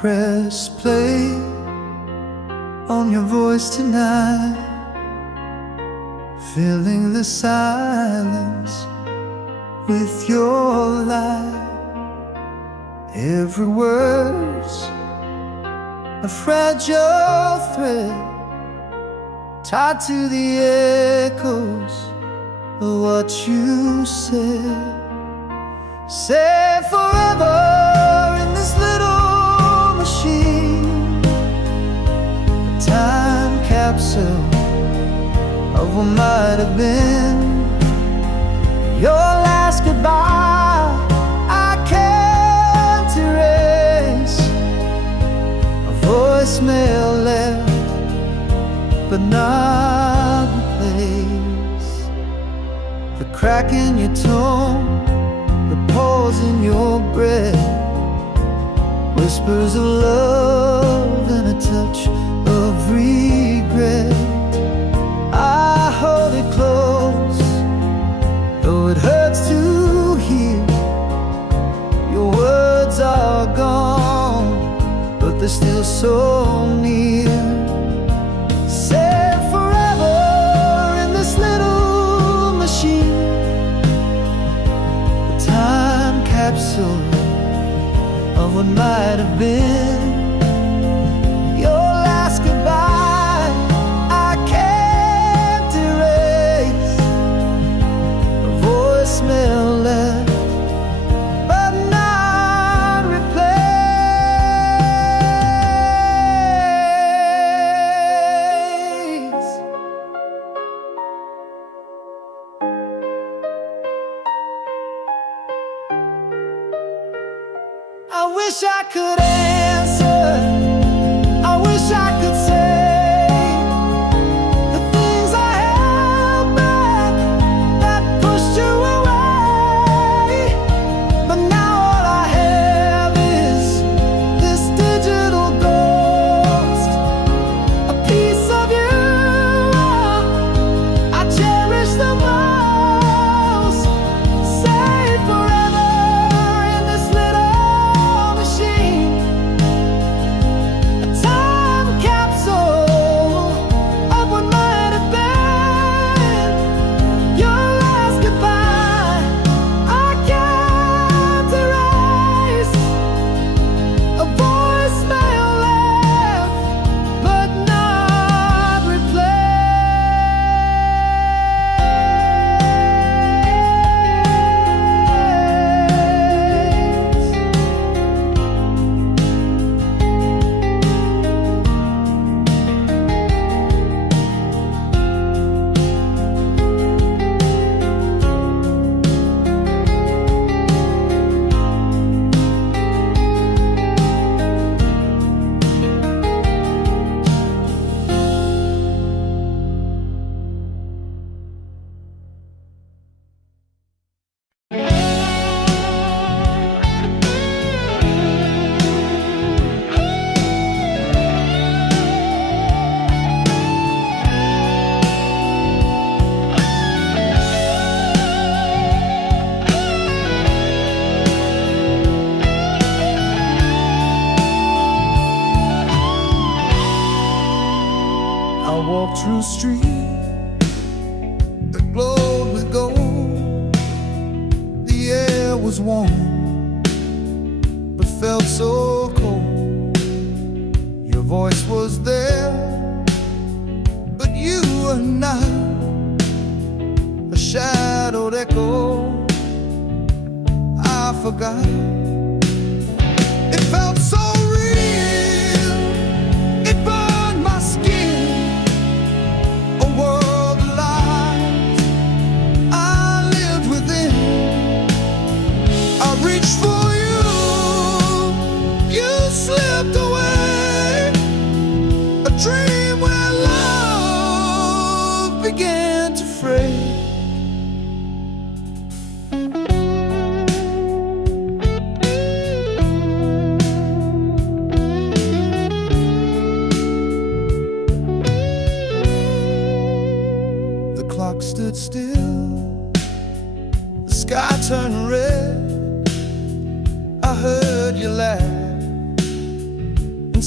press play on your voice tonight, filling the silence with your light. Every word's a fragile thread tied to the echoes of what you said. Say forever in this little machine, a time capsule of what might have been. Your last goodbye I can't erase, a voicemail left but not replaced. The crack in your tone, the pause in your breath, whispers of love and a touch of regret. I hold it close, though it hurts to hear. Your words are gone, but they're still so near. Say forever in this little machine, a time capsule of what might have been. Your last goodbye I can't erase, a voicemail left but not replaced. I wish I could answer, I wish I could say the things I held back that pushed you away. But now all I have is this digital ghost, a piece of you I cherish the most. Say forever in this little machine, a time capsule of what might have been. Your last goodbye I can't erase, a voicemail left but not replaced. I walked through a street that glowed with gold. The air was warm, but felt so cold. Your voice was there, but you were not. A shadowed echo I forgot. It felt so real, it burned my skin. A world of lies I lived within. I reached for you, you slipped away. A dream where love began to fray. The clock stood still, the sky turned red. I heard you laugh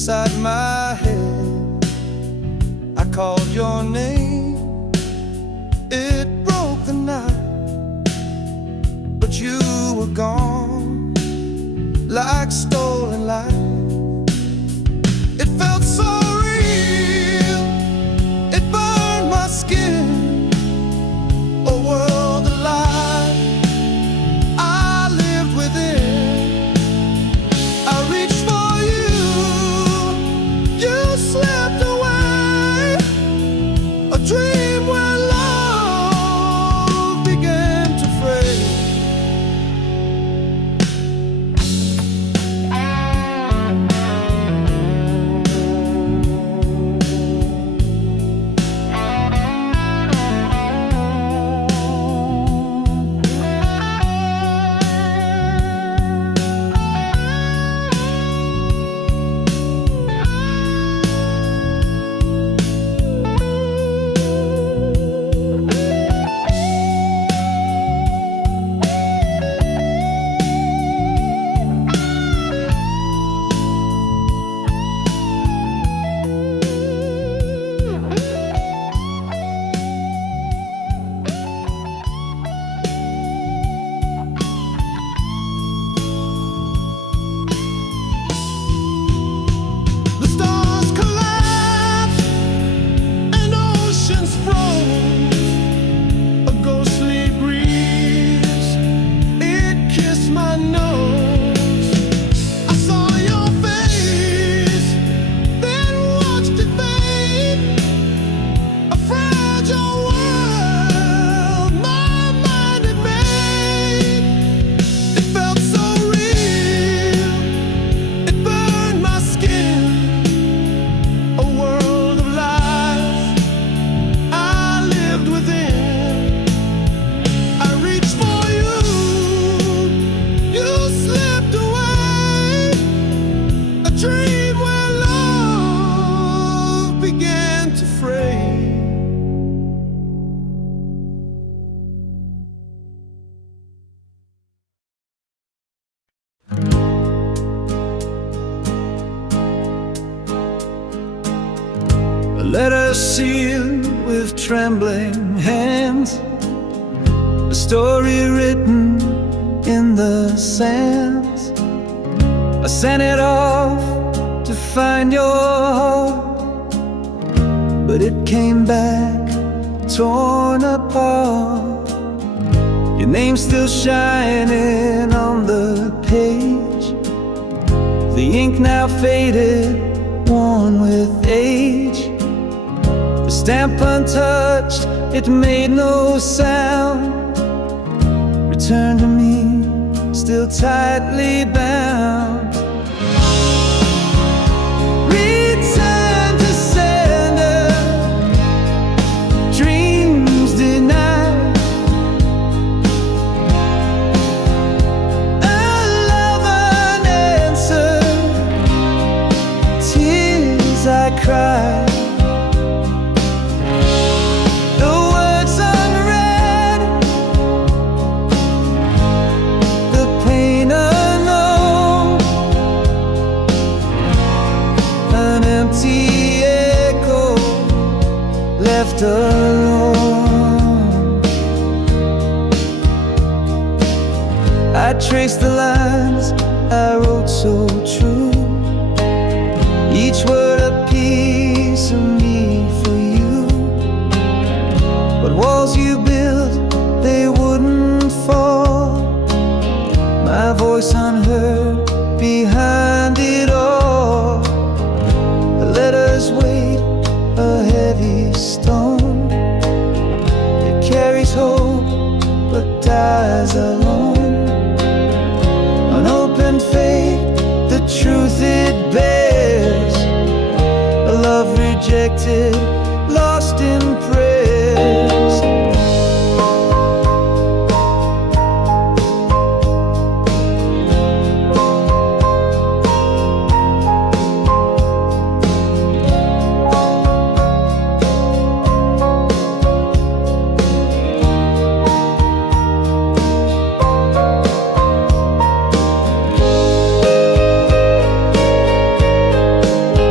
inside my head. I called your name, it broke the night, but you were gone like stolen light. It felt so real, it burned my skin. A world alive, I lived within. I reached for you, you slipped away. A dream where love began to fray. Letter sealed with trembling hands, a story written in the sands. I sent it off to find your heart, but it came back torn apart. Your name's still shining on the page, the ink now faded, worn with age. The stamp untouched, it made no sound. Return to me, still tightly bound. Return to sender, dreams denied. A love unanswered, tears I cried. Left alone, I traced the lines I wrote so true, each word a piece of me for you. But walls you built, they wouldn't fall, my voice unheard behind it all. The letters weighed a heavy stone, it carries hope but dies alone. Unopened fate, the truth it bears, a love rejected, lost in prayers.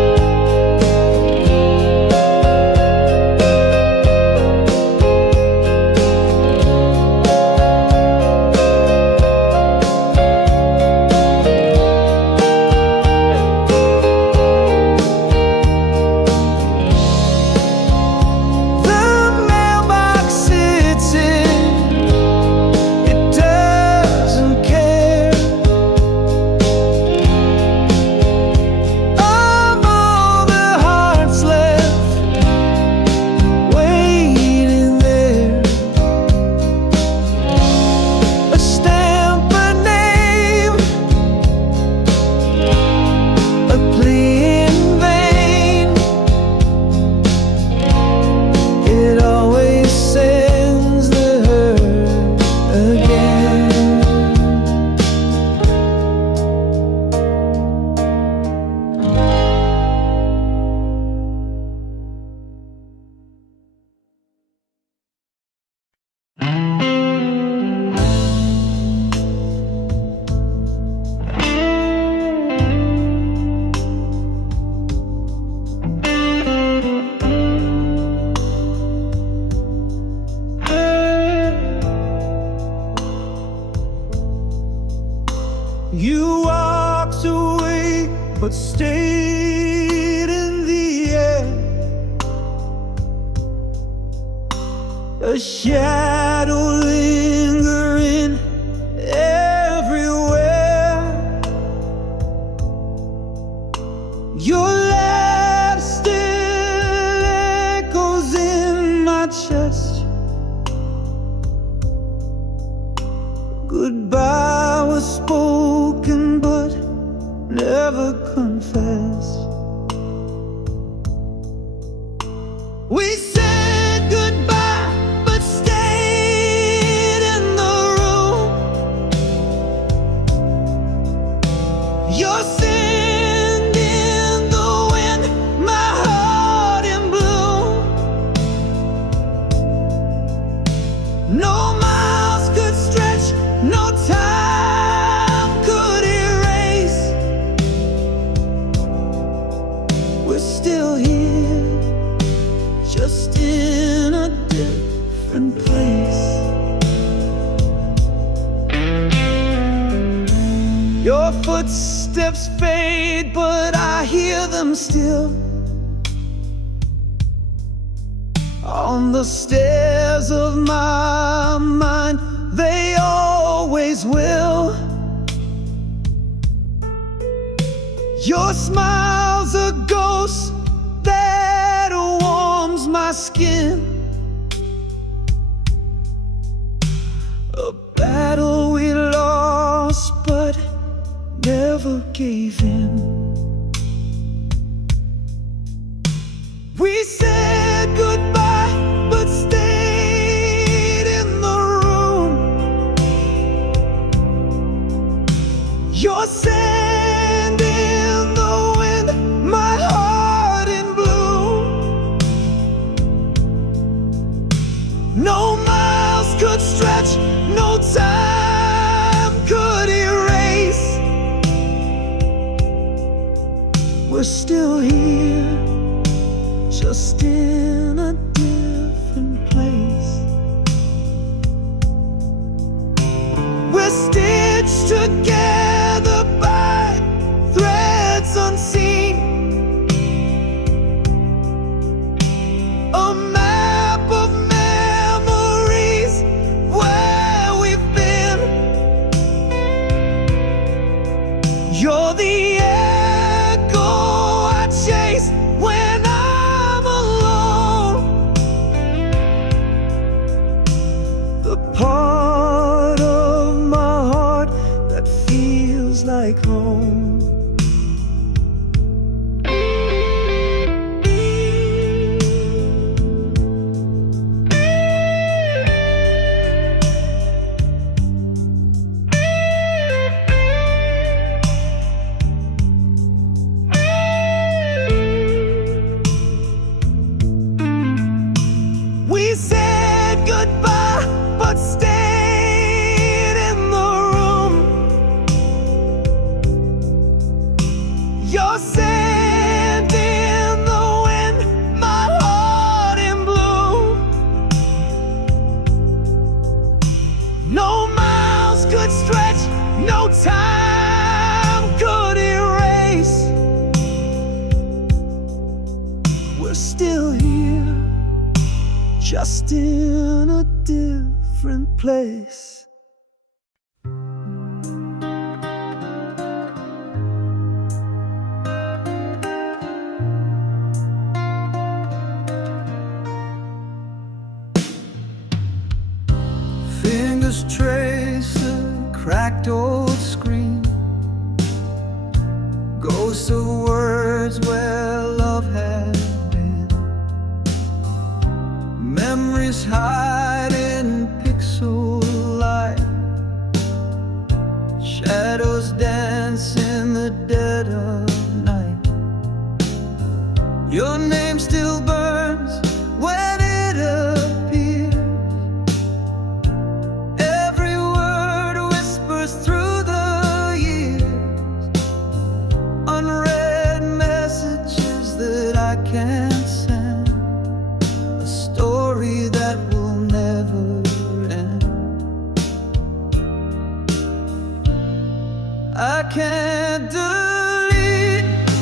but stayed in the air. A shadow lingering everywhere. Your laugh still echoes in my chest. Goodbye was spoken but never confessed. We said goodbye but stayed in the room. Your sand in the wind, my heart in bloom. No miles could stretch, no time could erase. We're still here, just in a different place. Your footsteps fade, but I hear them still on the stairs of my mind. They always will. Your smile's a ghost that warms my skin. A battle we lost but never gave in. We said goodbye but stayed in the room. Your sand in the wind, my heart in bloom. No miles could stretch, no time could erase. We're still here, just in a different place. We're stitched together by threads unseen. A map of memories where we've been. You're the echo I chase when I'm alone. The part of my heart that feels like home. We said goodbye but stayed in the room. Your sand in the wind, my heart in bloom. No miles could stretch, no time could erase. We're still here, just in a different place. Fingers trace a cracked old screen, ghosts of words where love had been. Memories hide in pixel light. Shadows dance in the dead of night. Your name still burns when it appears. Every word whispers through the years. Unread messages that I can't send. A story that will never end. I can't delete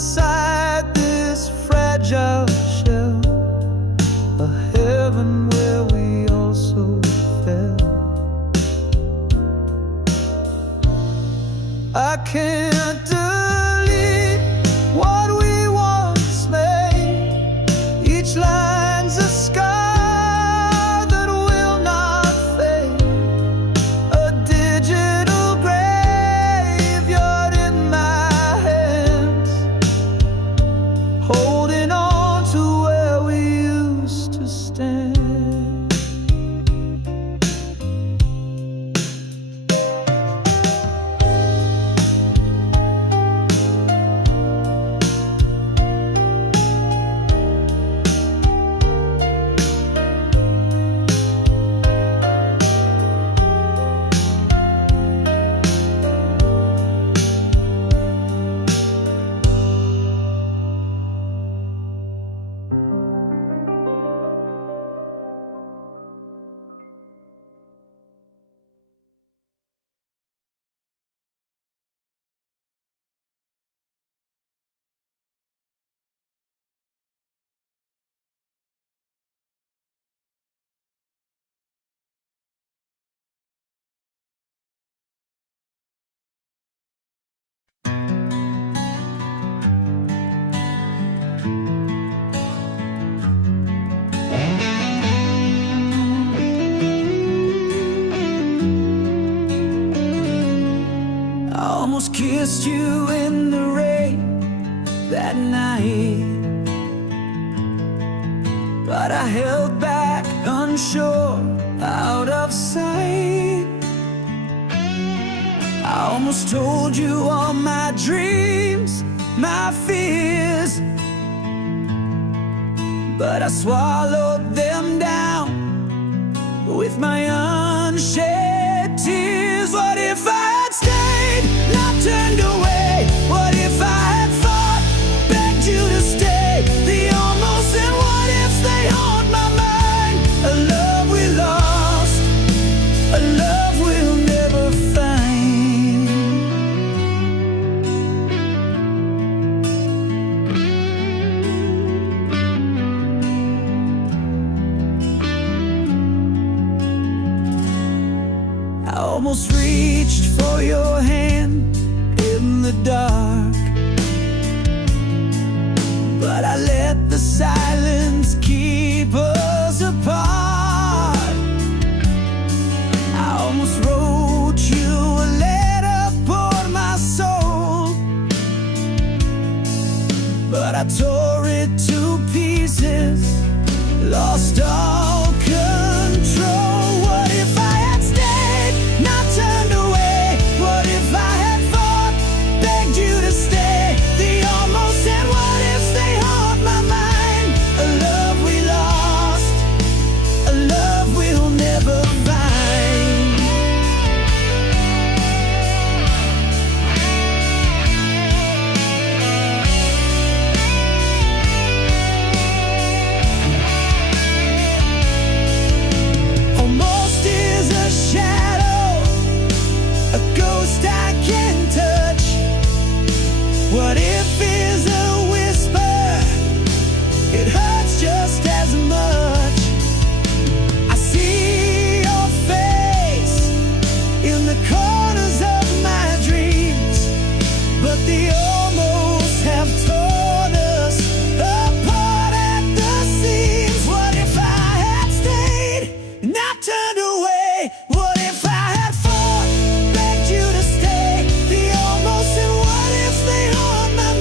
inside this fragile shell, a heaven where we also fell. I can't delete what we once made. Each line's a scar that will not fade, a digital graveyard in my hands, holding on to where we used to stand. I almost kissed you in the rain that night, but I held back, unsure, out of sight. I almost told you all my dreams, my fears, but I swallowed them down with my unshed tears. What if I had stayed, not turned away? What if I had fought, begged you to stay? The almost and what ifs, they haunt my mind. A love we lost, a love we'll never find. I almost reached for your hand in the dark, but I let the silence keep us apart. I almost wrote you a letter for my soul, but I tore it to pieces, lost all control. What if I had stayed, not turned away? What if I had fought, begged you to stay? The almost and what ifs, they haunt my mind. A love we lost, a love we'll never find. Almost is a shadow, a ghost I can't touch. What if is a whisper, it hurts just as much. I see your face in the corners of my dreams, but the almost have torn us apart at the seams. What if I had stayed, not turned away? What if I had fought, begged you to stay? The almost and what ifs, they haunt my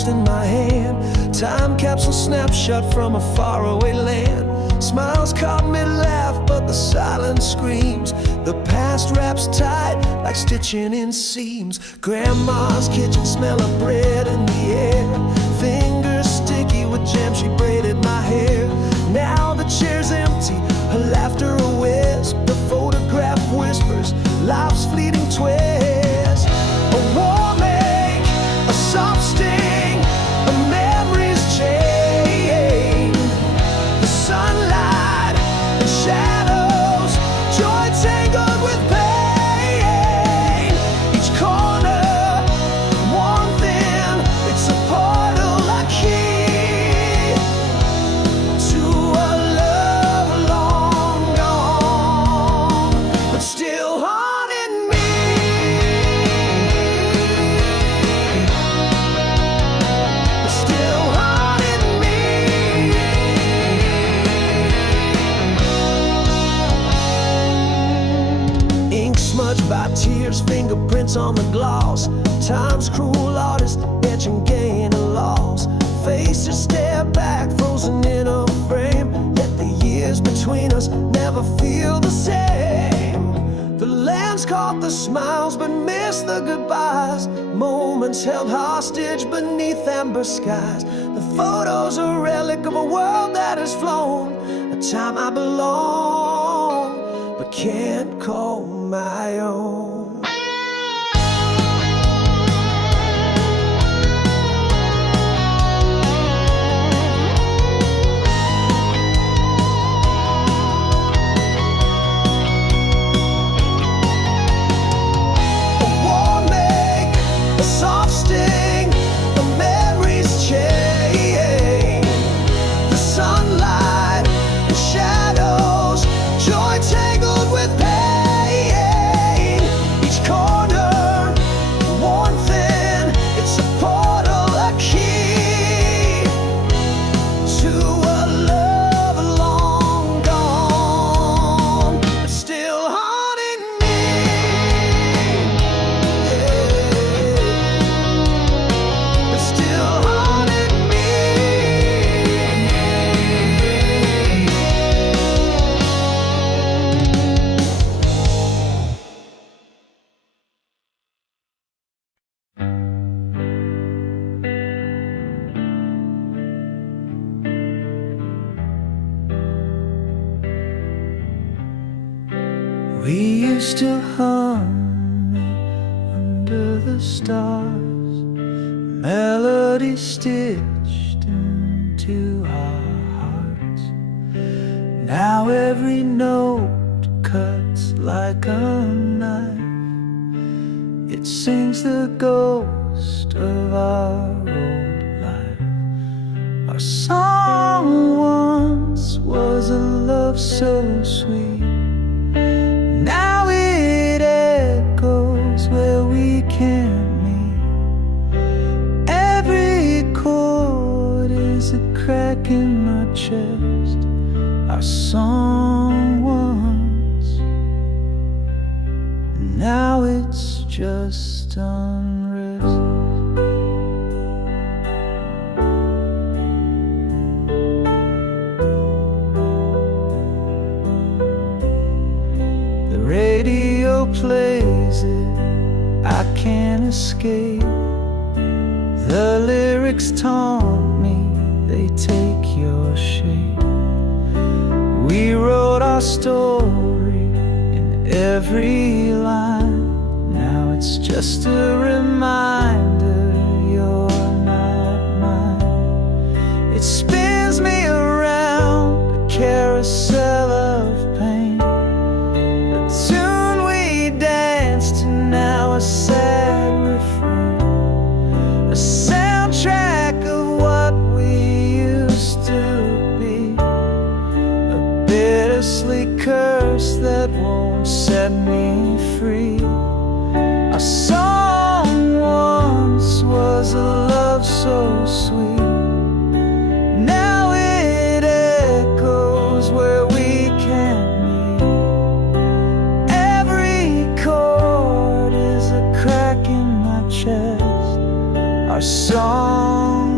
closed in my hand. Time capsule snapshot from a faraway land. Smiles caught me laugh, but the silence screams. The past wraps tight like stitching in seams. Grandma's kitchen smell of bread in the air. Fingers sticky with jam, she braided my hair. Now the chair's empty, her laughter a wisp. The photograph whispers life's fleeting twist. A warm ache, a soft sting, a memory's chain. The sunlight and shadows, joy tangled with pain. Each corner, one thing, it's a portal I key to a love long gone, but still haunting me. But still haunting me. Ink smudged by tears, fingerprints on the gloss. Time's cruel artist, etching gain and loss. Faces stare back, frozen in a frame. Yet the years between us never feel the same. The lens caught the smiles but missed the goodbyes. Moments held hostage beneath amber skies. The photos a relic of a world that has flown. A time I belong but can't call my own. A warm ache, a soft sting, a memory's chain. The sunlight and shadows, joy tangled with pain. Each corner, one thing, it's a portal, a key to a love long gone, but still haunting me. But still haunting me. We used to hum under the stars, melody stitched into our hearts. Now every note cuts like a knife. It sings the ghost of our old life. Our song once was a love so sweet. Now it echoes where we can't meet. Every chord is a crack in my chest. Our song once, now it's just unrest. Radio plays it, I can't escape. The lyrics taunt me, they take your shape. We wrote our story in every line. Now it's just a reminder you're not mine. It spins me around a carousel of pain. The tune we danced to, now a sad refrain. A soundtrack of what we used to be. A bittersweet curse that won't set me free. A song once was a love so sweet. Now it echoes where we can't meet. Every chord is a crack in my chest. Our song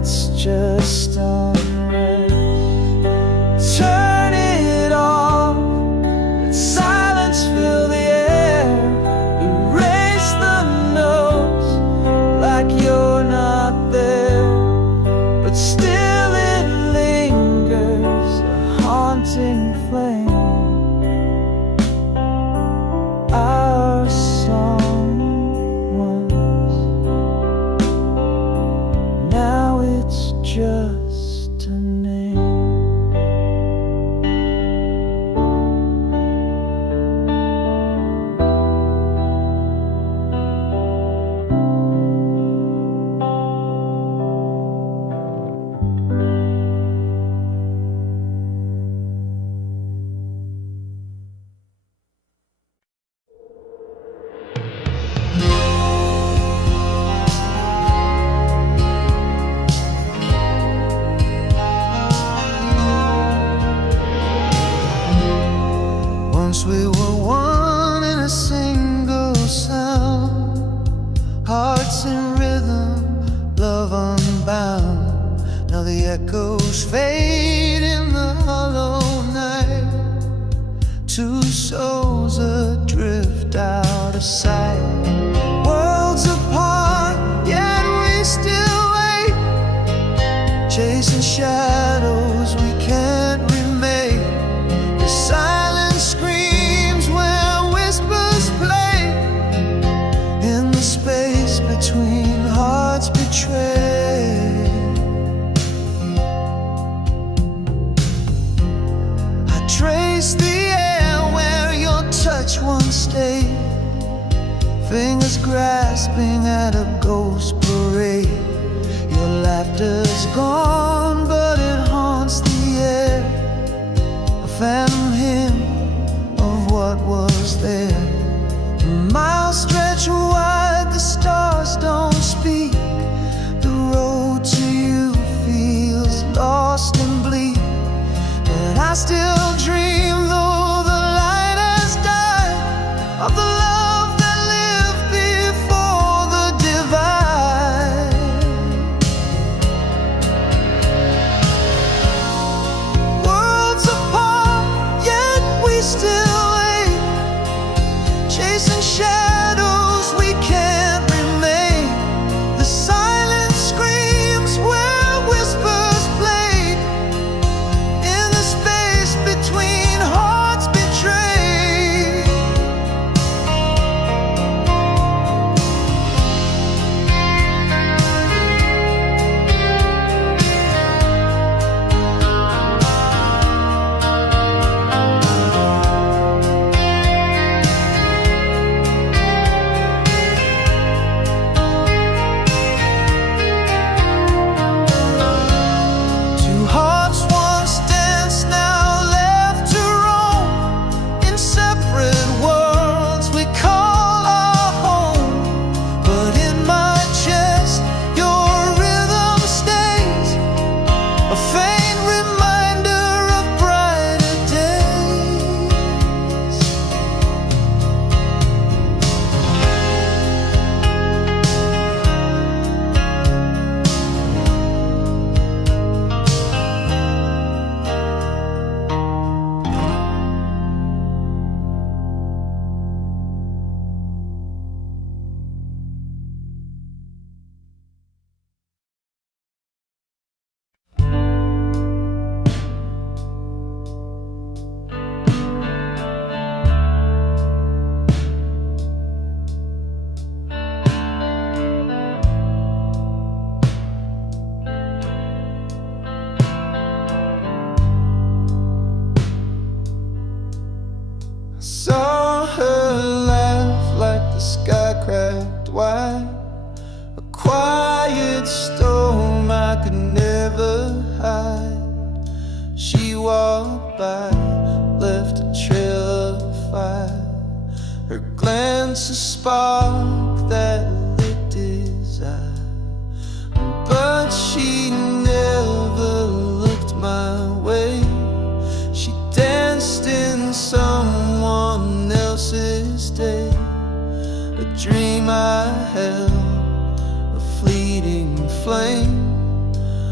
it's just unrest. Turn it off, let silence fill the air. Erase the notes like you're not there, but still it lingers, a haunting flame. Our song once, now it's just a name. Once we were one in a single sound, hearts in rhythm, love unbound. Now the echoes fade in the hollow night, two souls adrift out of sight. Worlds apart, yet we still wait, chasing shadows we can't remake. The silence screams where whispers play, in the space between hearts betrayed. I trace the air where your touch once stayed, fingers grasping at a ghost parade. Your laughter's gone, but it haunts the air, a phantom hymn of what was there. Miles stretch wide, the stars don't speak. The road to you feels lost and bleak, but I still dream, though the light has died, of the love that lived before the divide. Worlds apart, yet we still wait, chasing shadows we can't remain. The silence screams where whispers played, in the space between hearts betrayed. Two hearts once danced, now left to roam, in separate worlds we call our home. But in my chest your rhythm stays, a faint reminder of brighter days. Saw her laugh like the sky cracked wide, a quiet storm I could never hide. She walked by, left a trail of fire, her glance a spark that lit desire. But she never looked my way, she danced in someone else's day. A dream I held, a fleeting flame,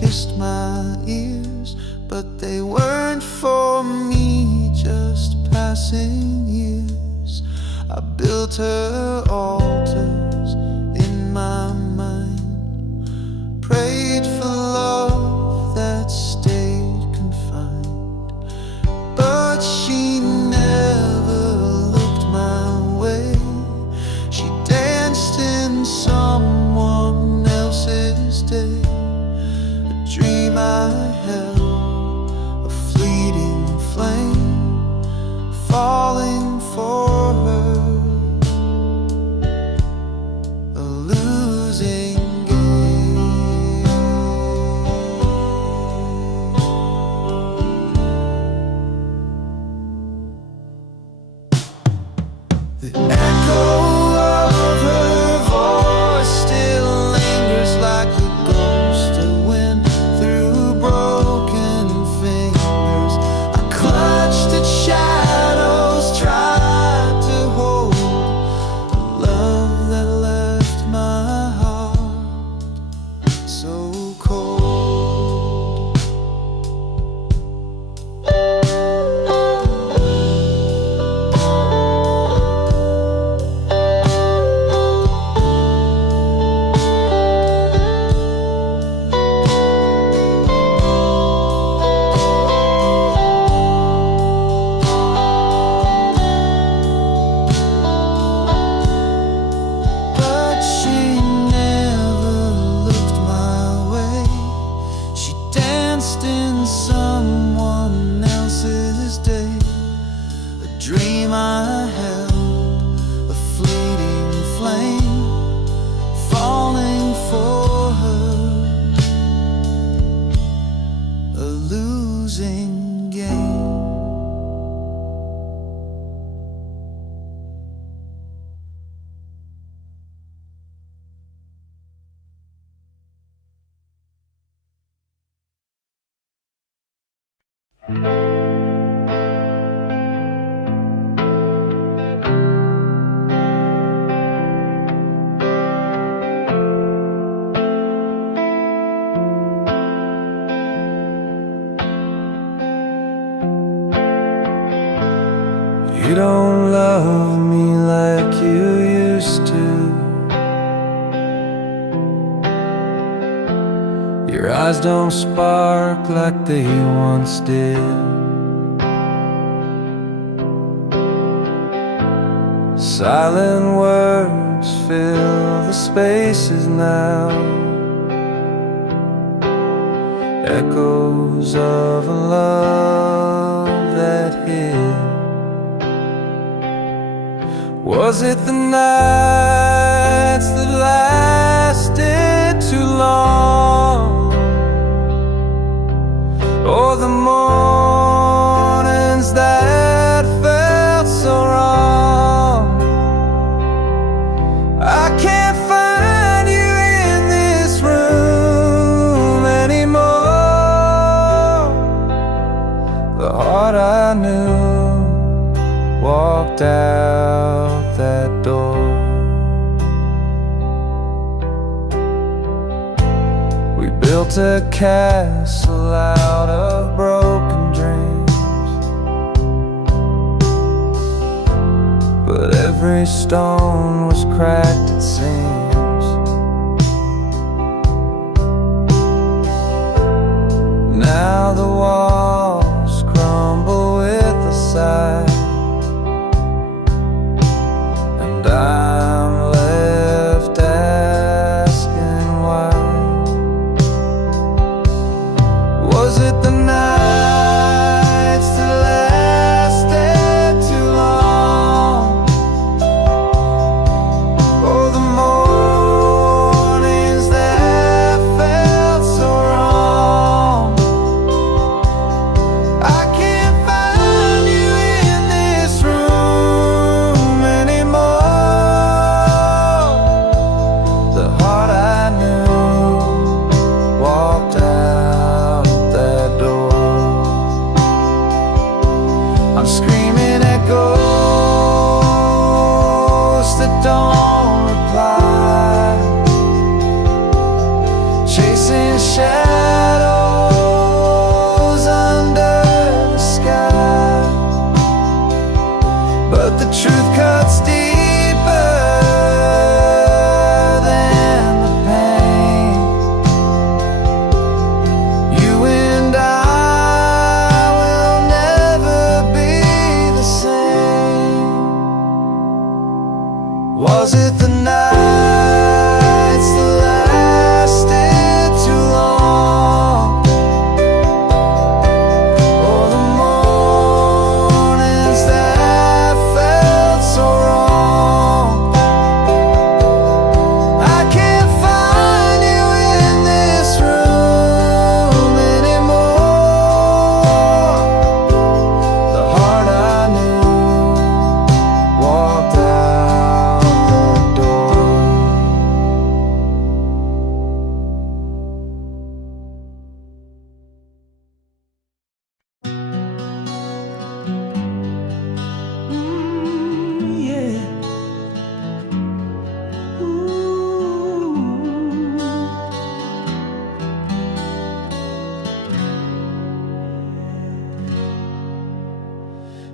kissed my ears, but they weren't for me, just passing years. I built her altars in my mind, prayed for love that stayed confined, but she never looked my way. She danced in someone else's day, a dream I held, a fleeting flame, falling for her, a losing game. The echo of her voice still lingers like the ghost of wind through broken fingers. I clutched at shadows, tried to hold the love that left my heart so cold. But she never looked my way. She danced in someone else's day, a dream I held, a fleeting flame, falling for her, a losing game. You don't love me like you used to. Your eyes don't spark like they once did. Silent words fill the spaces now, echoes of a love that hid. Was it the nights that lasted too long, or the mornings that felt so wrong? I can't find you in this room anymore. The heart I knew walked out that door. We built a castle out of broken dreams, but every stone was cracked, it seems. Now the walls crumble with a sigh, and I'm left asking why. Was it the nights that lasted too long, or the mornings that felt so wrong? I can't find you in this room anymore. The heart I knew walked out that door. I'm screaming at ghosts that don't reply, chasing shadows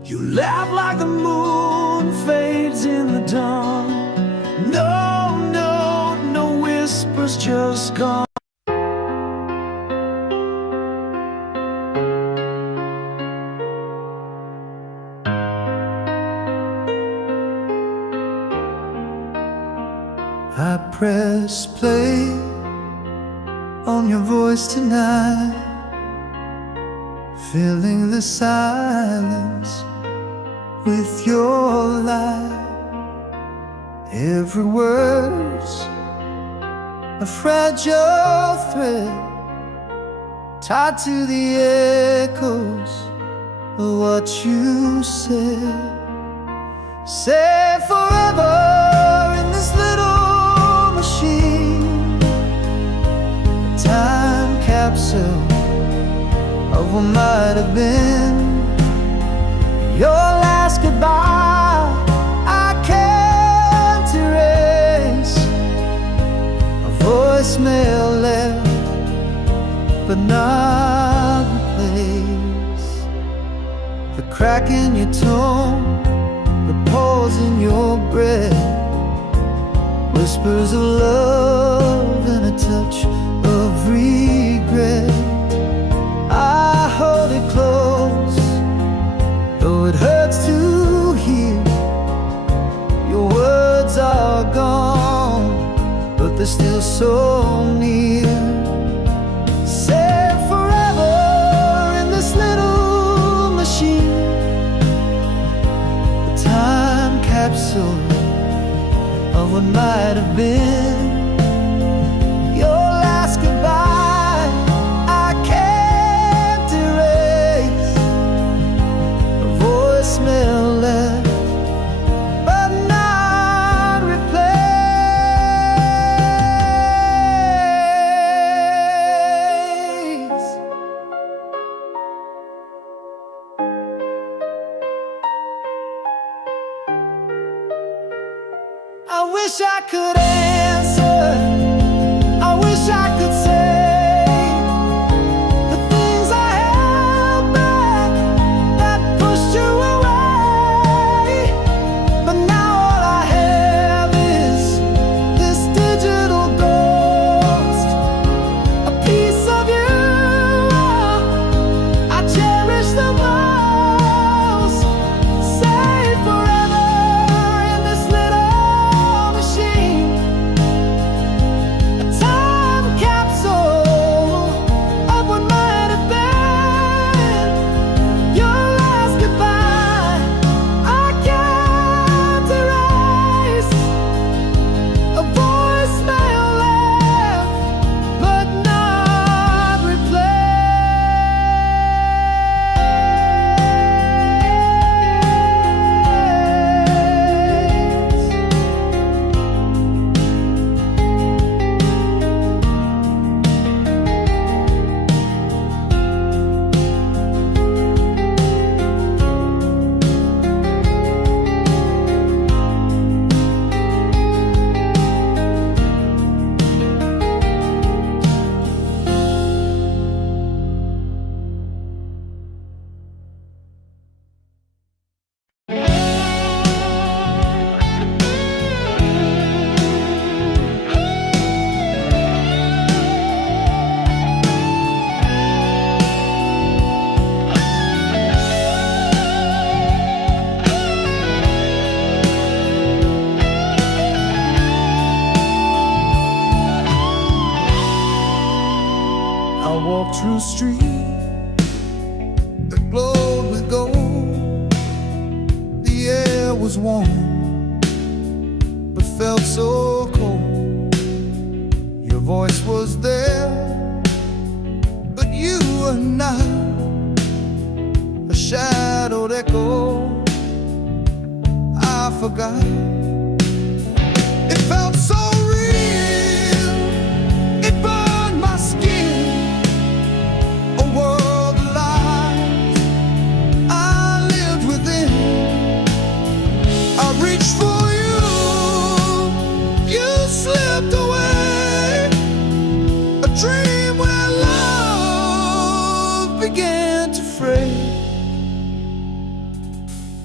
You laugh like the moon fades in the dawn. No, no, no whispers, just gone. I press play on your voice tonight, filling the silence with your light. Every word's a fragile thread tied to the echoes of what you said. Say forever in this little machine, a time capsule of what might have been. Your last goodbye I can't erase, a voicemail left but not replaced. The crack in your tone, the pause in your breath, whispers of love and a touch of regret. I hold it close, though it hurts to hear. Your words are gone, but they're still so near. Say forever in this little machine, a time capsule of what might have been. Your last goodbye I can't erase, a voicemail left but not replaced. I wish I could answer, I wish I could say the things I held back that pushed you away. But now all I have is this digital ghost, a piece of you I cherish the most. Say forever in this little machine, a time capsule of what might have been. Your last goodbye I can't erase, a voicemail left but not replaced. I walked through a street that glowed with gold. The air was warm, but felt so cold. Your voice was there, but you were not. A shadowed echo I forgot. It felt so real, it burned my skin. A world of lies I lived within. I reached for you, you slipped away. A dream where love began to fray.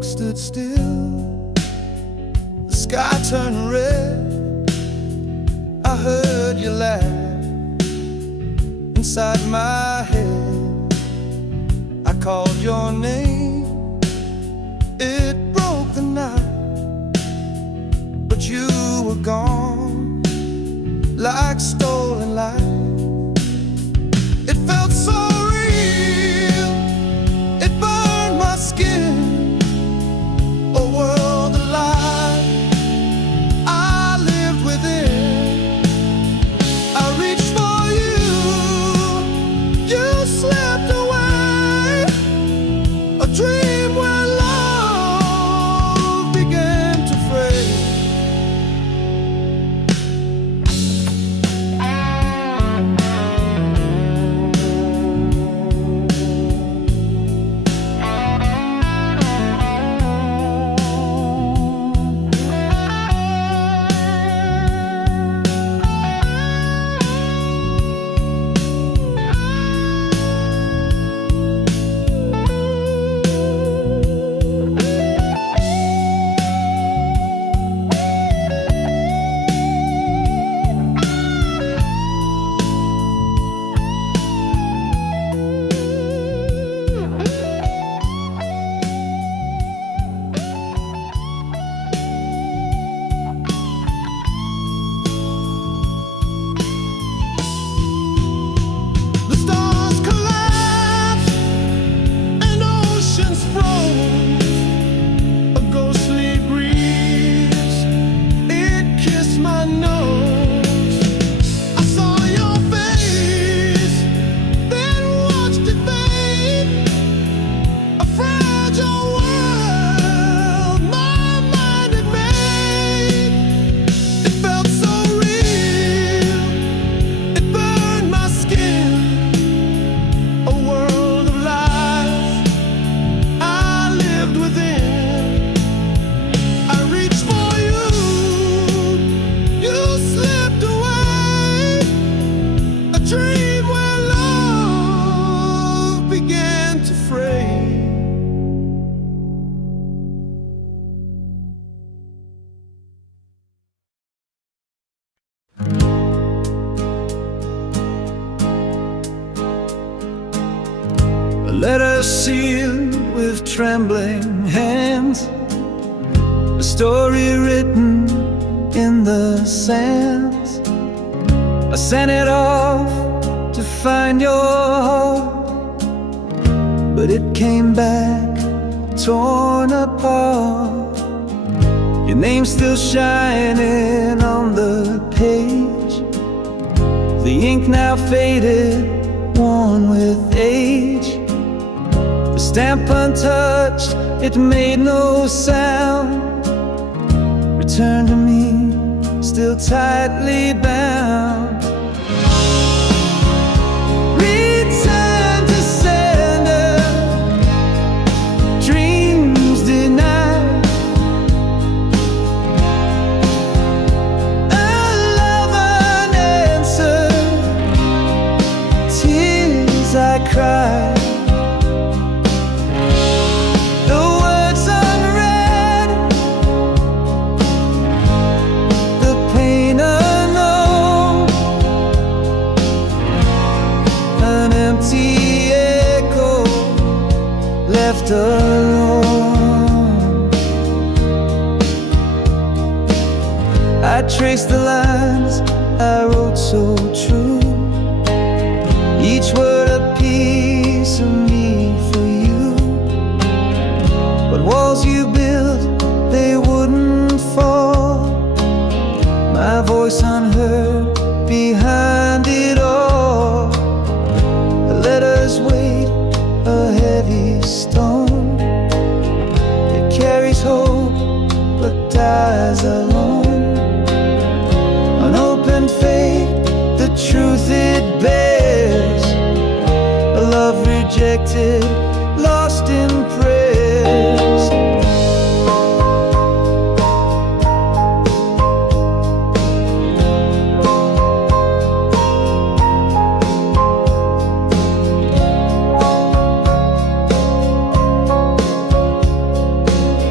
clock stood still, the sky turned red. I heard you laugh inside my head. I called your name, it broke the night, but you were gone like stolen light. It felt so real, it burned my skin. A world alive, I lived within. I reached for you, you slipped away. A dream where love began to fray. A letter sealed with trembling hands, a story written in the sands. I sent it off to find your heart, but it came back torn apart. Your name's still shining on the page, the ink now faded, worn with age. The stamp untouched, it made no sound. Return to me, still tightly bound. Return to sender, dreams denied. A love unanswered, tears I cried. Left alone, I traced the lines I wrote so true, each word a piece of me for you. But walls you built, they wouldn't fall, my voice unheard behind it all. The letters weighed a heavy stone, it carries hope but dies alone. Unopened fate, the truth it bears, a love rejected, lost in prayers.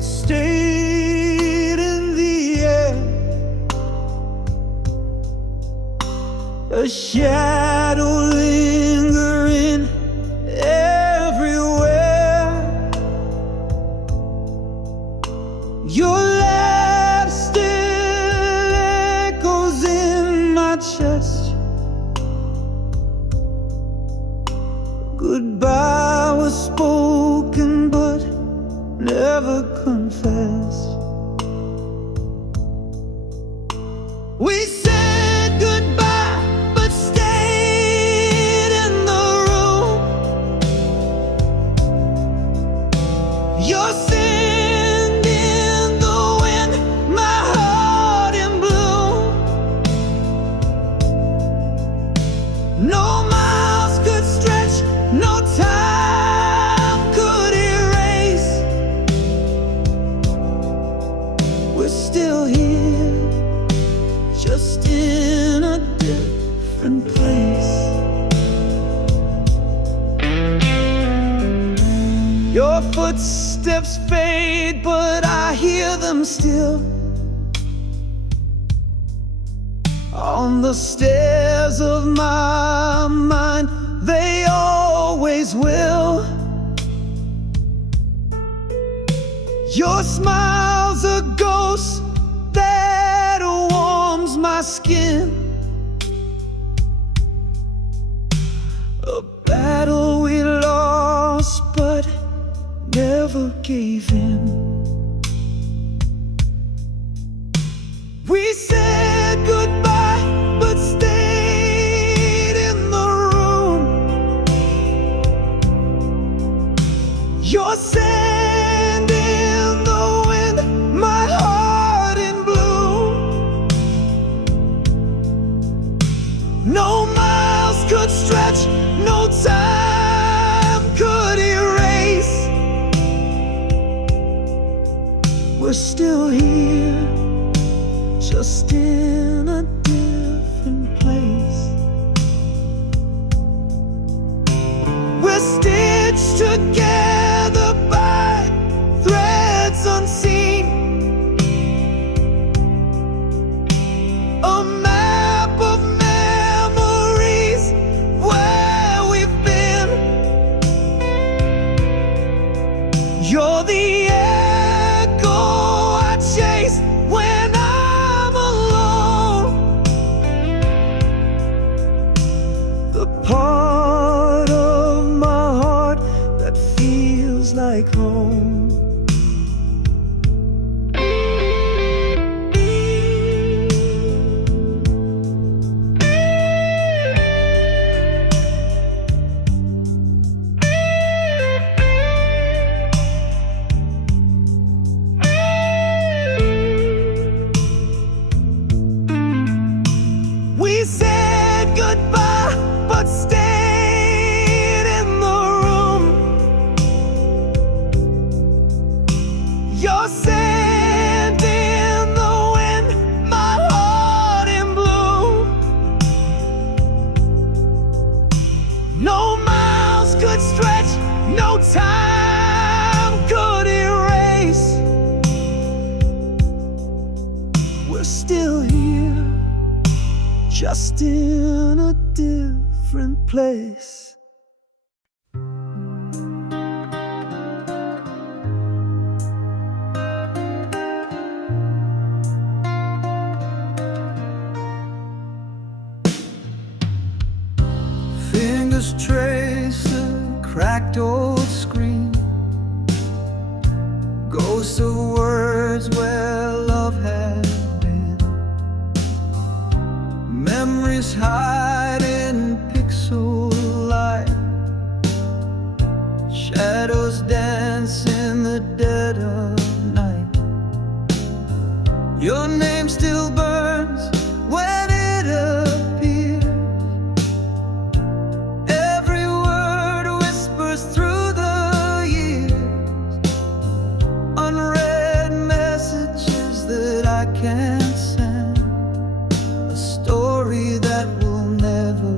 what stayed in the air. A shadow lingering everywhere. Your laugh still echoes in my chest. Goodbye was spoken but never confessed. We said goodbye but stayed in the room. Your sand in the wind, my heart in bloom. No miles could stretch, no time could erase. We're still here, just in a different place. Your footsteps fade, but I hear them still on the stairs of my mind. They always will. Your smile's a ghost that warms my skin. A battle we lost but never gave in. We said goodbye but stayed in the room. Your sand in the wind, my heart in bloom. No miles could stretch, no time could erase. We're still here, just in a different place. We're stitched together by threads unseen. A map of memories where we've been. You're the echo I chase when I'm alone. The part of my heart that feels like home. We said goodbye but stayed in the room. Your sand in the wind, my heart in bloom. No miles could stretch, no time could erase. We're still here, just in a different place. Fingers trace a cracked old screen, ghosts of words where love had been. Memories hide in pixel light, shadows dance in the dead of night. Your name still burns when it appears. Every word whispers through the years. Unread messages that I can't send, a story that will never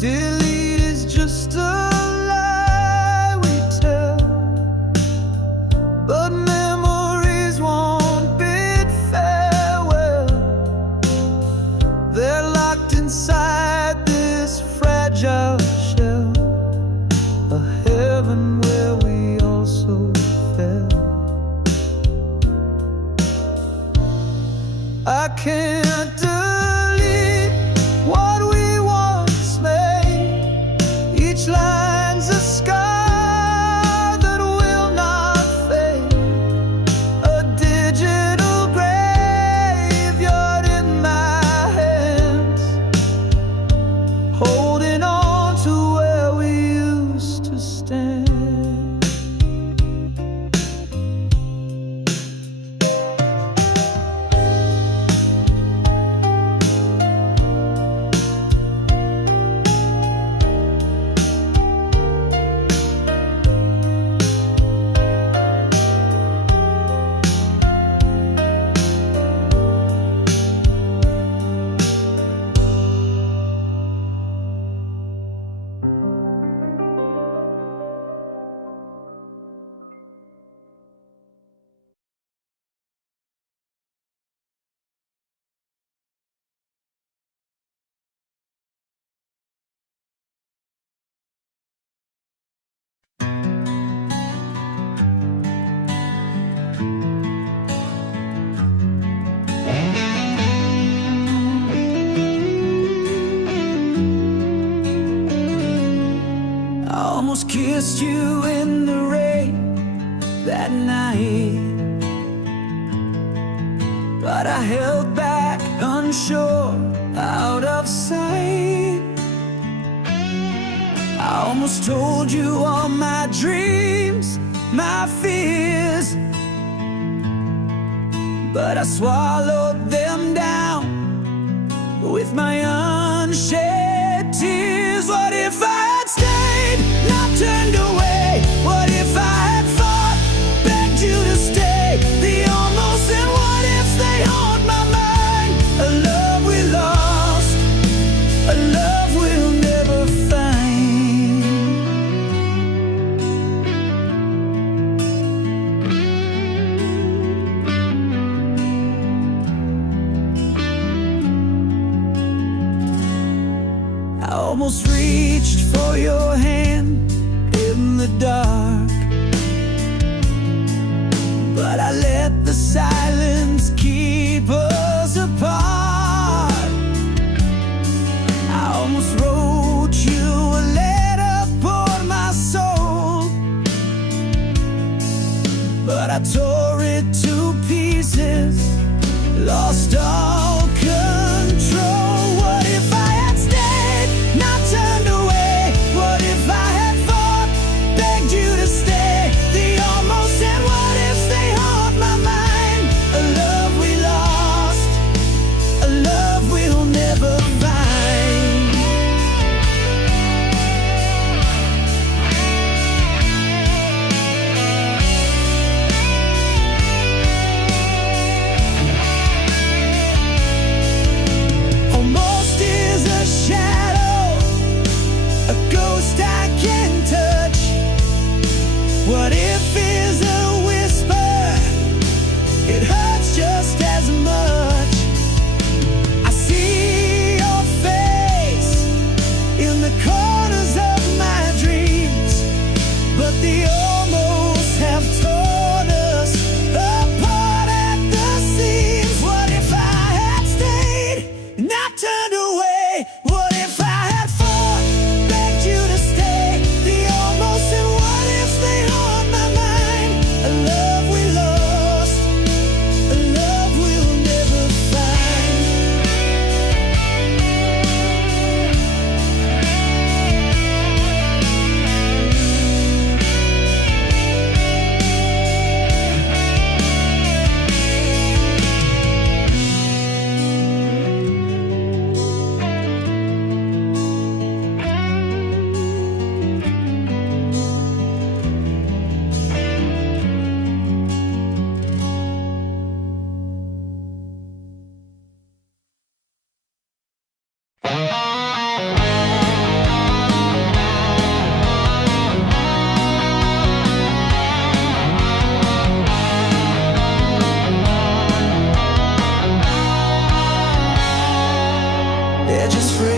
Delete is just a lie we tell, but memories won't bid farewell. They're locked inside this fragile shell, a heaven where we also fell. I can't delete what we once made. Each line's a scar that will not fade, a digital graveyard in my hands, holding on to where we used to stand. I almost kissed you in the rain that night, but I held back, unsure, out of sight. I almost told you all my dreams, my fears, but I swallowed them down with my unshed tears. What if I had stayed, not turned away? What if I had fought, begged you to stay? The almost and what ifs, they haunt my mind. A love we lost, a love we'll never find. I almost reached for your hand in the dark, but I let the silence keep us apart. I almost wrote you a letter for my soul, but I tore it to pieces, lost all control. What if I had stayed, not turned away? What if I had fought, begged you to stay? The almost and what ifs, they haunt my mind. A love we lost, a love we'll never find. Almost is a shadow, a ghost I can touch. What if is a whisper, it hurts just as much. I see your face in the corners of my dreams, but the almost have torn us apart at the seams. What if I had stayed, not turned away? What if I had fought, begged you to stay? The almost and what ifs, they haunt my mind. A love we lost, a love we'll never find.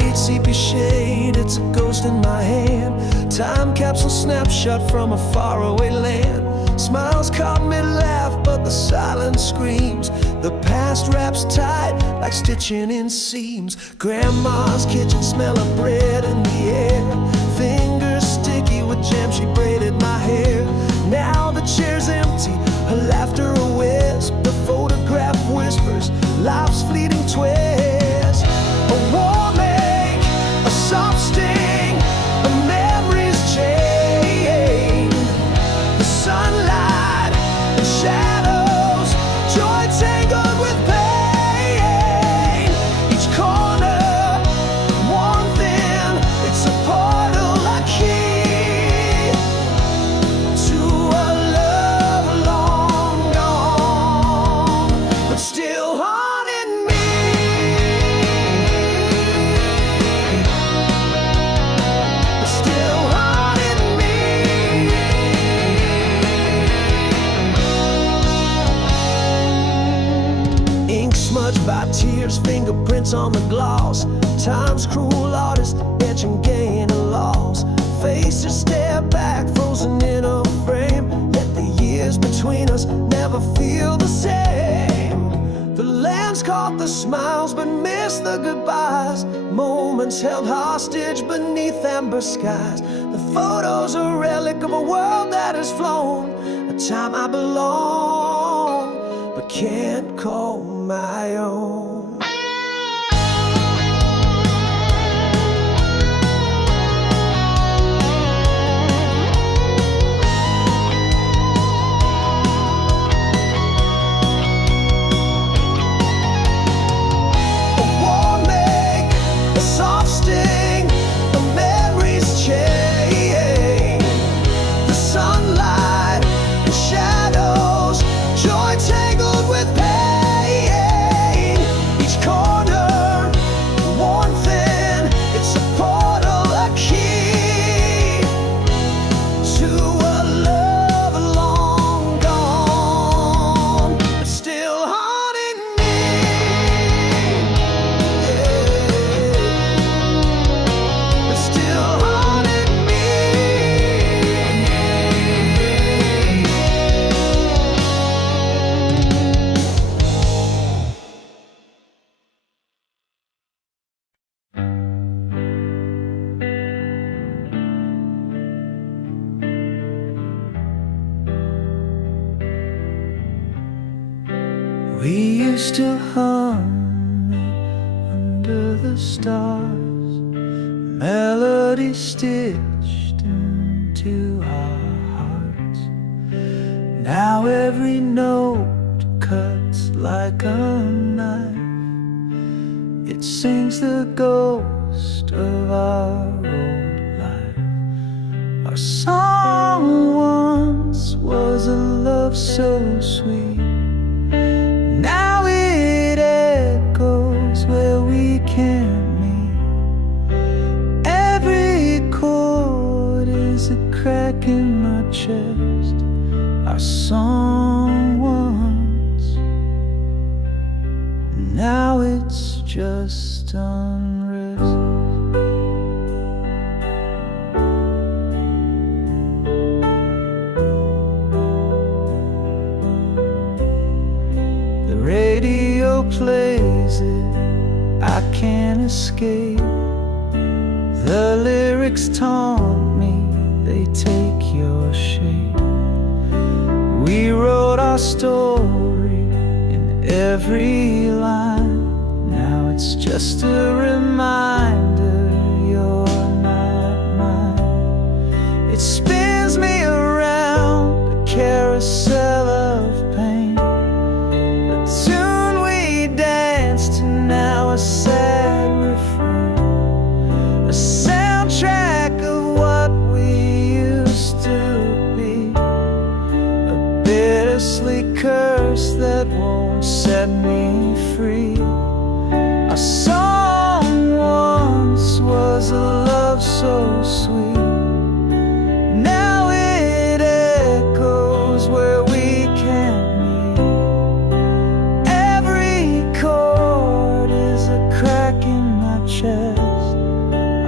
fade, sepia shade, it's a ghost in my hand. Time capsule snapshot from a faraway land. Smiles caught mid-laugh, but the silence screams. The past wraps tight like stitching in seams. Grandma's kitchen, smell of bread in the air. Fingers sticky with jam, she braided my hair. Now the chair's empty, her laughter a wisp. The photograph whispers, life's fleeting twist. A warm ache, a soft sting, a memory's chain. The sunlight and shadows, joy tangled with pain. Each corner, one thing, it's a portal I key to a love long gone, but still haunting me. But still haunting me. Ink smudged by tears, fingerprints on the gloss. Time's cruel artist, etching gain and loss. Faces stare back, frozen in a frame. Let the years between us never feel the same. The lands caught the smiles but missed the goodbyes. Moments held hostage beneath amber skies. The photos a relic of a world that has flown. A time I belong but can't call my own. A warm ache, a soft sting, a memory's chain. The sunlight and shadows, joy tangled with pain. Each corner, one thing, it's a portal, a key to a love long gone, but still haunting me. But still haunting me. We used to hum under the stars, melody stitched into our hearts. Now every note cuts like a knife. It sings the ghost of our old life. Our song once was a love so sweet. Now it echoes where we can't meet. Every chord is a crack in my chest. Our song once, now it's just unrest. The radio plays it, I can't escape. The lyrics taunt me, they take your shape. We wrote our story in every line. Now it's just a reminder you're not mine. It spins me around a carousel of pain. The tune we danced to, now a sad refrain. A soundtrack of what we used to be. A bittersweet curse that won't set me free. A song once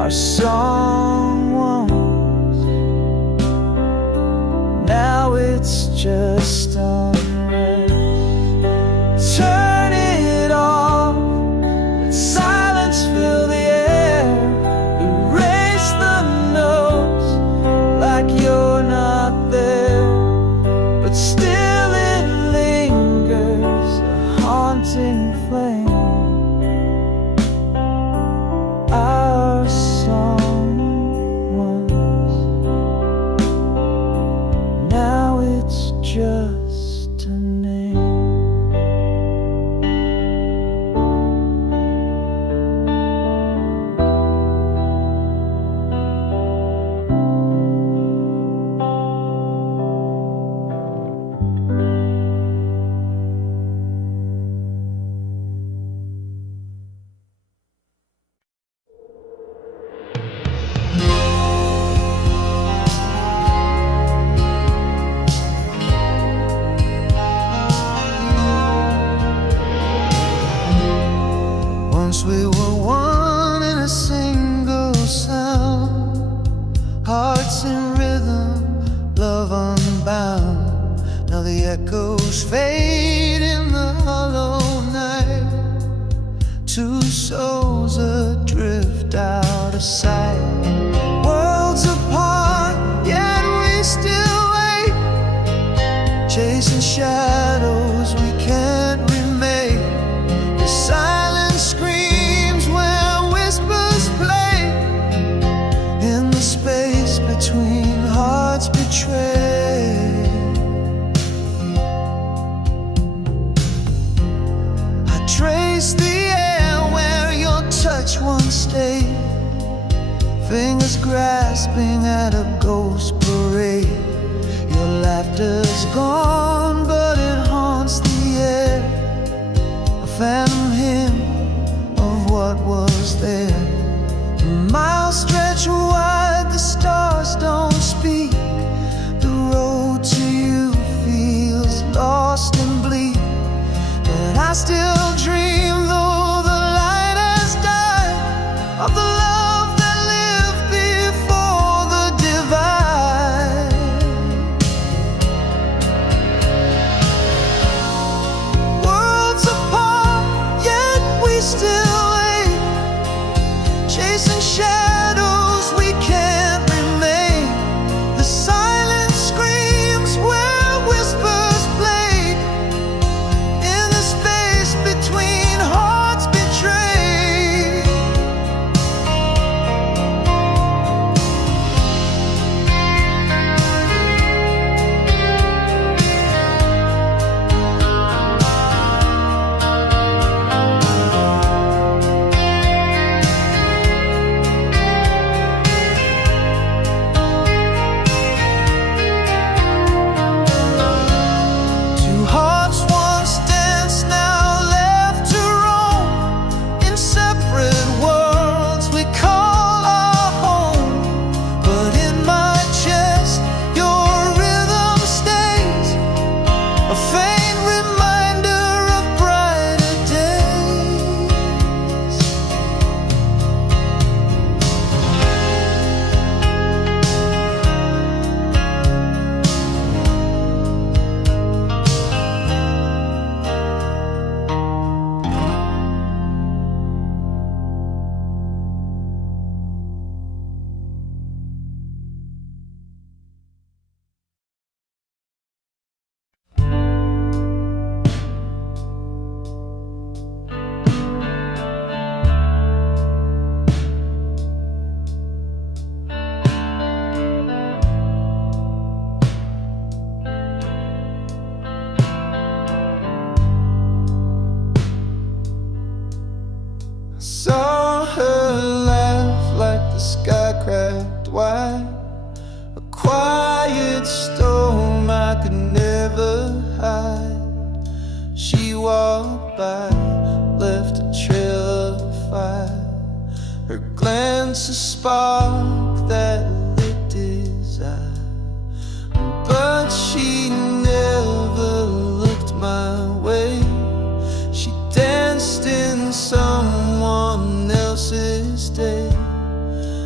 our song once. Now it's just unrest. Turn it off, let silence fill the air. Erase the notes like you're not there, but still it lingers, a haunting flame. Our song once, now it's just a name. Once we were one in a single sound, hearts in rhythm, love unbound. Now the echoes fade in the hollow night, two souls adrift out of sight. Worlds apart, yet we still wait, chasing shadows we can't remake. The silence screams where whispers play, in the space between hearts betrayed. I trace the air where your touch once stayed, fingers grasping at a ghost parade. Your laughter's gone, but it haunts the air, a phantom hymn of what was there. The miles stretch wide, the stars don't speak. The road to you feels lost and bleak, but I still dream, though the light has died, of the love that lived before the divide. Worlds apart, yet we still wait, chasing shadows we can't remain. The silence screams where whispers play, in the space between hearts betrayed. Two hearts once danced, now left to roam, in separate worlds we call our home. But in my chest your rhythm stays, a faint reminder of brighter days. Saw her laugh like the sky cracked wide, a quiet storm I could never hide. She walked by, left a trail of fire, her glance a spark that lit desire. But she never looked my way, she danced in someone else's day.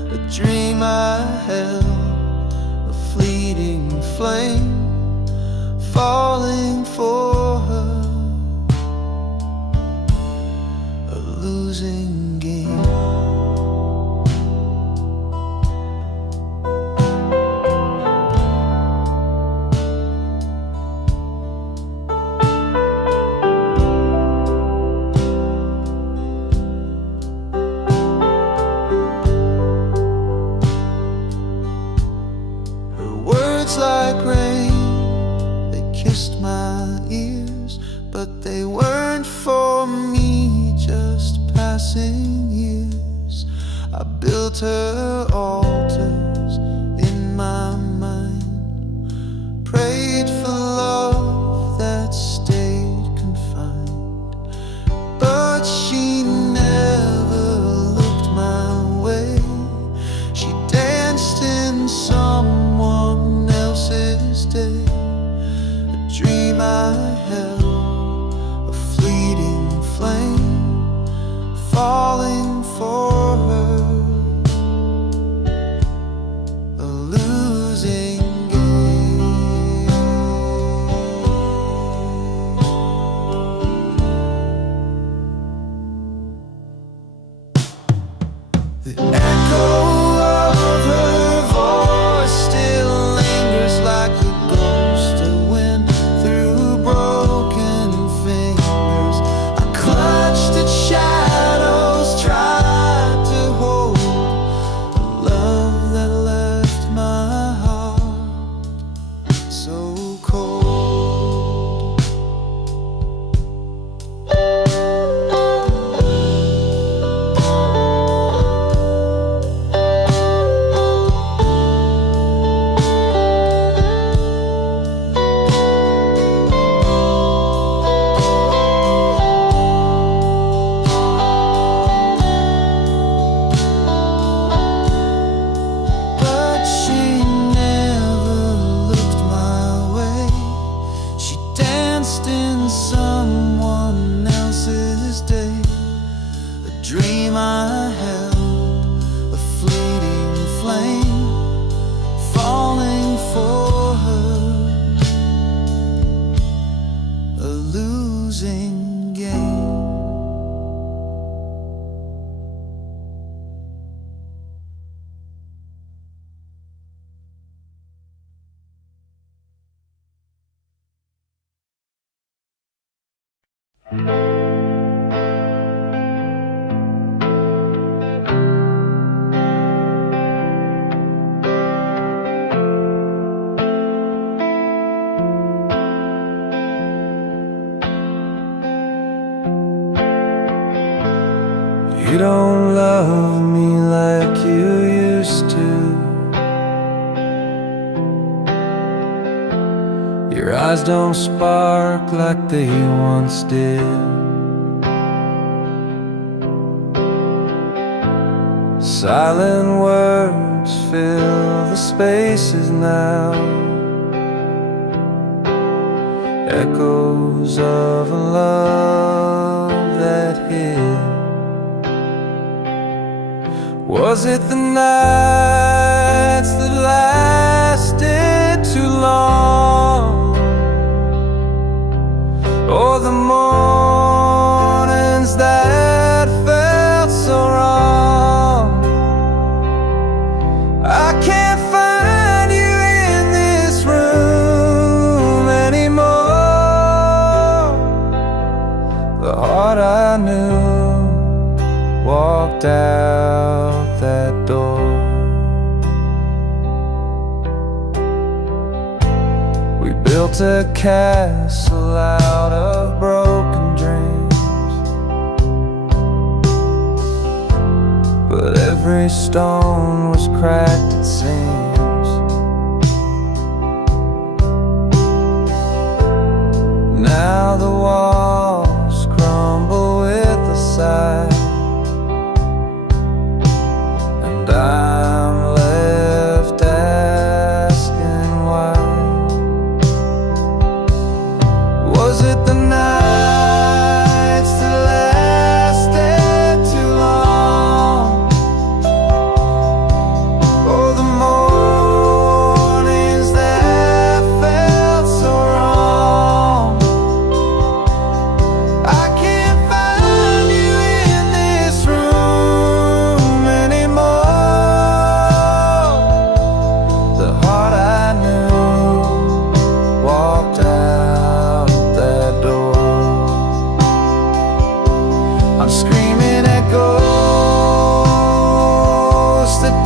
a dream I held, a fleeting flame, falling for her, a losing game. Like rain, they kissed my ears, but they weren't for me, just passing years. I built her altars in my mind, prayed for love that stayed confined, but she never looked my way. She danced in someone else's day, a dream I held, a fleeting flame, falling for her, a losing game. The echo of her voice still lingers like the ghost of wind through broken fingers. I clutched at shadows, tried to hold a love that left my heart so cold. But she never looked my way. She danced in someone else's day, a dream I held, a fleeting flame, falling for her, a losing game. You don't love me like you used to. Your eyes don't spark like they once did. Silent words fill the spaces now, echoes of a love that hid. Was it the nights that lasted too long, or the mornings that felt so wrong? I can't find you in this room anymore. The heart I knew walked out that door. We built a castle out of broken dreams, but every stone was cracked, it seems. Now the walls crumble with a sigh, and I'm left asking why. Was it the nights that lasted too long,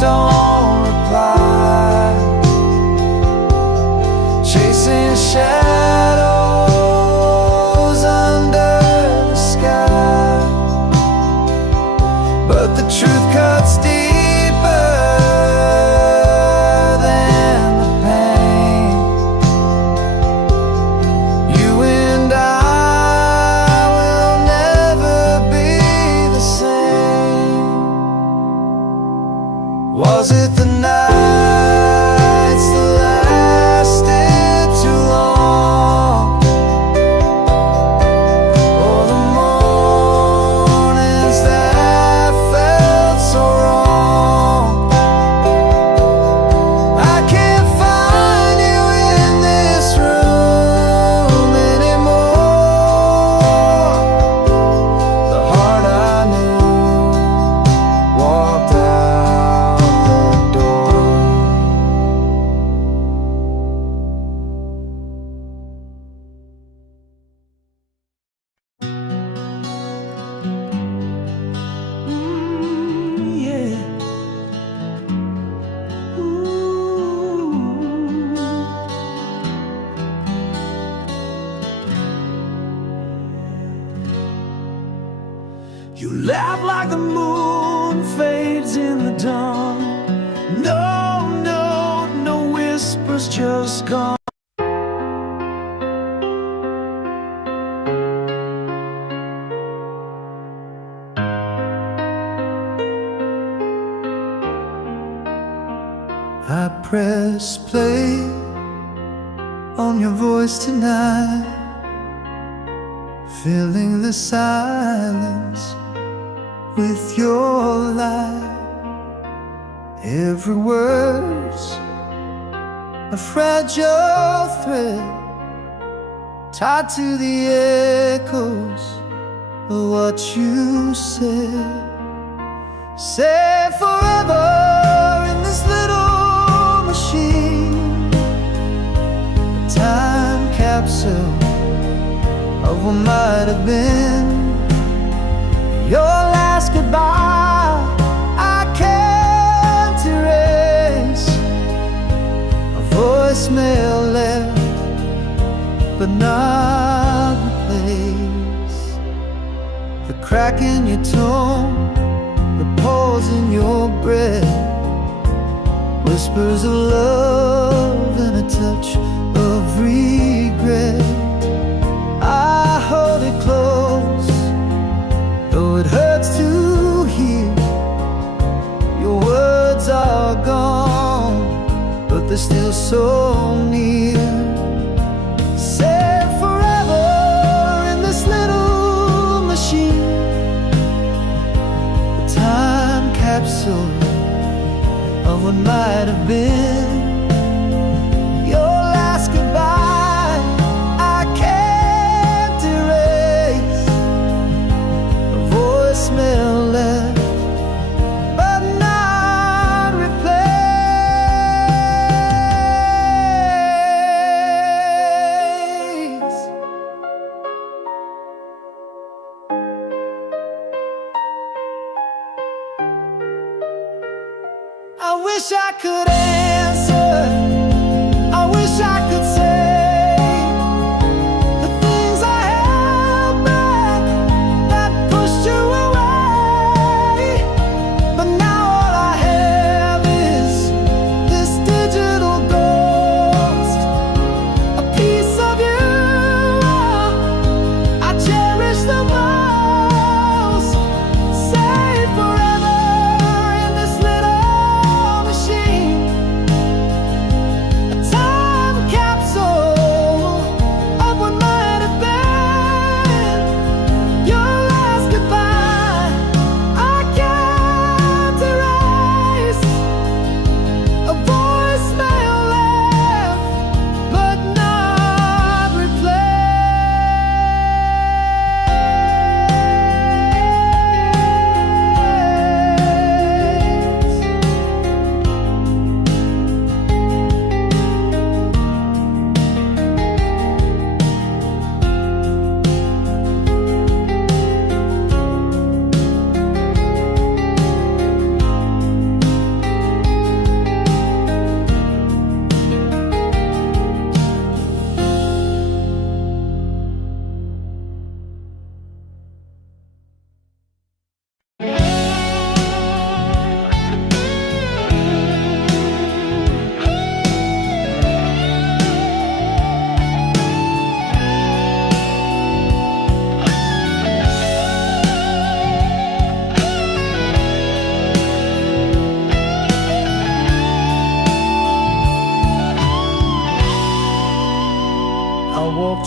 don't reply, chasing shadows under the sky. But the truth cuts deeper than the pain. You and I will never be the same. Was it the nights that lasted too long, or the mornings that felt so wrong? I can't find you in this room anymore. The heart I knew walked out the door. Yeah. Ooh. You laugh like the moon fades in the dawn. No, no, no whispers, just gone. I press play on your voice tonight, filling the silence with your light. Every word's a fragile thread tied to the echoes of what you said. Say forever in this little machine, a time capsule of what might have been. Your last goodbye I can't erase, a voicemail left but not replaced. The crack in your tone, the pause in your breath, whispers of love and a touch of regret. I hold it close, though it hurts to hear. Your words are gone, but they're still so near. Say forever in this little machine, a time capsule of what might have been. Your last goodbye I can't erase, a voicemail left but not replaced. I wish I could answer, I wish I could say the things I held back that pushed you away. But now all I have is this digital ghost, a piece of you I cherish the most. Say forever in this little machine,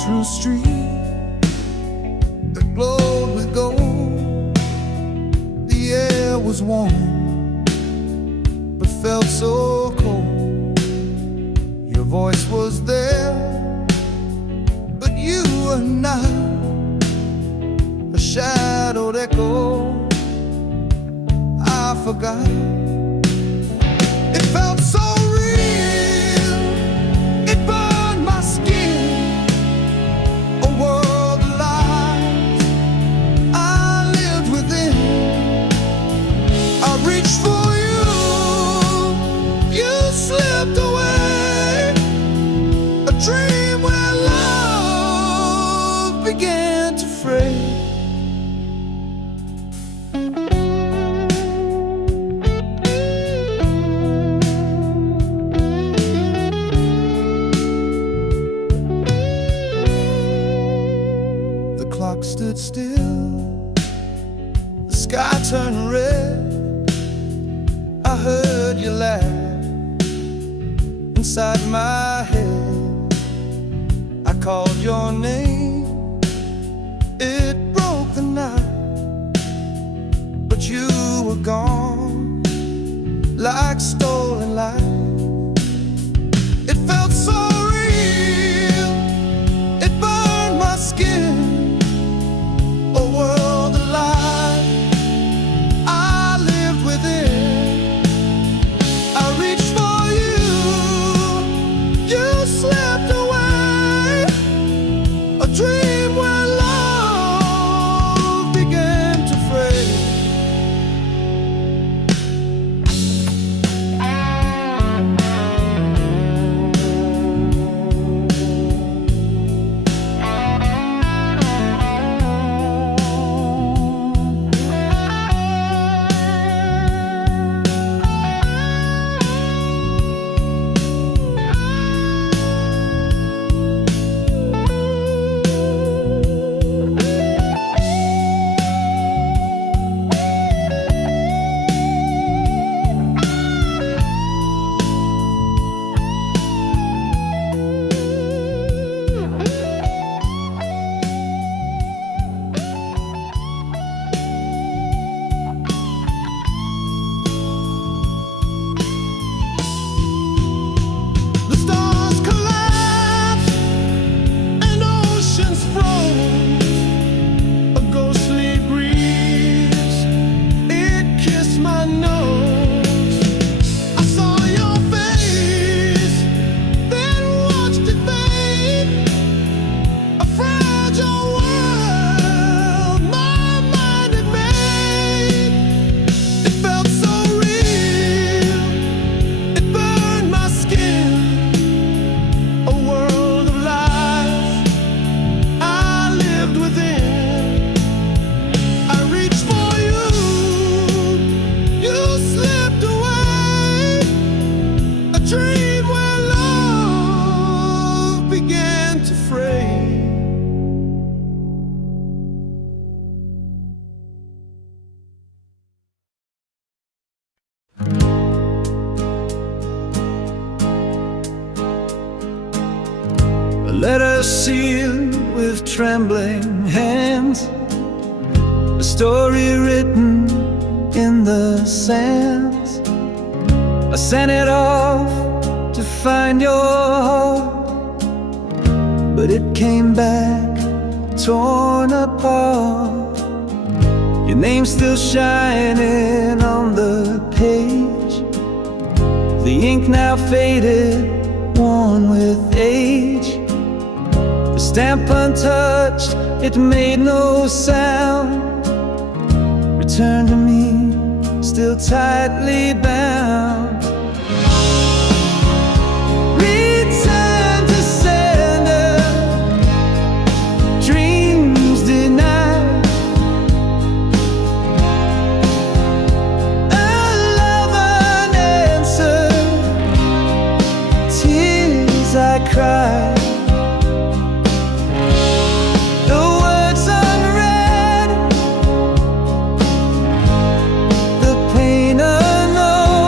through streets that glowed with gold. The air was warm, but felt so cold. Your voice was there, but you were not. A shadowed echo I forgot. It felt so real, it burned my skin. A world of lies I lived within. I reached for you, you slipped away. A dream where love began to fray. Stood still, the sky turned red. I heard you laugh inside my head. I called your name, it broke the night, but you were gone like stolen light. It felt so real, it burned my skin. Let us seal with trembling hands a story written in the sands. I sent it off to find your heart, but it came back torn apart. Your name's still shining on the page, the ink now faded, worn with age. The stamp untouched, it made no sound. Return to me, still tightly bound. Return to sender, dreams denied. A love unanswered, tears I cried. Pain unknown.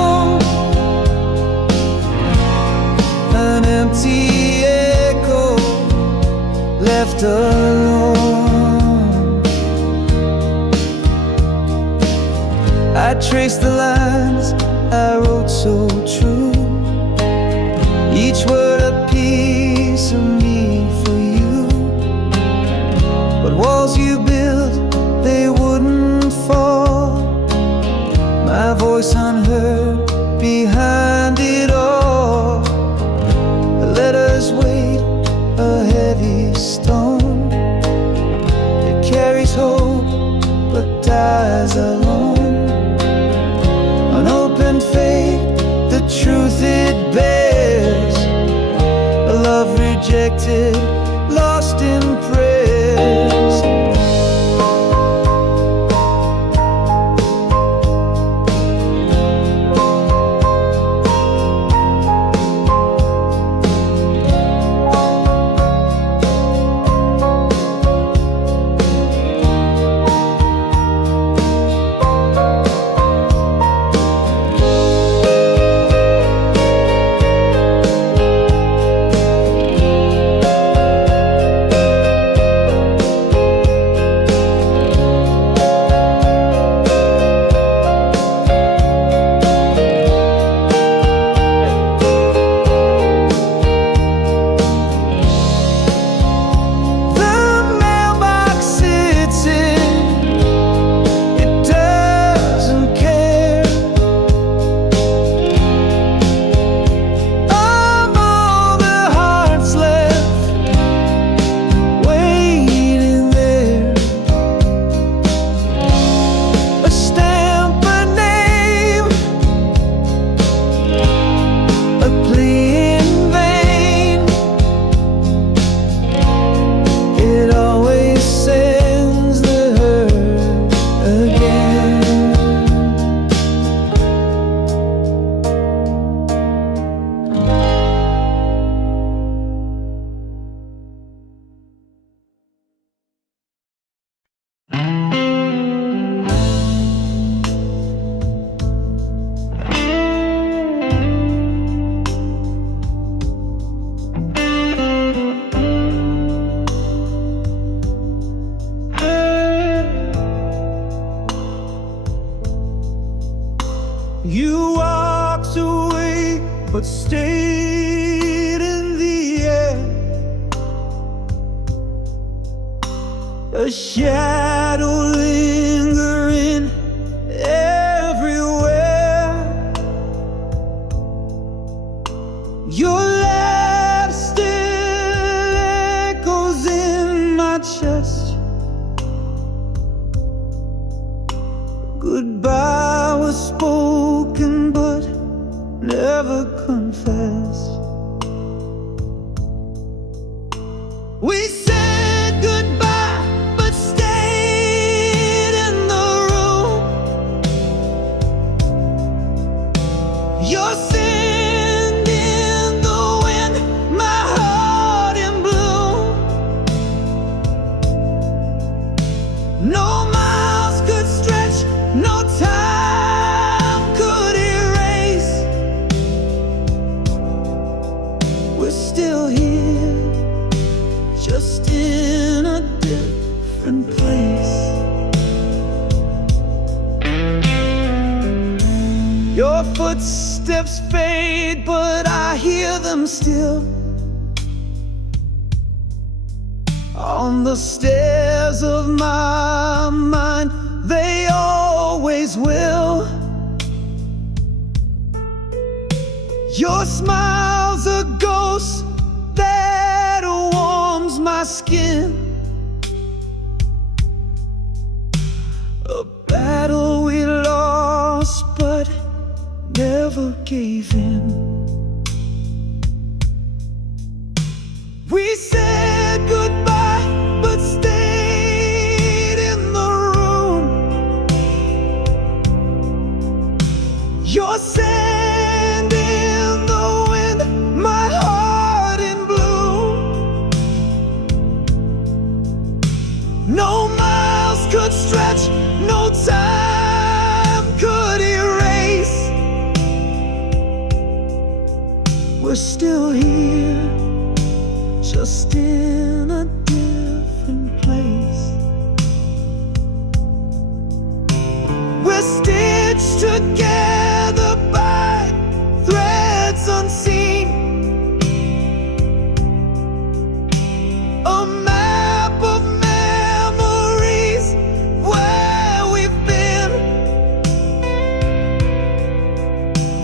lost alone. I traced the lines I wrote so true, each word a piece of me for you. But walls you built, they wouldn't fall, my voice unheard behind it all. The letters weighed a heavy stone, it carries hope but dies alone. Unopened fate, the truth it bears, a love rejected, lost in prayers. You walked away, but stayed in the air. A shadow lingering everywhere. Your laugh still echoes in my chest. Goodbye was spoken but never confessed. We said goodbye but stayed in the room. Your sand in the wind, my heart in bloom. No miles could stretch, no time could erase. We're still here, just in a different place. Your footsteps fade, but I hear them still on the stairs of my mind. They always will. Your smile's a ghost that warms my skin. A battle we lost but never gave in. We said goodbye but stayed in the room. Your sand in the wind, my heart in bloom. No miles could stretch, no time could erase. We're still here, just in a different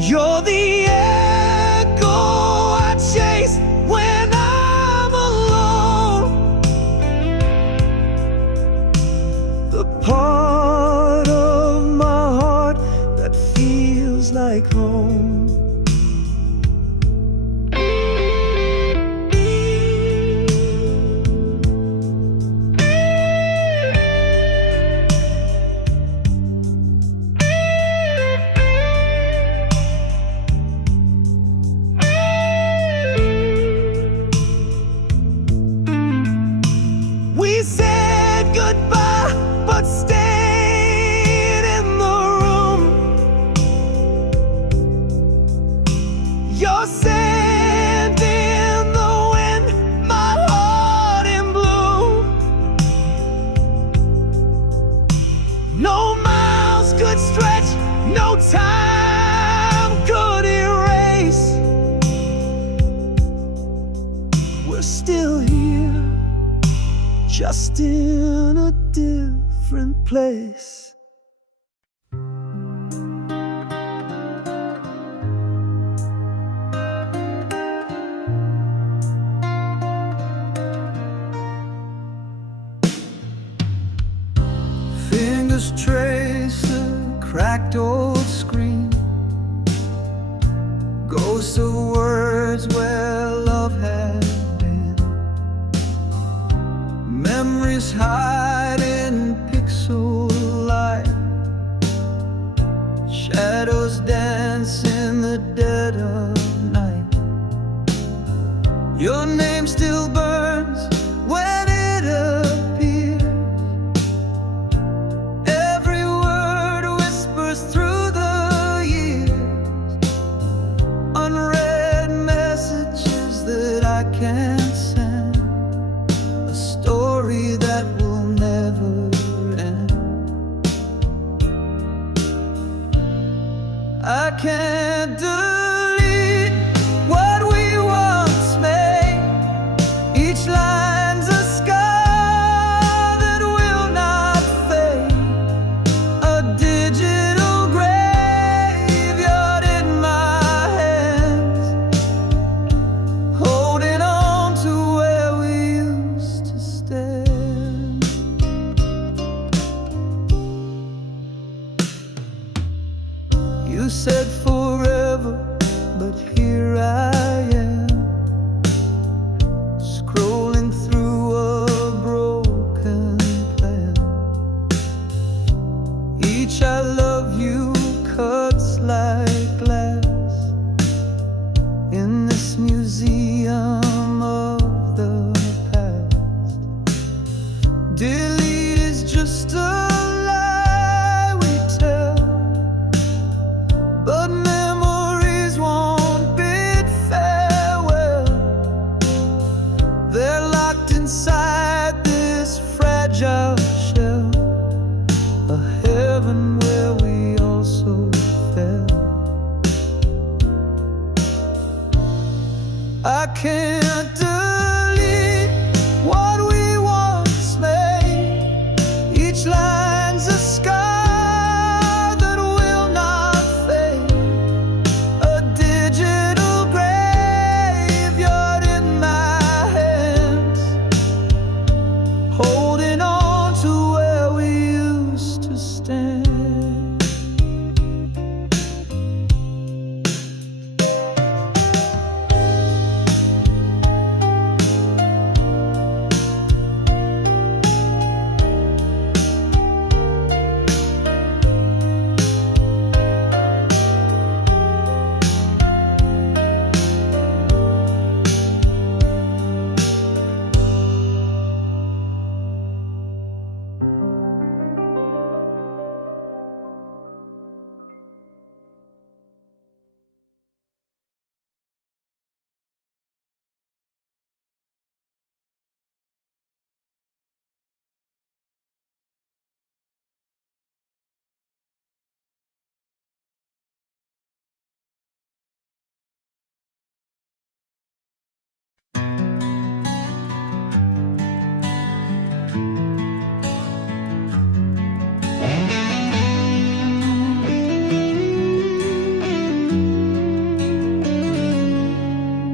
You're the echo I chase when I'm alone, the part of my heart that feels like home. We said goodbye, but stayed in the room. Your scent in the wind, my heart in blue. No miles could stretch, no time could erase. We're still here, just in a different place. Fingers trace a cracked old screen, ghosts of words where love had been. Memories hide in pixel light, shadows dance in the dead of night. Your name still burns when it appears. Every word whispers through the years, unread messages that I can't send, a story that will never end. I can't delete what we once made. Each line's a scar that will not fade, a digital graveyard in my hands, holding on to where we used to stand. You said forever, but here I am, scrolling through a broken plan. Each I love you cuts like glass in this museum of the past. Delete is just a lie we tell, but memories won't bid farewell. They're locked inside this fragile shell, a heaven where we also fell. I can't delete what we once made. Each line's a scar that will not fade, a digital graveyard in my hands, holding on to where we used to stand.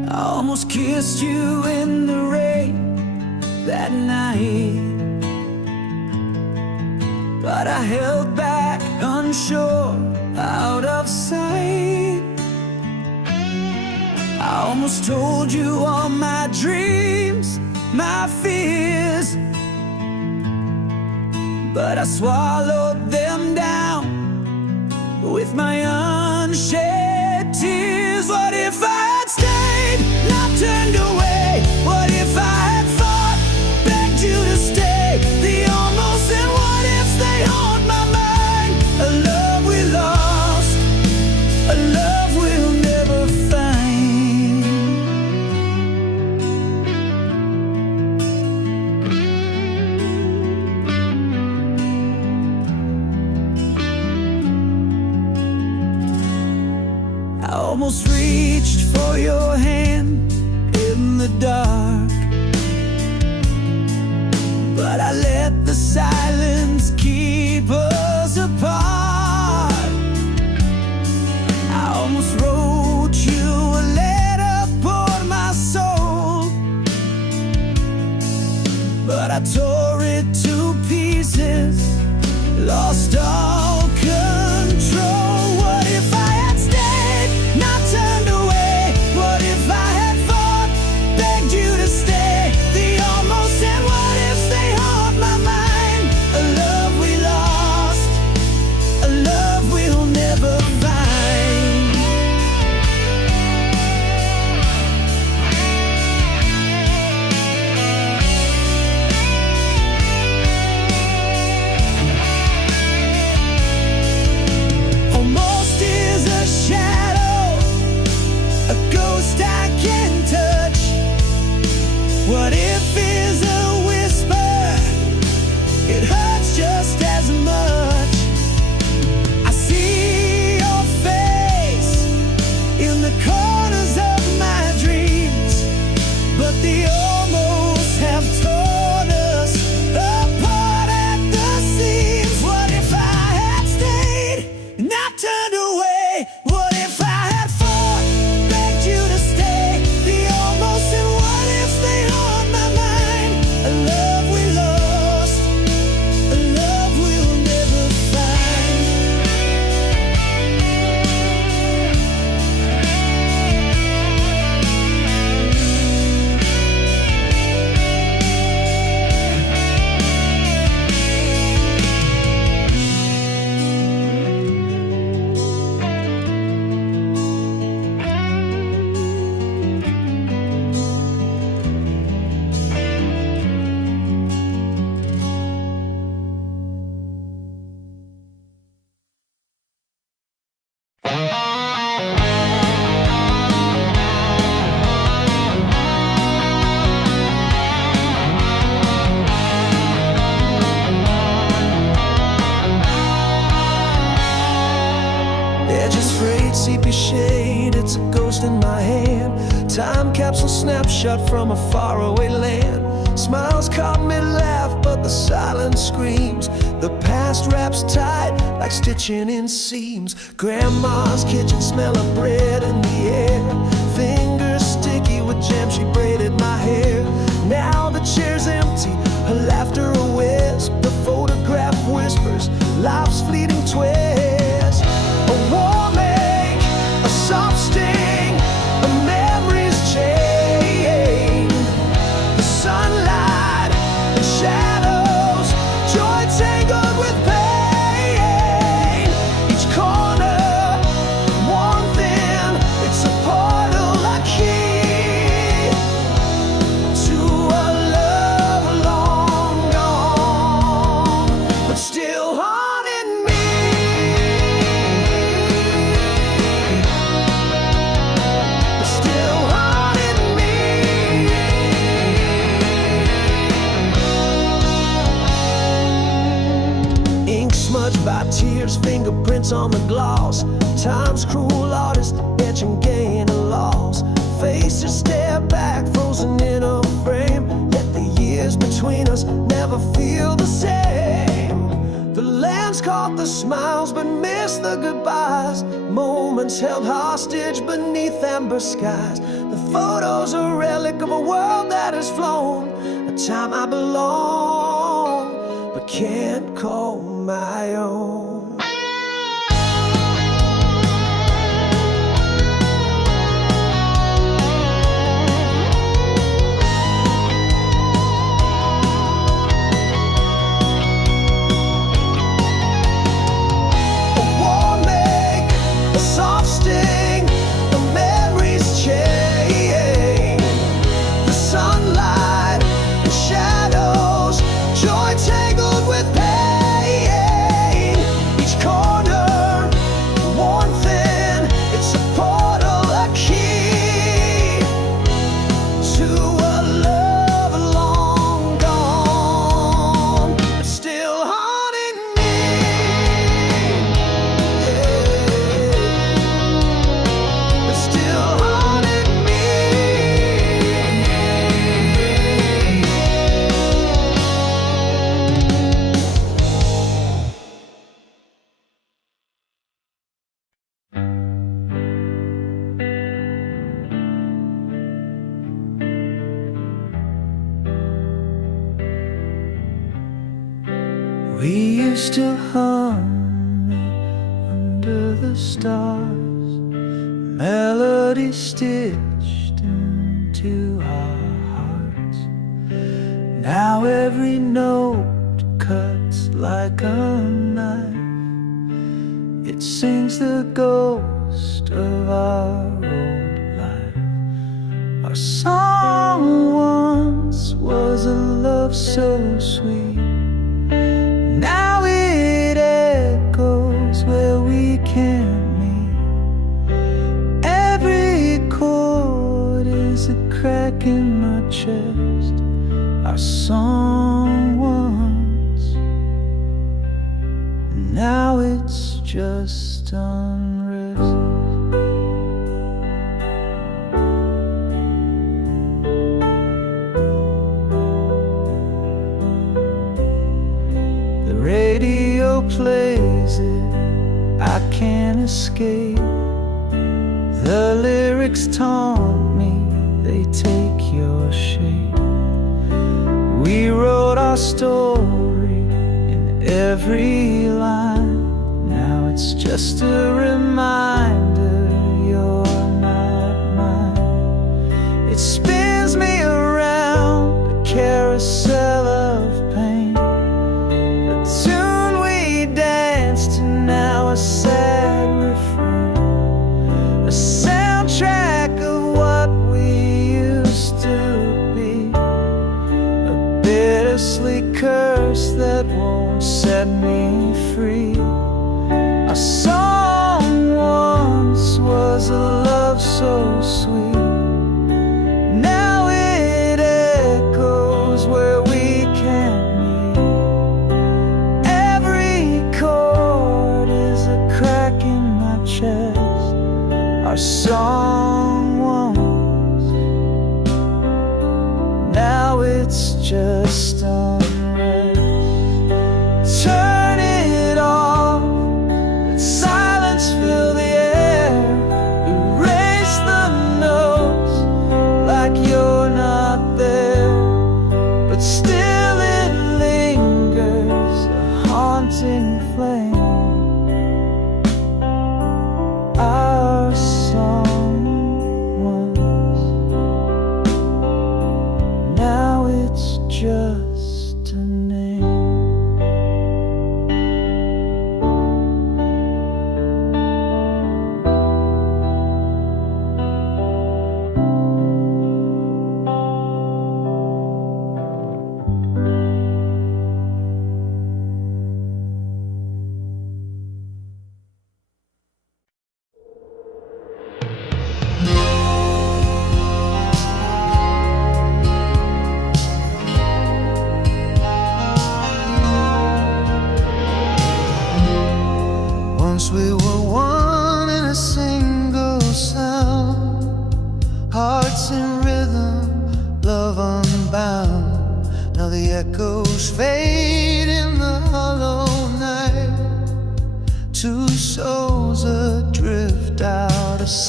I almost kissed you in the rain that night, but I held back, unsure, out of sight. I almost told you all my dreams, my fears, but I swallowed them down with my unshed tears. What if I had stayed, not turned away? What if I had fought, begged you to stay? The almost and what ifs, they haunt my mind. A love we lost, a love we'll never find. I almost reached for your hand in the dark, but I let the silence keep us apart. I almost wrote you a letter, poured my soul, but I tore it to pieces, lost all control. What if I had stayed, not turned away? What if I had fought, begged you to stay? The almost and what ifs, they haunt my mind. A love we lost, a love we'll never find. Almost is a shadow, a ghost I can touch. What if is a whisper, it hurts just as much. I see your face in the corners of my dreams, but the almost have torn us apart at the seams. What if I had stayed, not turned away? What if I had fought, begged you to stay? The almost and what ifs, they haunt my mind. A love we lost, a love we'll never find. Edges frayed, sepia shade, it's a ghost in my hand. Time capsule snapshot from a faraway land. Smiles caught me laugh, but the silence screams. The past wraps tight like stitching in seams. Grandma's kitchen, smell of bread in the air. Fingers sticky with jam, she braided my hair. Now the chair's empty, her laughter a wisp. The photograph whispers, life's fleeting twist. A warm ache, a soft sting, a memory's chain. The sunlight and shadows, joy tangled with pain. Each corner, one thing, it's a portal, a key to a love long gone, but still haunting me. But still haunting me. Ink smudged by tears, fingerprints on the gloss. Time's cruel artist, etching gain and loss. Faces stare back, frozen in a frame. Yet the years between us never feel the same. The lens caught the smiles but missed the goodbyes. Moments moments held hostage beneath amber skies. The photos a relic of a world that has flown, a time I belong but can't call my own. Soft sting, the memories chain, the sunlight and shadows, joy tangled with pain. Each corner, one thing, it's a portal, a key to a love long gone, but still haunting me. We used to hum under the stars, melody stitched into our hearts. Now every note cuts like a knife. It sings the ghost of our old life. Our song once was a love so sweet. Now it echoes where we can't meet. Every chord is a crack in my chest. Our song once, now it's just unrest. Radio plays it, I can't escape. The lyrics taunt me, they take your shape. We wrote our story in every line. Now it's just a reminder you're not mine. It spins me around a carousel of pain. A sad refrain, a soundtrack of what we used to be, a bittersweet curse that won't set me free. Our song once was a love so sweet. Now it echoes where we can't meet. Every chord is a crack in my chest. Our song once, now it's just unrest. Turn it off, let silence fill the air. Erase the notes like you're not there, but still it lingers, a haunting flame. Our song once, now it's just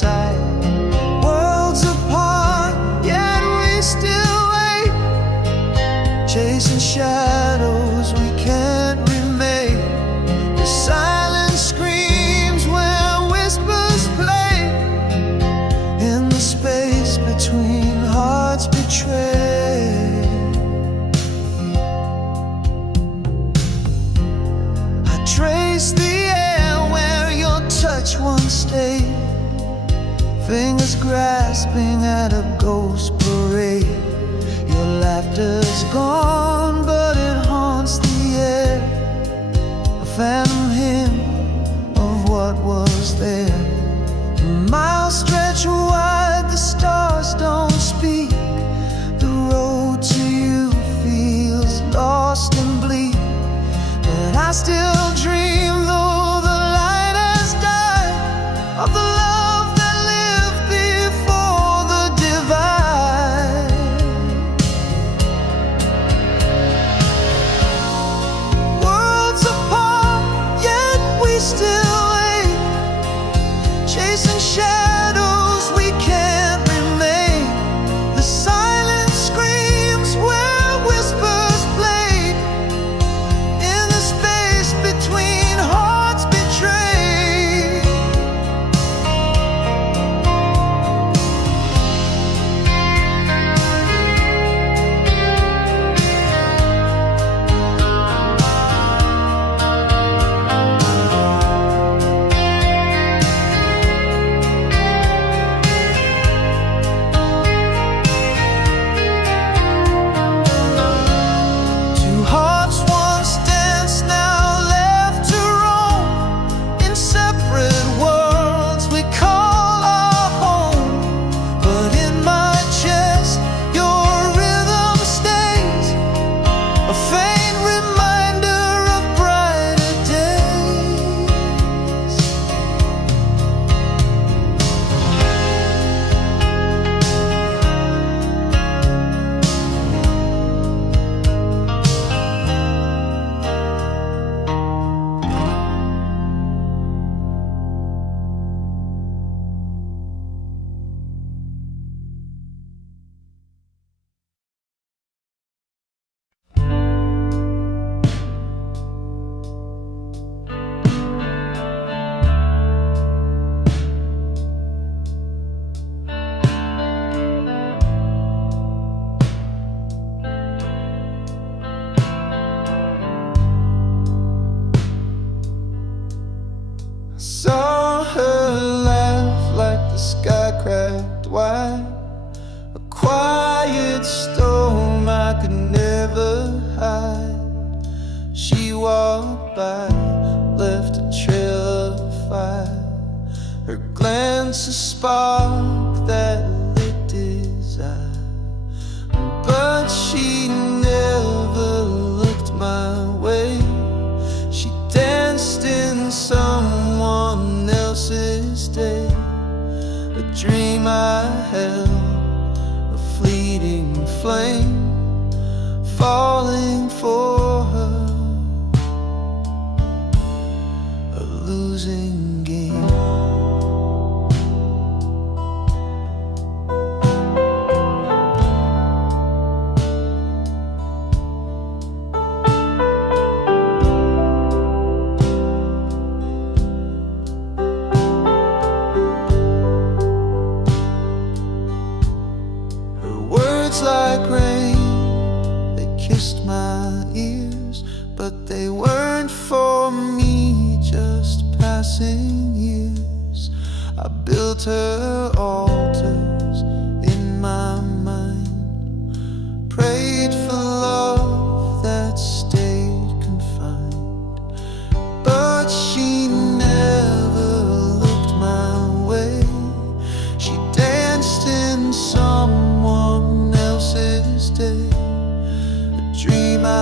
sight. Worlds apart, yet we still wait, chasing shadows we can't remain. The silence screams where whispers play, in the space between hearts betrayed. I trace the air where your touch once stayed, fingers grasping at a ghost parade. Your laughter's gone, but it haunts the air, a phantom hymn of what was there. Miles stretch wide, the stars don't speak. The road to you feels lost and bleak, but I still dream, though the light has died, of the love that lived before the divide. Worlds apart, yet we still wait, chasing shadows we can't remain. The silence screams where whispers played, in the space between hearts betrayed. Two hearts once danced, now left to roam, in separate worlds we call our home. But in my chest your rhythm stays, a faint reminder of brighter days. Saw her laugh like the sky cracked wide, a quiet storm I could never hide. She walked by, left a trail of fire, her glance a spark that lit desire. But she never looked my way, she danced in someone else's day. A dream I held, a fleeting flame, falling for her, a losing game. Like rain, they kissed my ears, but they weren't for me, just passing years. I built her altars in my mind, prayed for love that stayed confined, but she never looked my way. She danced in someone else's day, a dream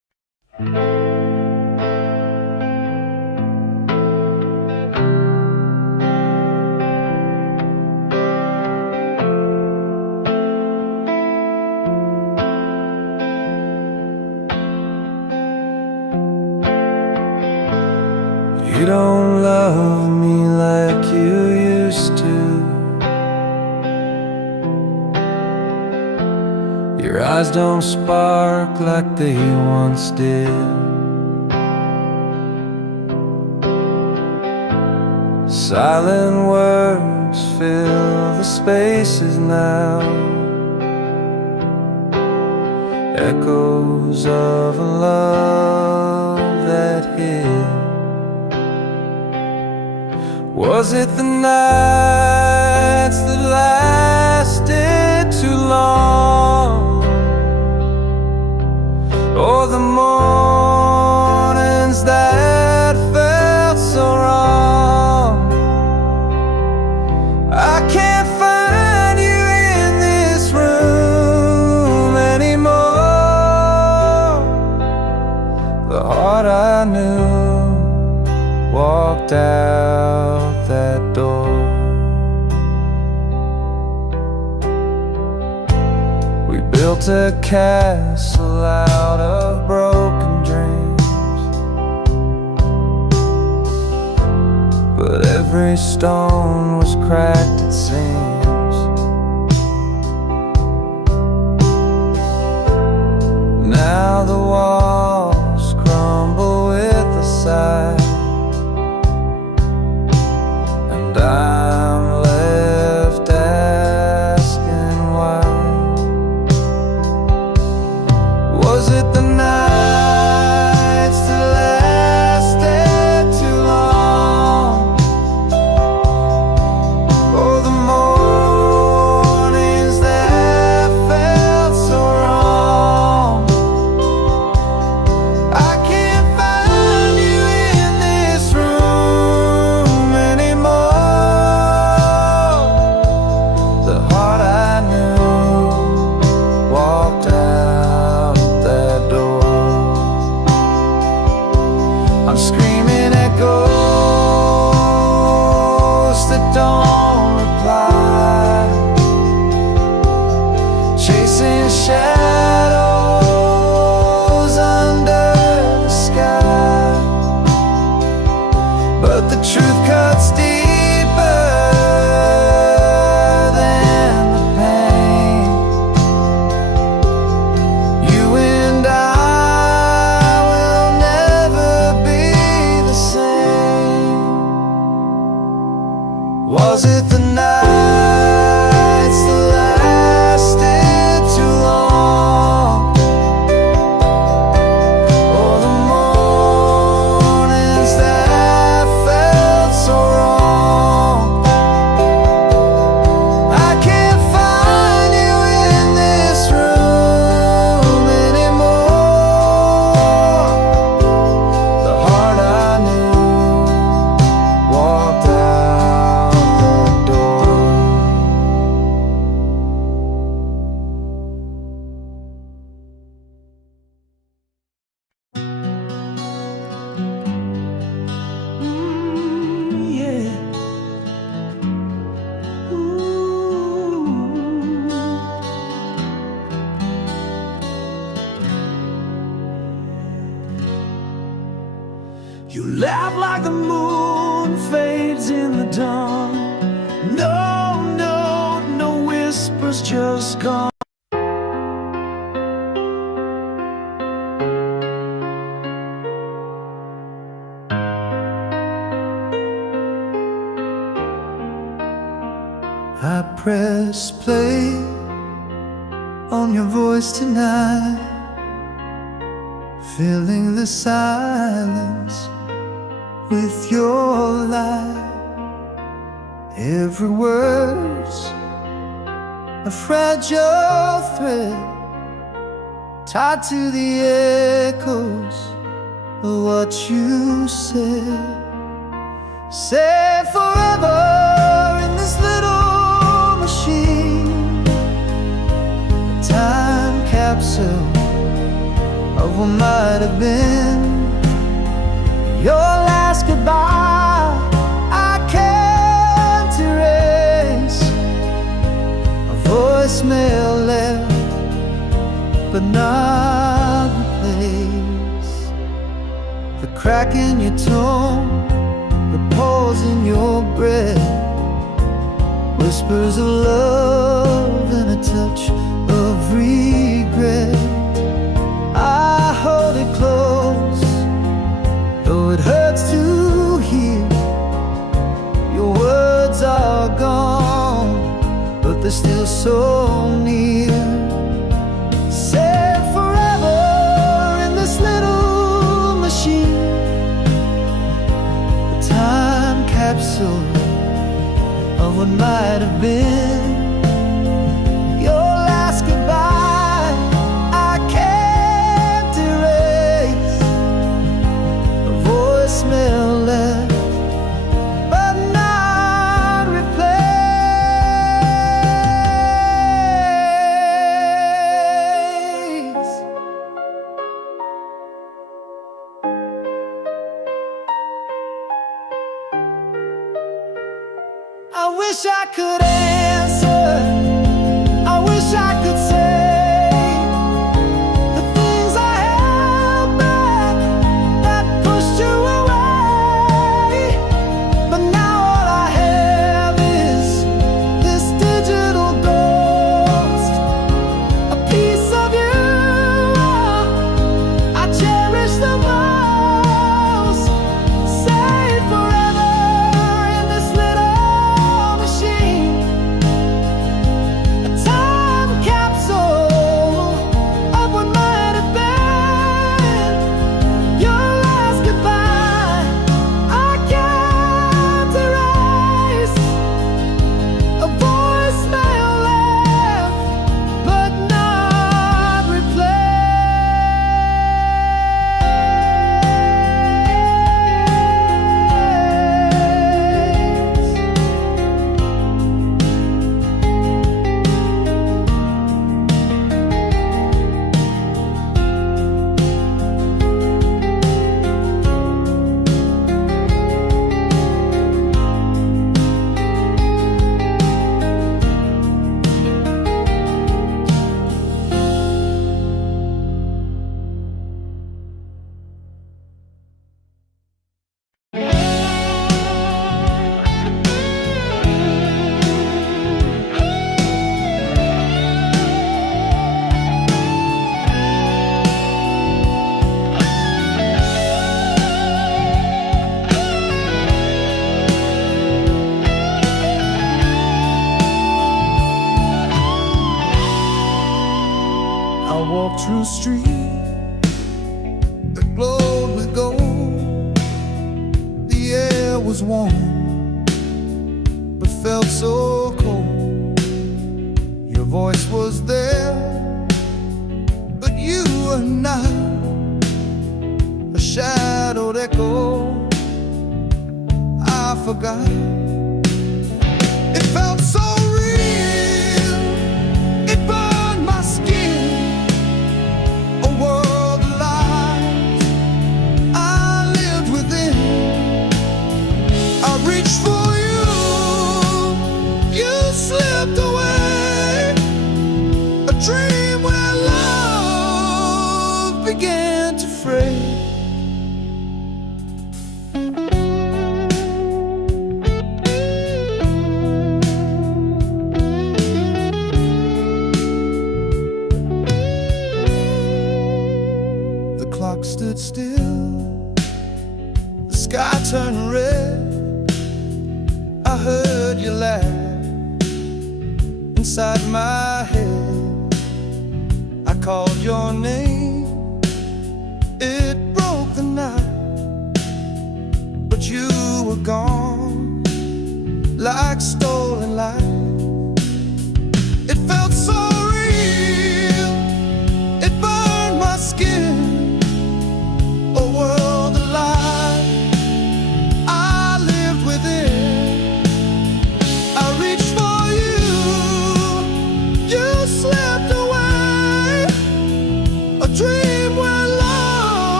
You don't love me like you used to. Your eyes don't spark like they once did. Silent words fill the spaces now, echoes of a love that hid. Was it the nights that lasted too long, or the mornings that felt so wrong? I can't find you in this room anymore. The heart I knew walked out that door. We built a castle out of broken dreams, but every stone was cracked, it seems. Now the walls crumble with a sigh, and I'm left asking why. Was it the nights that lasted too long, or the mornings that felt so wrong? I can't find you in this room anymore. The heart I knew walked out that door. I'm screaming at ghosts that don't reply, chasing shadows under the sky. But the truth cuts deeper than the pain. You and I will never be the same. Was it the nights that lasted too long, or the mornings that felt so wrong? I can't find you in this room anymore. The heart I knew walked out the door. Yeah. You laugh like the moon fades in the dawn. No, no, no whispers, just gone. I press play on your voice tonight, filling the silence with your light. Every word's a fragile thread tied to the echoes of what you said. Say forever in this little machine, a time capsule of what might might have been your last goodbye. I can't erase a voicemail left, but not replace the crack in your tone, the pause in your breath, whispers of love and a touch of regret. I hold it close, though it hurts to hear. Your words are gone, but they're still so near. Said forever in this little machine, a time capsule of what might have been your last goodbye. I can't erase a voicemail left, but not replace. I wish I could answer, I wish I could say the things I held back that pushed you away. But now all I have is this digital ghost, a piece of you I cherish the most. Saved forever in this little machine, a time capsule of what might have been your last goodbye. I can't erase a voicemail left, but not I walked through a street that glowed with gold. The air was warm, but felt so cold. Your voice was there, but you were not. A shadowed echo I forgot. It felt so real, it burned my skin. A world of lies I lived within. I reached for you, you slipped away. A dream where love began to fray. The clock stood still, the sky turned red. I heard you laugh inside my head. I called your name, it broke the night, but you were gone like stolen light. It felt so real, it burned my skin. A world of lies I lived within. I reached for you, you slipped away. A dream where love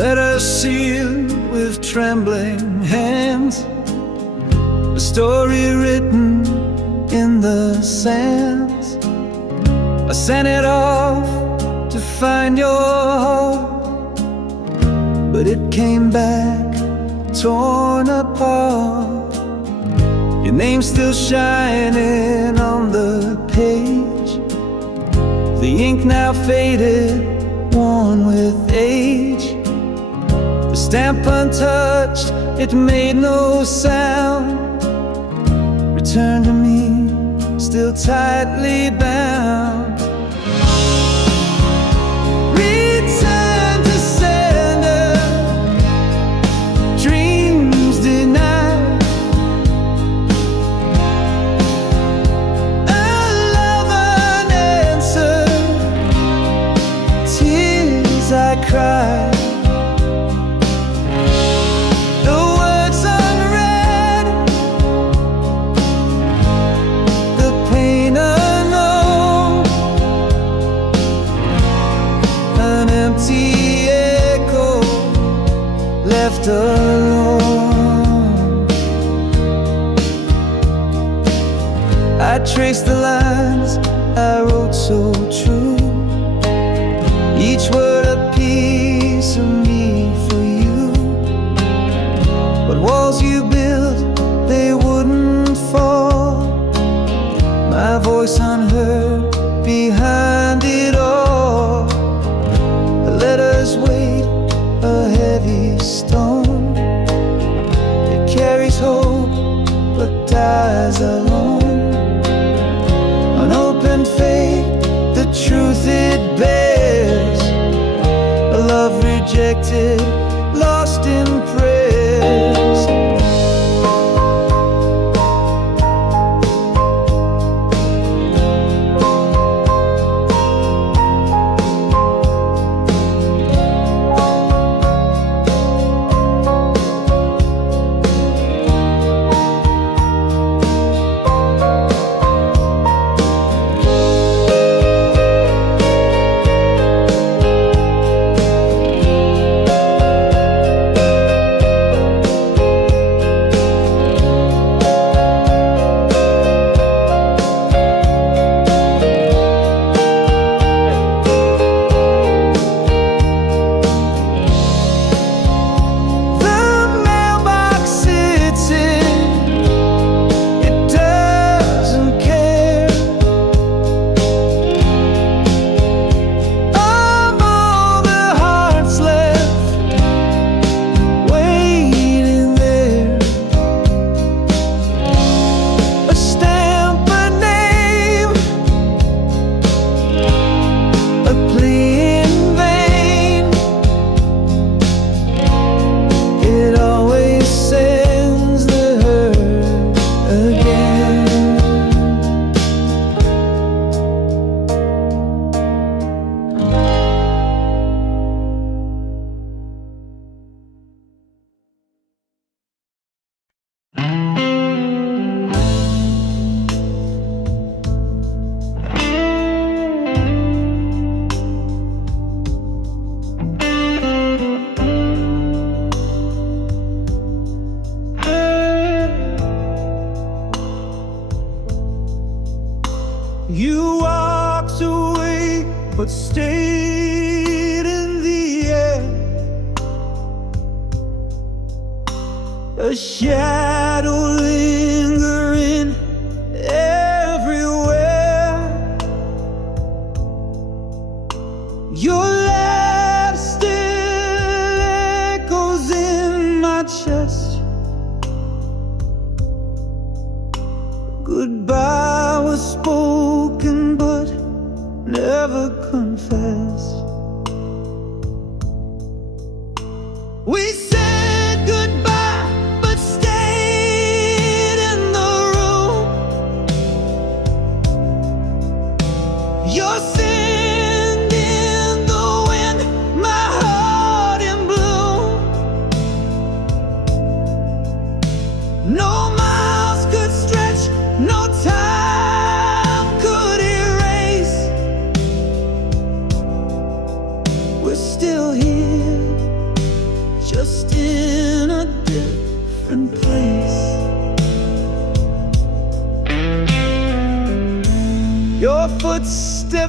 Letter sealed with trembling hands, a story written in the sands. I sent it off to find your heart, but it came back torn apart. Your name's still shining on the page, the ink now faded, worn with age. The stamp untouched, it made no sound. Return to me, still tightly bound. Return to sender, dreams denied. A love unanswered, tears I cried. Left alone, I traced the lines I wrote so true, each word a piece of me for you. But walls you built, they wouldn't fall, my voice unheard behind it all. The letters weighed a heavy stone, it carries hope but dies alone. Unopened fate, the truth it bears, a love rejected, lost in prayers. You walked away, but stayed in the air. A shadow lingering everywhere. Your laugh still echoes in my chest. Goodbye was spoken but never confessed. We said goodbye but stayed in the room. Your sand in the wind, my heart in bloom. No miles could stretch, no time could erase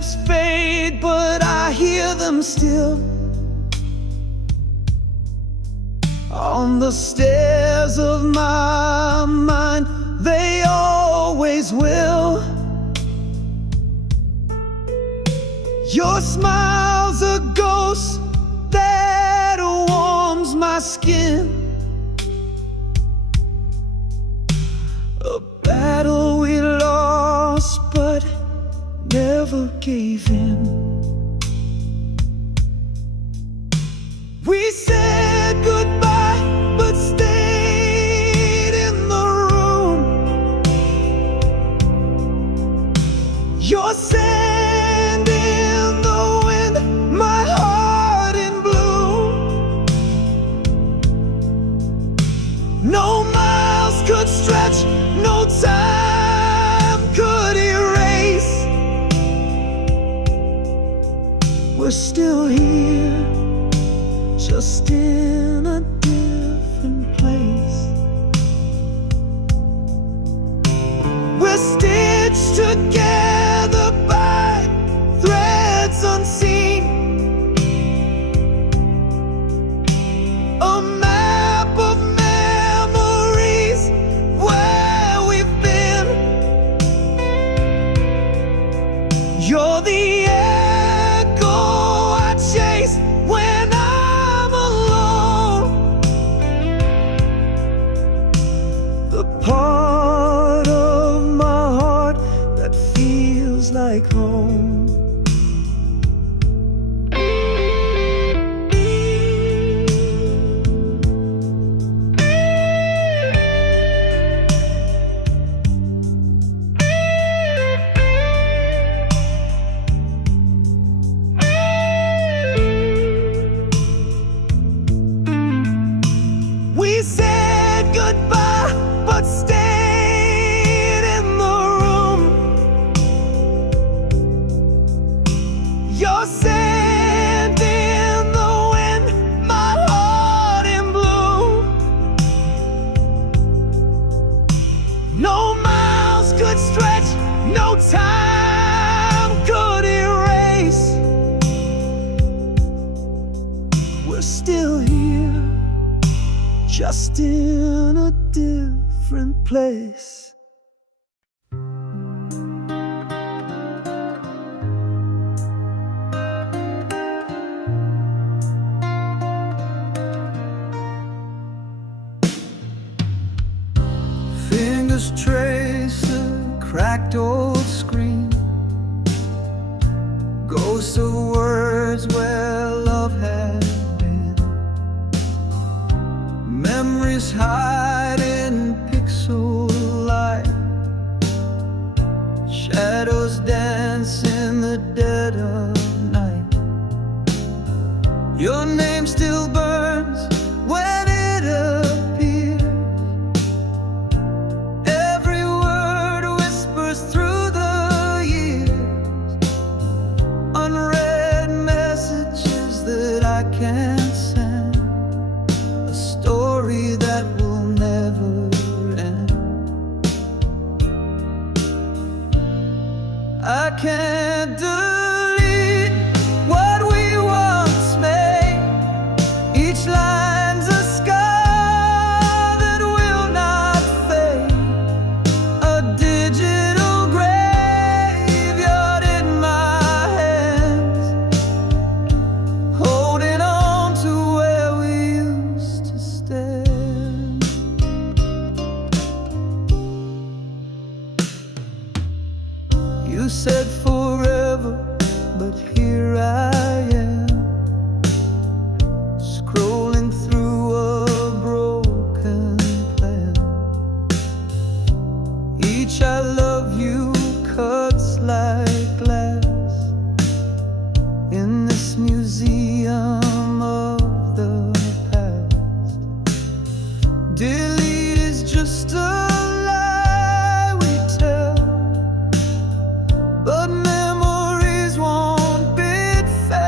footsteps fade, but I hear them still on the stairs of my mind. They always will. Your smile's a ghost that warms my skin. A battle we lost but never gave in. We said goodbye but stayed in the room. Your sand in the wind, my heart in bloom. No miles could stretch, no time could erase. We're still here, just in a different place. We're stitched together by threads unseen. A map of memories where we've been. You're the echo I chase when I'm alone. The part of my heart that feels like home. We said goodbye but stayed in the room. Your sand in the wind, my heart in bloom. No miles could stretch, no time could erase. We're still here, just in a different place. Fingers trace the cracked old screen, ghosts of words where love had been. Memories hide in pixel light, shadows dance in the dead of night. Your name still burns when it appears. Every word whispers through the years. Unread messages that I can't send, a story that will never end. I can't delete what we once made. Each line's a scar that will not fade. A digital graveyard in my hands, holding on to where we used to stand. You said forever, but here I am, scrolling through a broken plan. Each I love you cuts like glass in this museum of the past. Delete is just a lie we tell, but memories won't bid farewell.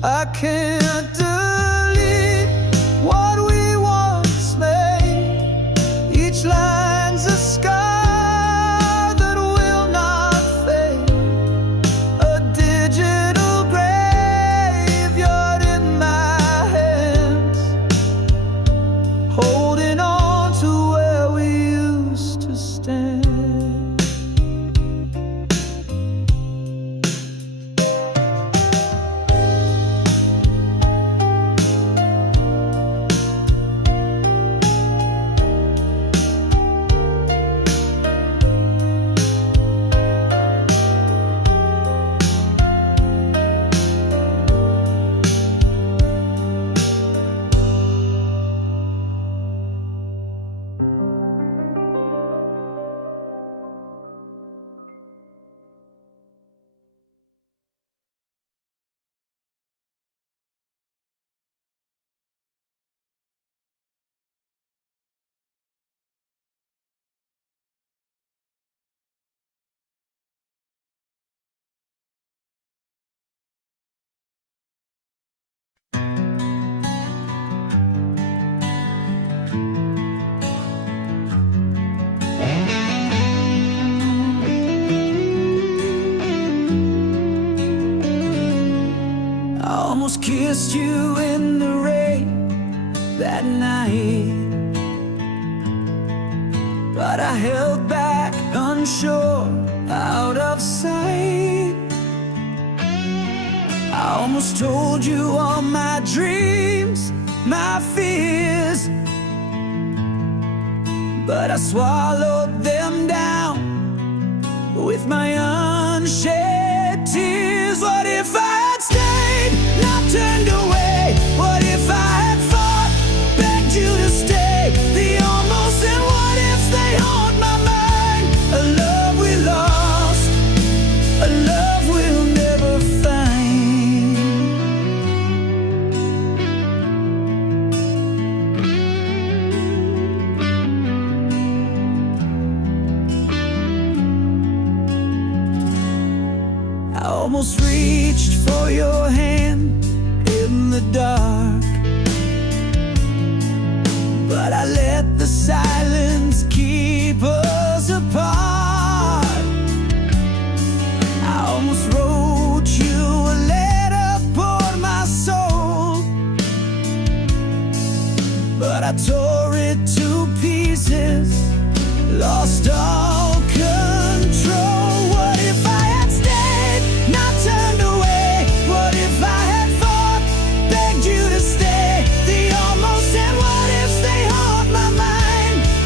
I can't delete what we once made. Each line's a scar that will not fade. A digital graveyard in my hands, holding on to where we used to stand. I almost kissed you in the rain that night, but I held back, unsure, out of sight. I almost told you all my dreams, my fears, but I swallowed them down with my unshed tears. What if I had stayed, not turned away? What if I had fought, begged you to stay? The almost and what ifs, they haunt my mind. A love we lost, a love we'll never find. I almost reached for your hand in the dark, but I let the silence keep us apart. I almost wrote you a letter, poured my soul, but I tore it to pieces, lost all control. What if I had stayed, not turned away? What if I had fought, begged you to stay? The almost and what ifs, they haunt my mind.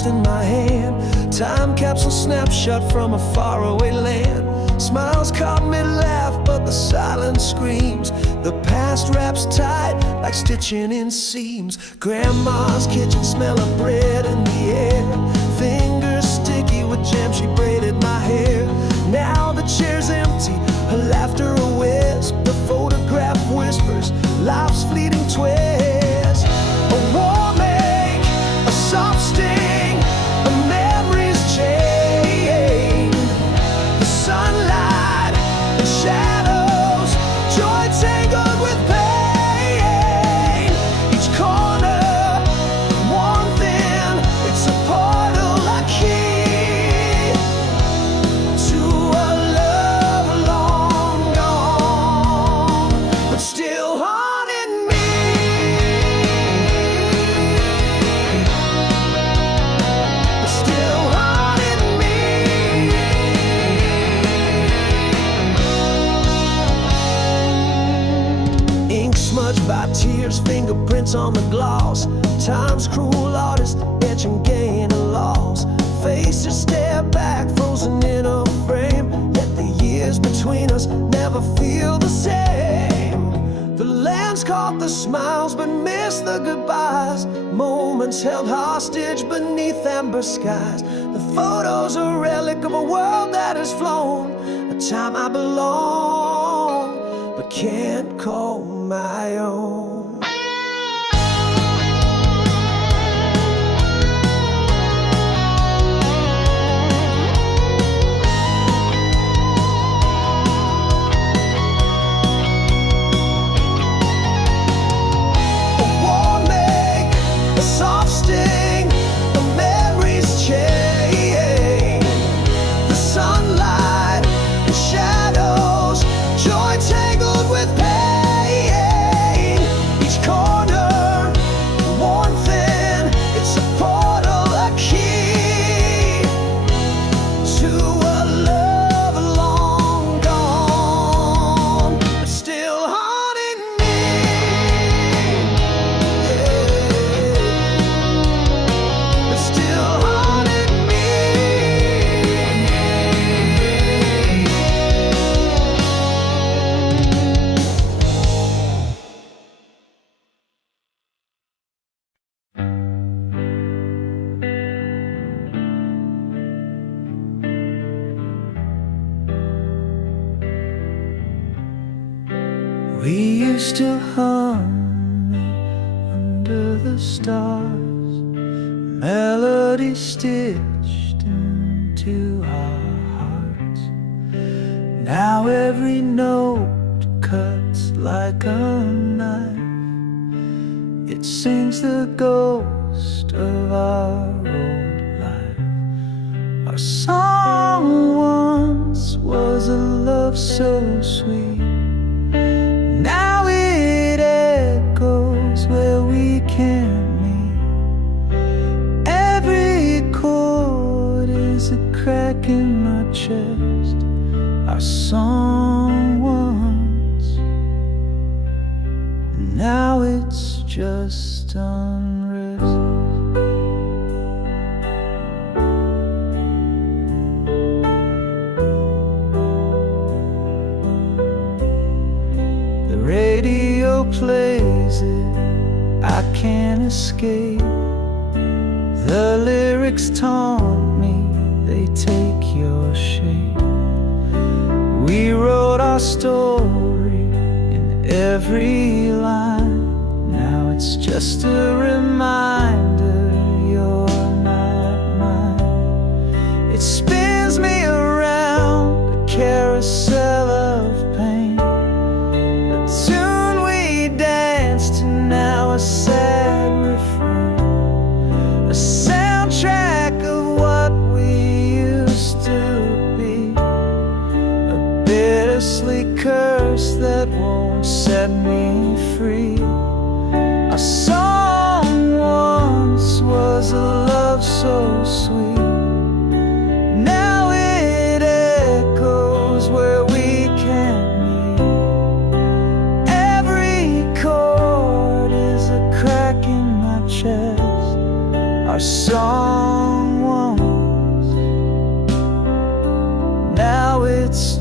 closed in my hand. Time capsule snapshot from a faraway land. Smiles caught mid-laugh, but the silence screams. The past wraps tight like stitching in seams. Grandma's kitchen smell of bread in the air. Fingers sticky with jam, she braided my hair. Now the chair's empty, her laughter a wisp. The photograph whispers life's fleeting twist. A warm ache, a soft sting, a memory's chain. The sunlight, the shadows, joy tangled with pain. Each corner, one thing, it's a portal I key to a love long gone, but still haunting me. But still haunting me. Ink smudged by tears, fingerprints on the gloss. Time's cruel artist, etching gain and loss. Faces stare back, frozen in a frame. Let the years between us never feel the same. The lens caught the smiles but missed the goodbyes. Moments held hostage beneath amber skies. The photo's a relic of a world that has flown. A time I belong but can't call my own. A warm ache, a soft sting, a memory's chain. The sunlight, the shadows, joy tangled with pain. Each corner, one thing, it's a portal, a key to a love long gone, but still haunting me. But still haunting me. We used to hum under the stars, melody stitched into our hearts. Now every note cuts like a knife. It sings the ghost of our old life. Our song once was a love so sweet. Now it echoes where we can't meet. Every chord is a crack in my chest. Our song once, now it's just unrest. The radio plays it, I can't escape. The lyrics taunt me, they take your shape. We wrote our story in every line. Now it's just a reminder you're not mine. It spins me around a carousel of pain. The tune we danced to, now a sad refrain. A soundtrack of what we used to be. A bittersweet curse that won't set me free. Our song once was a love so sweet. Now it echoes where we can't meet. Every chord is a crack in my chest. Our song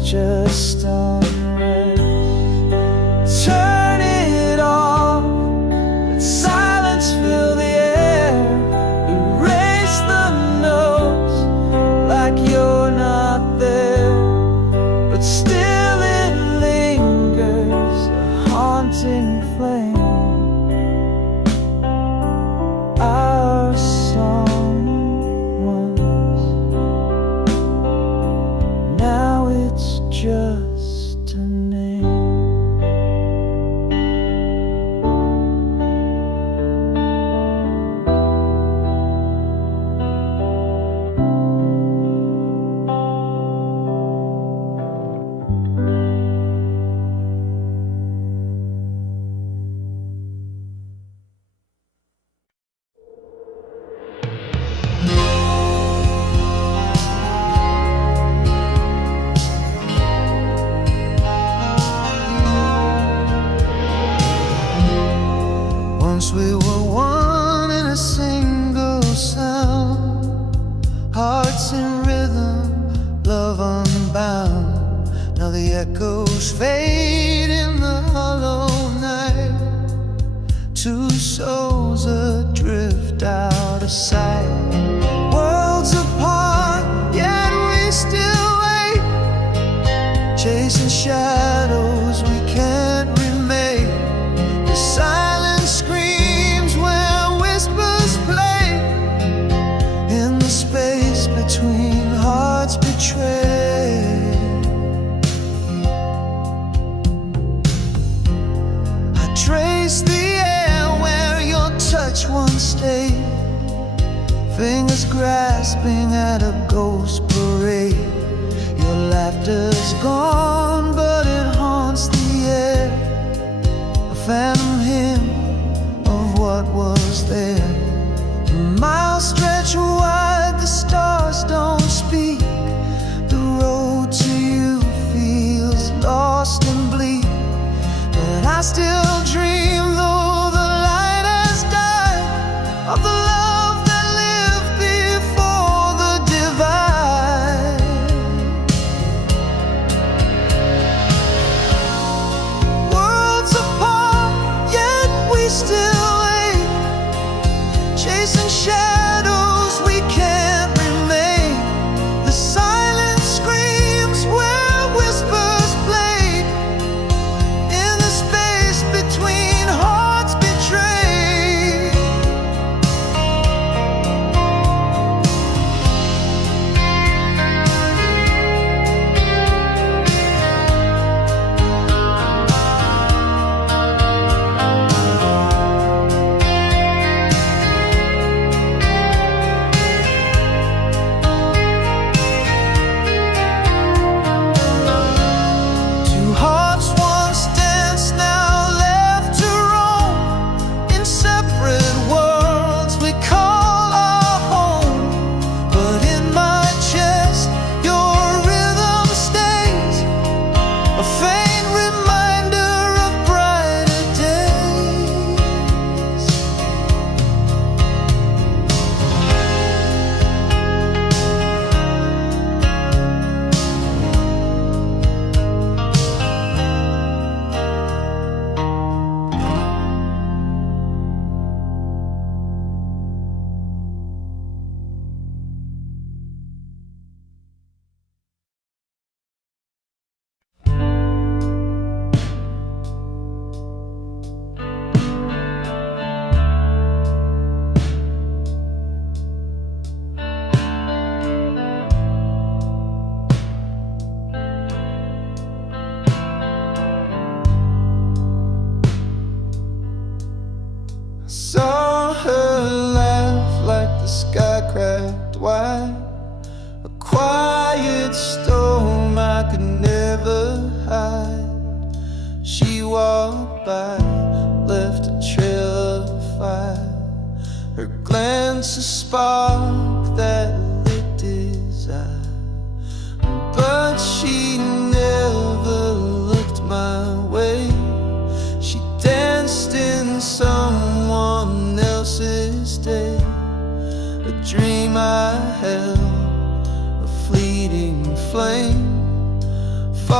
just unrest. Turn it off, let silence fill the air. Erase the notes like you're not there, but still it lingers, a haunting flame. Our song once, now it's just a name. Once we were one in a single sound, hearts in rhythm, love unbound. Now the echoes fade in the hollow night, two souls adrift out of sight. Worlds apart, yet we still wait, chasing shadows we can't remake. The silence screams where whispers play, in the space between hearts betrayed. I trace the air where your touch once stayed, fingers grasping at a ghost parade. Your laughter's gone, but it haunts the air, a phantom hymn of what was there. Miles stretch wide, the stars don't speak. The road to you feels lost and bleak, but I still dream, though the light has died, of the love that lived before the divide. Worlds apart, yet we still wait, chasing shadows we can't remain. The silence screams where whispers played, in the space between hearts betrayed. Two hearts once danced, now left to roam, in separate worlds we call our home. But in my chest your rhythm stays, a faint reminder of brighter days. Saw her laugh like the sky cracked wide, a quiet storm I could never hide. She walked by, left a trail of fire, her glance a spark that lit desire. But she never looked my way, she danced in someone else's day. A dream I held, a fleeting flame,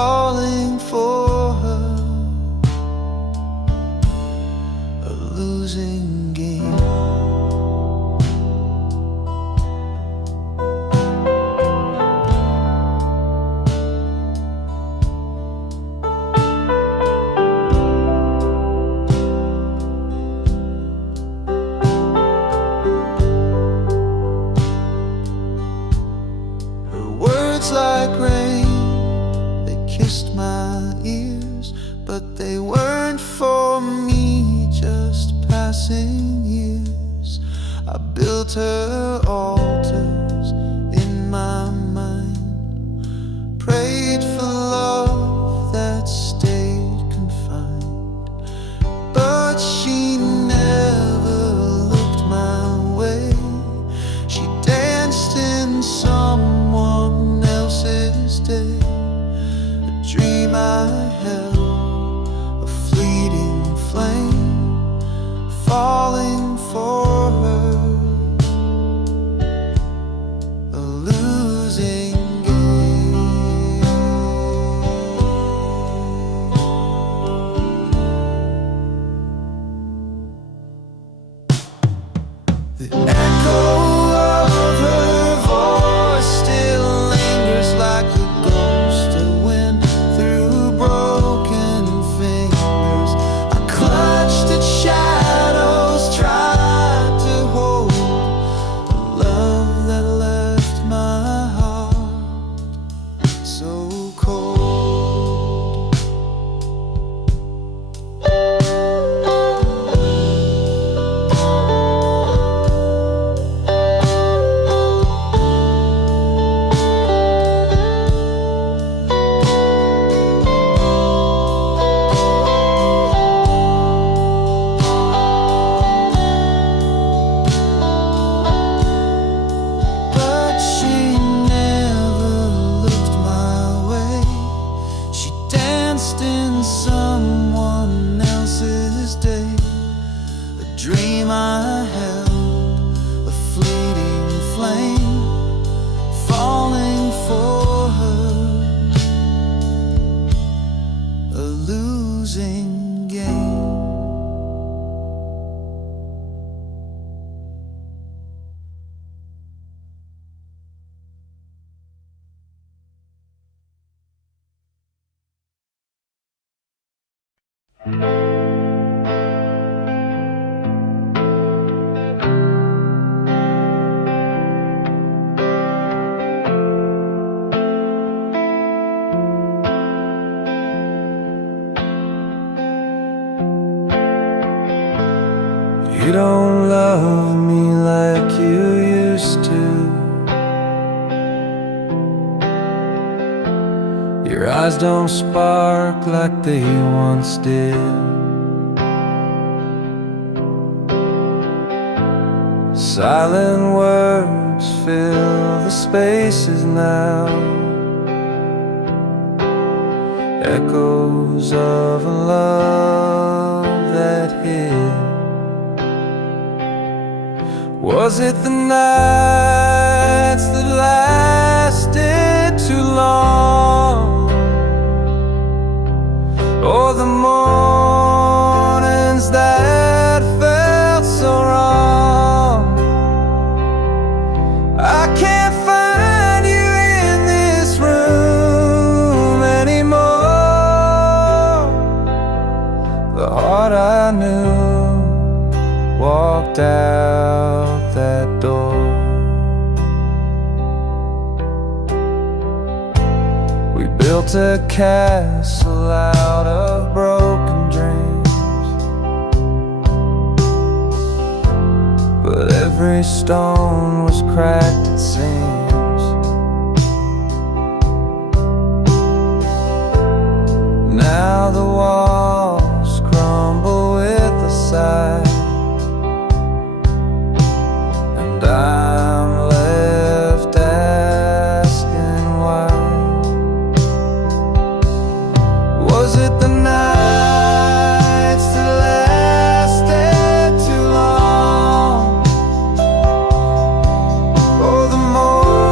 words like rain, they kissed my ears, but they weren't for me, just passing years. I built her altars in my mind, prayed for love that stayed confined, but she never looked my way. She danced in someone else's day, a dream I held, a fleeting flame, falling for her, a losing game. The echo of her voice still lingers like the ghost of wind through broken fingers. I clutched at shadows, tried to hold the love that left my heart so cold. But she never looked my way. She danced in someone else's day, a dream I held, a fleeting flame, falling for her, a losing game. You don't love me like you used to. Your eyes don't spark like they once did. Silent words fill the spaces now, echoes of a love that hid. Was it the nights that lasted too long, or the mornings that felt so wrong? I can't find you in this room anymore. The heart I knew walked out that door. We built a castle out of broken dreams, but every stone was cracked, it seems. Now the walls crumble with a sigh, and I'm left asking why. Was it the nights that lasted too long, or the mornings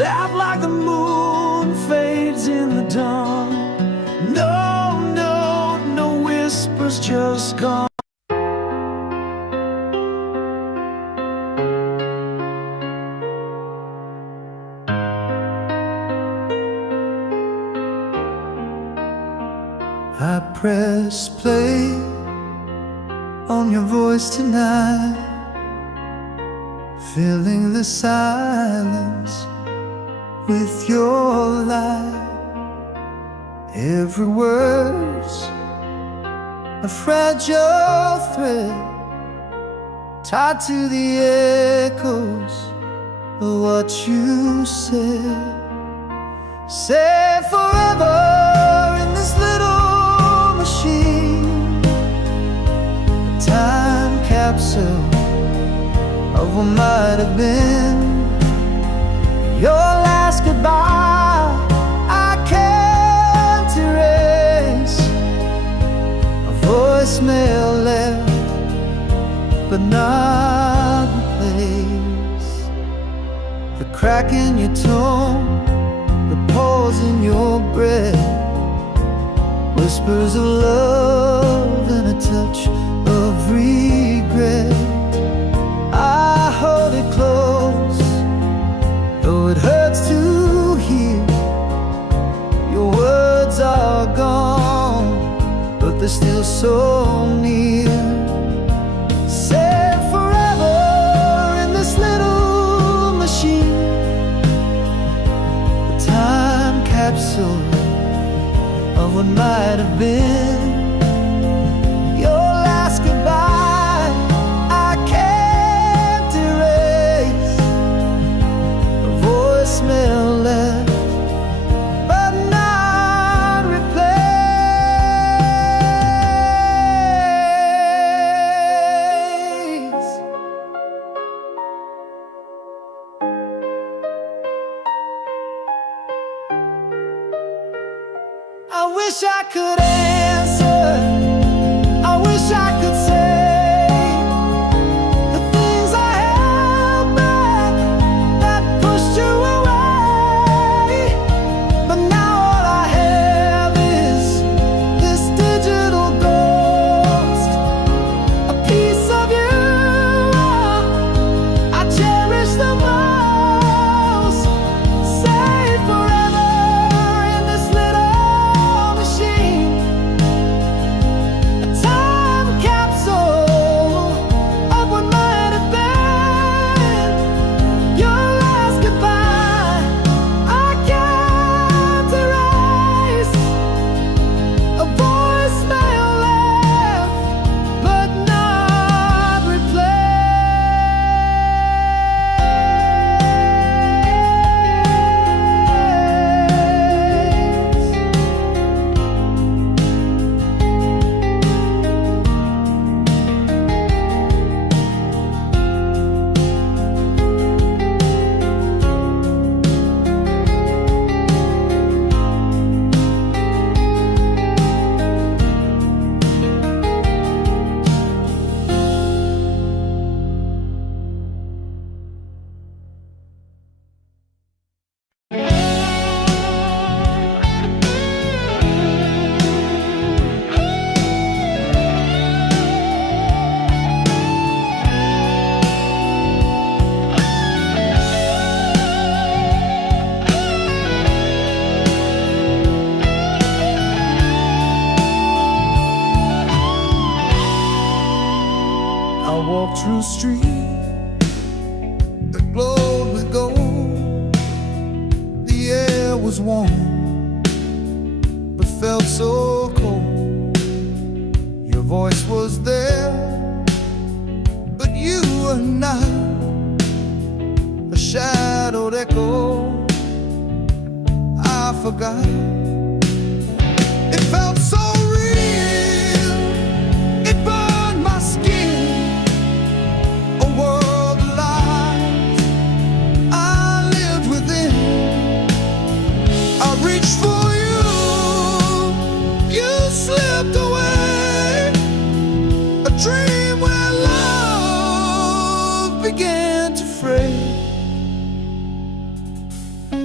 laugh like the moon fades in the dawn. No, no, no whispers, just gone. I press play on your voice tonight, filling the silence with your light. Every word's a fragile thread tied to the echoes of what you said. Say forever in this little machine, a time capsule of what might have been. Your last goodbye I can't erase, a voicemail left but not replaced. The crack in your tone, the pause in your breath, whispers of love and a touch of regret. I hold it close, though it hurts to hear. Your words are gone, but they're still so near. Say forever in this little machine, a time capsule of what might have been. Your last goodbye I can't erase, a voicemail left but not replaced. I wish I could answer, I wish I could say the things I held back that pushed you away. But now all I have is this digital ghost, a piece of you I cherish the most. Say forever in this little machine, a time capsule of what might have been. Your last goodbye I can't erase, a voicemail left but not replaced. I walked through a street that glowed with gold. The air was warm, but felt so cold. Your voice was there, but you were not. A shadowed echo I forgot. It felt so real, it burned my skin. A world of lies I lived within. I reached for you, you slipped away. A dream where love began to fray.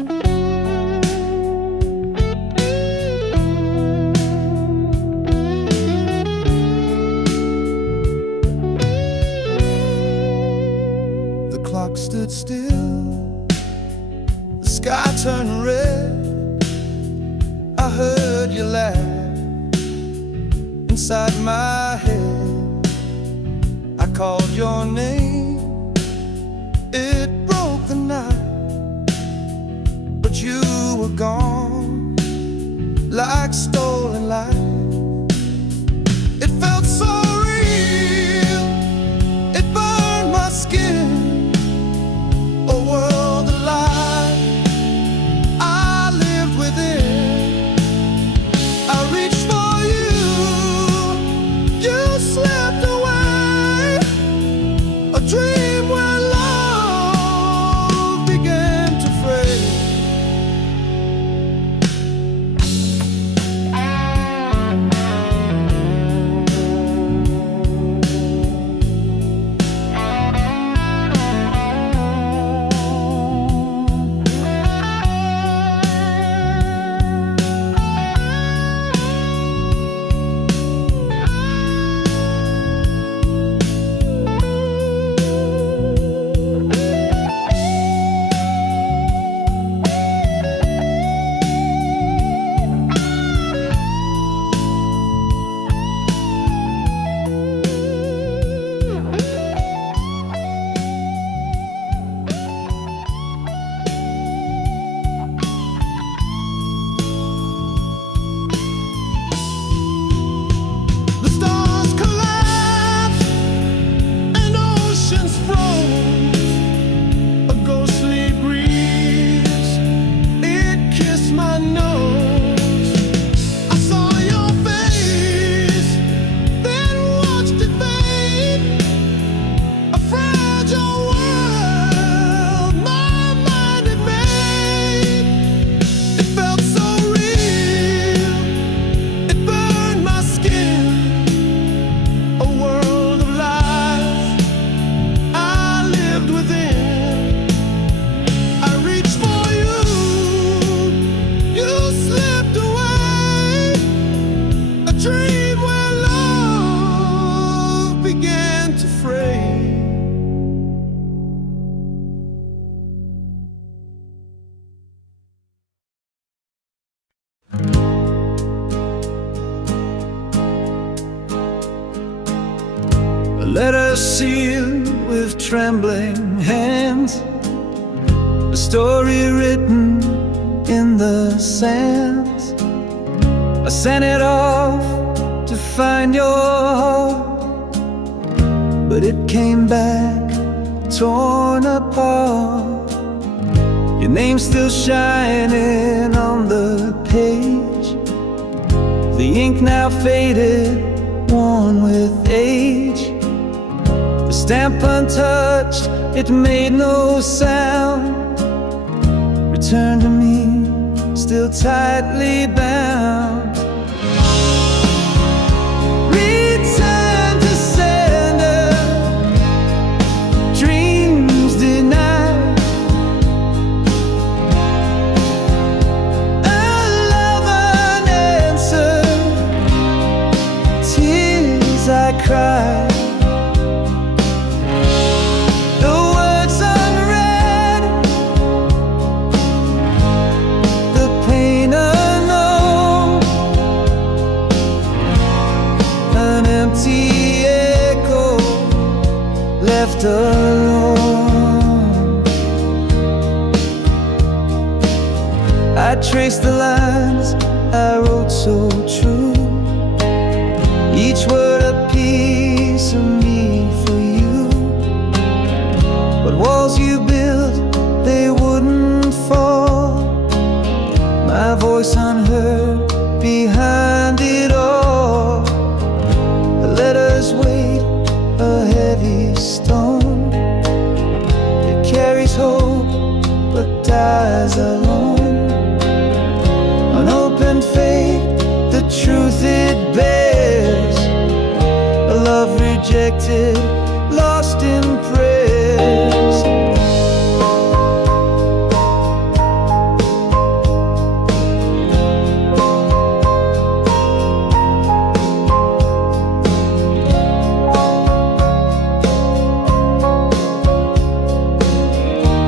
still, the sky turned red. I heard you laugh inside my head. I called your name, it broke the night, but you were gone like stolen light. It felt so real, it burned my skin. A world alive, I lived within. I reached for you, you slipped away. A dream where love began to fray. Letters sealed with trembling hands, a story written in the sands. I sent it off to find your heart, but it came back torn apart. Your name's still shining on the page, the ink now faded, worn with age. The stamp untouched, it made no sound. Return to me, still tightly bound. Return to sender, dreams denied. A love unanswered, tears I cried. Left alone, I traced the lines I wrote so true, each word a piece of me for you. But walls you built, they wouldn't fall, my voice unheard behind it all. The letters weighed a heavy stone, it carries hope but dies alone. Unopened fate, the truth it bears, a love rejected, lost in prayers.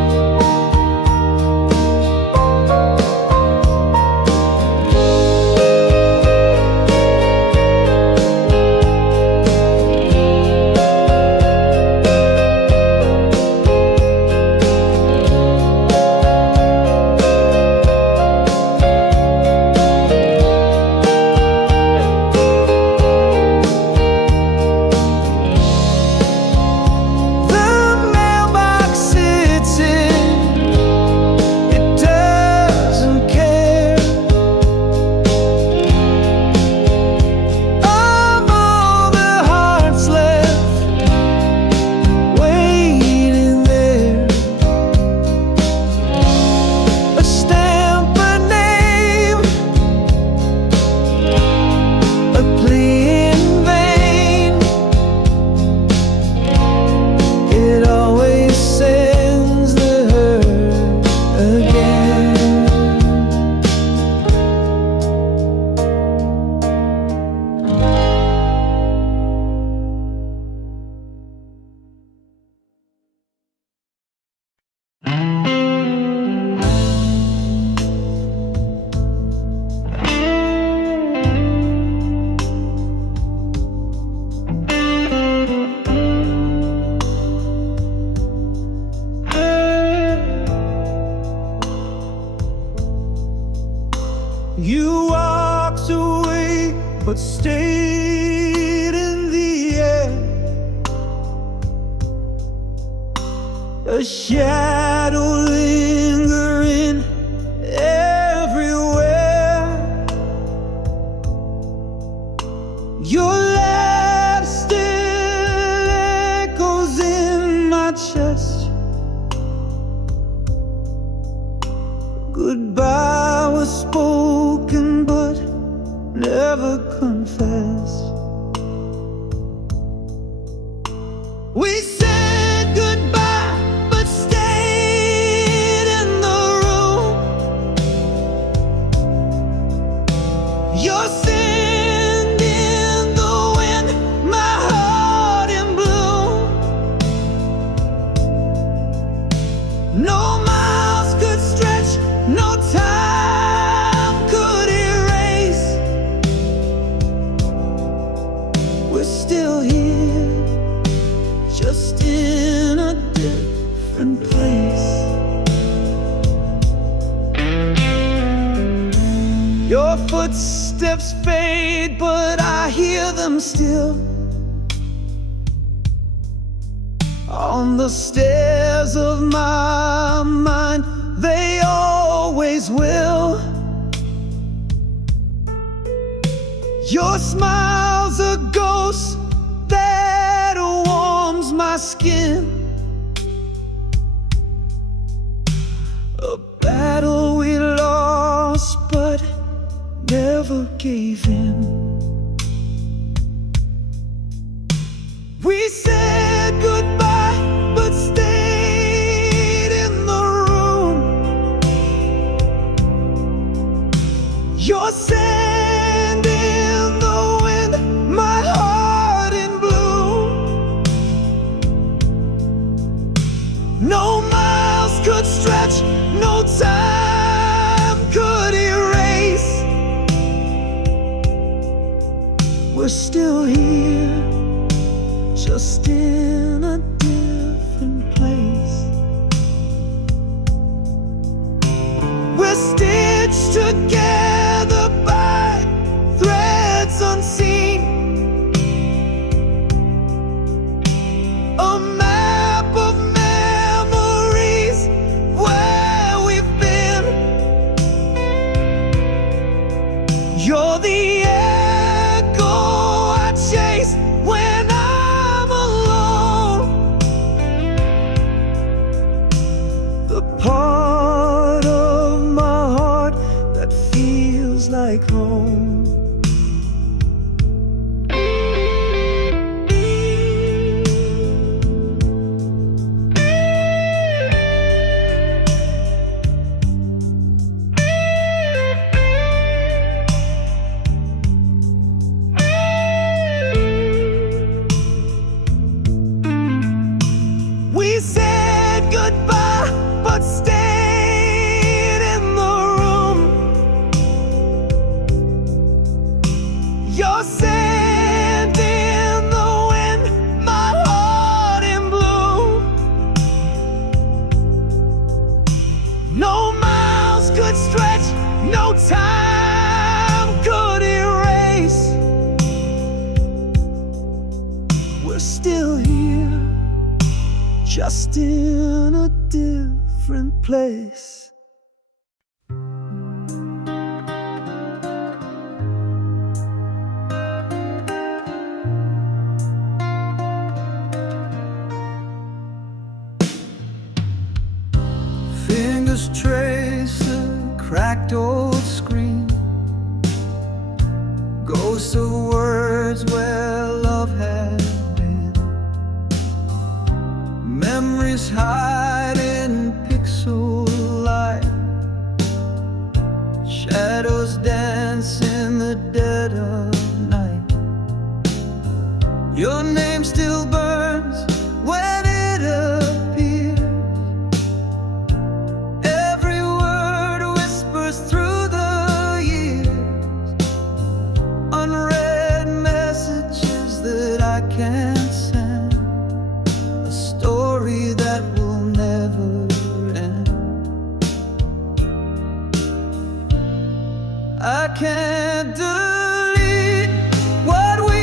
in the air, a shadow lingering everywhere. Your laugh still echoes in my chest. Goodbye was spoken but never confessed. We said goodbye but stayed in the room. Your sand in the wind, my heart in bloom. No miles could stretch, no time could erase. We're still here, just in a different place. Your footsteps fade, but I hear them still on the stairs of my mind. They always will. Your smile's a ghost that warms my skin. A battle we lost but never gave in. We said goodbye but stayed in the room. Your sand in the wind, my heart in bloom. No miles could stretch, no time could erase. We're still here, just in a different place. We're stitched together by threads unseen. A map of memories where we've been. You're the echo I chase when I'm alone. The part of my heart that feels like home. We said goodbye but stayed in the room. Your sand in the wind, my heart in bloom. No miles could stretch, no time could erase. We're still here, just in a different place. Fingers trace a cracked old screen, ghosts of words where love had been. Memories hide in pixel light, shadows dance in the dead of night. Your name still burns when it appears. Every word whispers through the years. Unread messages that I can't send, a story that will never end. I can't delete what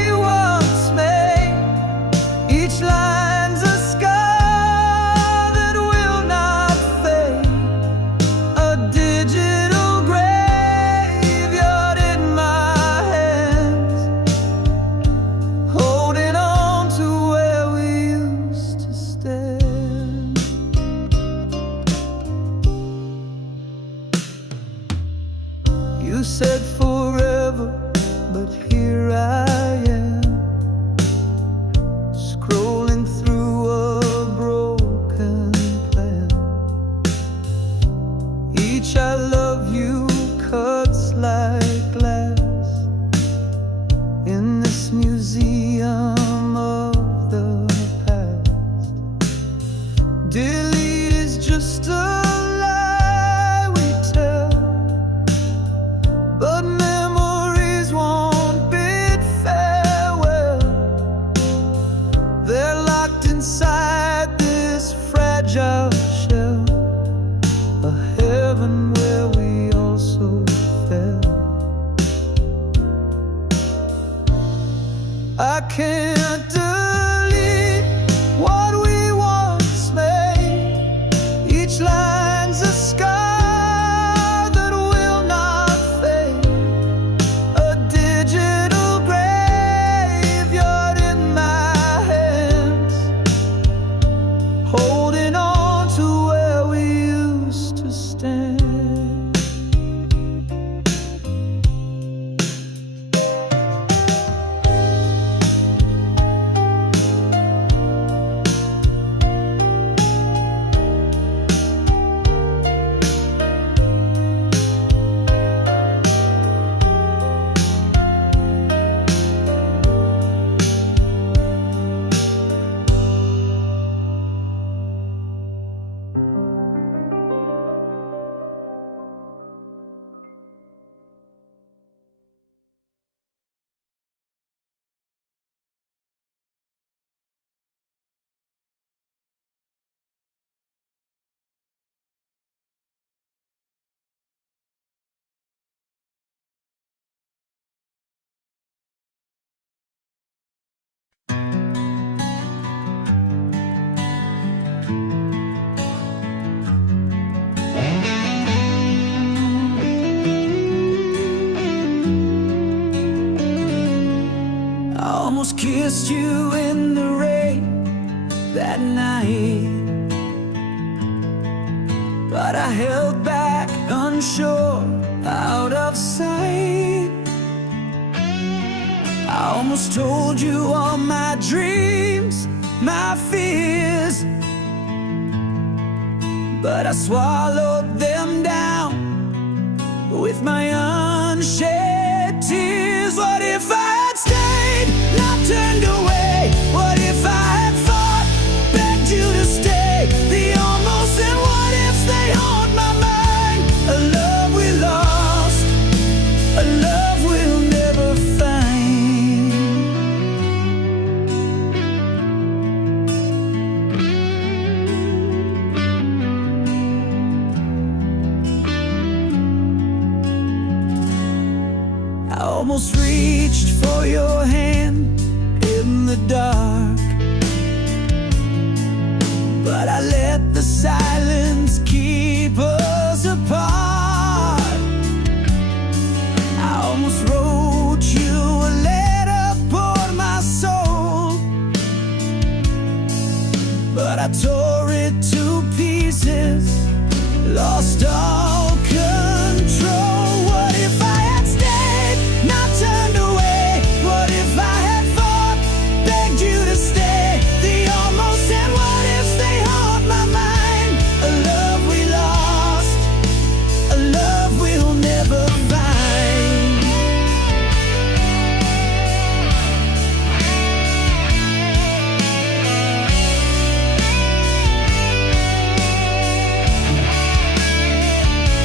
museum of the past. Delete is just a lie we tell, but memories won't bid farewell. They're locked inside this fragile shell, a heaven where we also fell. I can't delete what we once made. Each line's a scar that will not fade, a digital graveyard in my hands, holding on to where we used to stand. I almost kissed you in the rain that night, but I held back, unsure, out of sight. I almost told you all my dreams, my fears, but I swallowed them down with my unshed tears. What if I had stayed, not turned away? What if I had fought, begged you to stay? The almost and what ifs, they haunt my mind. A love we lost, a love we'll never find. I almost reached for your hand in the dark, but I let the silence keep us apart. I almost wrote you a letter, poured my soul, but I tore it to pieces, lost all control. What if I had stayed, not turned away? What if I had fought, begged you to stay? The almost and what ifs, they haunt my mind. A love we lost, a love we'll never find.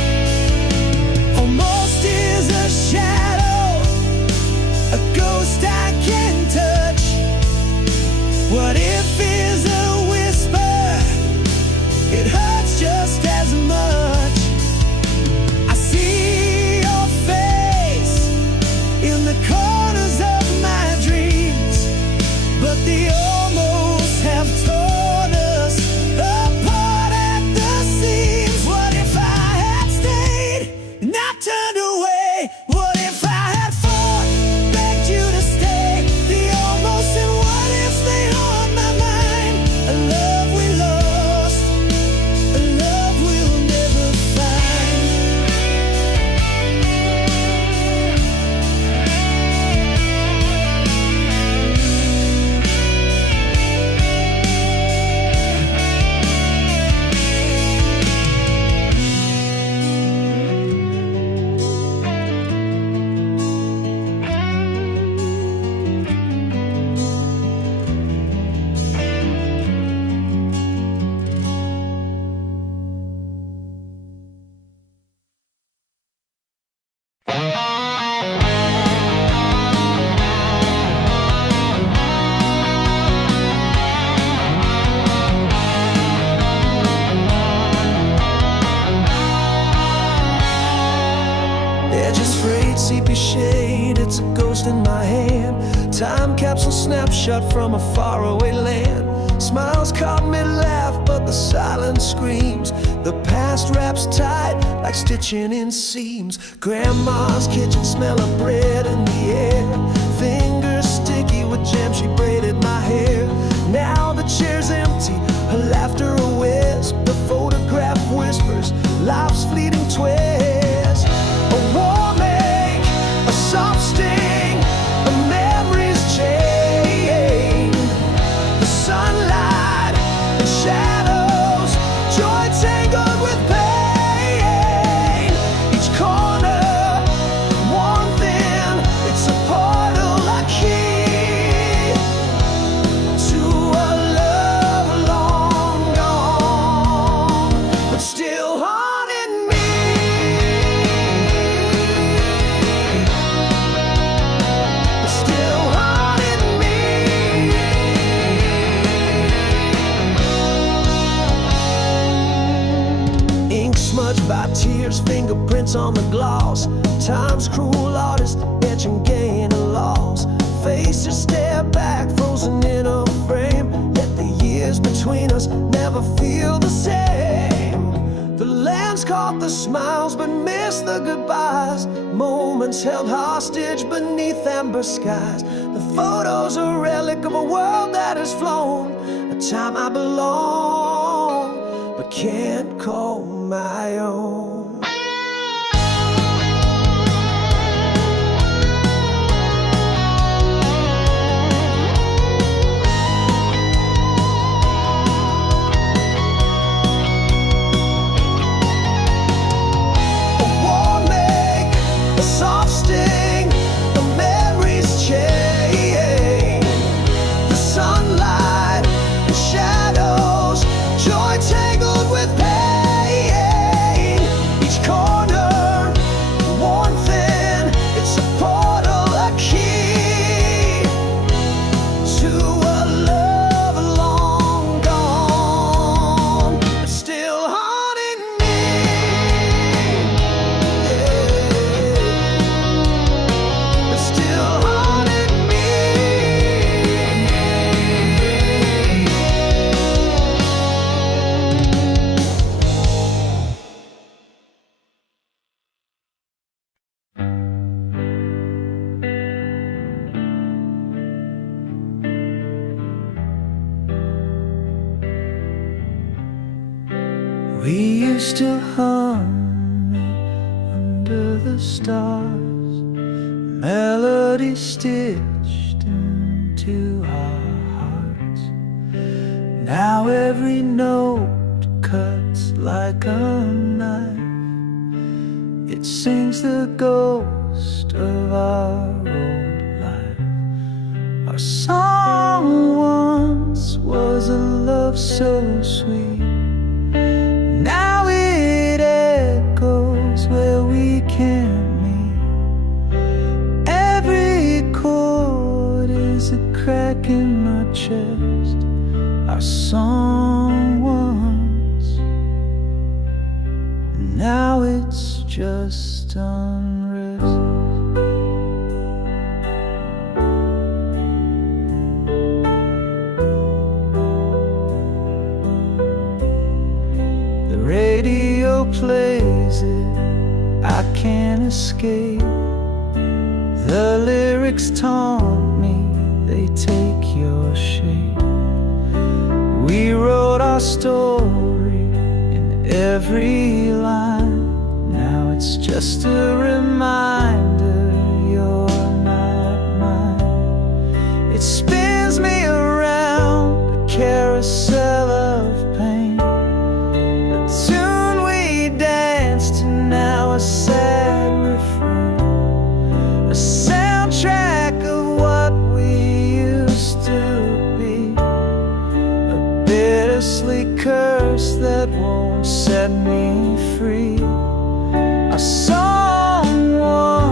time capsule snapshot from a faraway land. Smiles caught mid-laugh, but the silence screams. The past wraps tight like stitching in seams. Grandma's kitchen, smell of bread in the air. Fingers sticky with jam, she braided my hair. Now the chair's empty, her laughter a wisp. The photograph whispers life's fleeting twist. A warm ache, a soft sting, a memory's chain. The sunlight and shadows, joy tangled with pain. Each corner, one thing, it's a portal I key to a love long gone, but still haunting me. But still haunting me. Ink smudged by tears, fingerprints on the gloss. Time's cruel artist, etching gain and loss. Faces stare back, frozen in a frame. Yet the years between us never feel the same. The lens caught the smiles but missed the goodbyes. Moments held hostage beneath amber skies. The photos a relic of a world that has flown. A time I belong but can't call my own. A warm ache, a soft sting, a memory's chain. The sunlight and shadows, joy tangled with pain. Each corner, one thing, it's a portal, a key to a love long gone, but still haunting me. But still haunting me. We used to hum under the stars, melody stitched into our hearts. Now every note cuts like a knife. It sings the ghost of our old life. Our song once was a love so sweet. Now it echoes where we can't meet. Every chord is a crack in my chest. Our song once, now it's just unrest. Radio plays it, I can't escape. The lyrics taunt me, they take your shape. We wrote our story in every line. Now it's just a reminder you're not mine. It spins me around a carousel of pain. The tune we danced to, now a sad refrain. A soundtrack of what we used to be. A bittersweet curse that won't set me free. A song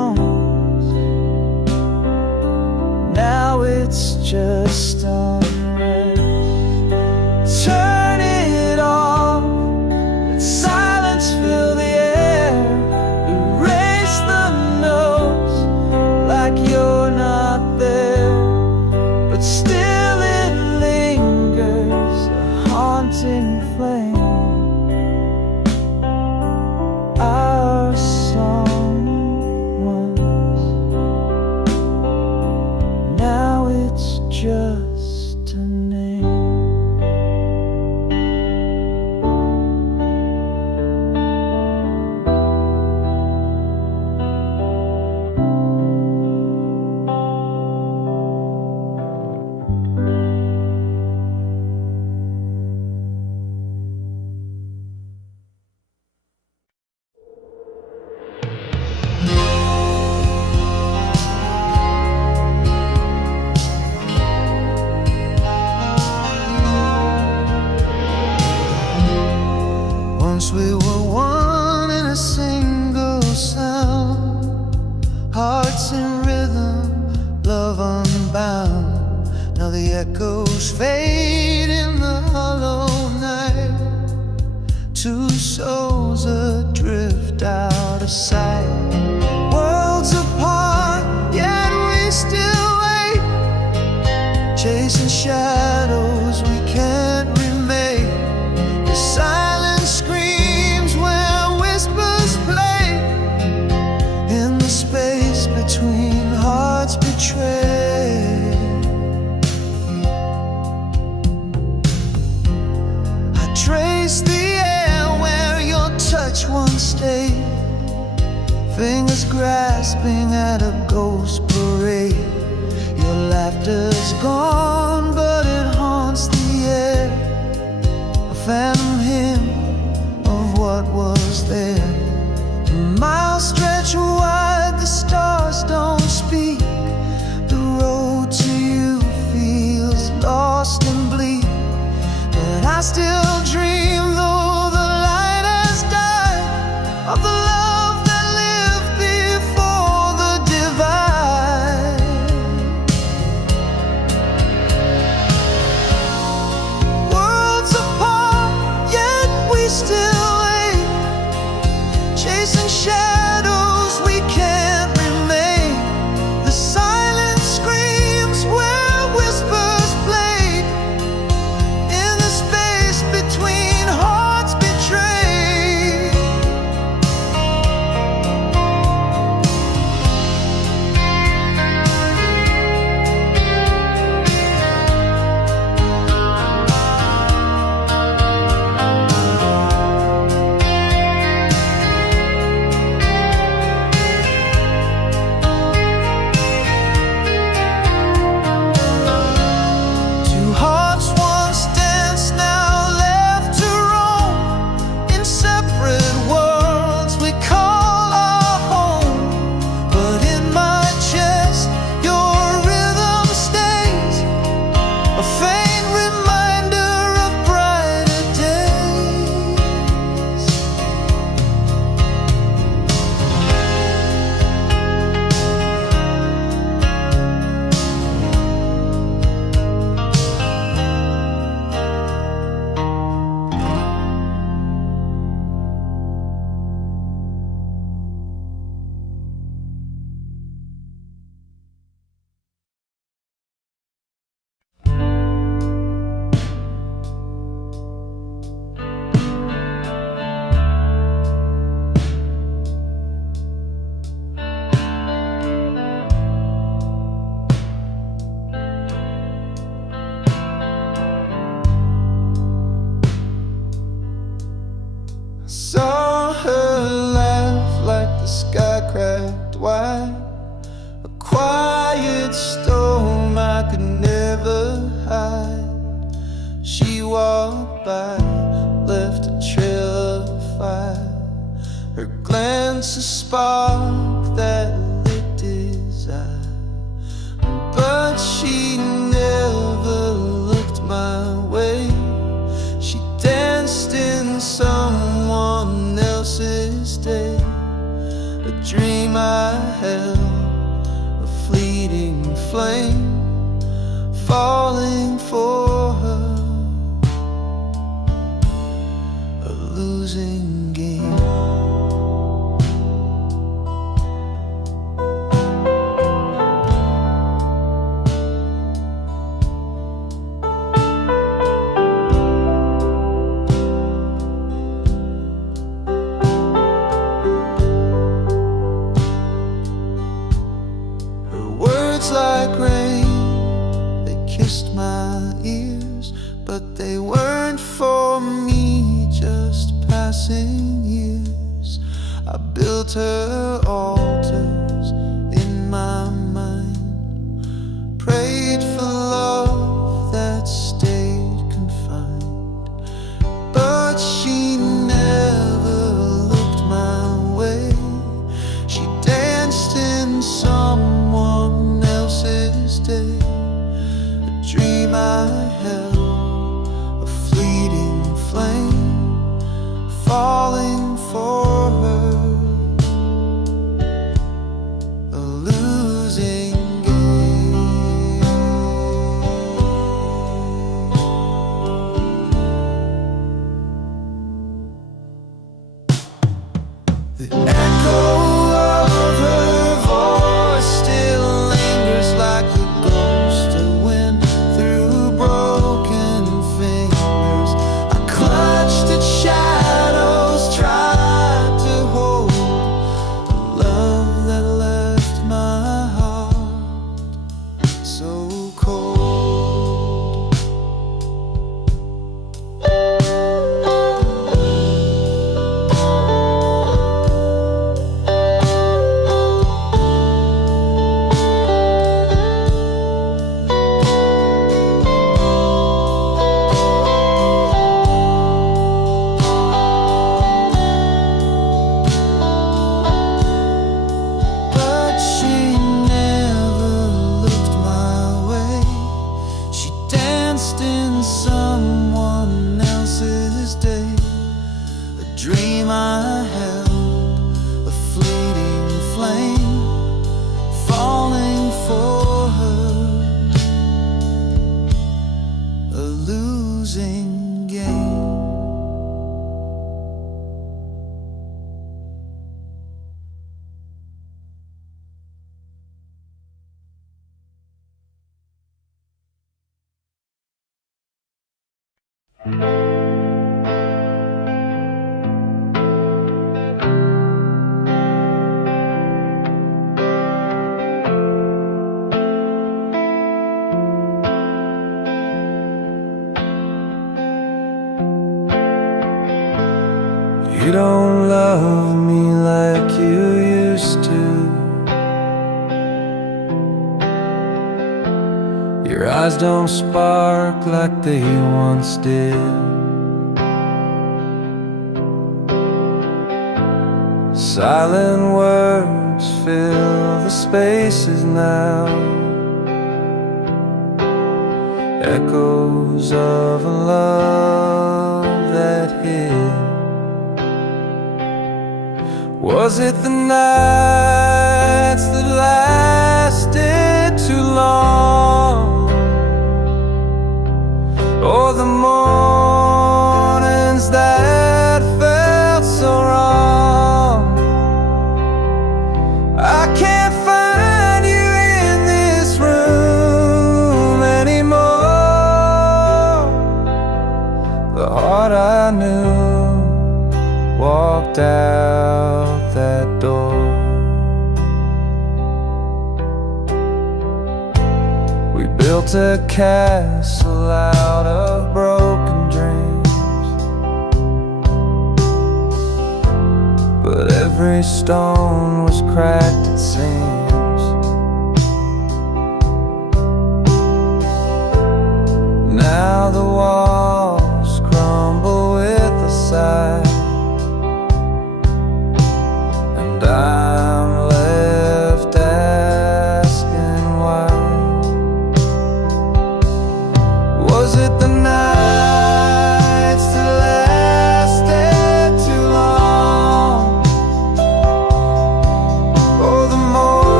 it's just unrest. Turn it off, let silence fill the air. Erase the notes like you're not there, but still it lingers, a haunting flame. Our song once, now it's just a name. Once we were one in a single sound, hearts in rhythm, love unbound. Now the echoes fade in the hollow night, two souls adrift out of sight. Worlds apart, yet we still wait, chasing shadows we can't remake. The silence screams where whispers play, in the space between hearts betrayed. I trace the air where your touch once stayed, fingers grasping at a ghost parade. Your laughter's gone, but it haunts the air, a phantom hymn of what was there. Miles stretch wide, the stars don't speak. The road to you feels lost and bleak, but I still dream, though the light has died, of the love that lived before the divide. Worlds apart, yet we still wait, chasing shadows we can't remain. The silence screams where whispers play, in the space between hearts betrayed. Two hearts once danced, now left to roam, in separate worlds we call our home. But in my chest your rhythm stays, a faint reminder of brighter days. Saw her laugh like the sky cracked wide, a quiet storm I could never hide. She walked by, left a trail of fire, her glance a spark that lit desire. But she never looked my way, she danced in someone else's day. A dream I held, a fleeting flame, falling for her, a losing game. Like rain, they kissed my ears, but they weren't for me, just passing years. I built her altars in my mind, prayed for love that stayed confined, but she never looked my way. She danced in someone else's day, a dream I held, a fleeting flame, falling for her, a losing game. The echo of her voice still lingers like the ghost of wind through broken fingers. I clutched at shadows, tried to hold the love that left my heart so cold. But she never looked my way. She danced in someone else's day, a dream I held, a fleeting flame, falling for her, a losing game. You don't love me like you used to. Your eyes don't spark like they once did. Silent words fill the spaces now, echoes of a love that hid. Was it the nights that lasted too long, or the mornings that felt so wrong? I can't find you in this room anymore. The heart I knew walked out that door. We built a castle out of broken dreams, but every stone was cracked, it seems. Now the walls crumble with a sigh, and I'm left asking why. Was it the nights that lasted too long, or the mornings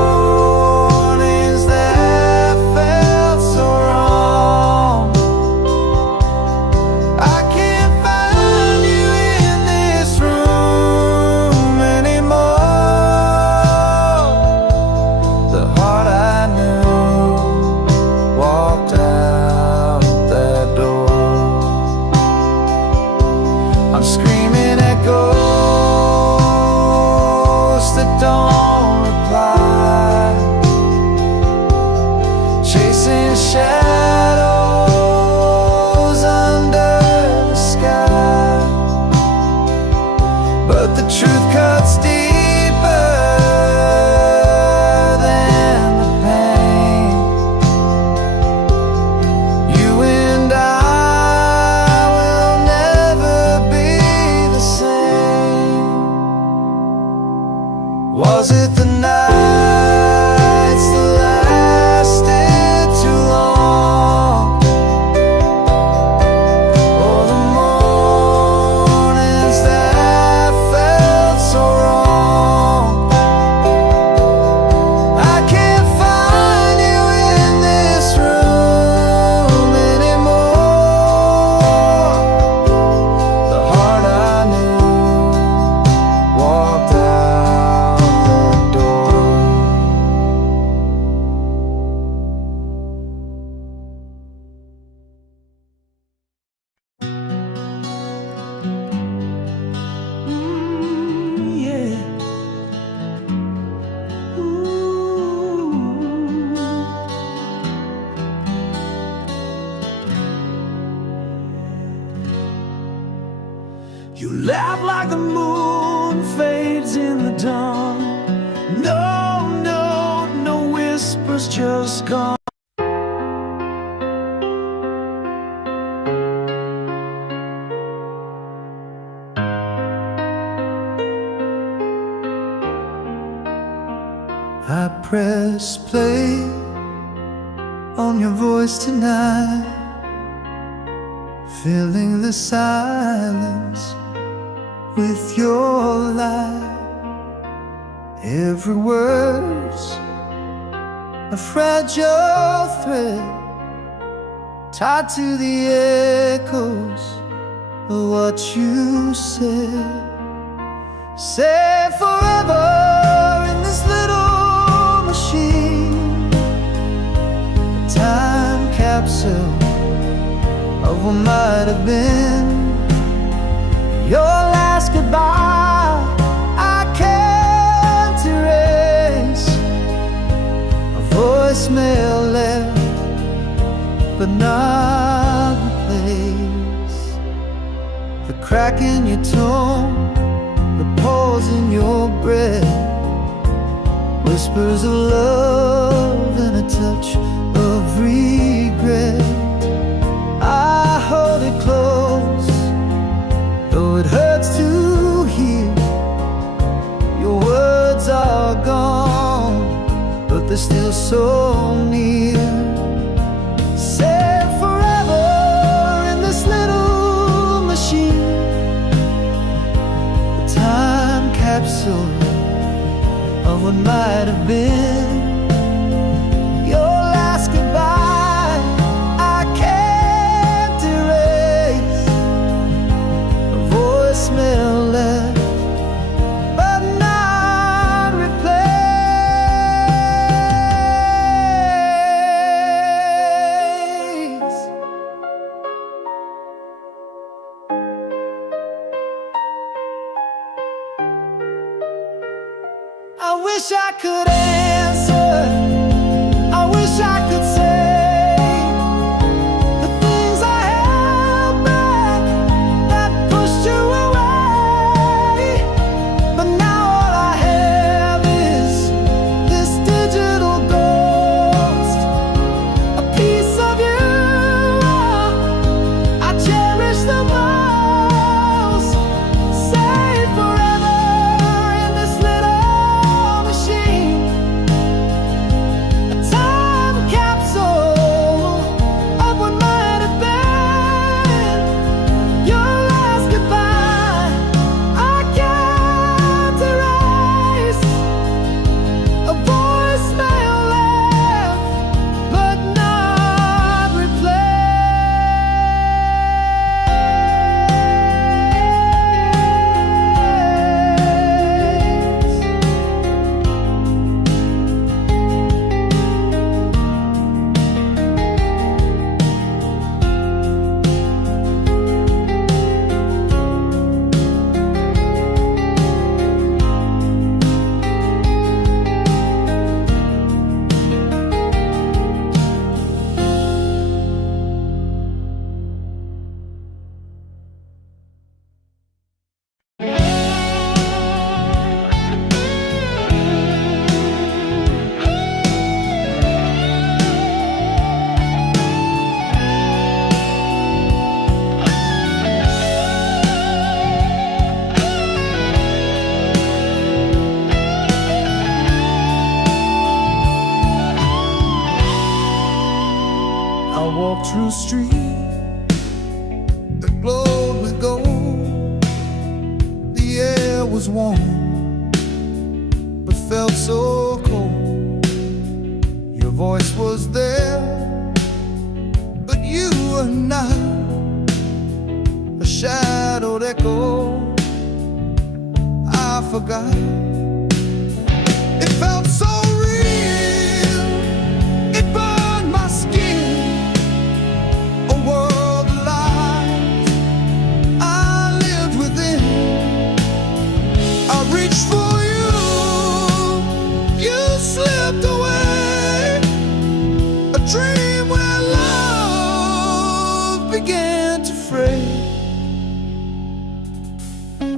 laugh like the moon fades in the dawn. No, no, no whispers, just gone. I press play on your voice tonight, filling the silence with your light. Every word's a fragile thread tied to the echoes of what you said. Say forever in this little machine, a time capsule of what might have been. Your last goodbye I can't erase, a voicemail left but not replaced. The crack in your tone, the pause in your breath, whispers of love and a touch of regret. I hold it close, though it hurts to hear. Your words are gone, but they're still so near. Say forever in this little machine, a time capsule of what might have been. Your last goodbye I can't erase, a voicemail left but not replaced. I wish I could answer, I wish I could say the things I held back that pushed you away. But now all I have is this digital ghost, a piece of you I cherish the most. Say forever in this little machine, a time capsule of what might have been. Your last goodbye I can't erase, a voicemail left but not replaced. I walked through a street that glowed with gold. The air was warm, but felt so cold. Your voice was there, but you were not. A shadowed echo I forgot. It felt so real, it burned my skin. A world of lies I lived within. I reached for you, you slipped away. A dream where love began to fray.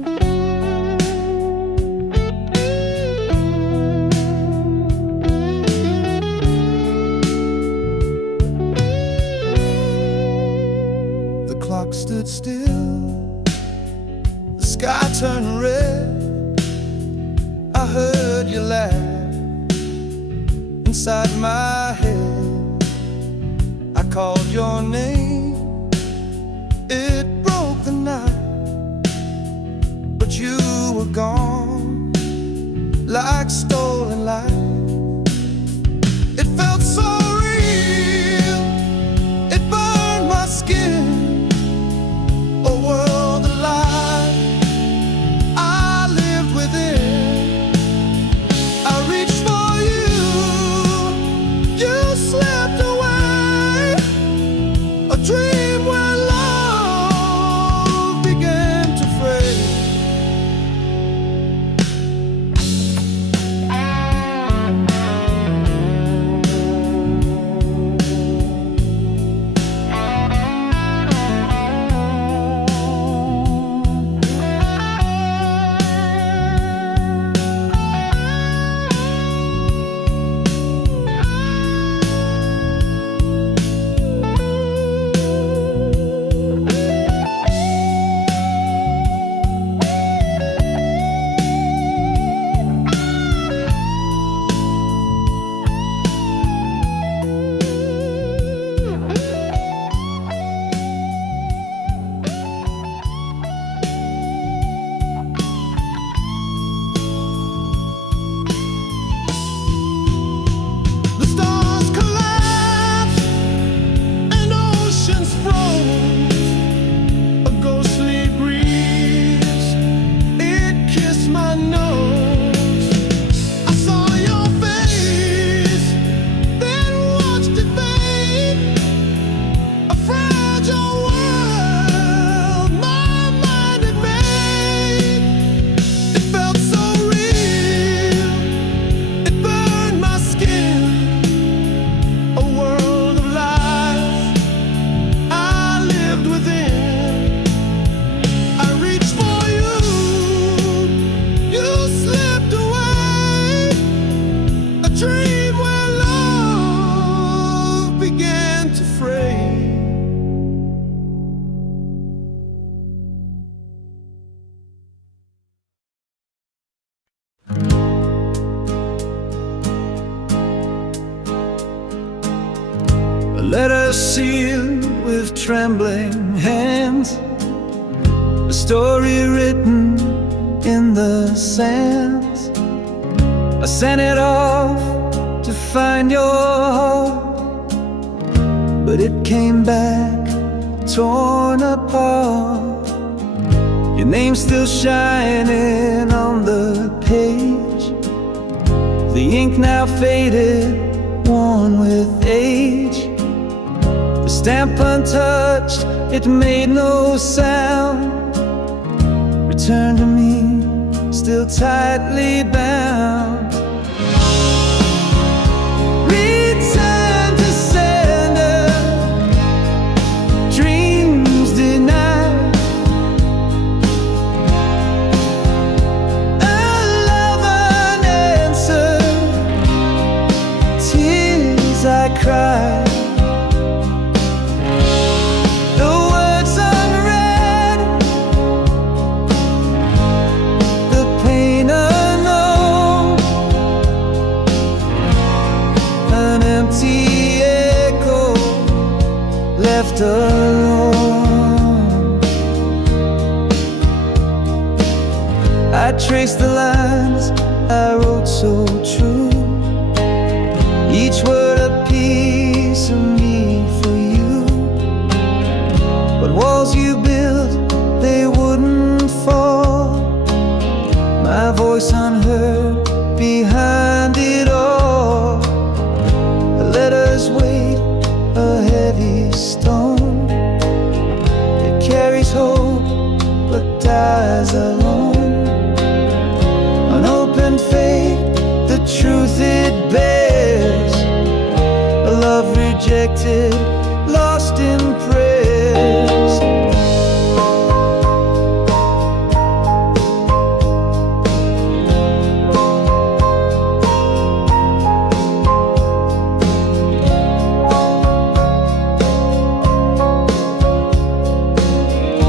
stood still, the sky turned red. I heard you laugh inside my head. I called your name, it broke the night, but you were gone like stolen light. It felt so real, it burned my skin. A world alive, I lived within. I reached for you, you slipped away. A dream where love began to fray. Let us seal with trembling hands a story written in the sands. I sent it off to find your heart, but it came back torn apart. Your name's still shining on the page, the ink now faded, worn with age. The stamp untouched, it made no sound. Return to me, still tightly bound. Return to sender, dreams denied. A love unanswered, tears I cried. Left alone, I traced the lines I wrote so true, each word a piece of me for you. But walls you built, they wouldn't fall, my voice unheard behind it all. Let us wait, a heavy stone, it carries hope but dies alone. Unopened fate, the truth it bears, a love rejected, lost in prayers.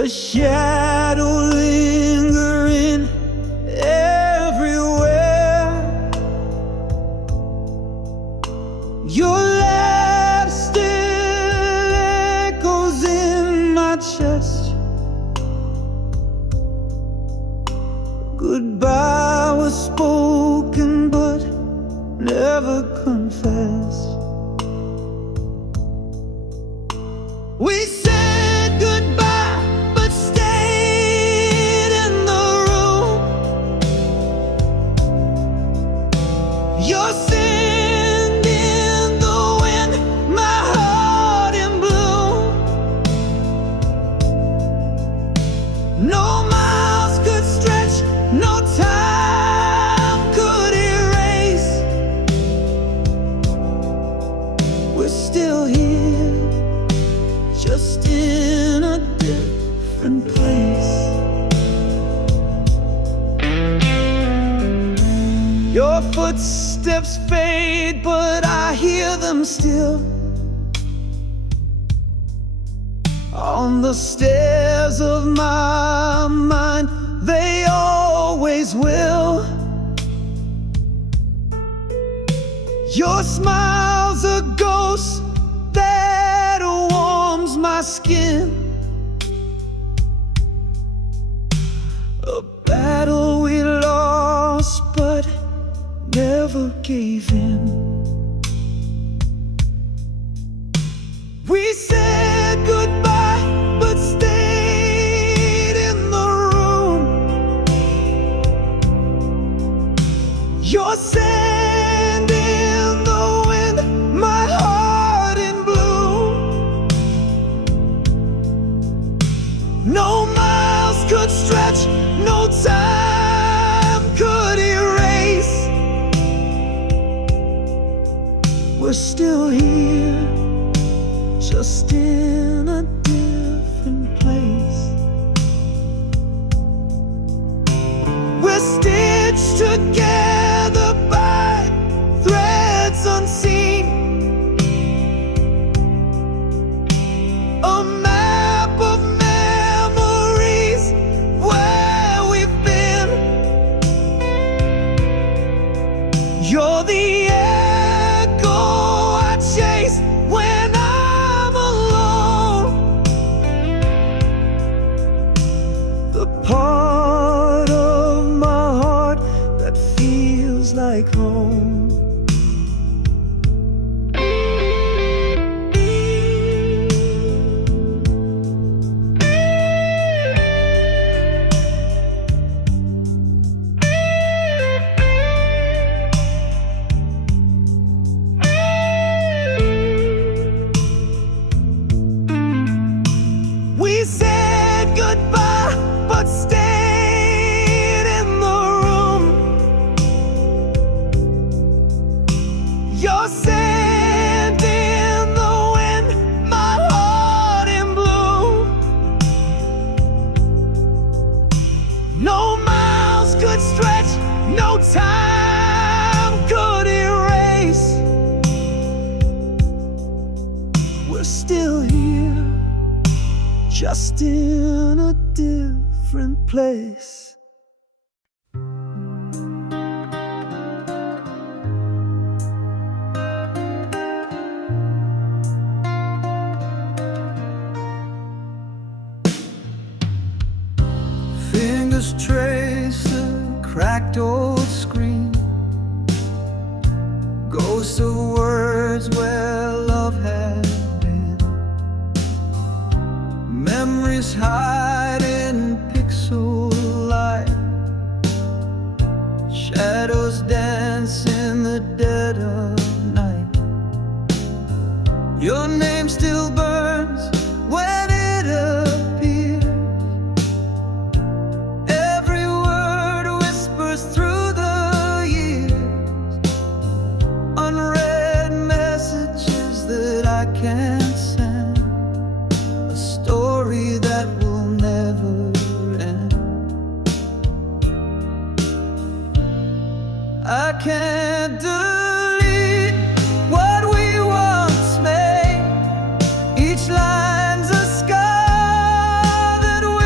a shadow lingering everywhere. Your laugh still echoes in my chest. Goodbye was spoken but never confessed. We said goodbye but stayed in the room. Your sand in the wind, my heart in bloom. No miles could stretch, no time could erase. We're still here, just in a different place. Your footsteps fade, but I hear them still on the stairs of my mind. They always will. Your smile's a ghost that warms my skin. A battle we lost but never gave in. We said goodbye but stayed in the room. Your sand in the wind, my heart in bloom. No miles could stretch, no time could erase. We're still here, just in a different place. We're stitched together by threads unseen. A map of memories where we've been. You're the echo I chase when I'm alone. The part of my heart that feels like home. We said goodbye but stayed in the room. Your sand in the wind, my heart in bloom. No miles could stretch, no time could erase. We're still here, just in a different place. Fingers trace the cracked old screen, ghosts of words where love had been. Memories hide in pixel light, shadows dance in the dead of night. Your name still burns when it appears. Every word whispers through the years, unread messages that I can't send, a story that will never end. I can't delete what we once made. Each line's a scar that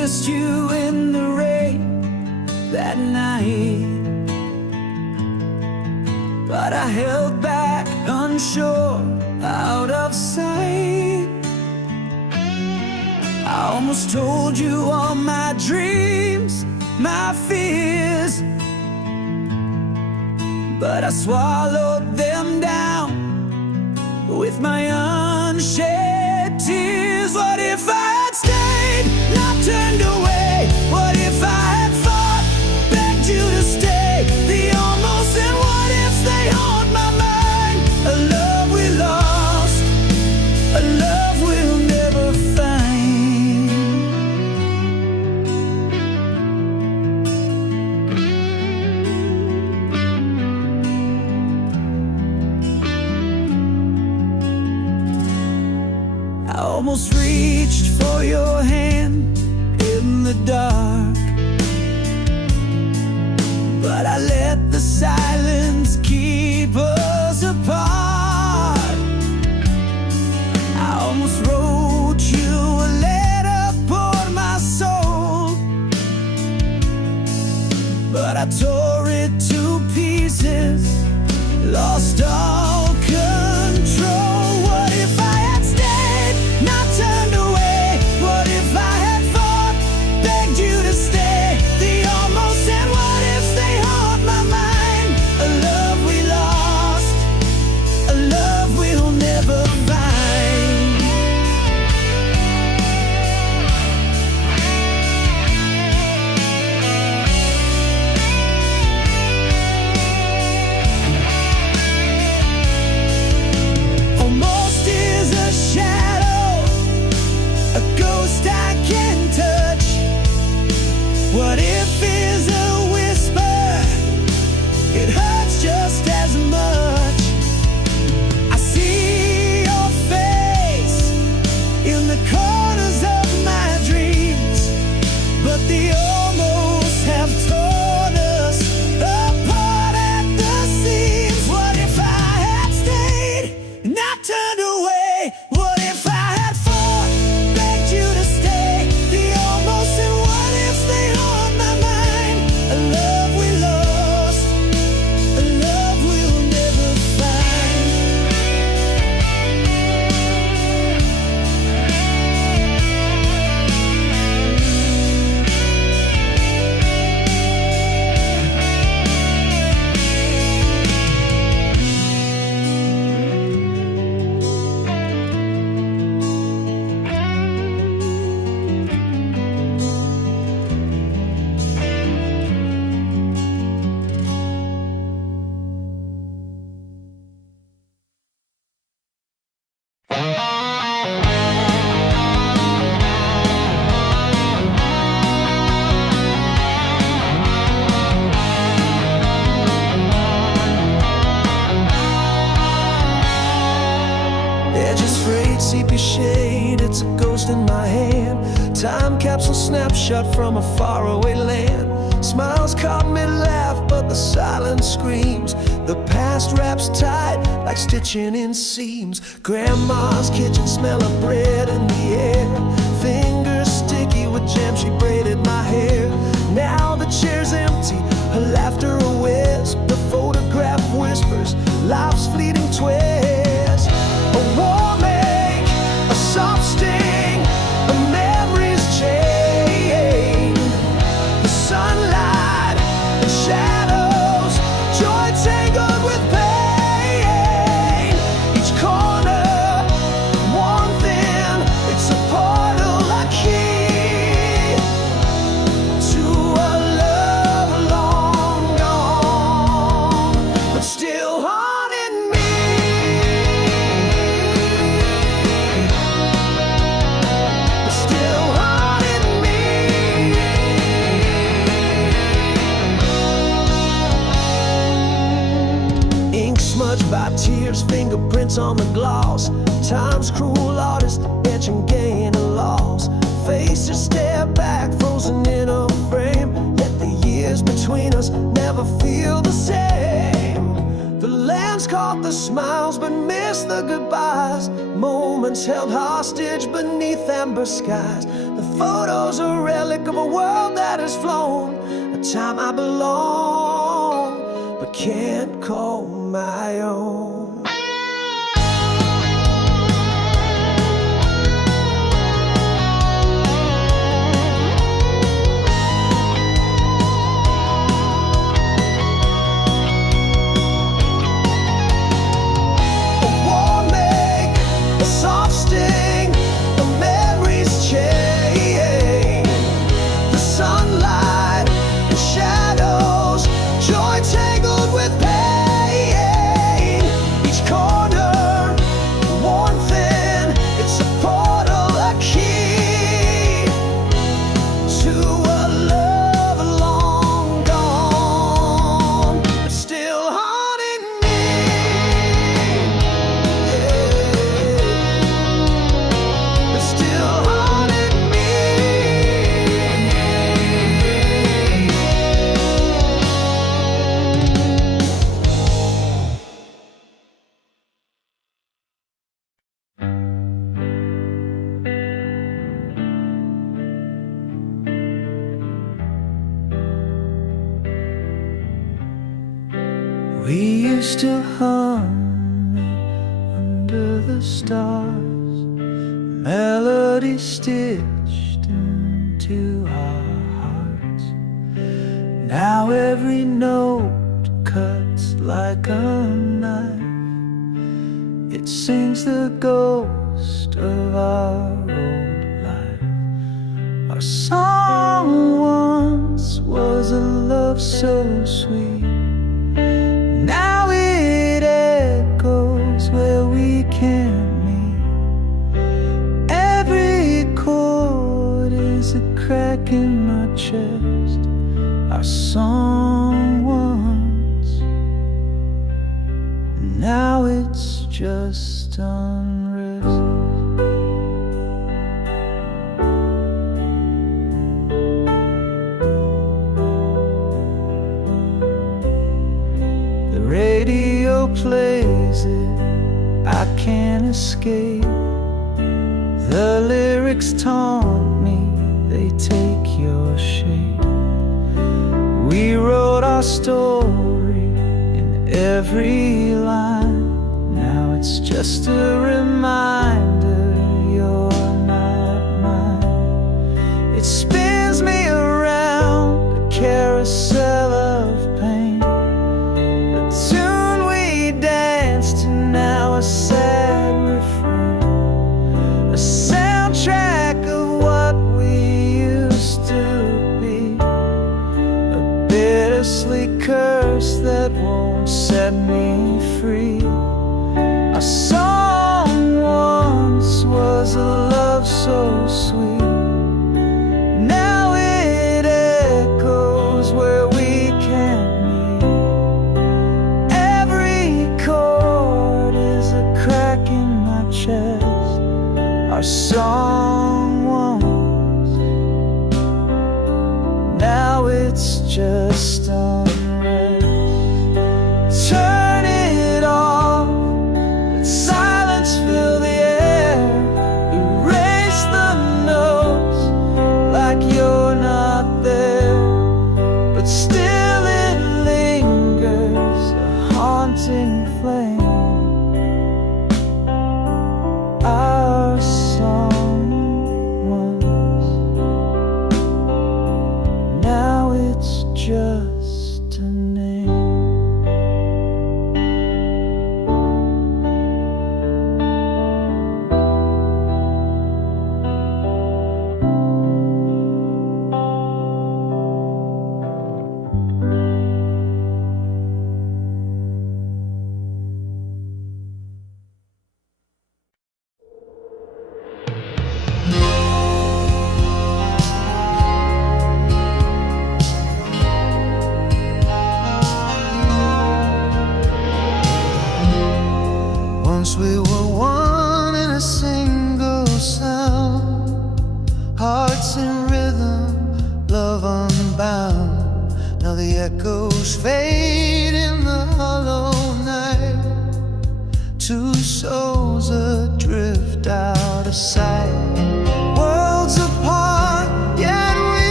kissed you in the rain that night, but I held back, unsure, out of sight. I almost told you all my dreams, my fears, but I swallowed them down with my unshed tears. What if I had stayed, not turned away? What if I had fought, begged you to stay? The almost and what ifs, they haunt my mind. A love we lost, a love we'll never find. I almost reached for your hand in the dark, but I let the silence keep us apart. I almost wrote you a letter, poured my soul, but I tore it to pieces, lost all control. What if I had stayed, not turned away? What if I had fought, begged you to stay? The almost and what ifs, they haunt my mind. A love we lost, a love we'll never find. Almost is a shadow, a ghost I can touch. What if is a whisper, it hurts just as much. I see your face in the corners of my dreams, but the almost have torn us apart at the seams. What if I had stayed, not turned away? What if I had fought, begged you to stay? The almost and what ifs, they haunt my mind. A love we lost, a love we'll never find. Edges frayed, sepia shade, it's a ghost in my hand. Time capsule snapshot from a faraway land. Smiles caught mid-laugh, but the silence screams. The past wraps tight, like stitching in seams. Grandma's kitchen, smell of bread in the air. Fingers sticky with jam, she braided my hair. Now the chair's empty, her laughter a wisp. The photograph whispers, life's fleeting twist. A warm ache, a soft sting, a memory's chain. The sunlight and shadows, joy tangled with pain. Each corner, one thing, it's a portal, a key to a love long gone, but still haunting me. But still haunting me. Ink smudged by tears, fingerprints on the gloss. Time's cruel artist, etching gain and loss. Faces stare back, frozen in a frame. Let the years between us never feel the same. The lands caught the smiles but missed the goodbyes. Moments held hostage beneath amber skies. The photo's a relic of a world that has flown, a time I belong, but can't call my own. We used to hum under the stars, melody stitched into our hearts. Now every note cuts like a knife. It sings the ghost of our old life. Our song once was a love so sweet. Now it echoes where we can't meet. Every chord is a crack in my chest. Our song once, now it's just unrest. Radio plays it, I can't escape. The lyrics taunt me, they take your shape. We wrote our story in every line. Now it's just a reminder you're not mine. It spins me around a carousel of pain. Tune we danced to, now a sad refrain, a soundtrack of what we used to be, a bittersweet curse that won't set me free. Our song once was a love so sweet. Now it echoes where we can't. Our song once, now it's just unrest. Turn it off, let silence fill the air. Erase the notes like you're not there, but still it lingers, a haunting flame. Our song once, now it's just a name. Once we were one in a single sound, hearts in rhythm, love unbound. Now the echoes fade in the hollow night. Two souls adrift out of sight, worlds apart.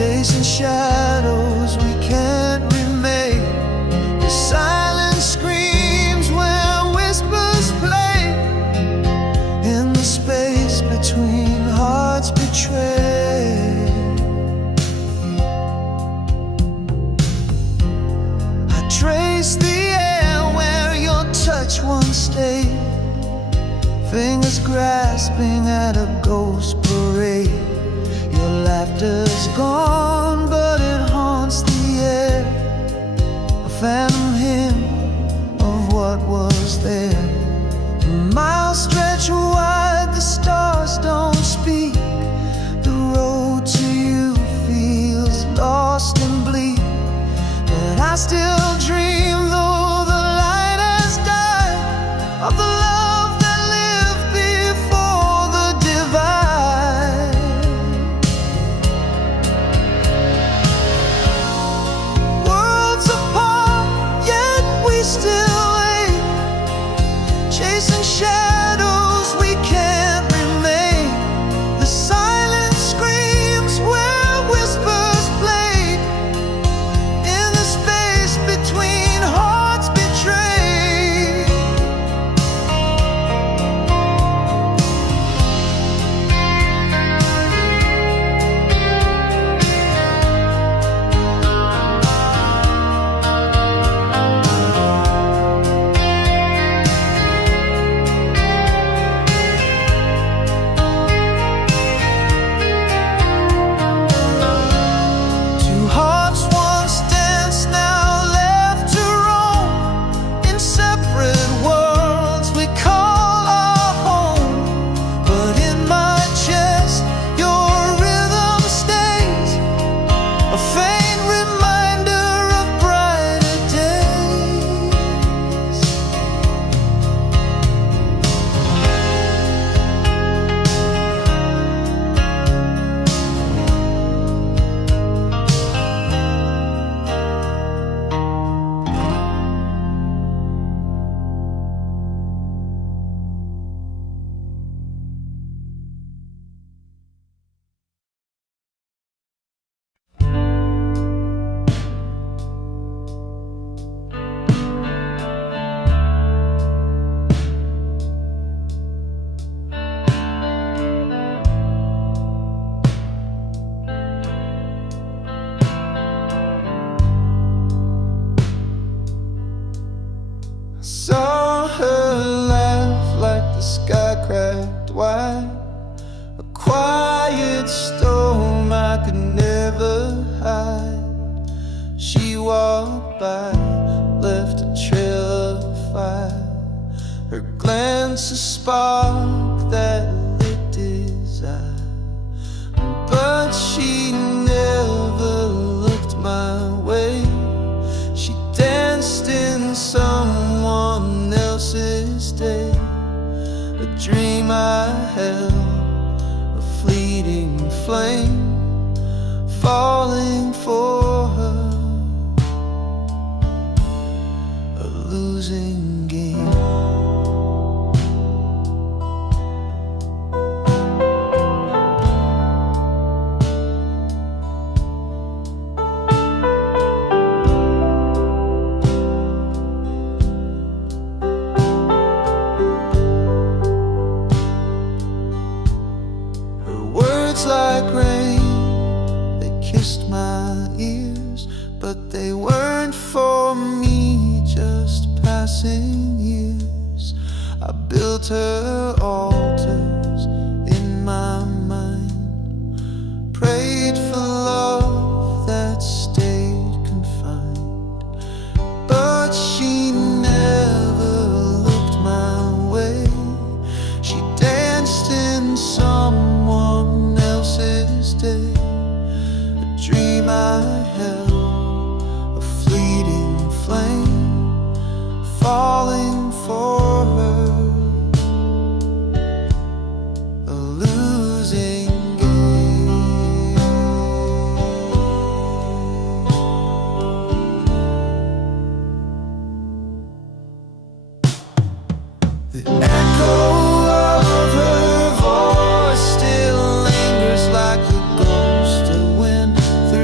chasing shadows we can't remain. The silent screams where whispers play in the space between hearts betrayed. I trace the air where your touch once stayed, fingers grasping at a ghost parade. Your laughter's gone, but it haunts the air, a phantom hymn of what was there. Miles stretch wide, the stars don't speak. The road to you feels lost and bleak, but I still dream, though the light has died, of the love that lived before the divide. Worlds apart, yet we still wait, chasing shadows we can't remain. The silent screams where whispers played in the space between hearts betrayed. Two hearts once danced, now left to roam in separate worlds we call our home. But in my chest your rhythm stays, a faint reminder of brighter days. I saw her laugh like the sky cracked wide, a quiet storm I could never hide. She walked by, left a trail of fire, her glance a spark that lit desire. But she never looked my way, she danced in someone else's day. A dream I held, a fleeting flame, falling for her, a losing game. Her words like rain, they kissed my ears, but they weren't for me, just passing years. I built her altars in my mind, prayed for love that stayed confined, but she never looked my way. She danced in someone else's day, a dream I held, a fleeting flame, falling for her, a losing game. The echo of her voice still lingers like the ghost of wind through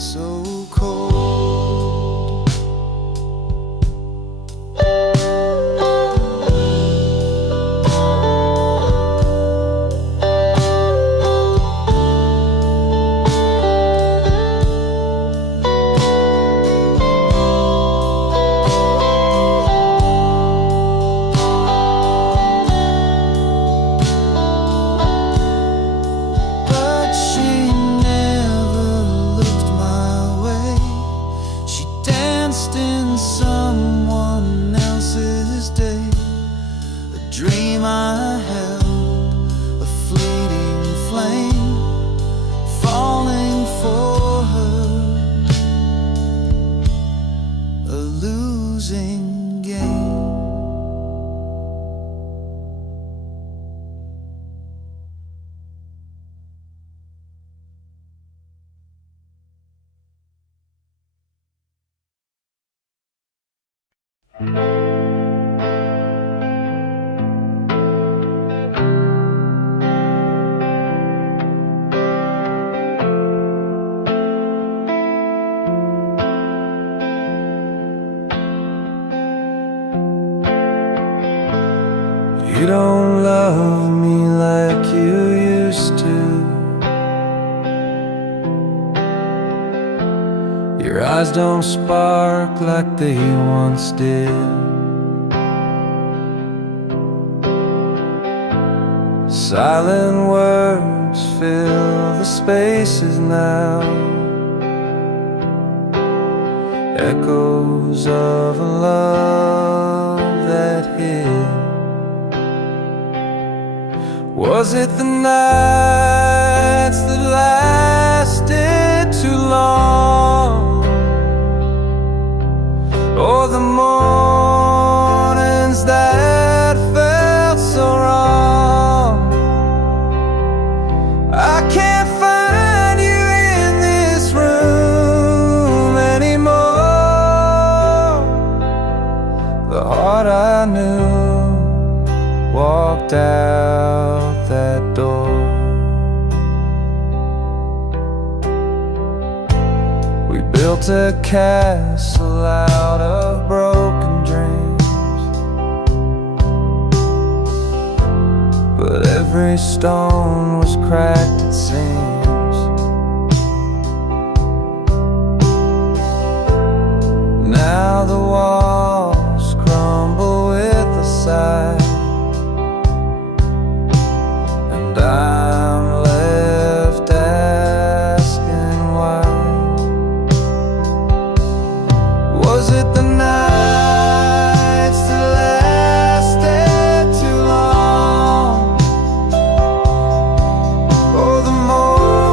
so cold. But she never looked my way. She danced in someone else's day. A dream I held, a fleeting flame, falling for her, a losing game. You don't love me like you used to. Your eyes don't spark like they once did. Silent words fill the spaces now, echoes of a love that hid. Was it the nights that lasted too long, or the mornings that felt so wrong? I can't find you in this room anymore. The heart I knew walked out that door. We built a castle out of broken dreams, but every stone was cracked, it seems. Now the walls crumble with a sigh, and I'm left asking why. Was it the nights that lasted too long, or the mornings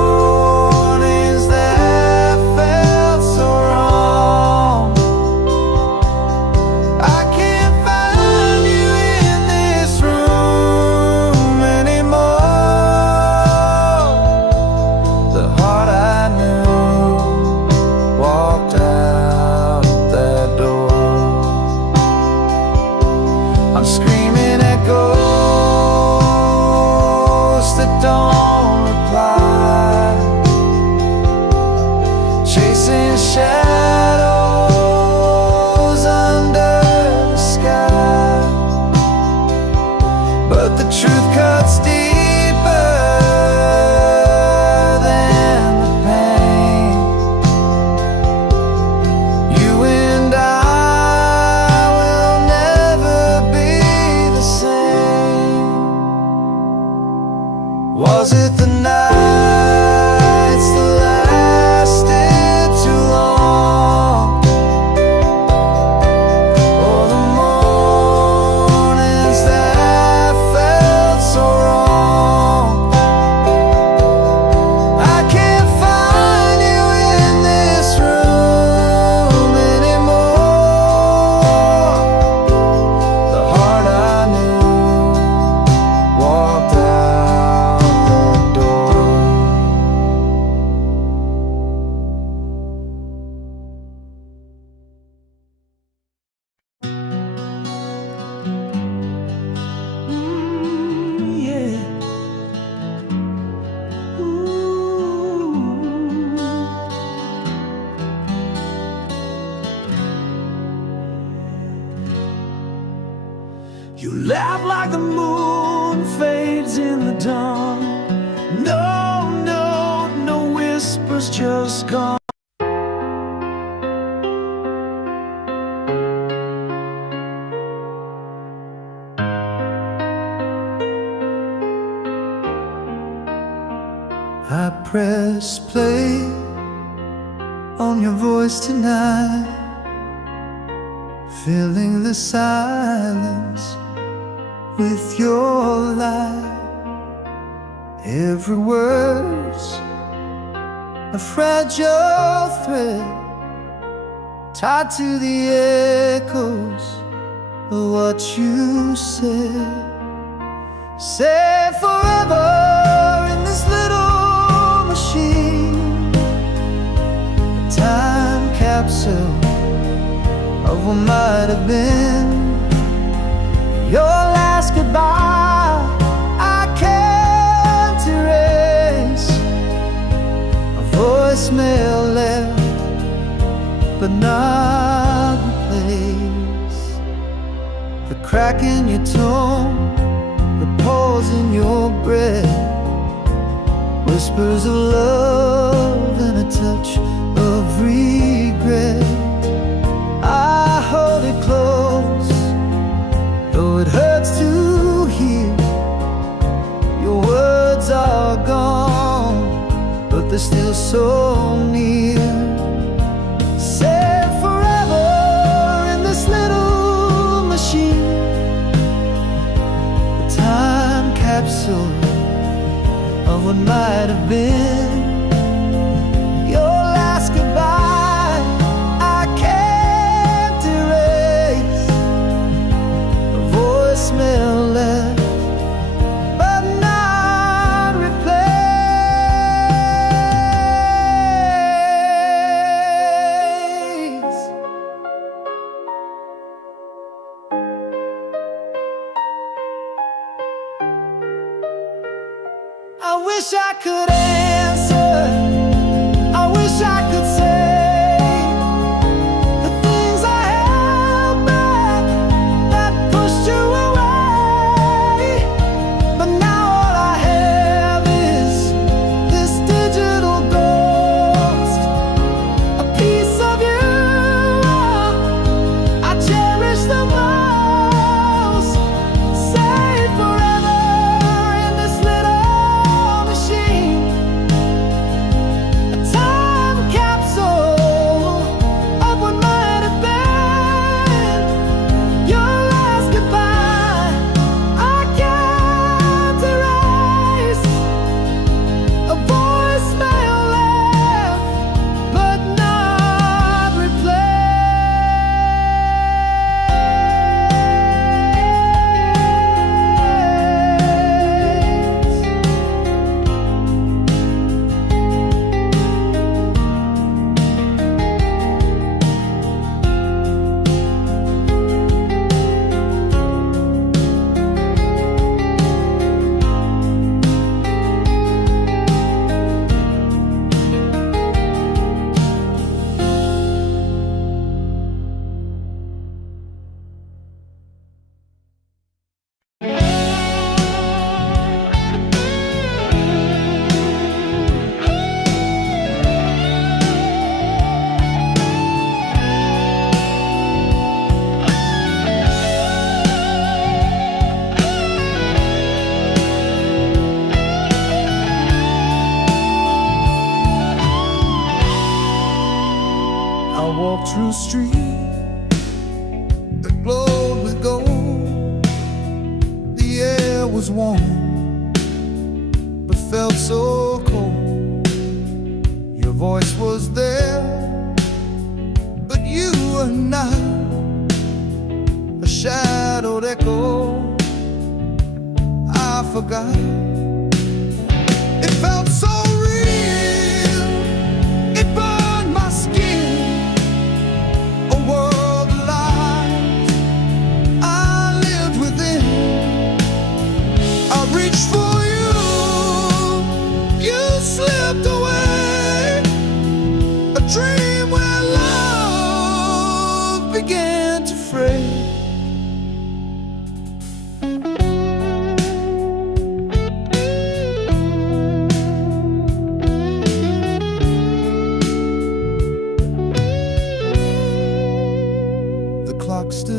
You laugh like the moon fades in the dawn. No, no, no whispers, just gone. I press play on your voice tonight, filling the silence with your light. Every word's a fragile thread tied to the echoes of what you said. Say forever in this little machine, a time capsule of what might have been. Your last goodbye I can't erase, a voicemail left but not replaced. The crack in your tone, the pause in your breath, whispers of love and a touch of regret. I hold it close, though it hurts to hear. Your words are gone, but they're still so near. Say forever in this little machine, a time capsule of what might have been. Your last goodbye I can't erase, a voicemail left but not replaced. I wish I could answer, I wish I could say the things I held back that pushed you away. But now all I have is this digital ghost, a piece of you I cherish the most. Say forever in this little machine, a time capsule of what might have been. Your last goodbye I can't erase, a voicemail left but not replaced. I walked through a street that glowed with gold. The air was warm, but felt so cold. Your voice was there, but you were not. A shadowed echo I forgot. It felt so real, it burned my skin. A world of lies I lived within. I reached for you, you slipped away. A dream where love began to fray.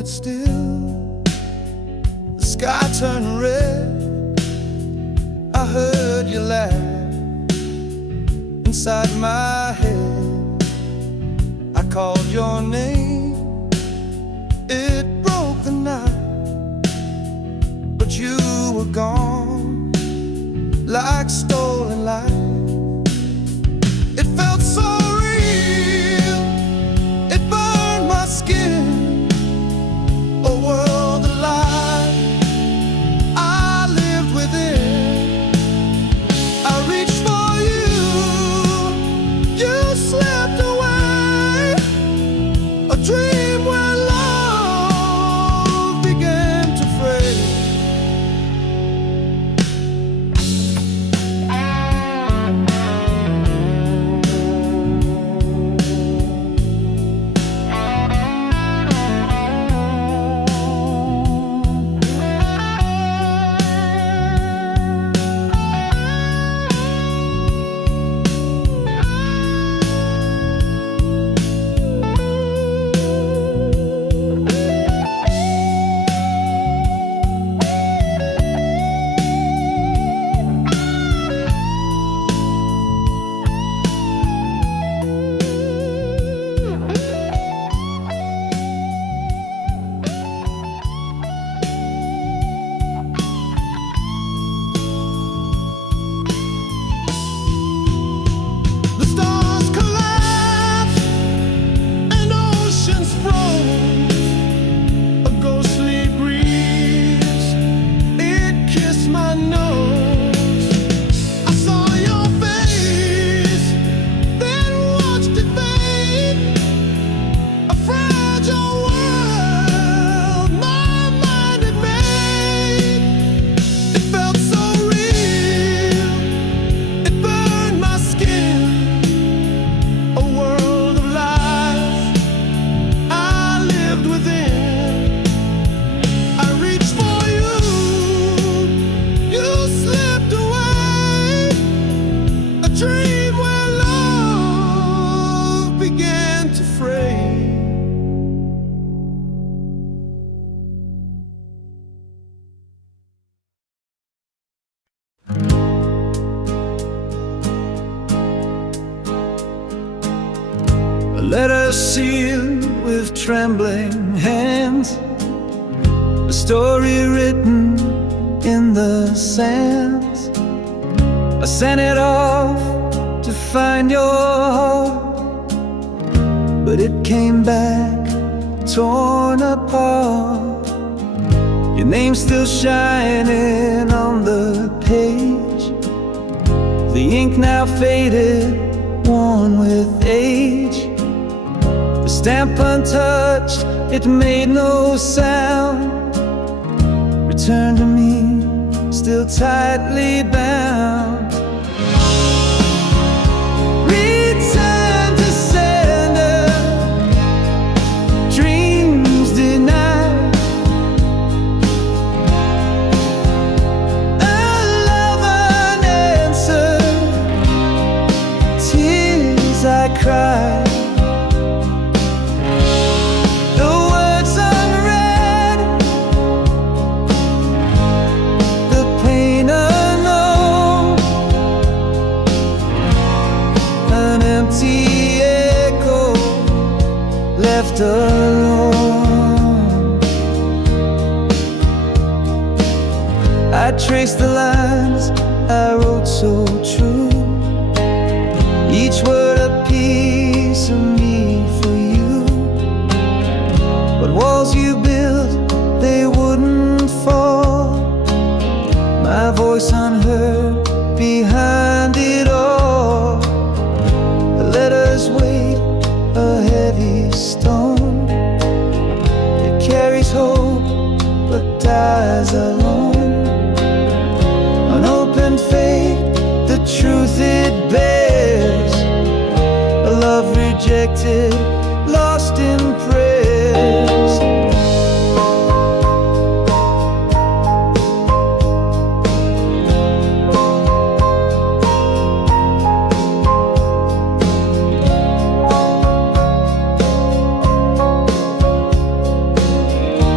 still. The sky turned red. I heard you laugh inside my head. I called your name. It broke the night, but you were gone like stolen light. It felt so real. It burned my skin. A world alive I lived within. I reached for you. You slipped away. A dream where love began to fray. A letter sealed with trembling hands, a story written in the sands. I sent it off to find your heart, but it came back torn apart. Your name's still shining on the page, the ink now faded, worn with age. The stamp untouched, it made no sound. Return to me, still tightly bound. Return to sender, dreams denied. A love unanswered, tears I cried. Left alone, I traced the lines I wrote so true, each word a piece of me for you. But walls you built, they wouldn't fall, my voice unheard behind it all. The letters weighed a heavy stone, it carries hope but dies alone. Unopened fate, the truth it bears, a love rejected, lost in prayers.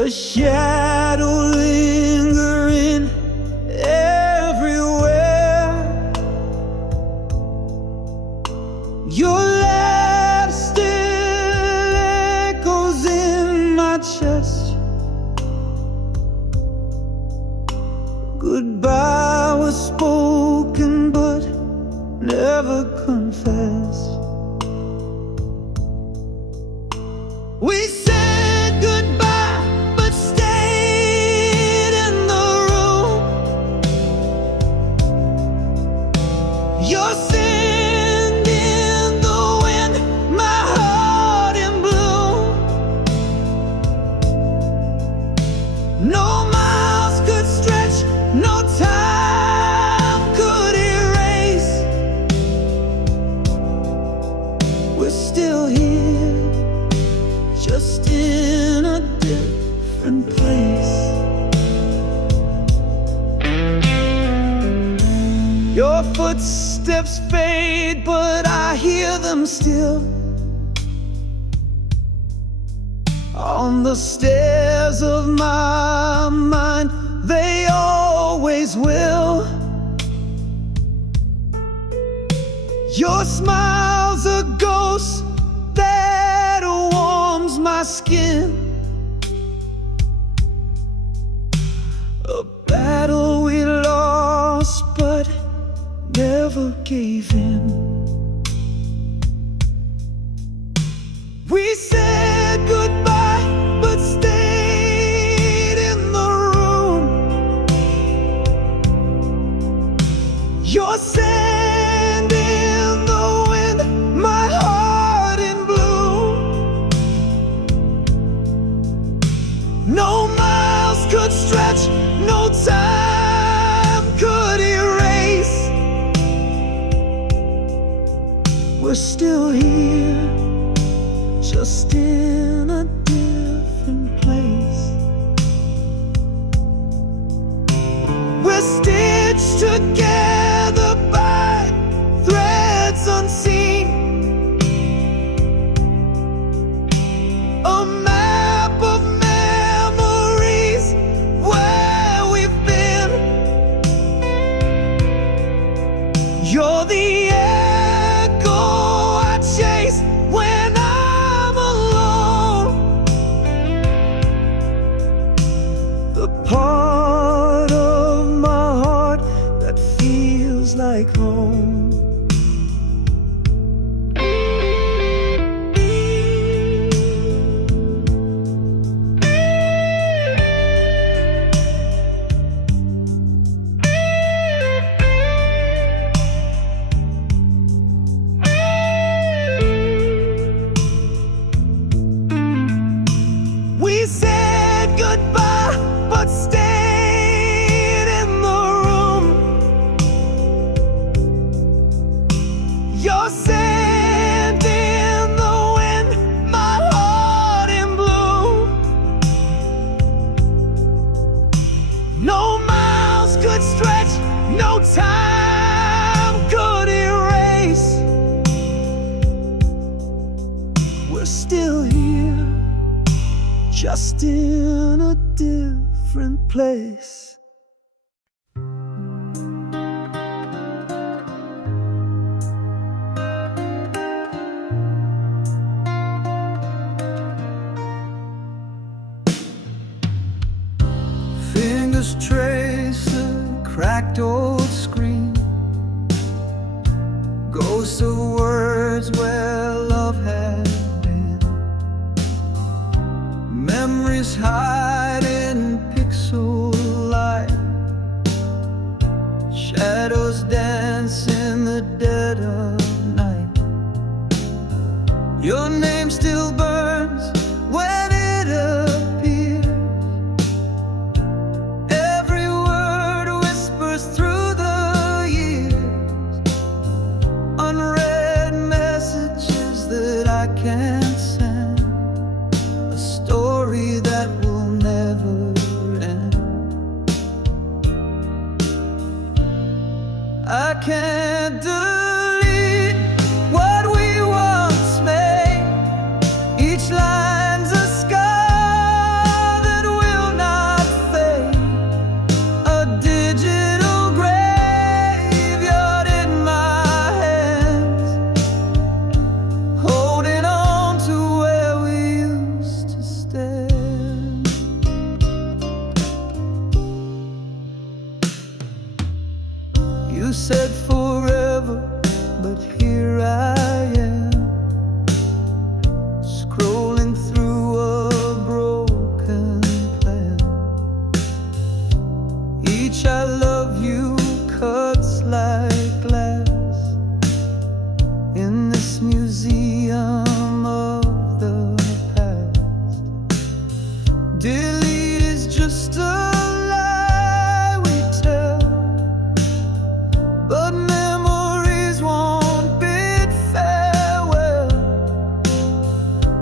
a shadow lingering everywhere. Your laugh still echoes in my chest. Goodbye was spoken but never confessed. We said goodbye but stayed in the room. Your sand in the wind, my heart in bloom. No miles could stretch, no time could erase. We're still here, just in a different place. Your footsteps fade, but I hear them still on the stairs of my mind. They always will. Your smile's a ghost that warms my skin. A battle we lost but never gave in. We said goodbye but stayed in the room. Your sand in the wind, my heart in bloom. No miles could stretch, no time could erase. We're still here, just in a different place. We're stitched together by threads unseen. A map of memories where we've been. You're the echo I chase when I'm alone. The part of my heart that feels like home. We said goodbye but stayed in the room. Your sand in the wind, my heart in bloom. No miles could stretch, no time could erase. We're still here, just in a different place. Fingers trace a cracked old screen, ghosts of words where love had been. Memories hide in pixel light, shadows dance in the dead of night. Your name still burns when it appears. Every word whispers through the years. Unread messages that I can't send, a story that will never end. I can't delete what we once made. Each line's a scar that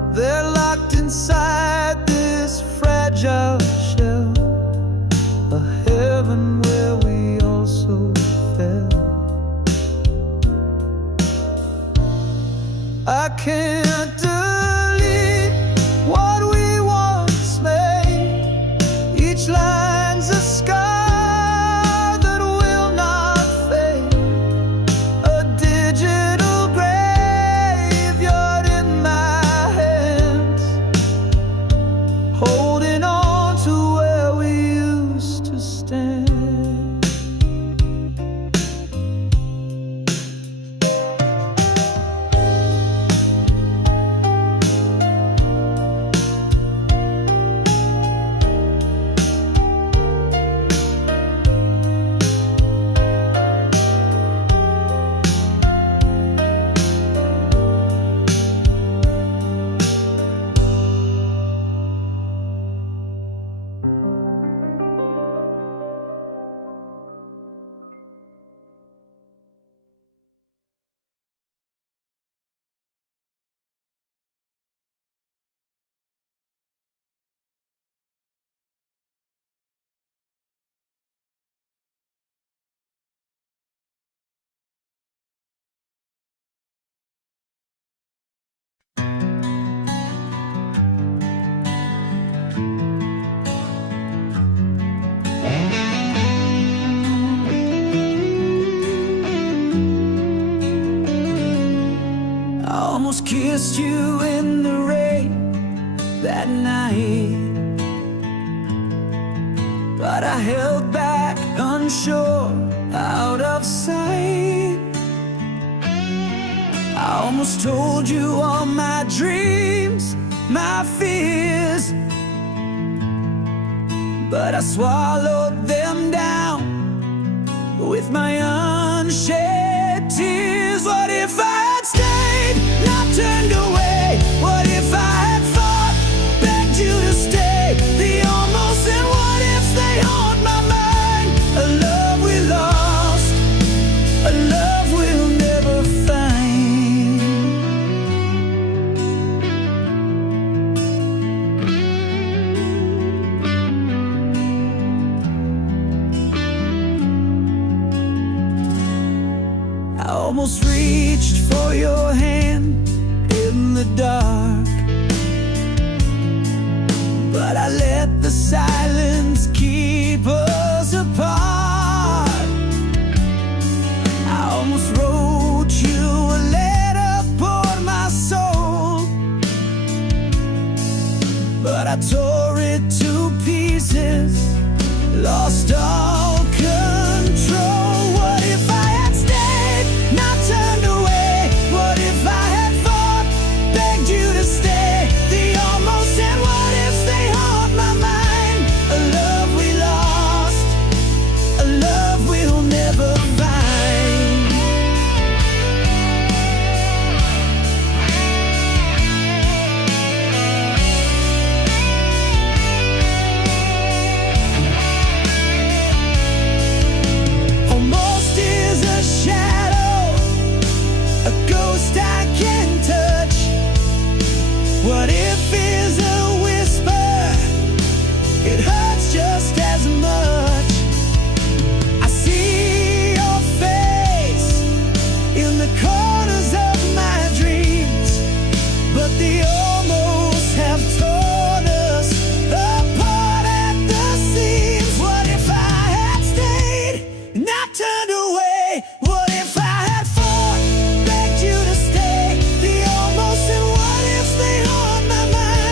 They're locked inside this fragile shell, a heaven where we also fell. I can't delete what we once made. Each line's a scar that will not fade, a digital graveyard in my hands, holding on to where we used to stand. I almost kissed you in the rain that night, but I held back, unsure, out of sight. I almost told you all my dreams, my fears, but I swallowed them down with my unshed tears. What if I had stayed, not turned away? What if I had fought, begged you to stay? The almost and what ifs, they haunt my mind. A love we lost, a love we'll never find. I almost reached for your hand in the dark, but I let the silence keep us apart. I almost wrote you a letter for my soul, but I tore it to pieces, lost all control. What if I had stayed, not turned away? What if I had fought, begged you to stay? The almost and what ifs, they haunt my mind. A love we lost, a love we'll never find. Almost is a shadow, a ghost I can touch. What if is a whisper, it hurts just as much. I see your face in the corners of my dreams, but the almost have torn us apart at the seams. What if I had stayed, not turned away? What if I had fought, begged you to stay? The almost and what ifs, they haunt my mind.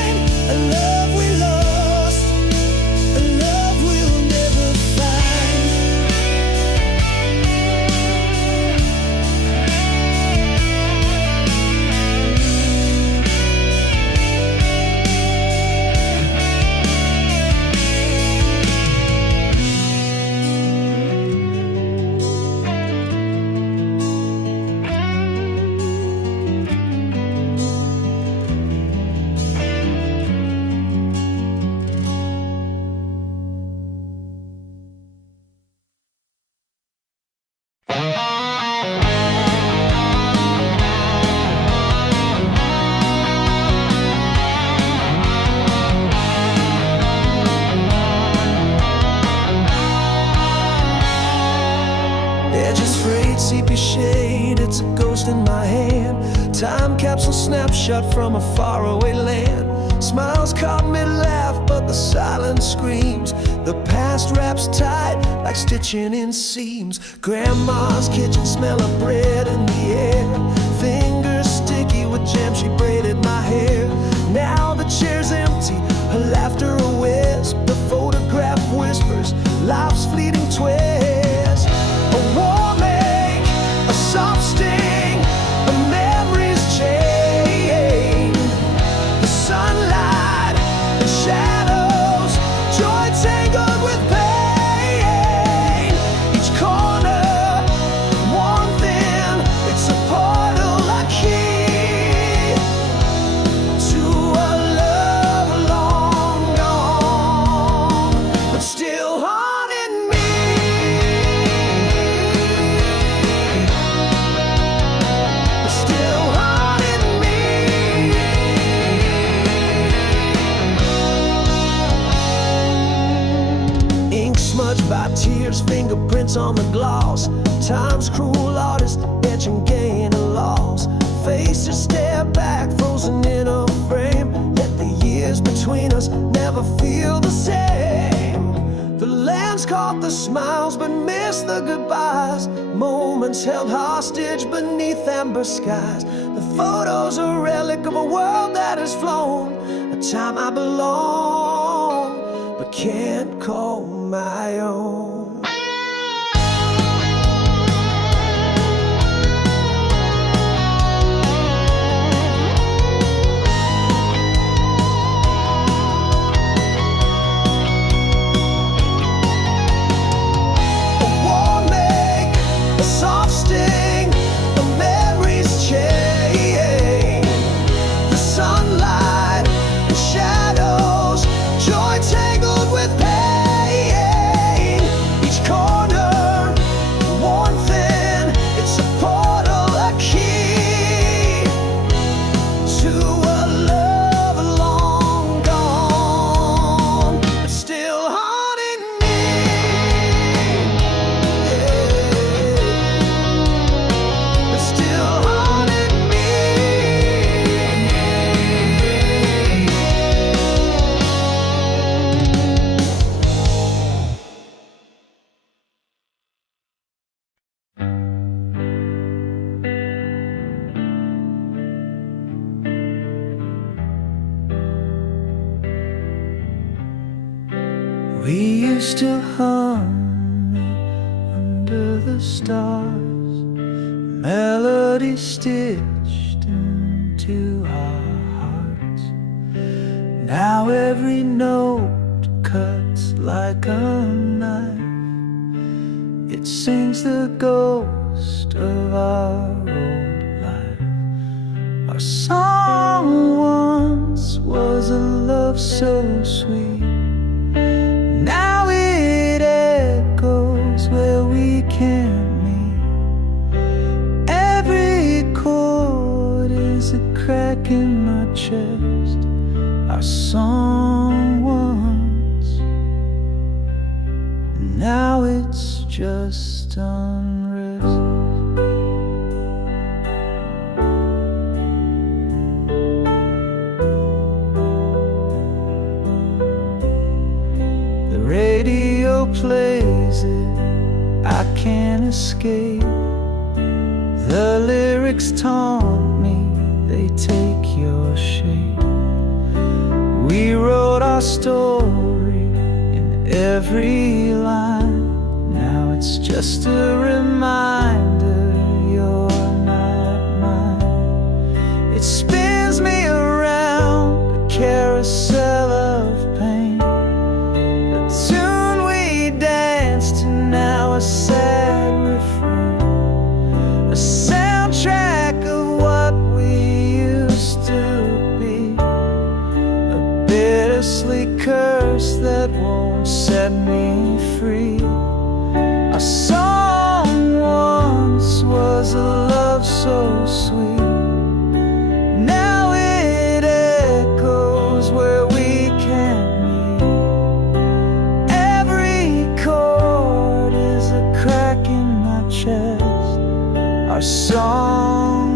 lost in my hand. Time capsule snapshot from a faraway land. Smiles caught mid-laugh, but the silence screams. The past wraps tight like stitching in seams. Grandma's kitchen, smell of bread in the air. Fingers sticky with jam, she braided my hair. Now the chair's empty, her laughter a wisp. The photograph whispers life's fleeting twist. A warm ache, a soft sting, a memory's chain. The sunlight, the shadows, joy tangled with pain. Each corner, one thing, it's a portal, a key to a love long gone, but still haunting me. But still haunting me. Ink smudged by tears, fingerprints on the gloss. Time's cruel artist, etching gain and loss. Faces stare back, frozen in a frame. Let the years between us never feel the same. The lands caught the smiles but missed the goodbyes. Moments held hostage beneath amber skies. The photos a relic of a world that has flown. A time I belong but can't call my own. A warm ache, a soft sting, a memory's chain. The sunlight, the shadows, joy tangled with pain. Each corner, one thing, it's a portal, a key to a love long gone, but still haunting me. But still haunting me. We used to hum under the stars, melody stitched into our hearts. Now every note cuts like a knife. It sings the ghost of our old life. Our song once was a love so sweet. Now it echoes where we can't meet. Every chord is a crack in my chest. Our song once, now it's just unrest. The radio plays it, I can't escape. The lyrics taunt me, they take your shape. We wrote our story in every line. Now it's just a reminder you're not mine. It spins me around a carousel of pain. The tune we danced to, now a sad refrain. A soundtrack of what we used to be. A bittersweet curse that won't set me free. Our song once was a love so sweet. Now it echoes where we can't meet. Every chord is a crack in my chest. Our song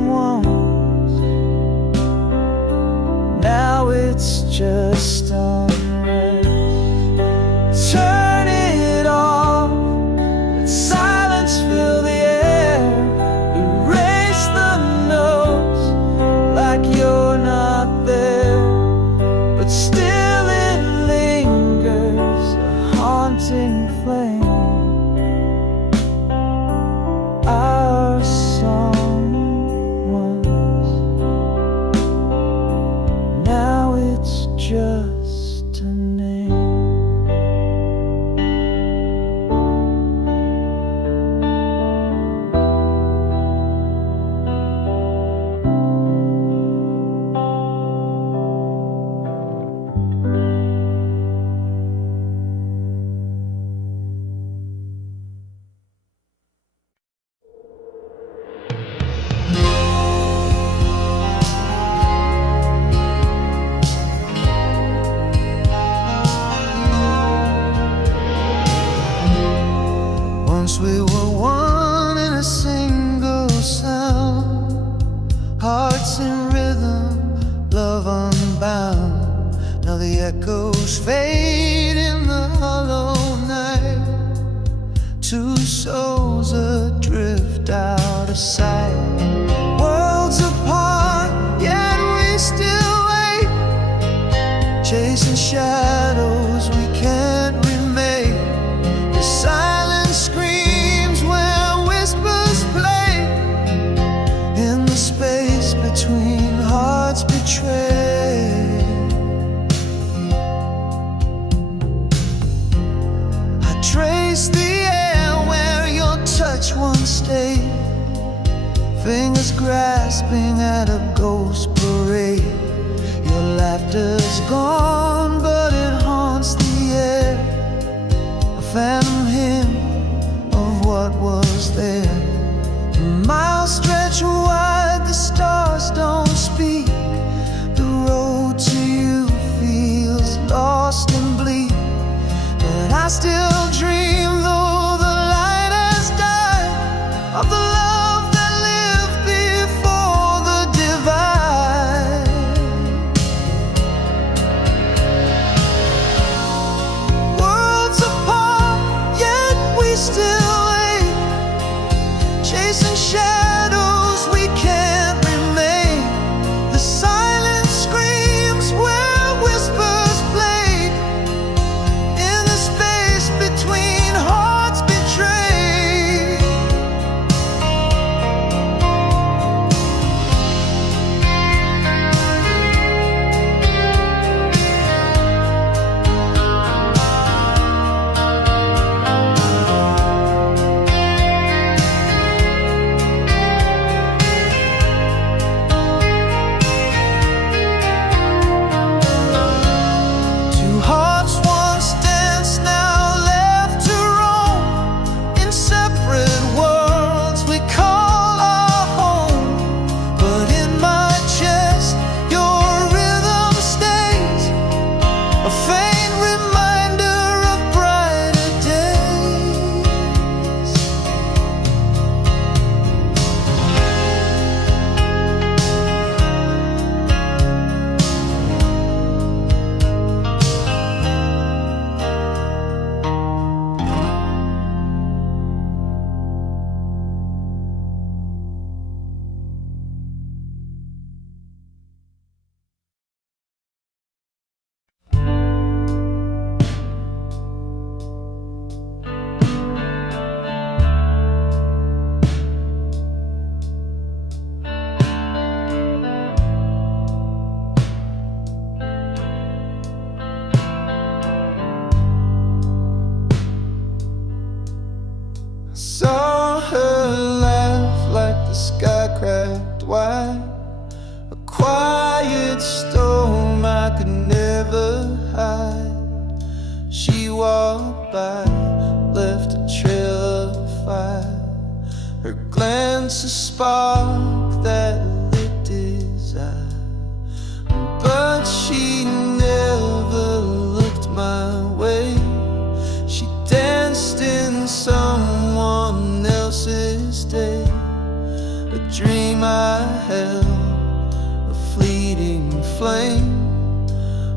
it's just unrest. Turn it off, let silence fill the air. Erase the notes like you're not there, but still it lingers, a haunting flame. Our song once, now it's just a name. Once we were one in a single sound, hearts in rhythm, love unbound. Now the echoes fade in the hollow night, two souls adrift out of sight. Worlds apart, yet we still wait, chasing shadows we can't remake. The silence screams where whispers play, in the space between hearts betrayed. I trace the air where your touch once stayed, fingers grasping at a ghost parade. Your laughter's gone, but it haunts the air, a phantom hymn of what was there. The miles stretch wide, the stars don't speak. The road to you feels lost and bleak, but I still dream, though the light has died, of the love that lived before the divide. Worlds apart, yet we still wait, chasing shadows we can't remain. The silence screams where whispers played, in the space between hearts betrayed. Two hearts once danced, now left to roam, in separate worlds we call our home. But in my chest your rhythm stays, a faint reminder of brighter days. I saw her laugh like the sky cracked wide, a quiet storm I could never hide. She walked by, left a trail of fire, her glance a spark that lit desire. But she never looked my way, she danced in someone else's day. A dream I held, a fleeting flame,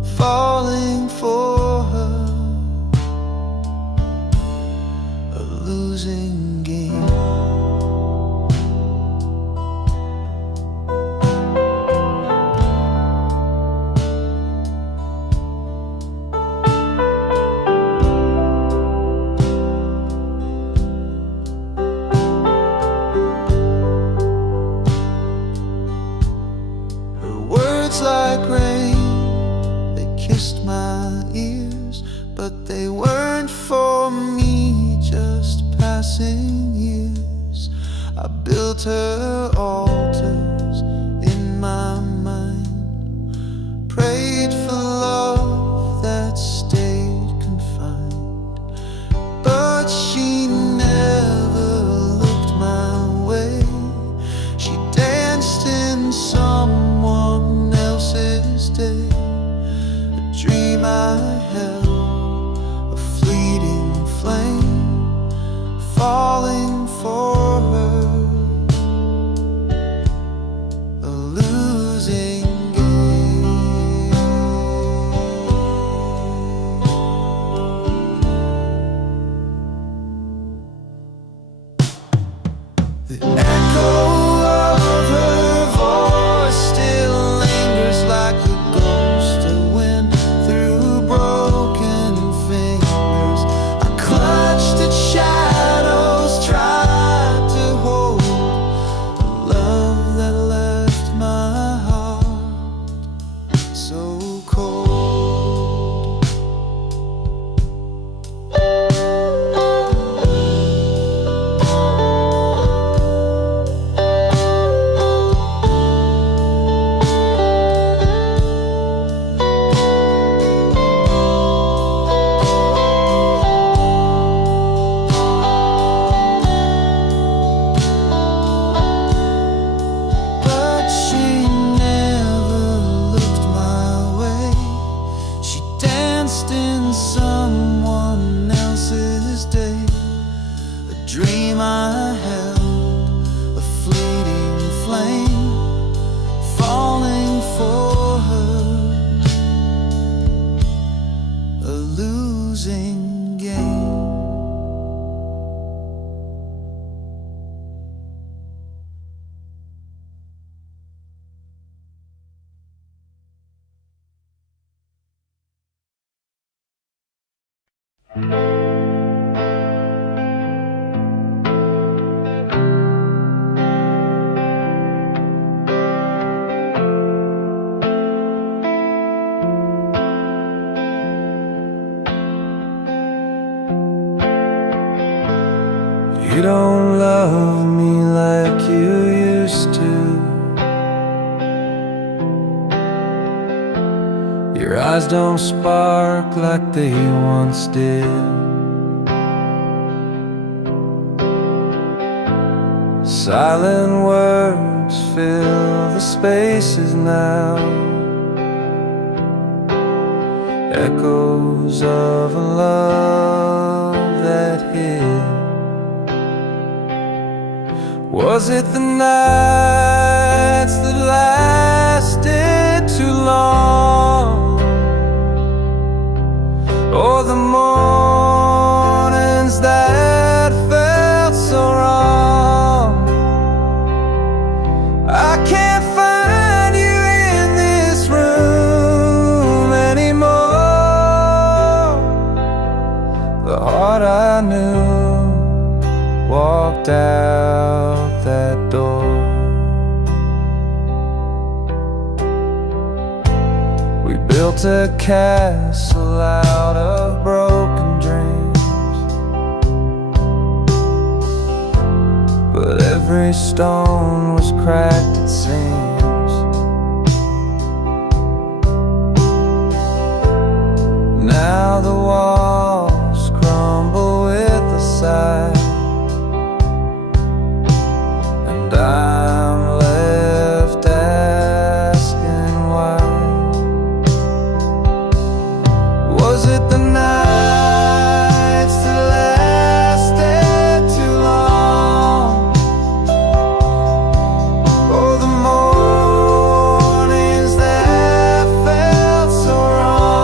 falling for her, a losing game. Like rain, they kissed my ears, but they weren't for me, just passing years. I built her altars in my mind, prayed for love that stayed confined, but she never looked my way. She danced in someone else's day, a dream I held, a fleeting flame, falling for her, a losing game. The echo of her voice still lingers like a ghost of wind through broken fingers. I clutched at shadows, tried to hold a love that left my heart so cold. But she never looked my way. She danced in someone else's day, a dream I held, a fleeting flame, falling for her, a losing game. You don't love me like you used to. Your eyes don't spark like they once did. Silent words fill the spaces now, echoes of a love that hid. Was it the nights that lasted too long, or the mornings that felt so wrong? I can't find you in this room anymore. The heart I knew walked out that door. We built a castle out of broken dreams, but every stone was cracked, it seems. Now the walls crumble with a sigh, and I'm left asking why. Was it the nights that lasted too long, or the mornings that felt so wrong?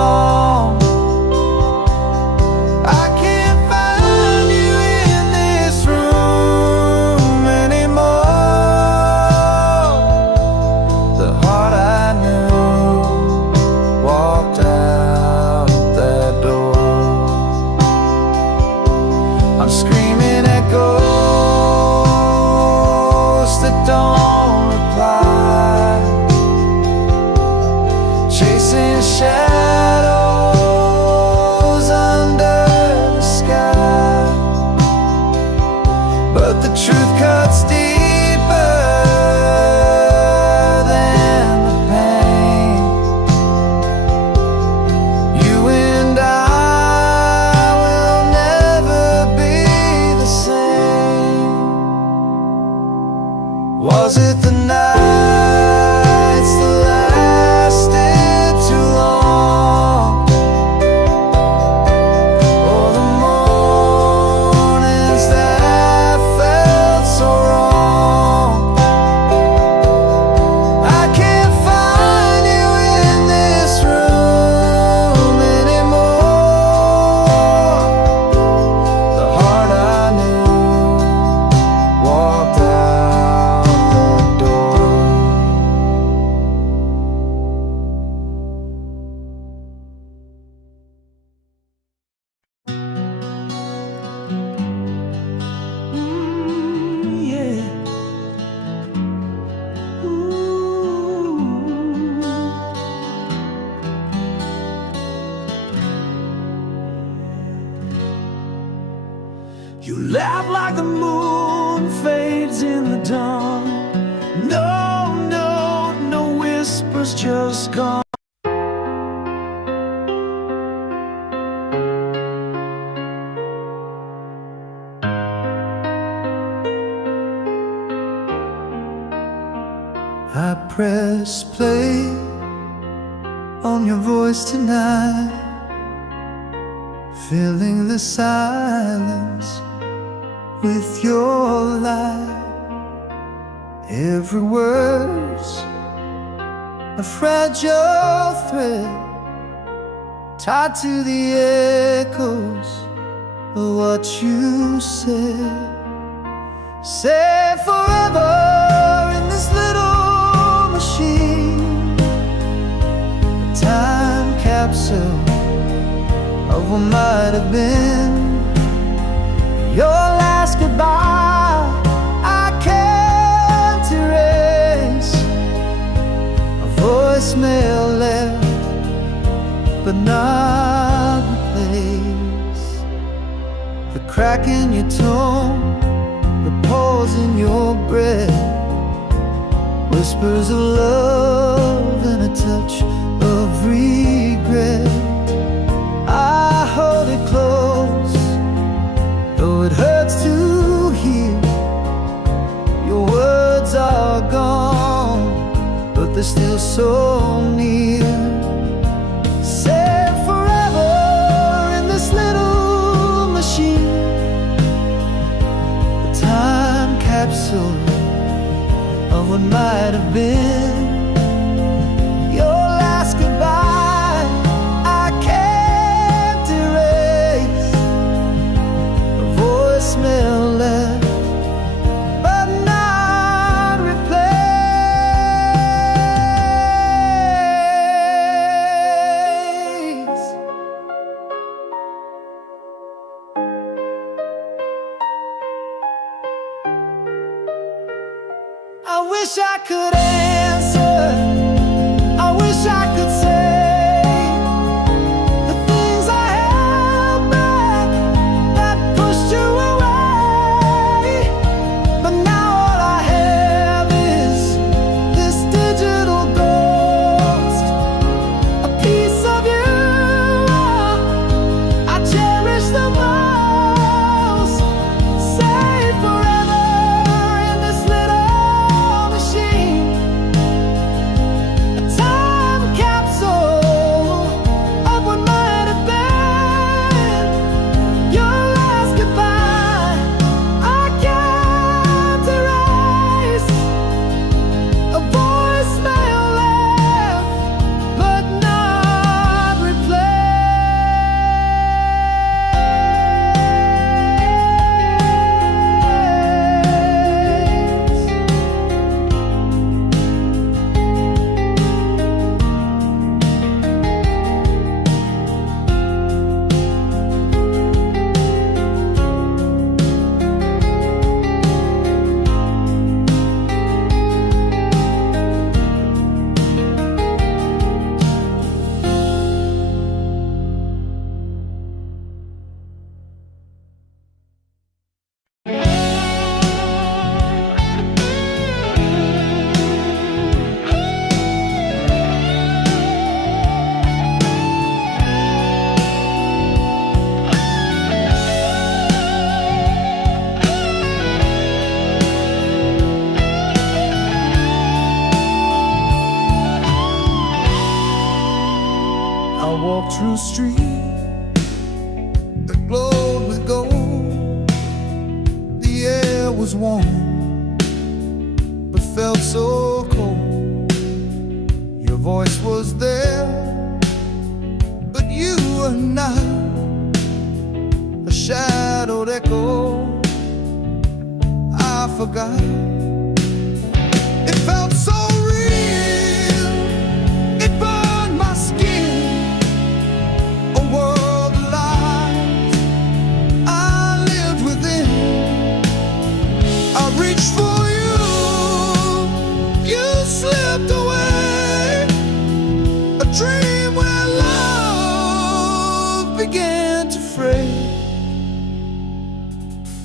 You laugh like the moon fades in the dawn. No, no, no whispers, just gone. I press play on your voice tonight, filling the silence with your light. Every word's a fragile thread tied to the echoes of what you said. Say forever in this little machine, a time capsule of what might have been. Your last goodbye I can't erase, a voicemail left but not replaced. The crack in your tone, the pause in your breath, whispers of love and a touch of regret. I hold it close, though it hurts to hear. Your words are gone, but they're still so near. Say forever in this little machine, a time capsule of what might have been. Your last goodbye I can't erase, a voicemail left but not replaced. I wish I could answer, I wish I could say the things I held back that pushed you away. But now all I have is this digital ghost, a piece of you I cherish the most. Say forever in this little machine, a time capsule of what might have been. Your last goodbye I can't erase, a voicemail left but not replaced. I walked through a street that glowed with gold. The air was warm, but felt so cold. Your voice was there, but you were not. A shadowed echo I forgot. It felt so real, it burned my skin. A world of lies I lived within. I reached for you, you slipped away. A dream where love began to fray.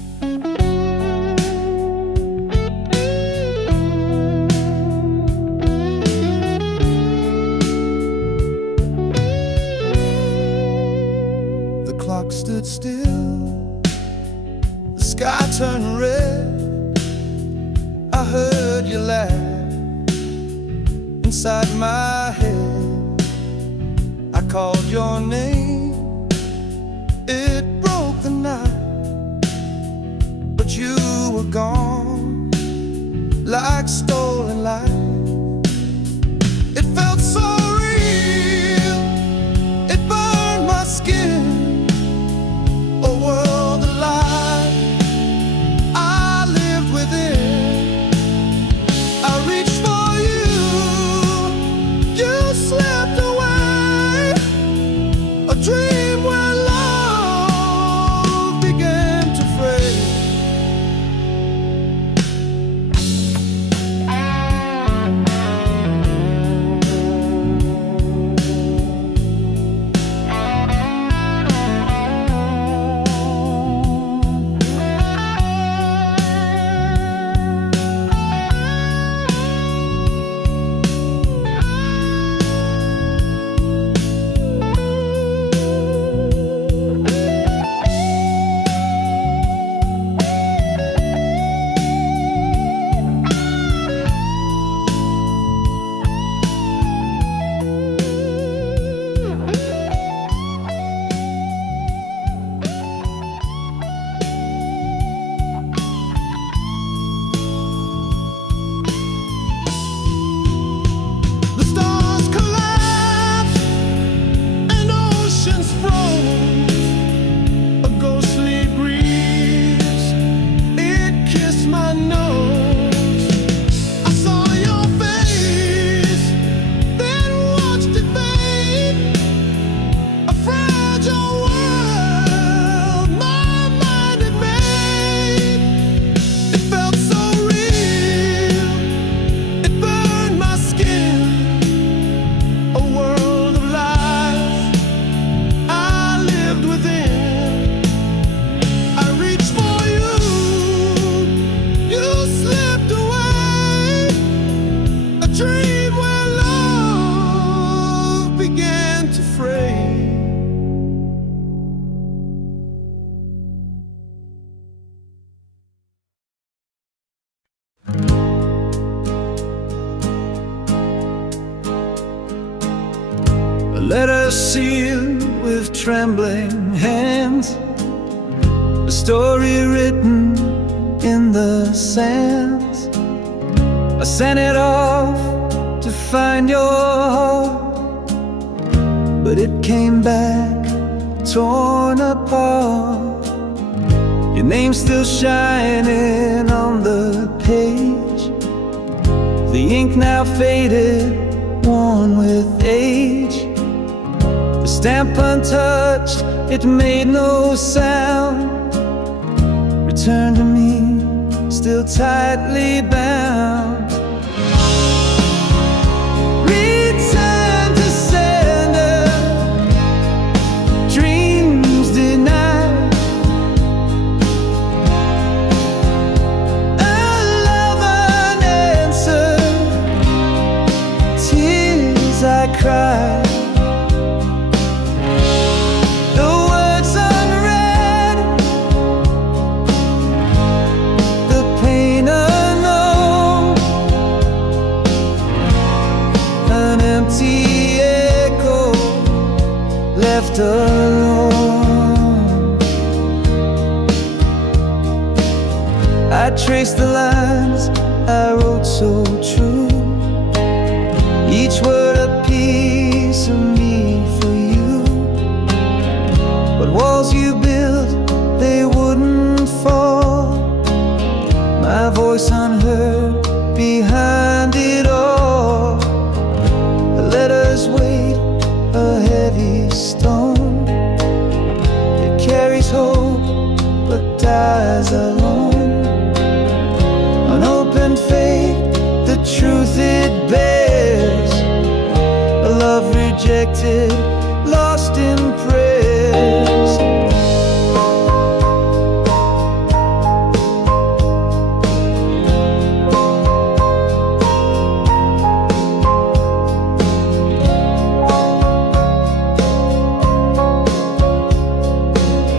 stood still, the sky turned red. I heard you laugh inside my head. I called your name, it broke the night, but you were gone like stolen light. It felt so real, it burned my skin. A world alive, I lived within. I reached for you, you slipped away. A dream where love began to fray. A letter sealed with trembling hands, a story written in the sands. I sent it off to find your heart, but it came back torn apart. Your name's still shining on the page, the ink now faded, worn with age. The stamp untouched, it made no sound. Return to me, still tightly bound. Return to sender, dreams denied. A love unanswered, tears I cried. Left alone, I traced the lines I wrote so true, each word a piece of me for you. But walls you built, they wouldn't fall, my voice unheard behind it all. The letters weighed a heavy stone, it carries hope but dies alone. Unopened fate, the truth it bears, a love rejected, lost in prayers.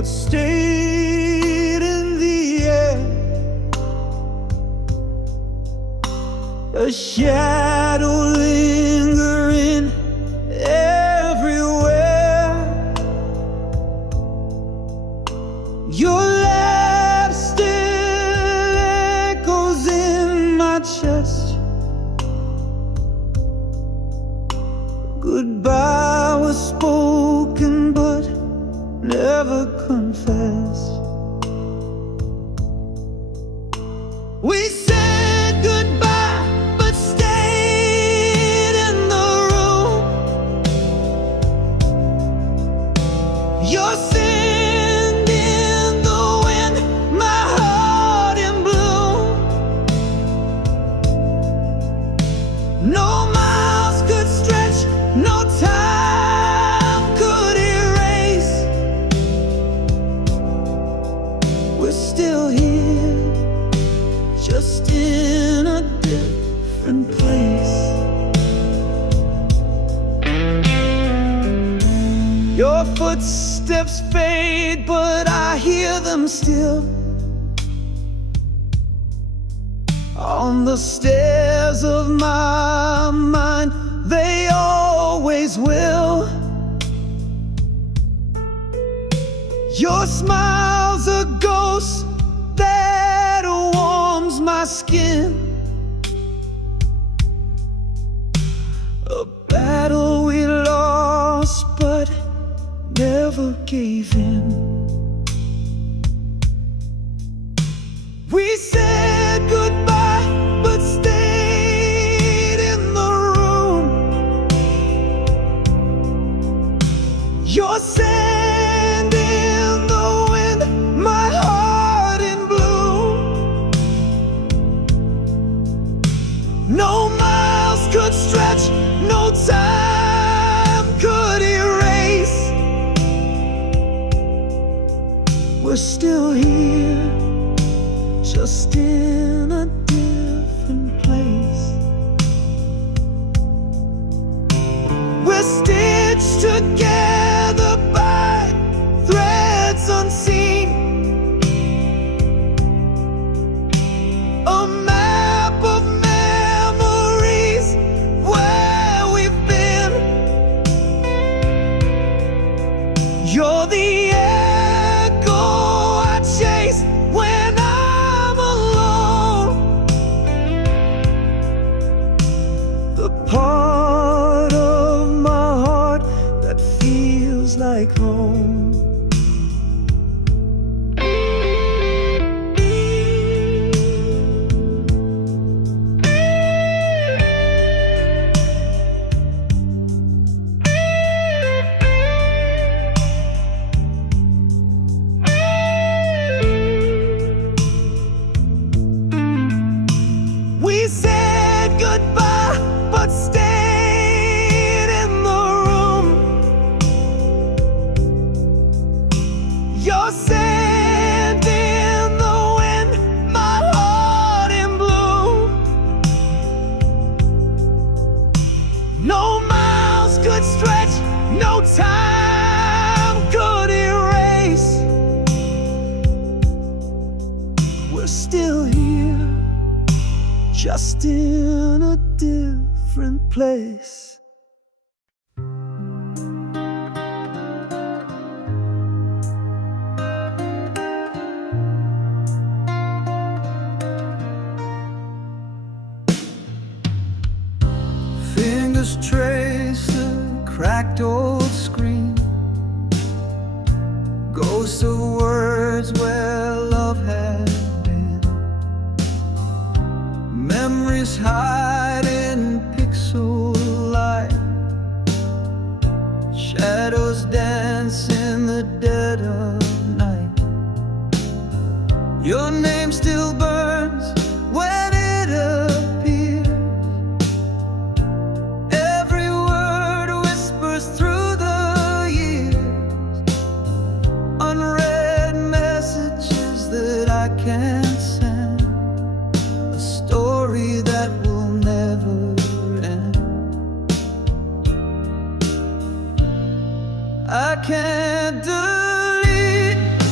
but stayed in the air. A shadow lingering everywhere. Your laugh still echoes in my chest. Goodbye was spoken but never confessed. We said goodbye but stayed in the room. Your sand in the wind, my heart in bloom. No miles could stretch, no time could erase. We're still here, just in a different place. Your footsteps fade, but I hear them still on the stairs of my mind. They always will. Your smile's a ghost that warms my skin. A battle we lost but never gave in. We said goodbye but stayed in the room. Your sand in the wind, my heart in bloom. No miles could stretch, no time could erase. We're still here, just in a different place. We're stitched together by threads unseen. A map of memories where we've been. You're the echo I chase when I'm alone. The part of my heart that feels like home. We said goodbye but stayed in the room. Your sand in the wind, my heart in bloom. No miles could stretch, no time could erase. We're still here, just in a different place. Fingers trace a cracked old screen, ghosts of words where love had been. Memories hide in pixel light, shadows dance in the dead of night. Your name still burns when it appears. Every word whispers through the years. Unread messages that I can't send. A story that will never end. I can't delete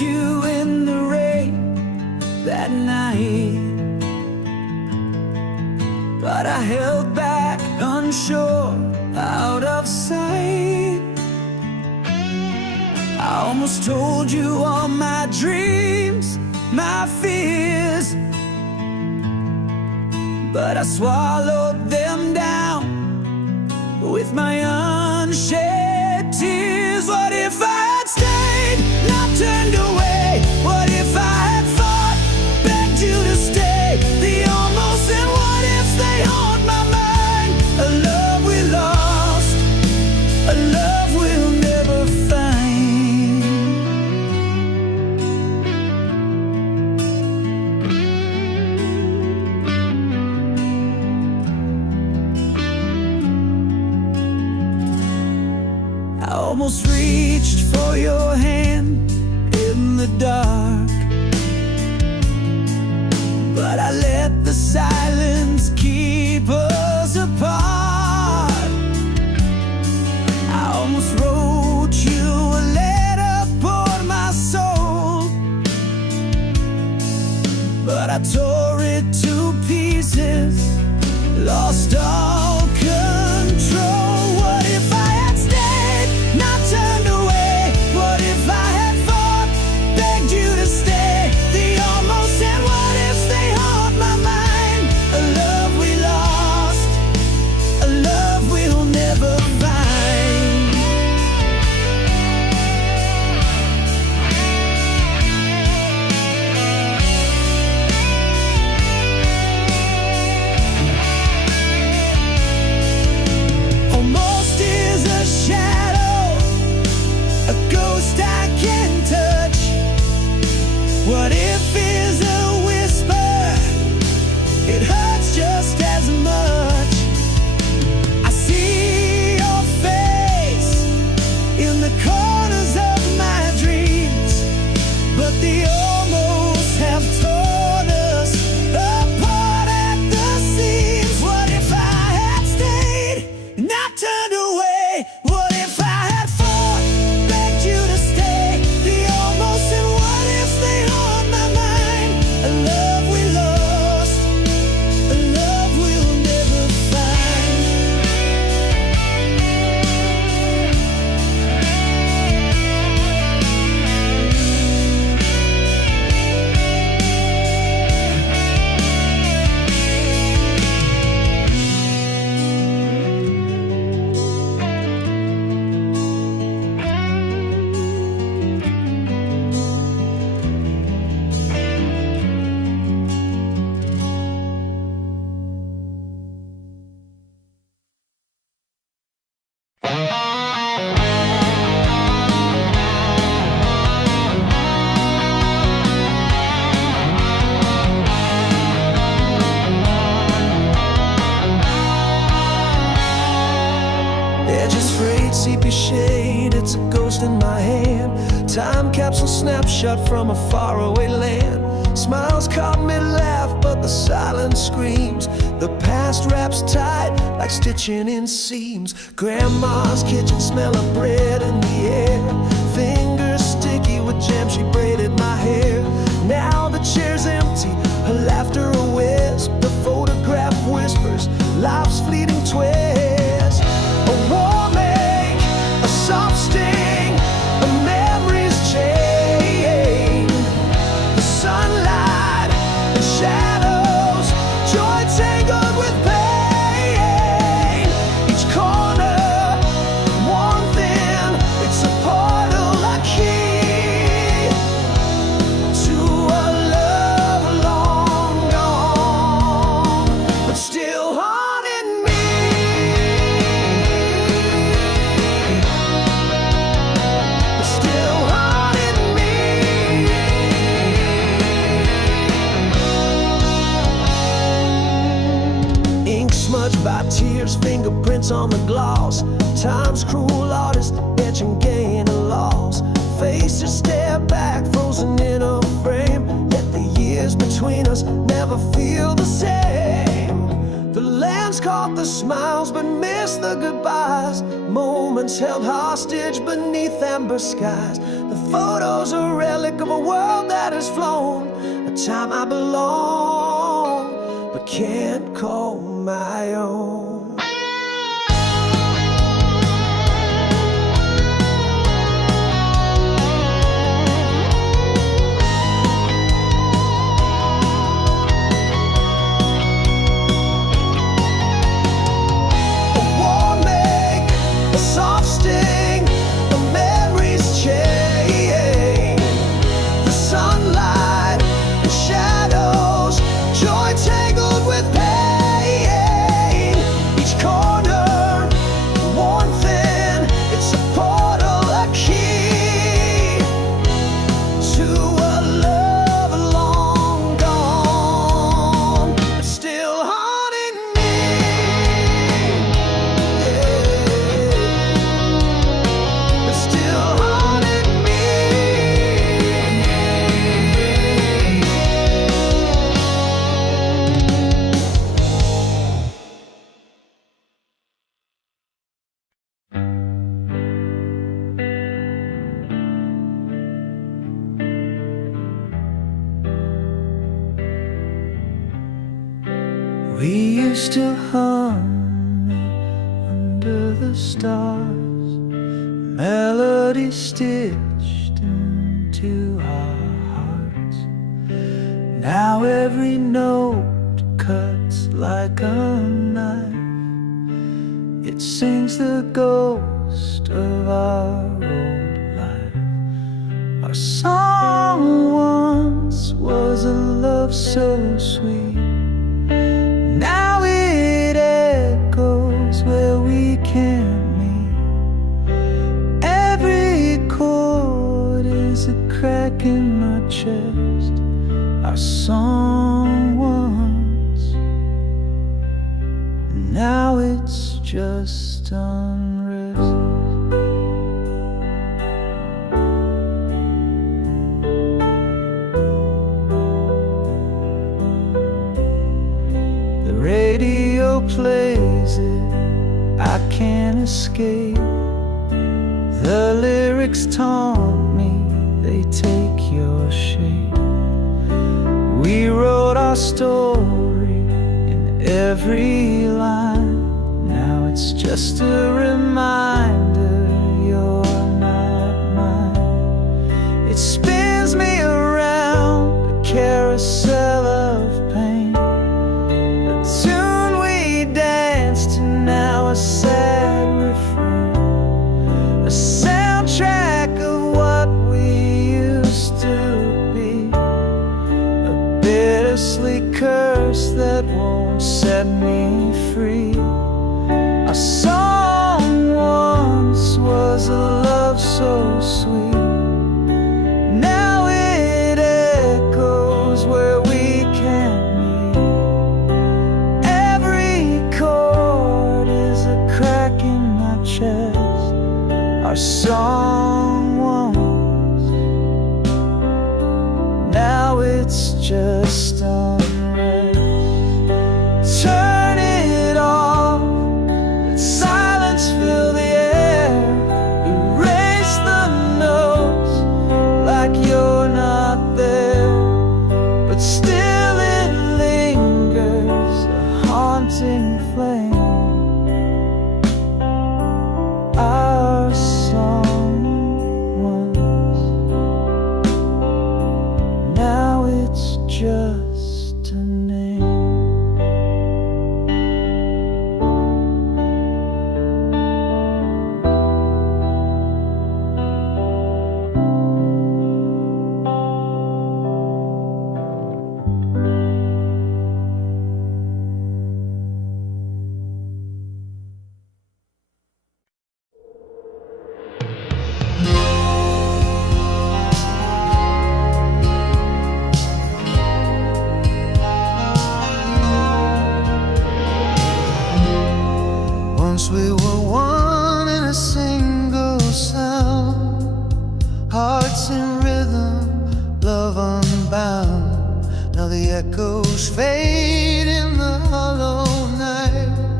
you in the rain that night, but I held back, unsure, out of sight. I almost told you all my dreams, my fears, but I swallowed them down with my unshed tears. What if I had stayed, not turned away? What if I had fought, begged you to stay? The almost and what ifs, they haunt my mind. A love we lost, a love we'll never find. I almost reached for your hand in the dark, but I let the silence keep us apart. I almost wrote you a letter for my soul, but I tore it to pieces, lost all control. What if I had stayed, not turned away? What if I had fought, begged you to stay? The almost and what ifs, they haunt my mind. A love we lost, a love we'll never find. Almost is a shadow, a ghost I can touch. What if is a whisper, it hurts just as much. I see your face in the corners of my dreams, but the almost have torn us apart at the seams. What if I had stayed, not turned away? What if I had fought, begged you to stay? The almost and what ifs, they haunt my mind. A love we lost, a love we'll never find. Edges frayed, sepia shade, it's a ghost in my hand. Time capsule snapshot from a faraway land. Smiles caught me laugh, but the silence screams. The past wraps tight like stitching in seams. Grandma's kitchen, smell of bread in the air. Fingers sticky with jam, she braided my hair. Now the chair's empty, her laughter a wisp. The photograph whispers, life's fleeting twist. A warm ache, a soft sting, a memory's chain. The sunlight and shadows, joy tangled with pain. Each corner, one thing, it's a portal, a key to a love long gone, but still haunting me. But still haunting me. Ink smudged by tears, fingerprints on the gloss. Time's cruel artist, etching gain and loss. Faces stare back, frozen in a frame. Yet the years between us never feel the same. The land Hands caught the smiles but missed the goodbyes. Moments held hostage beneath amber skies. The photos a relic of a world that has flown, a time I belong but can't call my own. Soft sting, the memories chain, the sunlight and shadows, joy tangled with pain. Each corner, one thing, it's a portal, a key to a love long gone, but still haunting me. We used to hum under the stars, melody stitched into our hearts. Now every note cuts like a knife. It sings the ghost of our old life. Our song once was a love so sweet. Now it echoes where we can't meet. Every chord is a crack in my chest. Our song once, now it's just unrest. Radio plays it, I can't escape. The lyrics taunt me, they take your shape. We wrote our story in every line. Now it's just a reminder you're not mine. It spins me around a carousel of pain. Now a sad refrain, a soundtrack of what we used to be, a bittersweet curse that won't set me free. Our song once was a love so sweet. Now it echoes where we can't meet. Every chord is a crack in my chest. Our song once, now it's just unrest. Turn it off, let silence fill the air. Erase the notes like you're not there, but still it lingers, a haunting flame. Our song once, now it's just a name. Once we were one in a single sound, hearts in rhythm, love unbound. Now the echoes fade in the hollow night.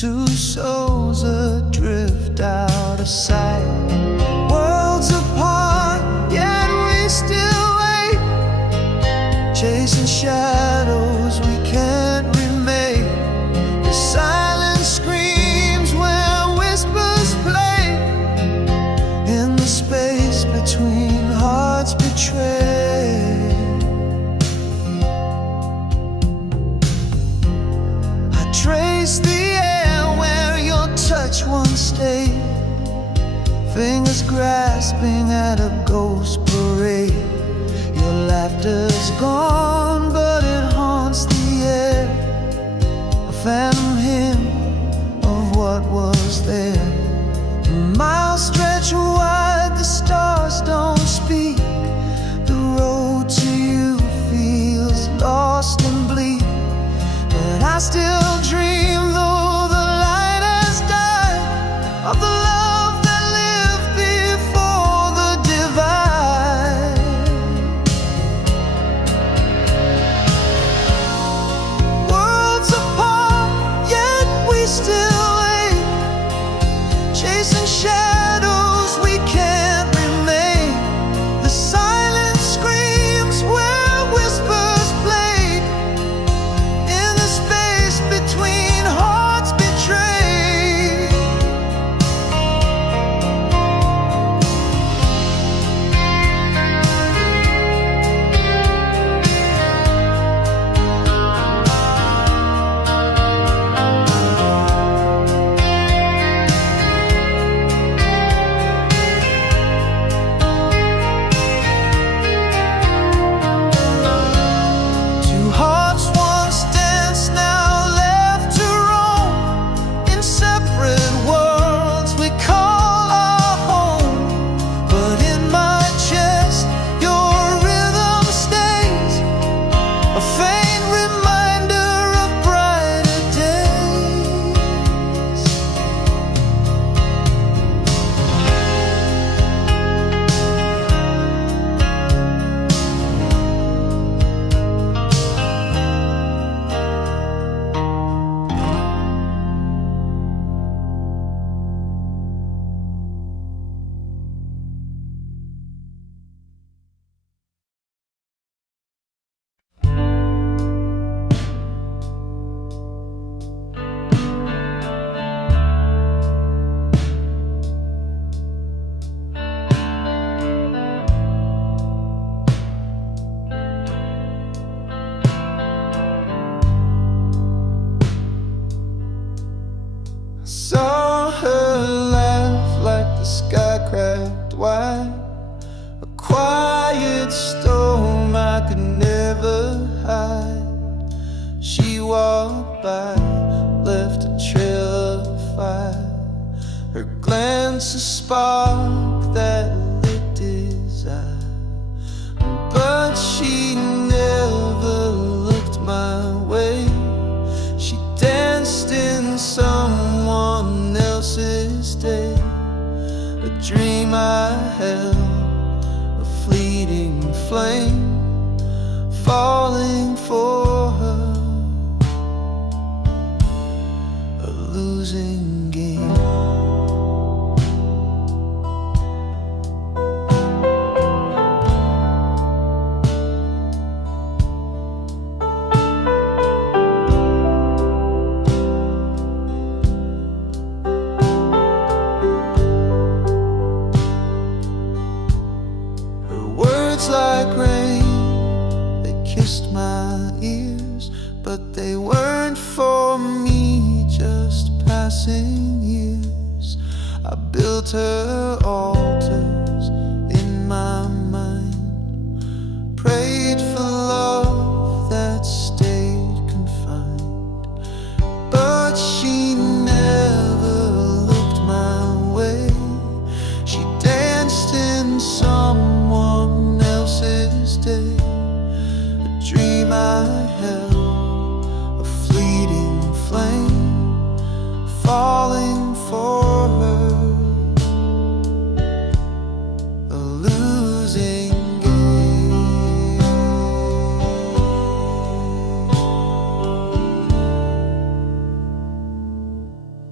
two souls adrift out of sight, worlds apart, yet we still wait, chasing shadows we can't remake. The silence screams where whispers play, in the space between hearts betrayed. I trace the air where your touch once stayed, fingers grasping at a ghost parade. Your laughter's gone, but it haunts the air, a phantom hymn of what was there. Miles stretch wide, the stars don't speak. The road to you feels lost and bleak, but I still dream, though the light has died, of the love that lived before the divide. Worlds apart, yet we still wait, chasing shadows we can't remain. The silence screams where whispers played, in the space between hearts betrayed. Two hearts once danced, now left to roam, in separate worlds we call our home. But in my chest your rhythm stays, a faint reminder of brighter days. I saw her laugh like the sky cracked wide, a quiet storm I could never hide. She walked by, left a trail of fire, her glance a spark that lit desire. But she never looked my way, she danced in someone else's day. A dream I held, a fleeting flame, falling for her, a losing game. Her words like rain, they kissed my ears, but they weren't for me, just passing years. I built her altars in my mind, prayed for love that stayed confined, but she never looked my way. She danced in someone else's day, a dream I held, a fleeting flame, falling for her, a losing game.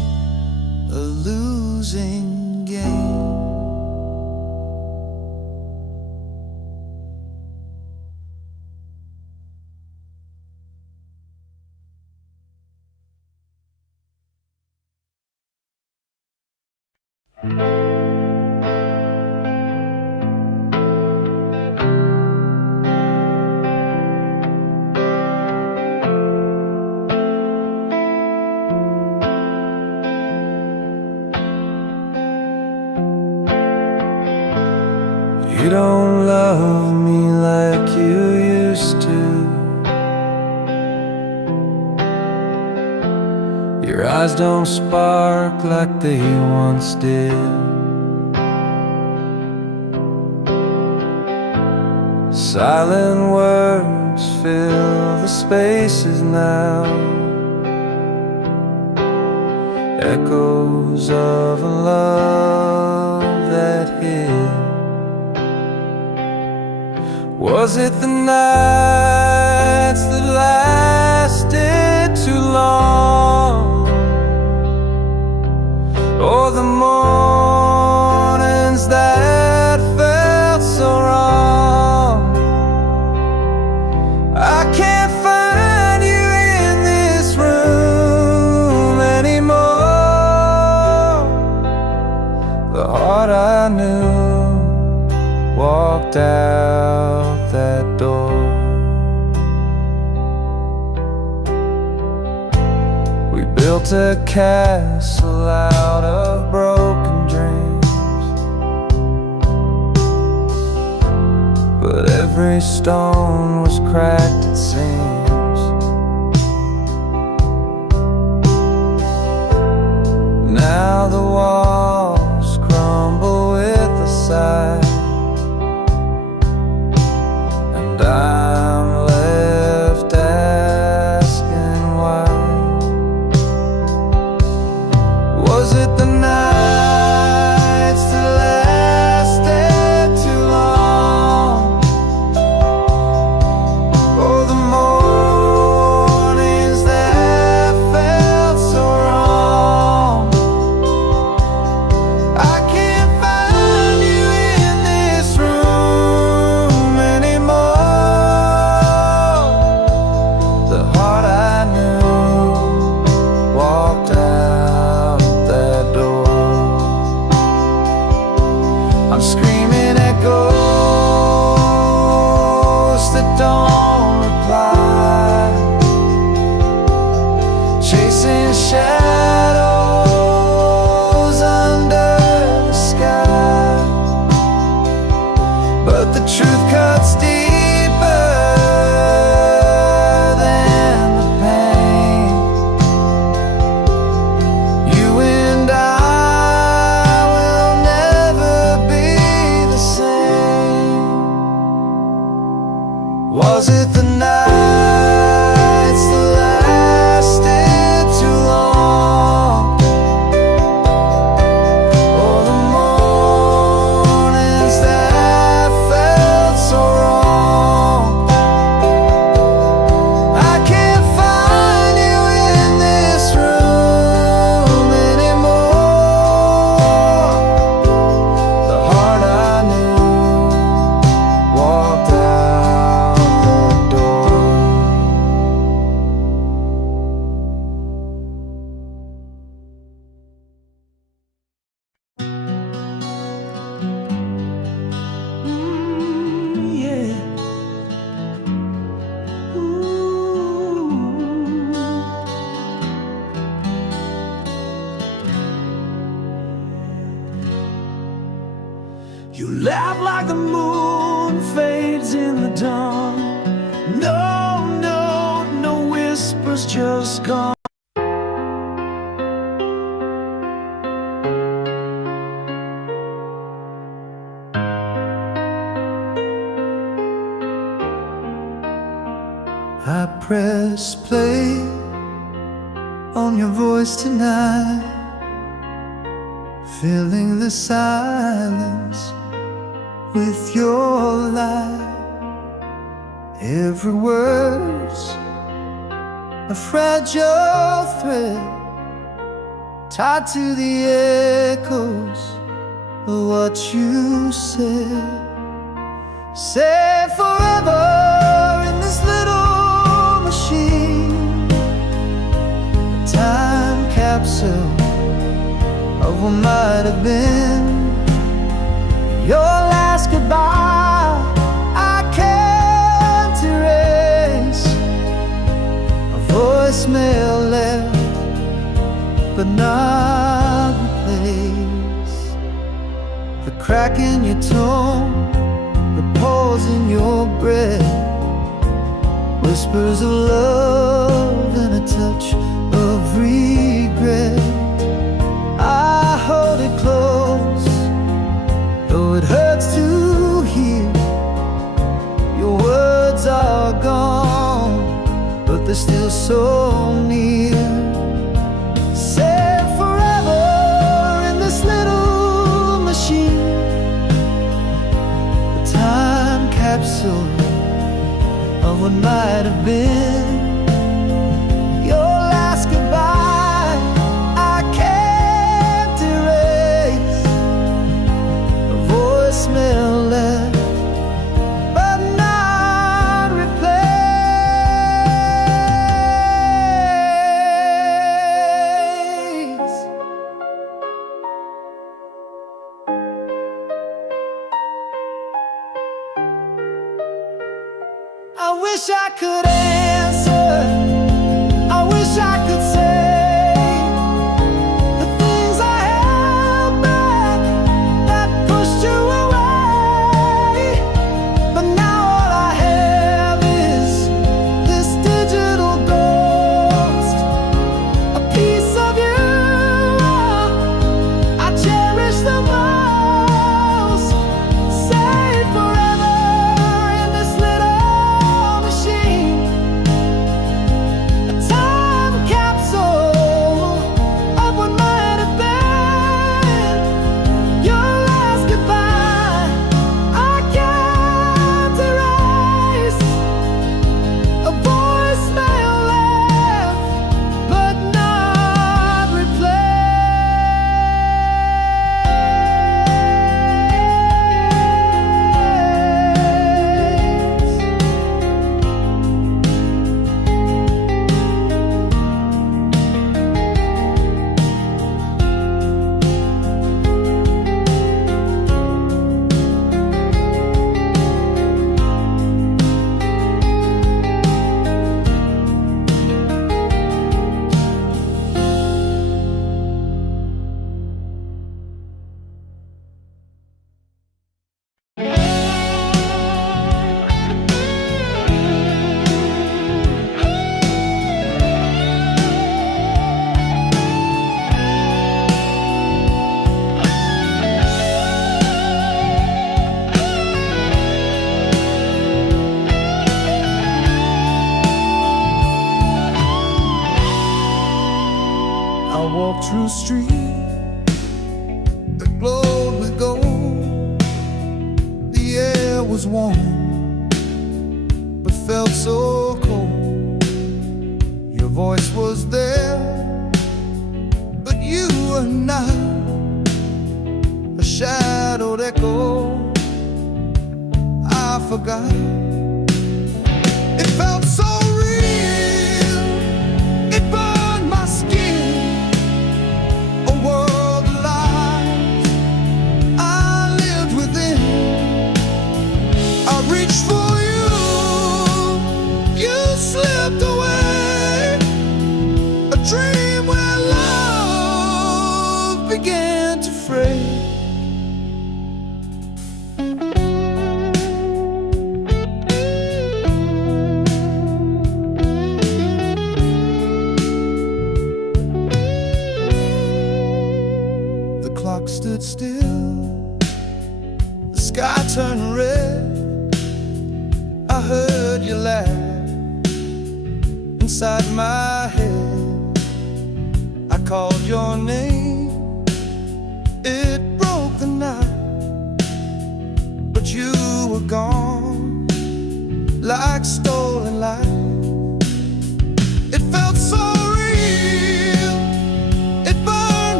losing game. You don't love me like you used to. Your eyes don't spark like they once did. Silent words fill the spaces now, echoes of a love that hid. Was it the nights that lasted too long, or the mornings that felt so wrong? I can't find you in this room anymore. The heart I knew walked out that door. We built a castle out of broken dreams, but every stone was cracked, it seems. Now the walls crumble with a sigh, I'm left asking why. Was it the nights that lasted too long, or the mornings that felt so wrong? I can't find you in this room anymore. The heart I knew walked out that door. I'm screaming at ghosts that don't reply, chasing shadows under the sky. But the truth cuts deeper than the pain. You and I will never be the same. Was it the nights that lasted too long, or the mornings that felt so wrong? I can't find you in this room anymore. The heart I knew walked out the door. Yeah. Ooh. You laugh like the moon fades in the dawn. No, no, no whispers, just gone. I press play on your voice tonight, filling the silence with your light. Every word's a fragile thread tied to the echoes of what you said. Say forever in this little machine, a time capsule of what might have been. Your last goodbye I can't erase, a voicemail left but not replaced. The crack in your tone, the pause in your breath, whispers of love and a touch of regret. I hold it close, though it hurts to hear. Your words are gone, but they're still so near. Say forever in this little machine, a time capsule of what might have been. Your last goodbye I can't erase, a voicemail left but not replaced. I wish I could answer, I wish I could say the things I held back that pushed you away. But now all I have is this digital ghost, a piece of you I cherish the most. Say forever in this little machine, a time capsule of what might have been. Your last goodbye I can't erase, a voicemail left but not I walked through streets that glowed with gold. The air was warm, but felt so cold. Your voice was there, but you were not. A shadowed echo I forgot. It felt so real, it burned my skin. A world of lies I lived within. I reached for you, you slipped away. A dream where love began to fray. The clock stood still, the sky turned red. I heard you laugh inside my head. I called your name, it broke the night, but you were gone like stolen light. It felt so real, it burned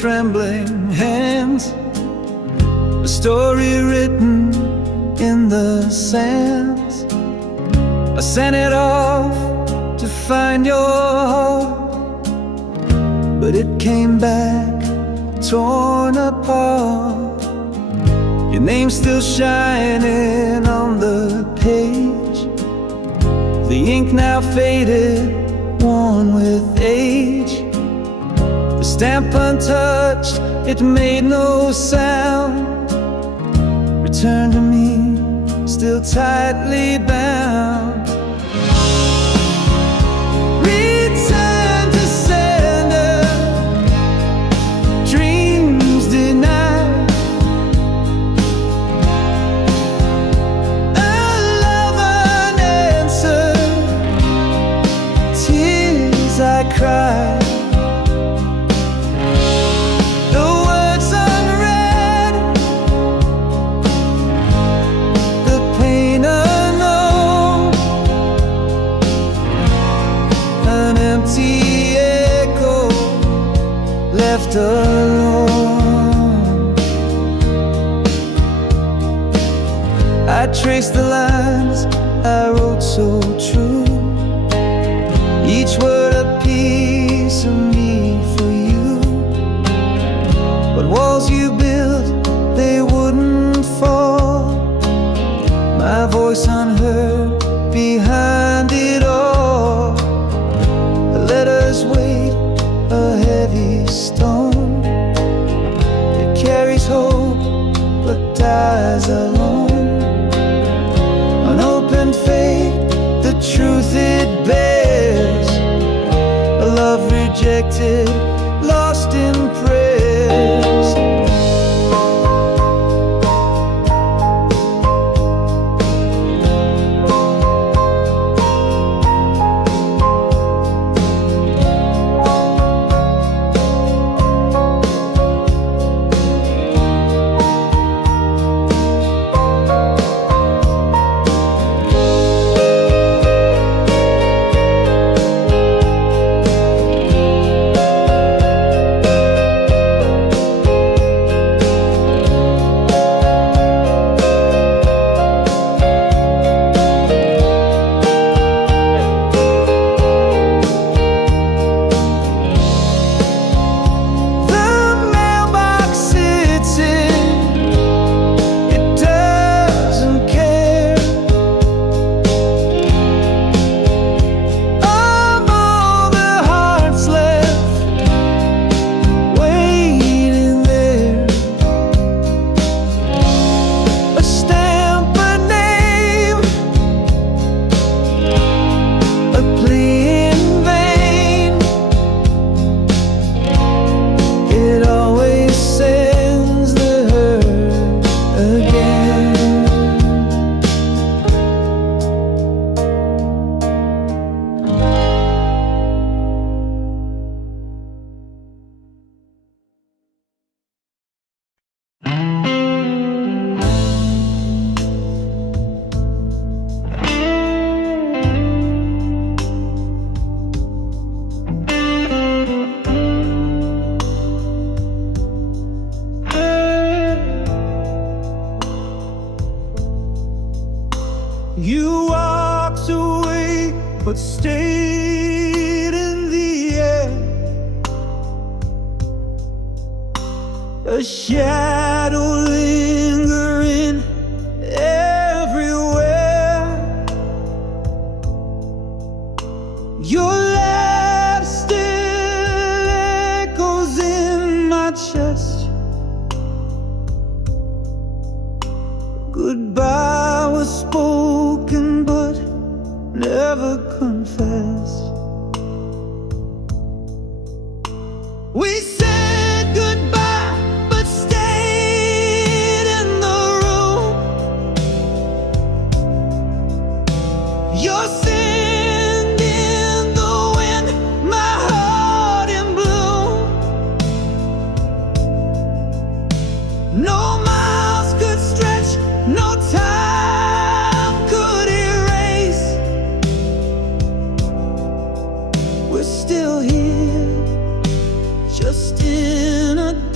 trembling hands, a story written in the sands. I sent it off to find your heart, but it came back torn apart. Your name's still shining on the page, the ink now faded, worn with age. The stamp untouched, it made no sound. Return to me, still tightly bound. Return to sender, dreams denied. A love unanswered, tears I cried. Left alone, I traced the lines I wrote so true, each word a piece of me for you. But walls you built, they wouldn't fall, my voice unheard behind it all. The letters weighed a heavy stone, it carries hope but dies alone. Unopened fate, the truth it bears, a love rejected, lost in prayers. You walked away, but stayed in the air. A shadow lingering everywhere. Your laugh still echoes in my chest. Goodbye was spoken but never confessed. We said goodbye but stayed in the room. Your sand in the wind, my heart in bloom. No miles could stretch, no time could erase. We're still here, just in a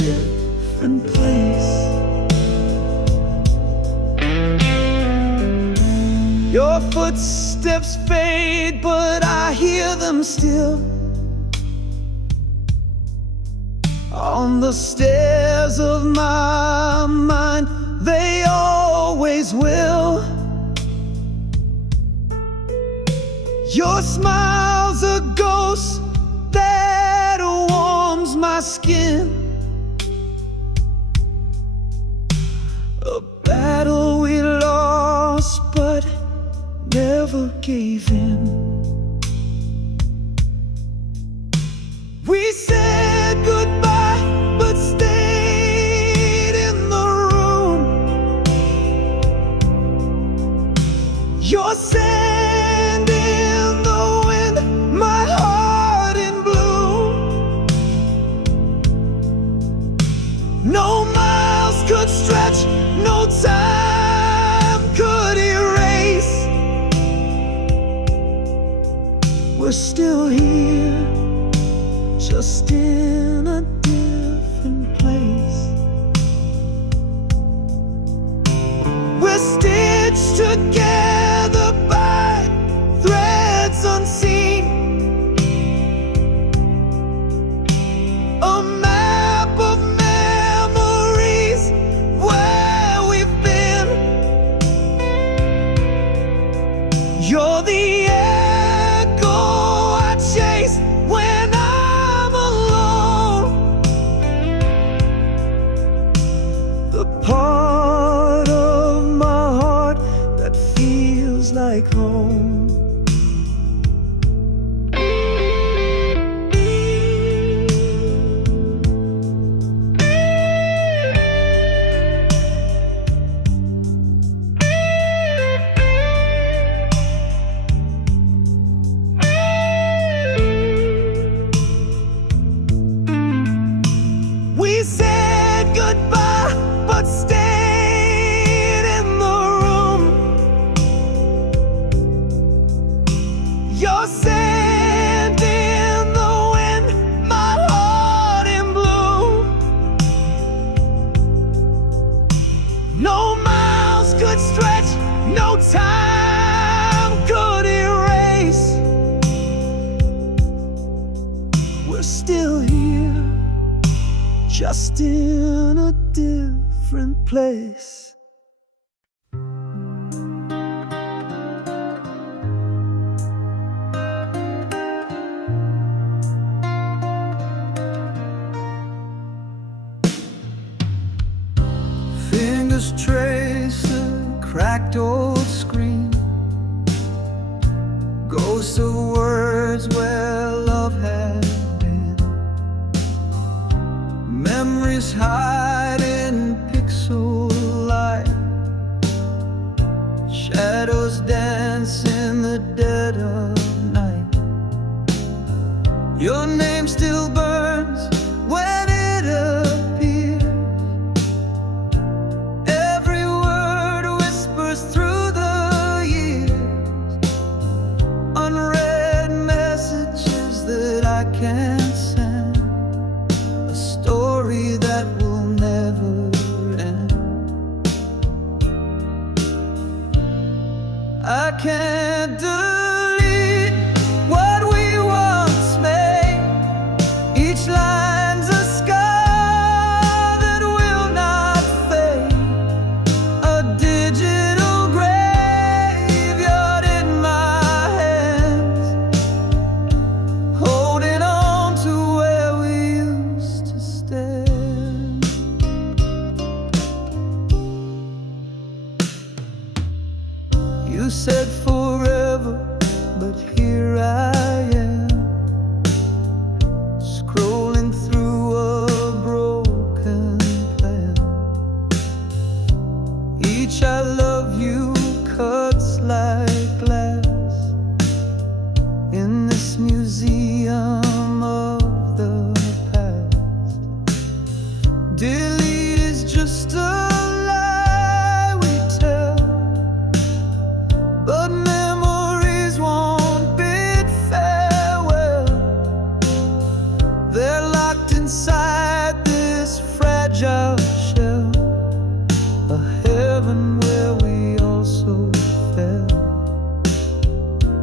Footsteps fade, but I hear them still on the stairs of my mind. They always will. Your smile's a ghost that warms my skin. A battle we lost but never gave in. We said goodbye but stayed in the room. Your sand in the wind, my heart in bloom. No miles could stretch, no time could erase. We're still here, just in a different place. We're stitched together by threads unseen. A map of memories where we've been. You're the echo I chase when I'm alone. The part of my heart that feels like home. We said goodbye but stayed in the room. Your sand in the wind, my heart in bloom. No miles could stretch, no time could erase. We're still here, just in a different place. Fingers trace a cracked old screen, ghosts of words where love had been. Memories hide in pixel light, shadows dance in the dead of night. Your name still burns when it appears. Every word whispers through the years. Unread messages that I can't send, a story that will never end. I can't delete what we once made. Each line's a scar that will not fade. A digital graveyard in my hands, holding on to where we used to stand. You said forever, but here I am, scrolling through a broken plan. Each I love you cuts like glass in this museum of the past. Delete is just a lie we tell, but memories won't bid farewell. They're locked inside this fragile shell, a heaven where we also fell.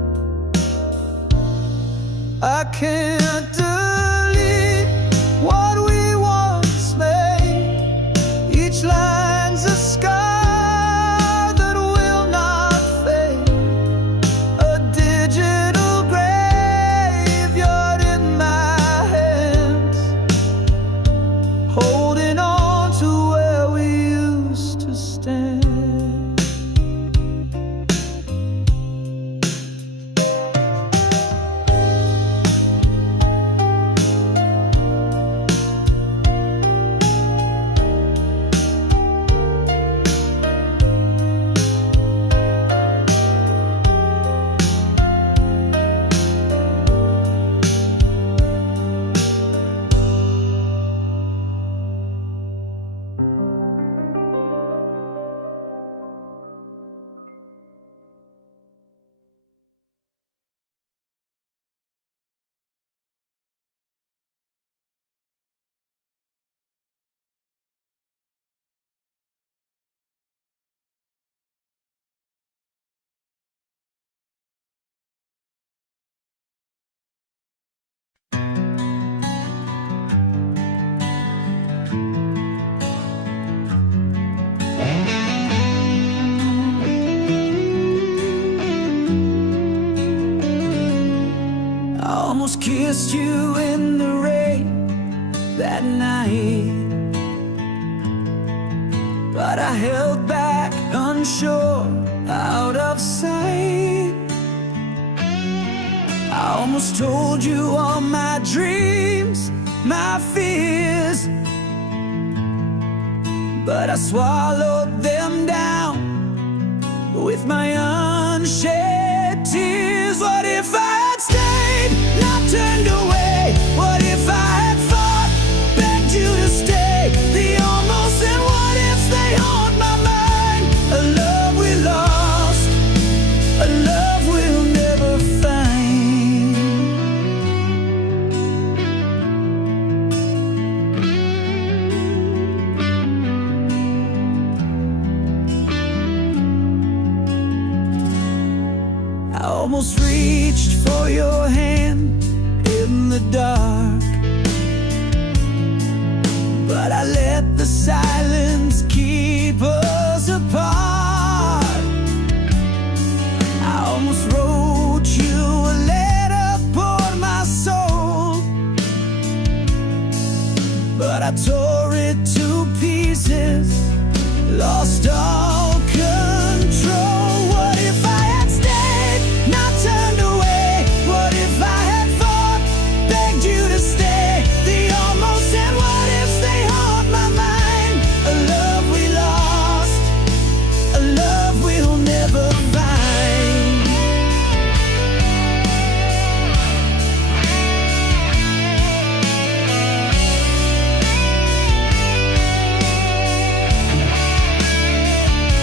can't delete what we once made. Each line's a scar that will not fade. A digital graveyard in my hands, holding on to where we used to stand. I almost kissed you in the rain that night, but I held back, unsure, out of sight. I almost told you all my dreams, my fears, but I swallowed them down with my unshed tears. What if I had stayed, not turned away? What if I had fought, begged you to stay? The almost and what ifs, they haunt my mind. A love we lost, a love we'll never find. I almost reached for your hand in the dark, but I let the silence keep us apart. I almost wrote you a letter, poured my soul, but I tore it to pieces, lost all control. What if I had stayed, not turned away? What if I had fought, begged you to stay? The almost and what ifs, they haunt my mind. A love we lost, a love we'll never find.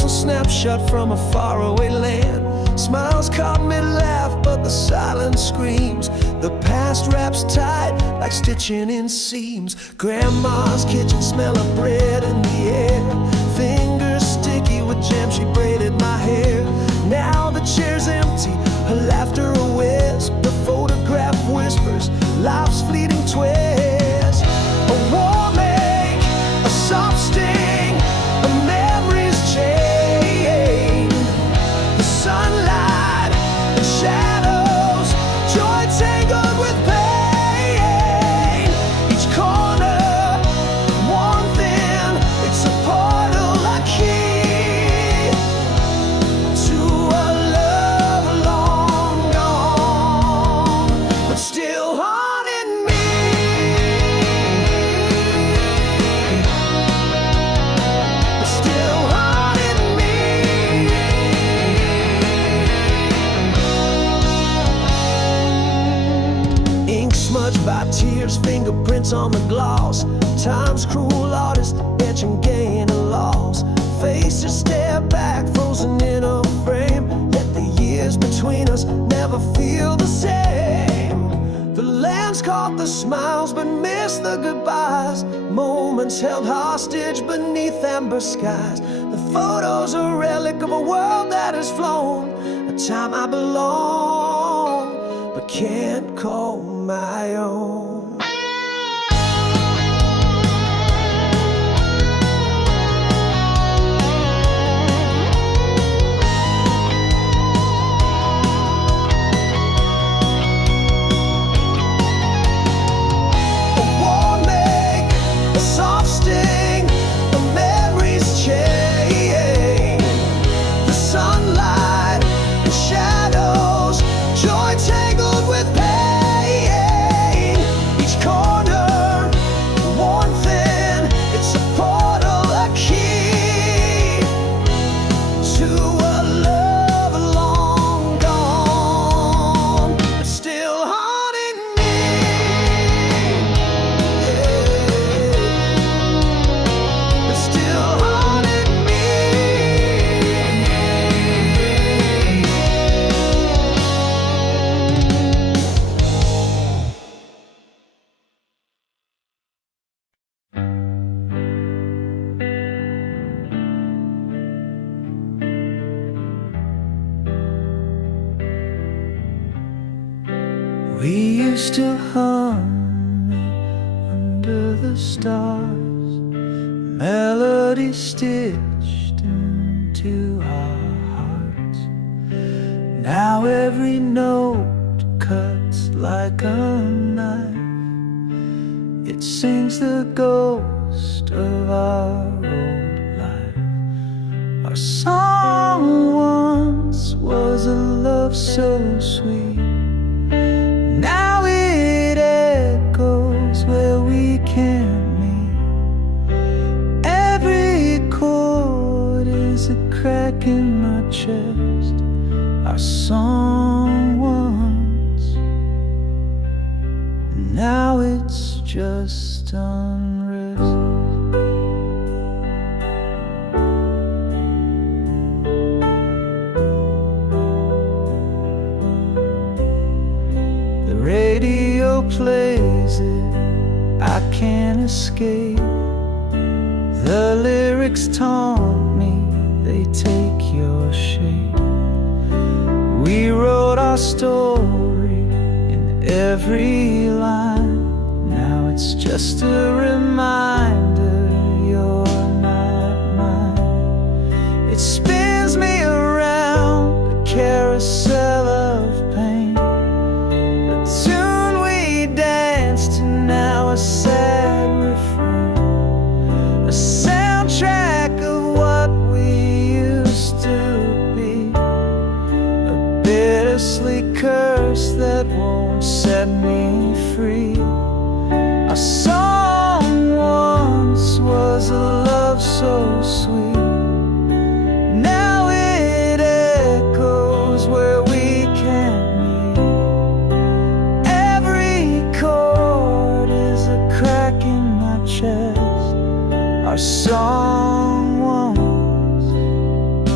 personal snapshot from a faraway land. Smiles caught mid-laugh, but the silence screams. The past wraps tight like stitching in seams. Grandma's kitchen, smell of bread in the air. Fingers sticky with jam, she braided my hair. Now the chair's empty, her laughter a wisp. The photograph whispers life's fleeting twist. A warm ache, a soft sting, a memory's chain. The sunlight and shadows, joy tangled with pain. Each corner, one thing, it's a portal, a key to a love long gone, but still haunting me. But still haunting me. Ink smudged by tears, fingerprints on the gloss. Time's cruel artist, etching gain and loss. Faces stare back, frozen in a frame. Yet the years between us never feel the same. The lands caught the smiles but missed the goodbyes. Moments held hostage beneath amber skies. The photos a relic of a world that has flown. A time I belong but can't call my own. A warm ache, a soft sting, a memory's chain. The sunlight and shadows, joy tangled with pain. Each corner, one thing, it's a portal, a key to a love long gone, but still haunting me. But still haunting me. We used to hum under the stars, melody stitched into our hearts. Now every note cuts like a knife. It sings the ghost of our old life. Our song once was a love so sweet. Now it echoes where we can't meet. Every chord is a crack in my chest. Our song once, now it's just unrest. The radio plays it, I can't escape. The lyrics taunt me, they take your shape. We wrote our story in every line. Now it's just a reminder you're not mine. It spins me around a carousel of pain. The tune we danced to, now a sad refrain. A soundtrack of what we used to be. A bittersweet curse that won't set me free. Our song once was a love so sweet. Now it echoes where we can't meet. Every chord is a crack in my. Our song once,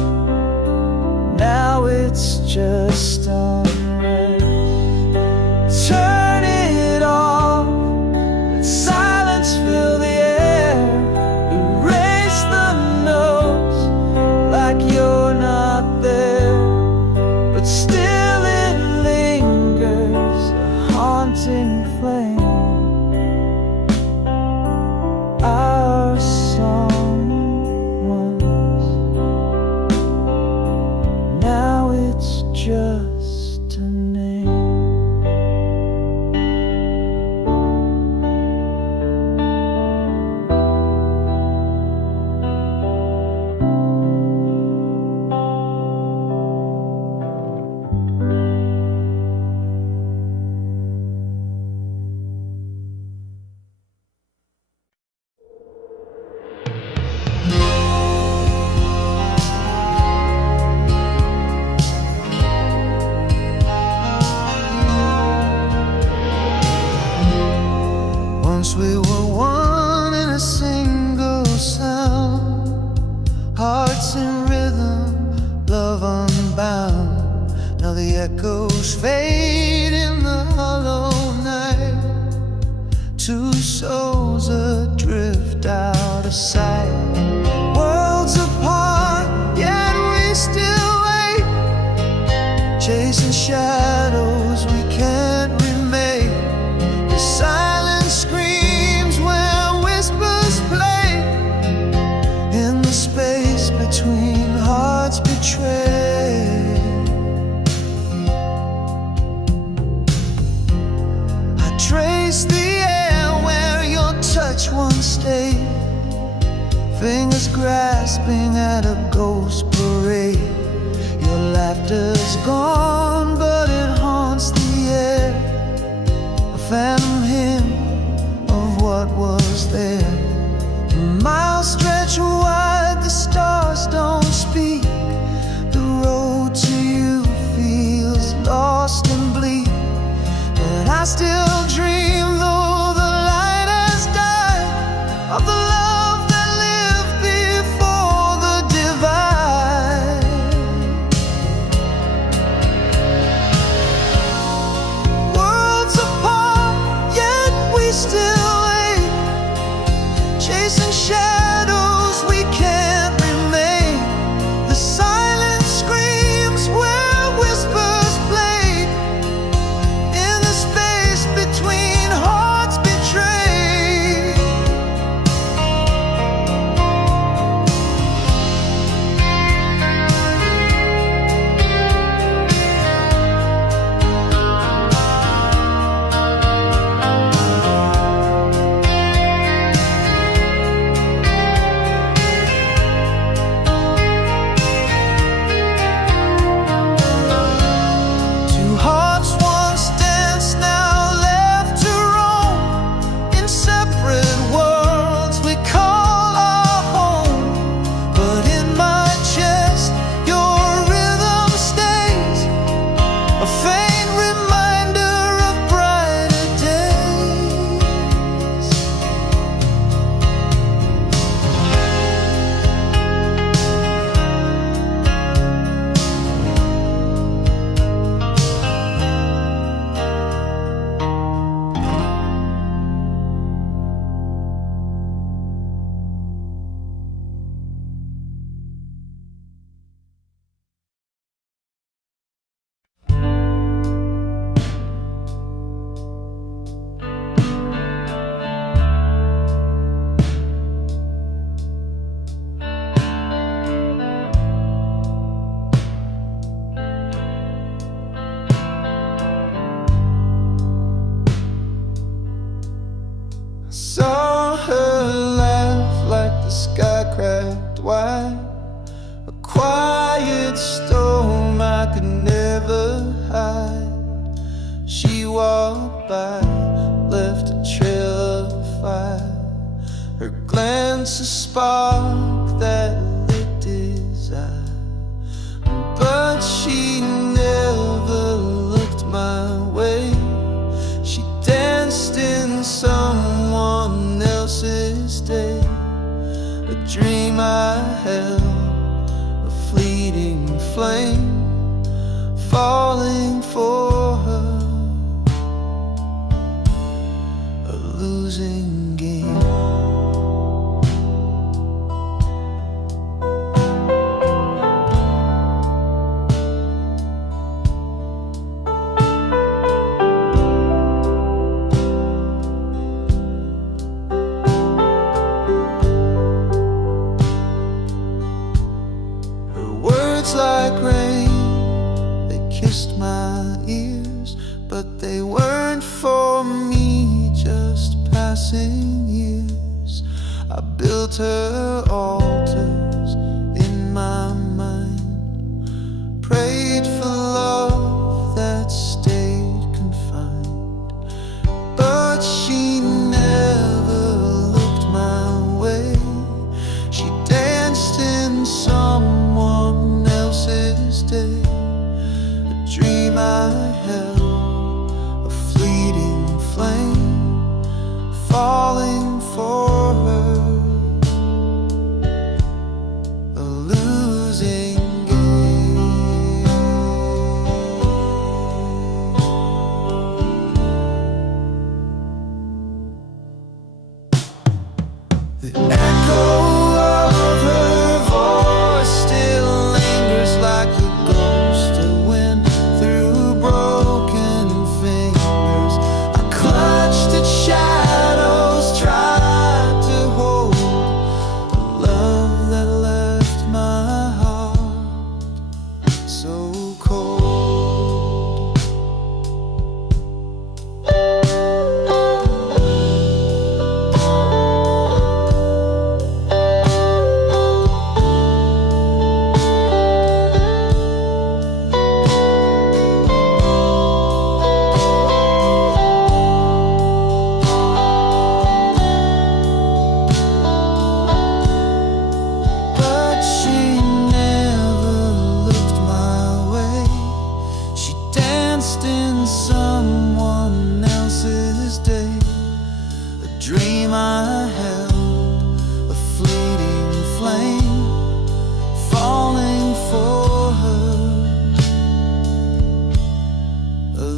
fingers grasping at a ghost parade. Your laughter's gone, but it haunts the air, a phantom hymn of what was there. Miles stretch wide, the stars don't speak. The road to you feels lost and bleak, but I still dream, though the light has died, of the love that lived before the divide. Worlds apart, yet we still wait, chasing shadows we can't remain. The silence screams where whispers played, in the space between hearts betrayed. Two hearts once danced, now left to roam, in separate worlds we call our home. But in my chest your rhythm stays, a faint reminder of brighter days. Saw her laugh like the sky cracked wide, a quiet storm I could never hide. She walked by, left a trail of fire, her glance a spark that lit desire. But she never looked my way, she danced in someone else's day. A dream I held, a fleeting flame, falling for her, a losing game. Like rain, they kissed my ears, but they weren't for me, just passing years. I built her altars in my mind, prayed for love that stayed confined, but she never looked my way. She danced in someone else's day, a dream I held, a fleeting flame, falling for her,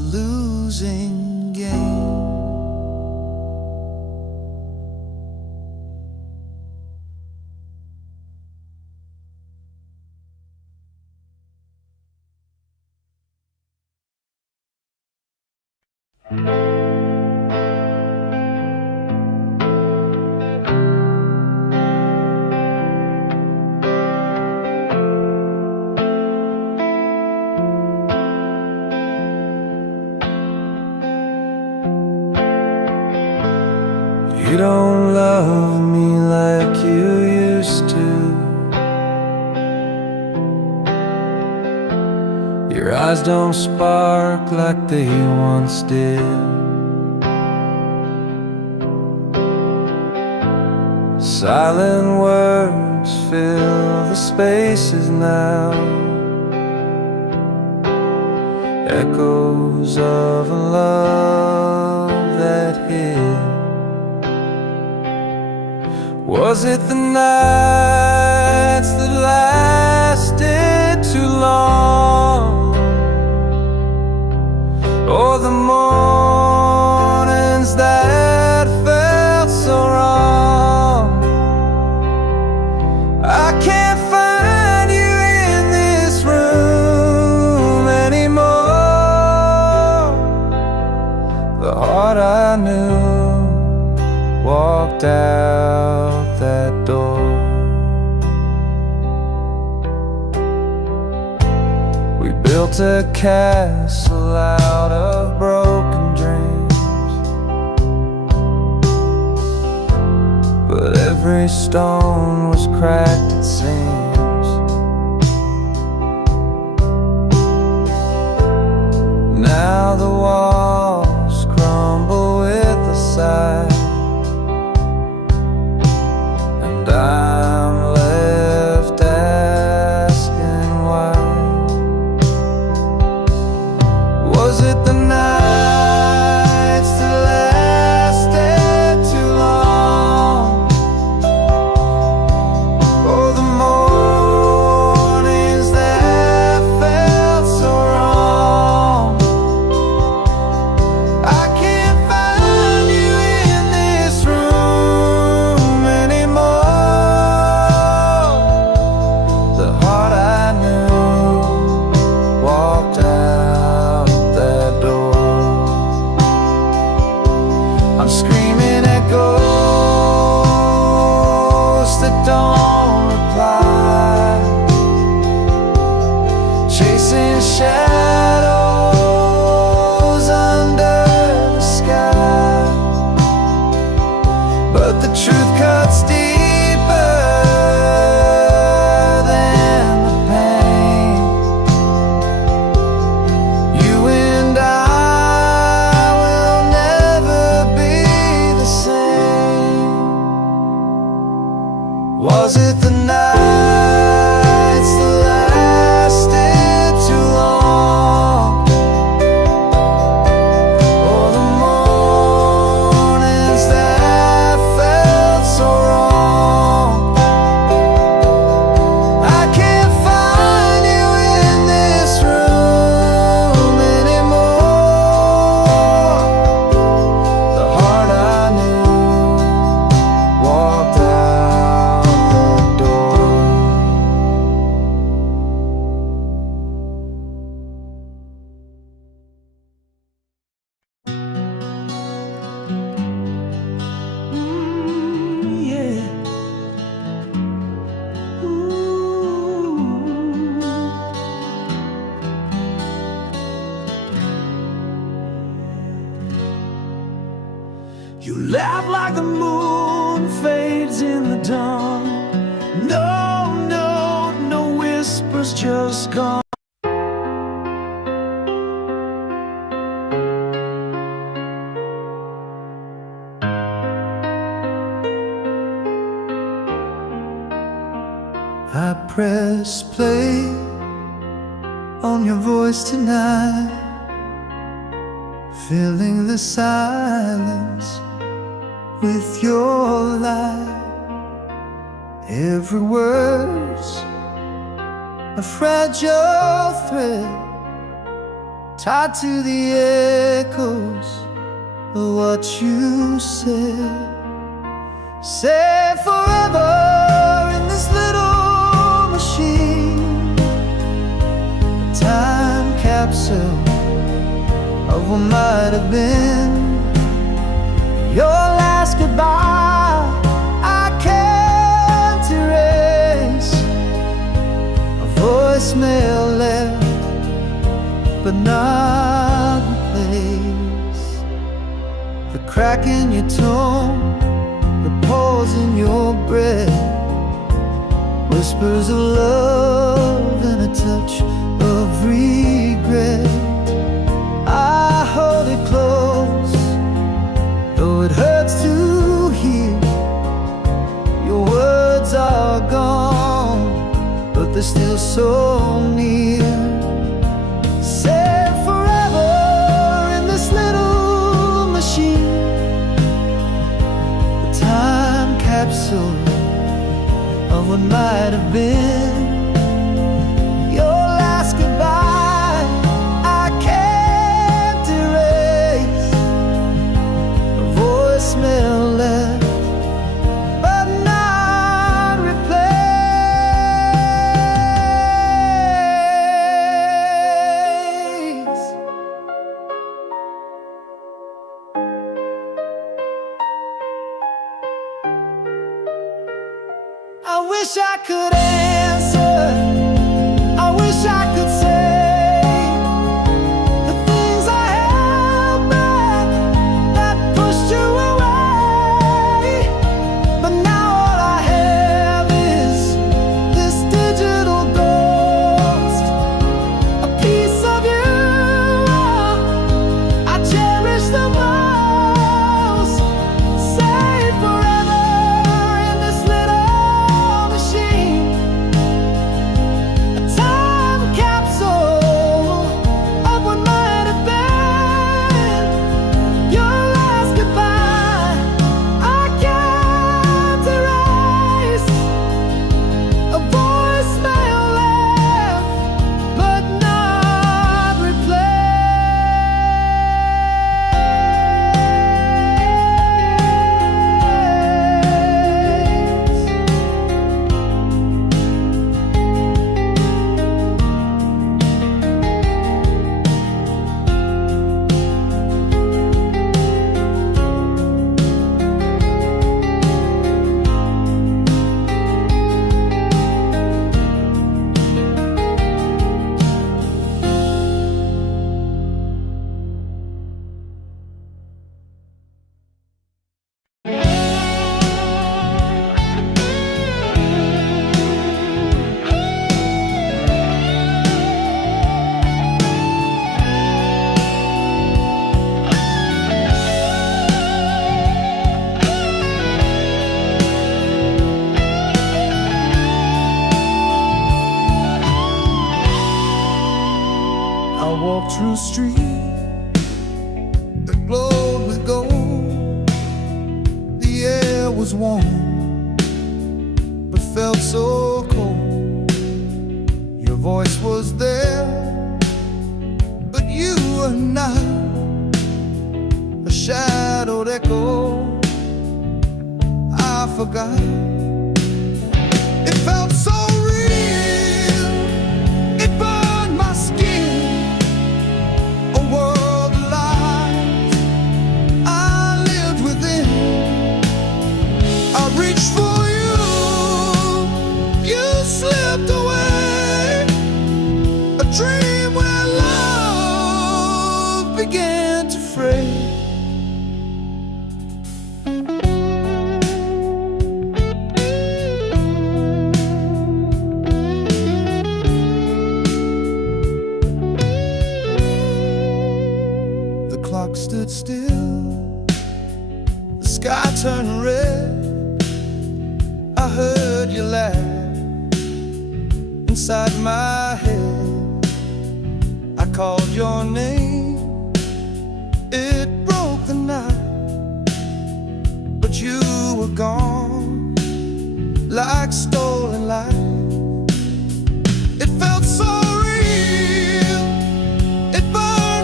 losing game. You don't love me like you used to. Your eyes don't spark like they once did. Silent words fill the spaces now, echoes of a love that hid. Was it the nights that lasted too long, or the mornings that felt so wrong? I can't find you in this room anymore. The heart I knew walked out that door. We built a castle out of broken dreams, but every stone was cracked, it seems. Now the walls crumble with a sigh, I'm left asking why. Was it the nights that lasted too long, or the mornings that felt so wrong? I can't find you in this room anymore. The heart I knew walked out that door. I'm screaming at ghosts that don't reply, chasing shadows under the sky. But the truth cuts deeper than the pain. You and I will never be the same. Was it the nights that lasted too long, or the mornings that felt so wrong? I can't find you in this room anymore. The heart I knew walked out the door. Yeah. You laugh like the moon fades in the dawn. No, no, no whispers, just gone. I press play on your voice tonight, filling the silence with your light. Every word's a fragile thread tied to the echoes of what you said. Say forever in this little machine, a time capsule of what might have been. Your last goodbye I can't erase, a voicemail left but not replaced. The crack in your tone, the pause in your breath, whispers of love and a touch of regret. I hold it close, though it hurts to hear. Your words are gone, but they're still so near. Say forever in this little machine, the time capsule of what might have been. Your last goodbye I can't erase, a voicemail left but not replaced. I wish I could answer, I wish I could say the things I held back that pushed you away. But now all I have is this digital ghost, a piece of you I cherish the most. Say forever in this little machine, a time capsule of what might have been. Your last goodbye I can't erase, a voicemail left but not I walked through a street that glowed with gold. The air was warm, but felt so cold. Your voice was there, but you were not. A shadowed echo I forgot. It felt so real, it burned my skin. A world of lies I lived within. I reached for you, you slipped away. A dream where love began to fray. The clock stood still, the sky turned red. I heard you laugh inside my head. I called your name, it broke the night, but you were gone like stolen light. It felt so real, it burned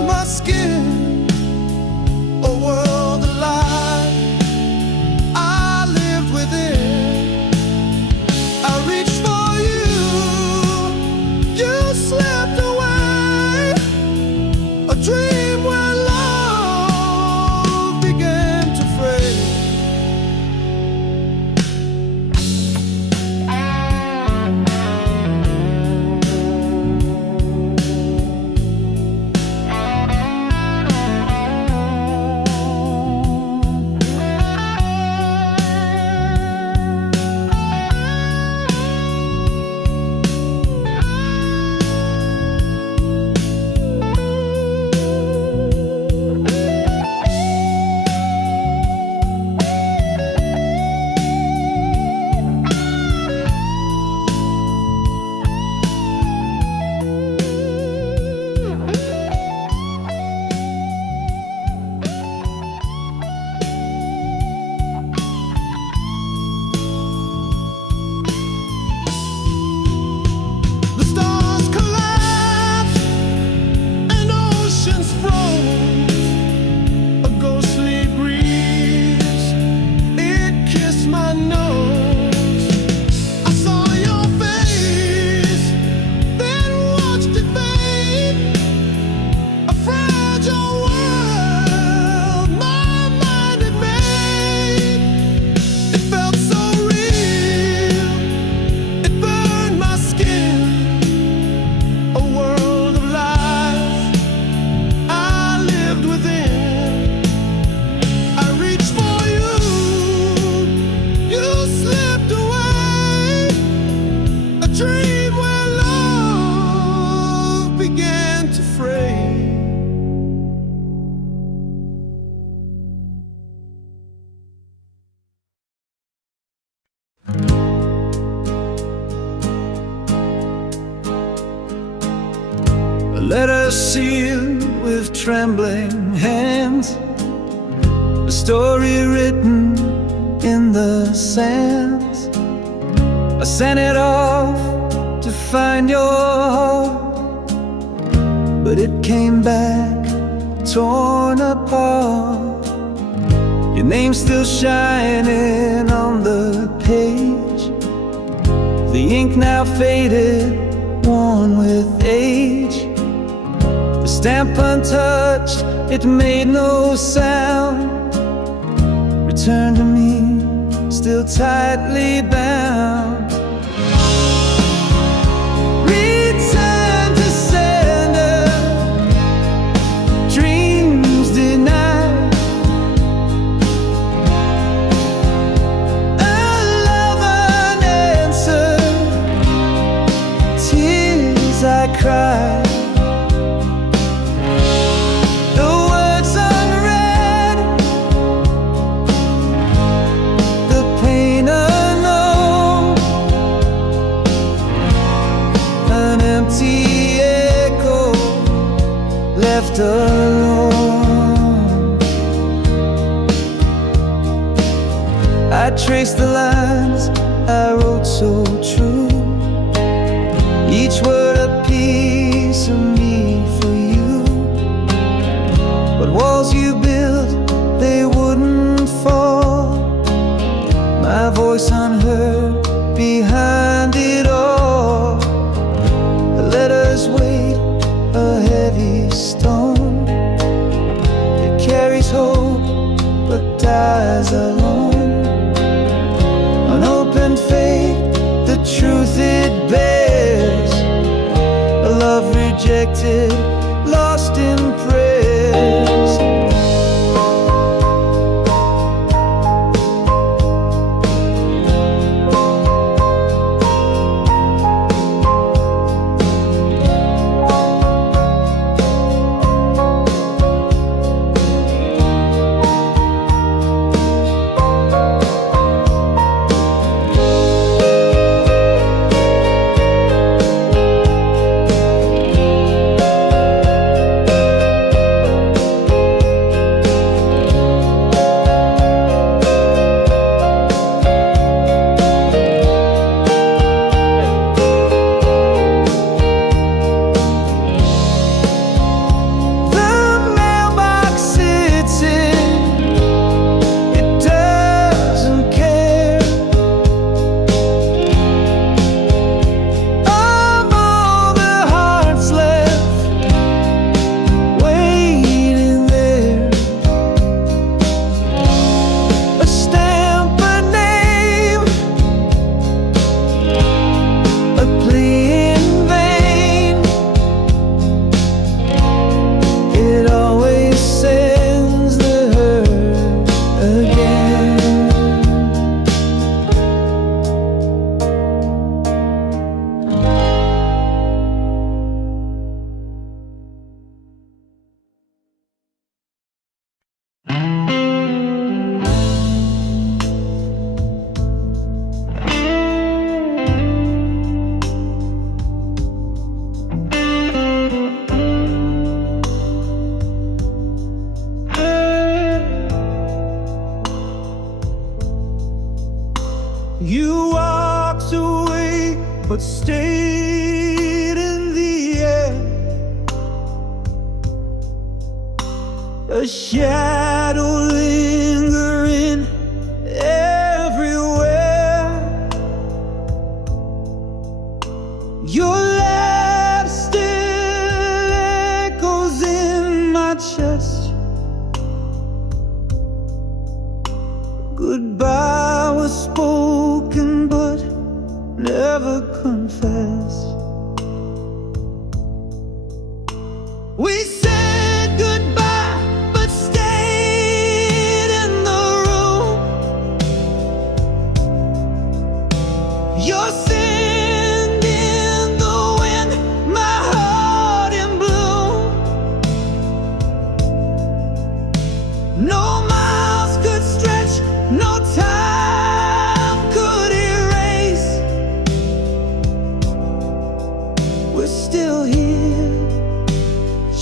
sealed with trembling hands, a story written in the sands. I sent it off to find your heart, but it came back torn apart. Your name's still shining on the page, the ink now faded, worn with age. The stamp untouched, it made no sound. Return to me, still tightly bound. Return to sender, dreams denied. A love unanswered, tears I cried. Left alone, I traced the lines I wrote so true, each word a piece of me for you. But walls you built, they wouldn't fall, my voice unheard behind it all. The letters weighed a heavy stone, it carries hope but dies alone. Unopened fate, the truth it bears, a love rejected, lost in prayers. You walked away, but stayed in the air. A shadow lingering everywhere. Your laugh still echoes in my chest. Goodbye was spoken but never confessed. We said goodbye but stayed in the room. Your sand in the wind, my heart in bloom. No miles could stretch, no time could erase. We're still here,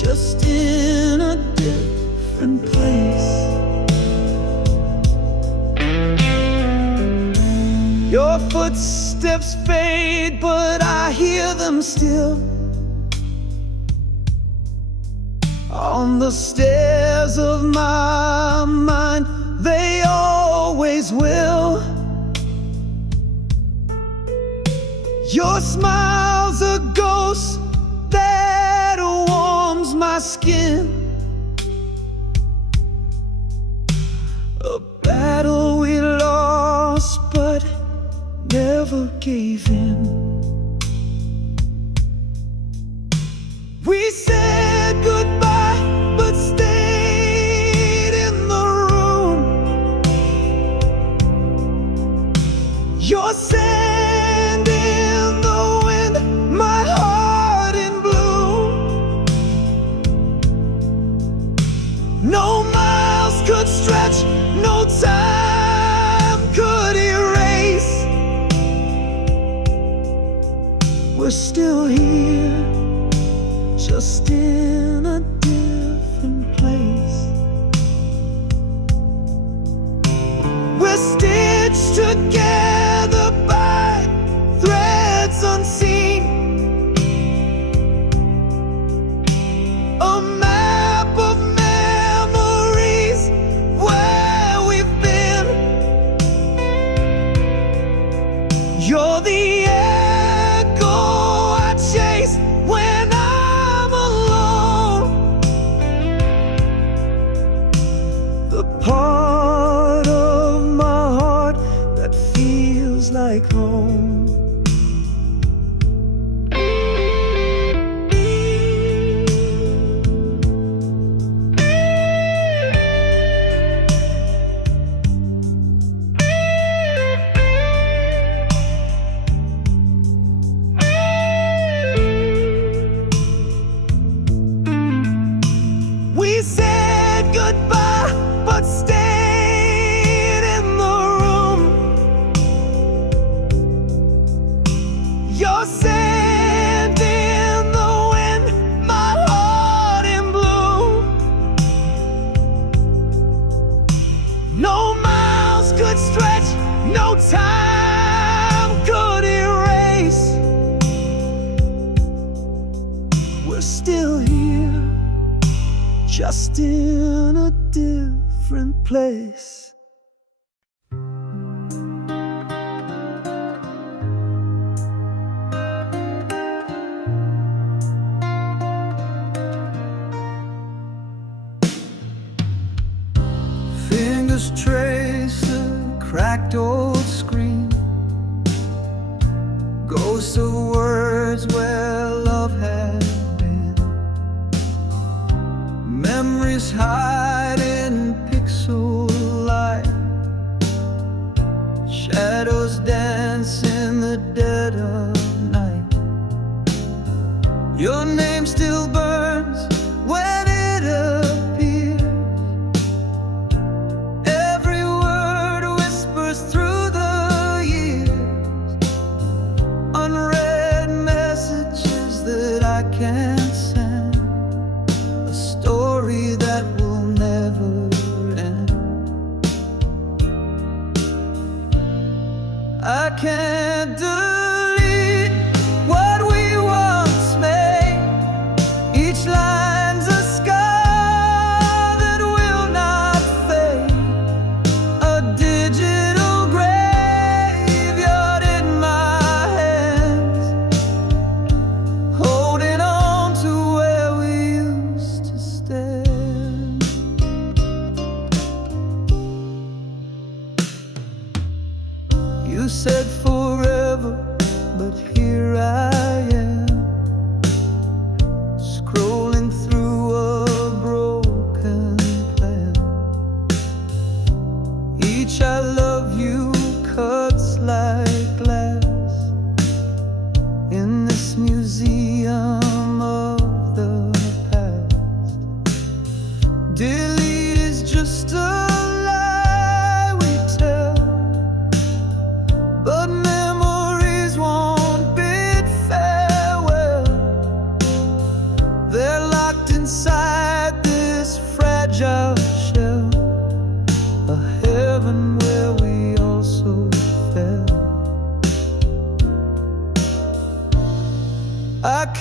place. Your footsteps fade, but I hear them still on the stairs of my mind. They always will. Your smile's a ghost that warms my skin. A battle we lost, but never gave in. We said goodbye, but stayed in the room. Your sand in the wind, my heart in bloom. No miles could stretch, no time could erase. We're still here, just in a different place. We're stitched together by threads unseen. A map of memories where we've been. You're the echo I chase when I'm alone. The part of my heart that feels like home. We said goodbye, but stayed in the room. Your sand in the wind, my heart in bloom. No miles could stretch, no time could erase. We're still here, just in a different place. Fingers trace the cracked old screen, ghosts of words where love had been. Memories hide in pixel light, shadows dance in the dead of night. Your name still burns when it appears. Every word whispers through the years. Unread messages that I can't send, a story that will never end. I can't delete what we once made. Each line's a scar that will not fade. A digital graveyard in my hands, holding on to where we used to stand. You said forever, but here I am, scrolling through a broken plan. Each I love you cuts like glass in this museum of the past. Delete is just a lie we tell, but memories won't bid farewell. They're locked inside this fragile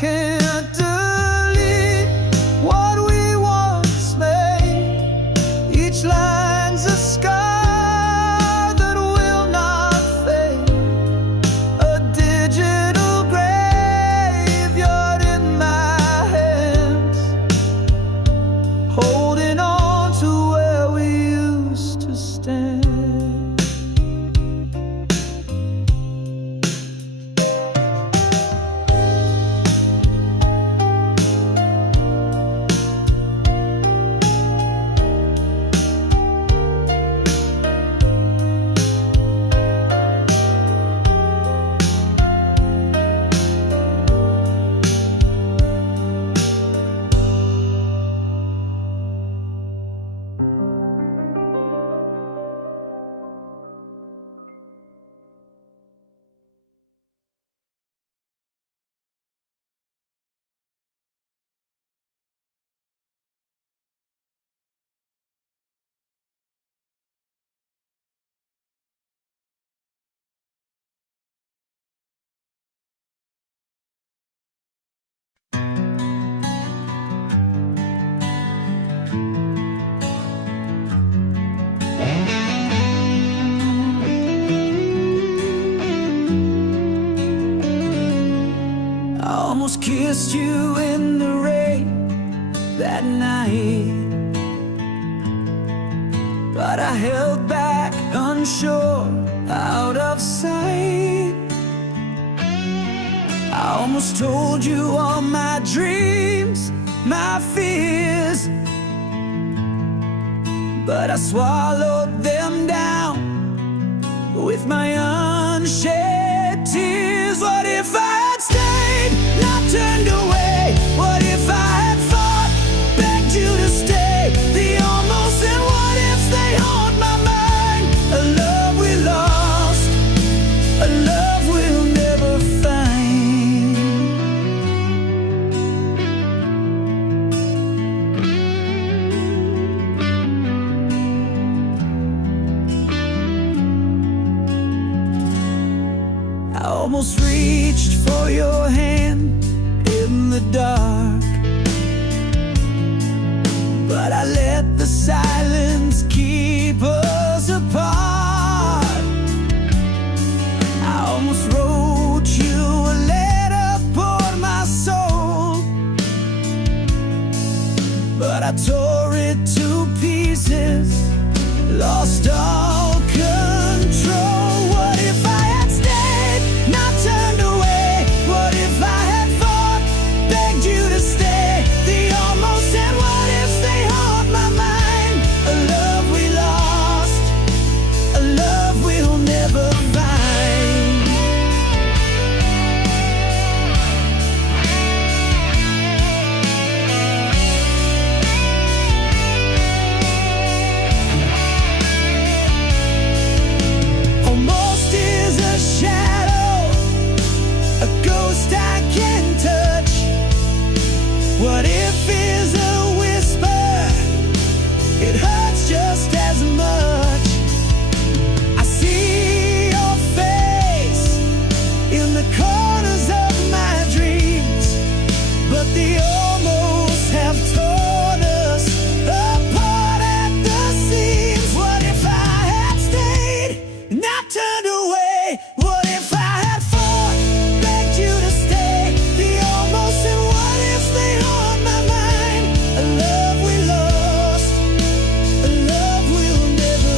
can't delete what we once made. Each line's a scar that will not fade, a digital graveyard in my hands, holding on to where we used to stand. I almost kissed you in the rain that night, but I held back, unsure, out of sight. I almost told you all my dreams, my fears, but I swallowed them down with my unshed tears. What if I had stayed, not turned away? What if I had fought, begged you to stay? The almost and what ifs, they haunt my mind. A love we lost, a love we'll never find. I almost reached for your hand in the dark, but I let the silence keep us apart. I almost wrote you a letter, poured my soul, but I tore it to pieces, lost all control. What if I had stayed, not turned away? What if I had fought, begged you to stay? The almost and what ifs, they haunt my mind. A love we lost, a love we'll never find. Almost is a shadow, a ghost I can touch. What if is a whisper, it hurts just as much. I see your face in the corners of my dreams, but the almost have torn us apart at the seams. What if I had stayed, not turned away? What if I had fought, begged you to stay? The almost and what ifs, they haunt my mind. A love we lost, a love we'll never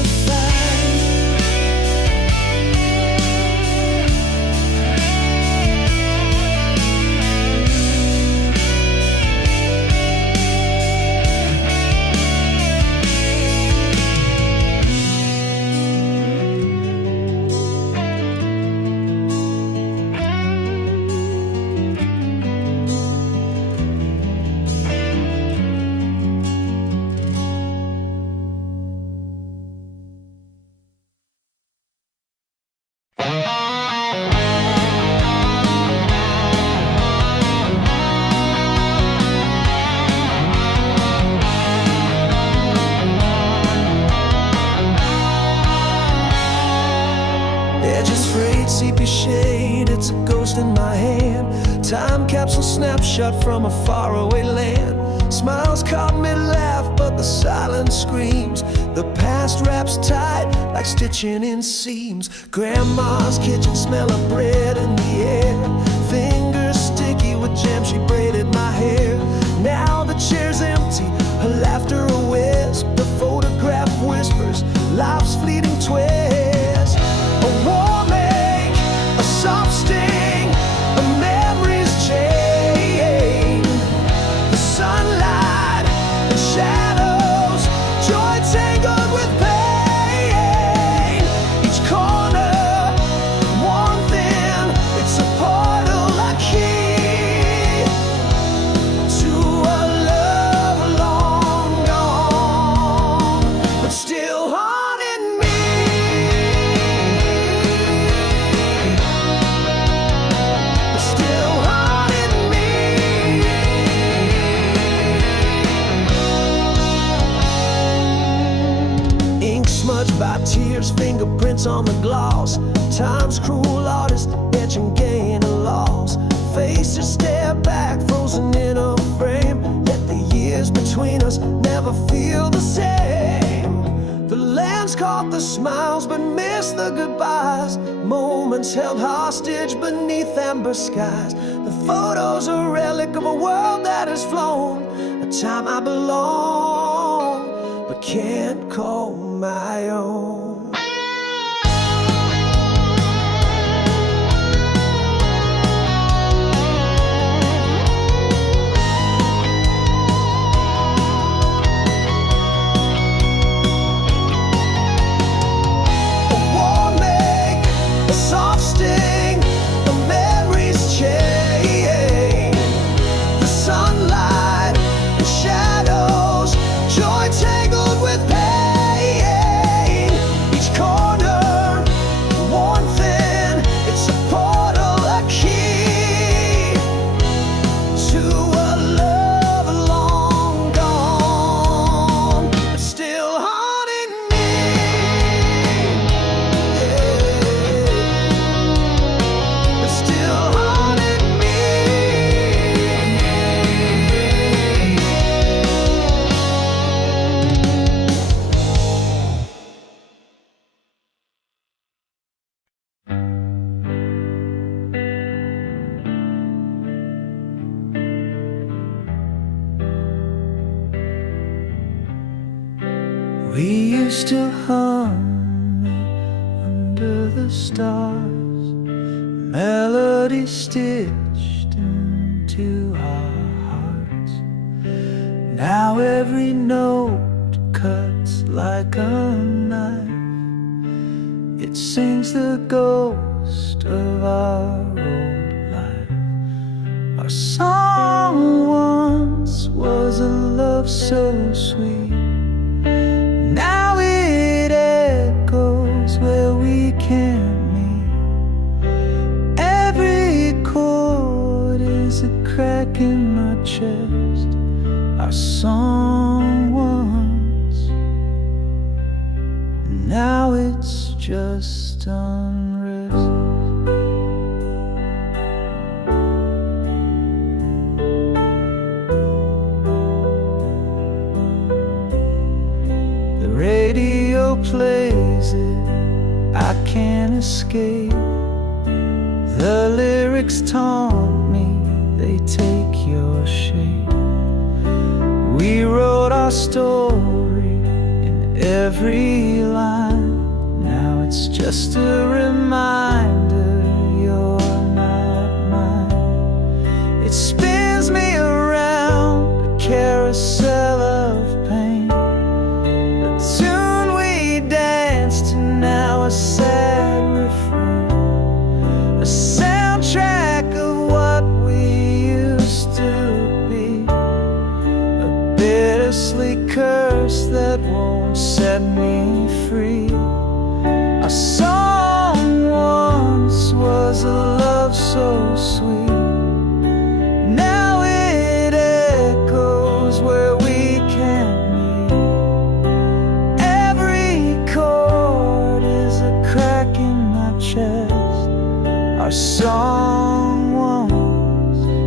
time capsule snapshot from a faraway land. Smiles caught mid-laugh, but the silence screams. The past wraps tight like stitching in seams. Grandma's kitchen, smell of bread in the air. Fingers sticky with jam, she braided my hair. Now the chair's empty, her laughter a wisp. The photograph whispers life's fleeting twist. A warm ache, a soft sting, a memory's chain. The sunlight and shadows, joy tangled with pain. Each corner, one thing, it's a portal I key to a love long gone, but still haunting me. But still haunting me. Ink smudged by tears, fingerprints on the gloss. Time's cruel artist, etching gain and loss. Faces stare back, frozen in a frame. Let the years between us never feel the same. The lens caught the smiles but missed the goodbyes. Moments held hostage beneath amber skies. The photo's a relic of a world that has flown. A time I belong but can't call my own. A warm ache, a soft sting, a memory's chain. The sunlight and shadows, joy tangled with pain. Each corner, one thing, it's a portal, a key to a love long gone, but still haunting me. But still haunting me. We used to hum under the stars, melody stitched into our hearts. Now every note cuts like a knife. It sings the ghost of our old life. Our song once was a love so sweet. Now it echoes where we can't meet. Every chord is a crack in my chest. Our song once, now it's just unrest. The radio plays it, I can't escape. The lyrics taunt me, they take your shape. We wrote our story in every line. Now it's just a reminder you're not mine. It spins me around a carousel of pain. The tune we danced to, now a sad refrain. A soundtrack of what we used to be. A bittersweet curse that won't set me free. Our song once was a love so sweet. Now it echoes where we can't meet. Every chord is a crack in my chest. Our song once,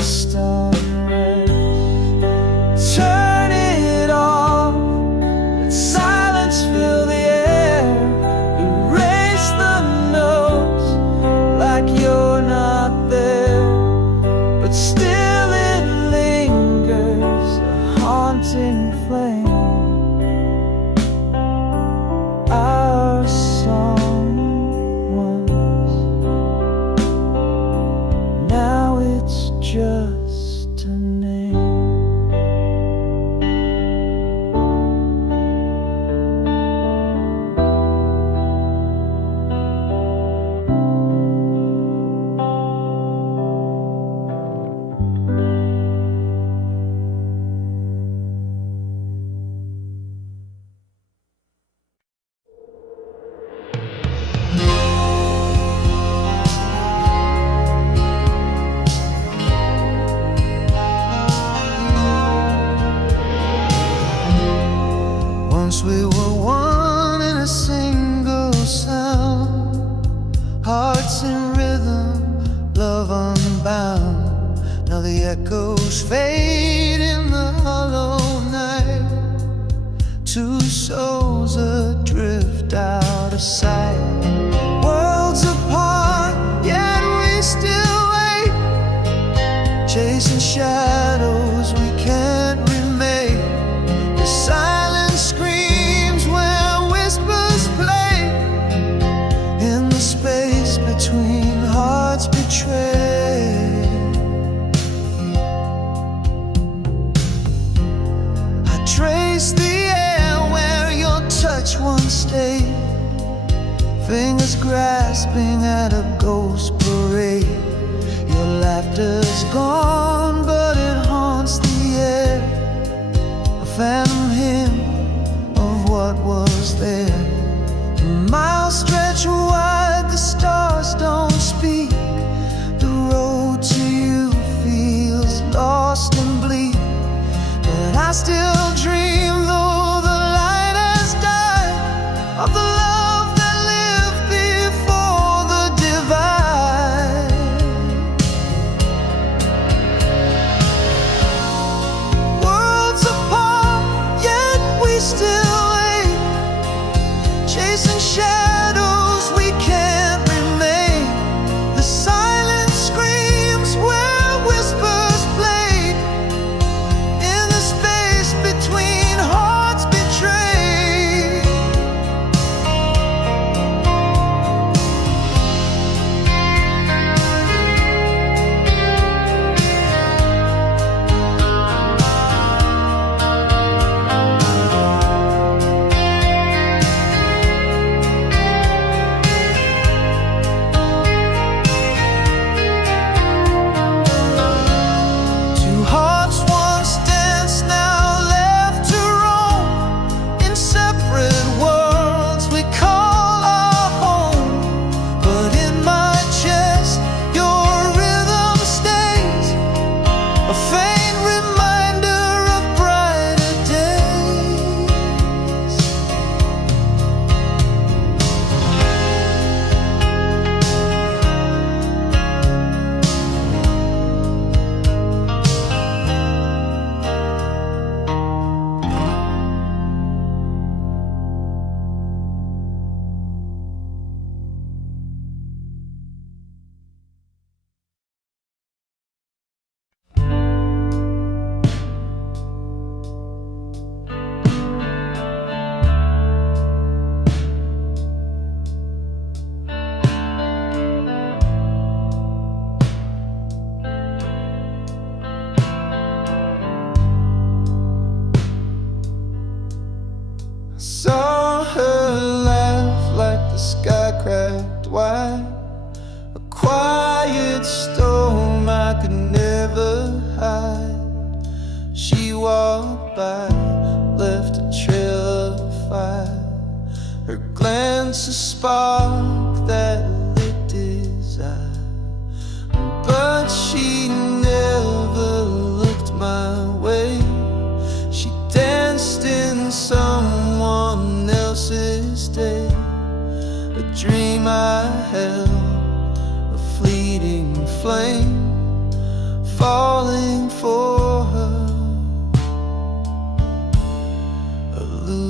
just unread. Turn it off, let silence fill the air. Erase the notes like you're not there, but still it lingers, a haunting flame. Our song once, now it's just a name. Once we were one in a single sound, hearts in rhythm, love unbound. Now the echoes fade in the hollow night, two souls adrift out of sight. Worlds apart, yet we still wait, chasing shadows we can't remake. The silence screams where whispers play, in the space between hearts betrayed. I trace the air where your touch once stayed, fingers grasping at a ghost parade. Your laughter's gone, but it haunts the air, a phantom hymn of what was there. Miles stretch wide, the stars don't speak. The road to you feels lost and bleak, but I still dream, though the light has died, of the love that lived before the divide. Worlds apart, yet we still wait, chasing shadows we can't remain. The silence screams where whispers played, in the space between hearts betrayed. Two hearts once danced, now left to roam, in separate worlds we call our home. But in my chest your rhythm stays, a faint reminder of brighter days. Saw her laugh like the sky cracked wide, a quiet storm I could never hide. She walked by, left a trail of fire, her glance a spark that lit desire. But she never looked my way, she danced in someone else's day. A dream I held, a fleeting flame, fall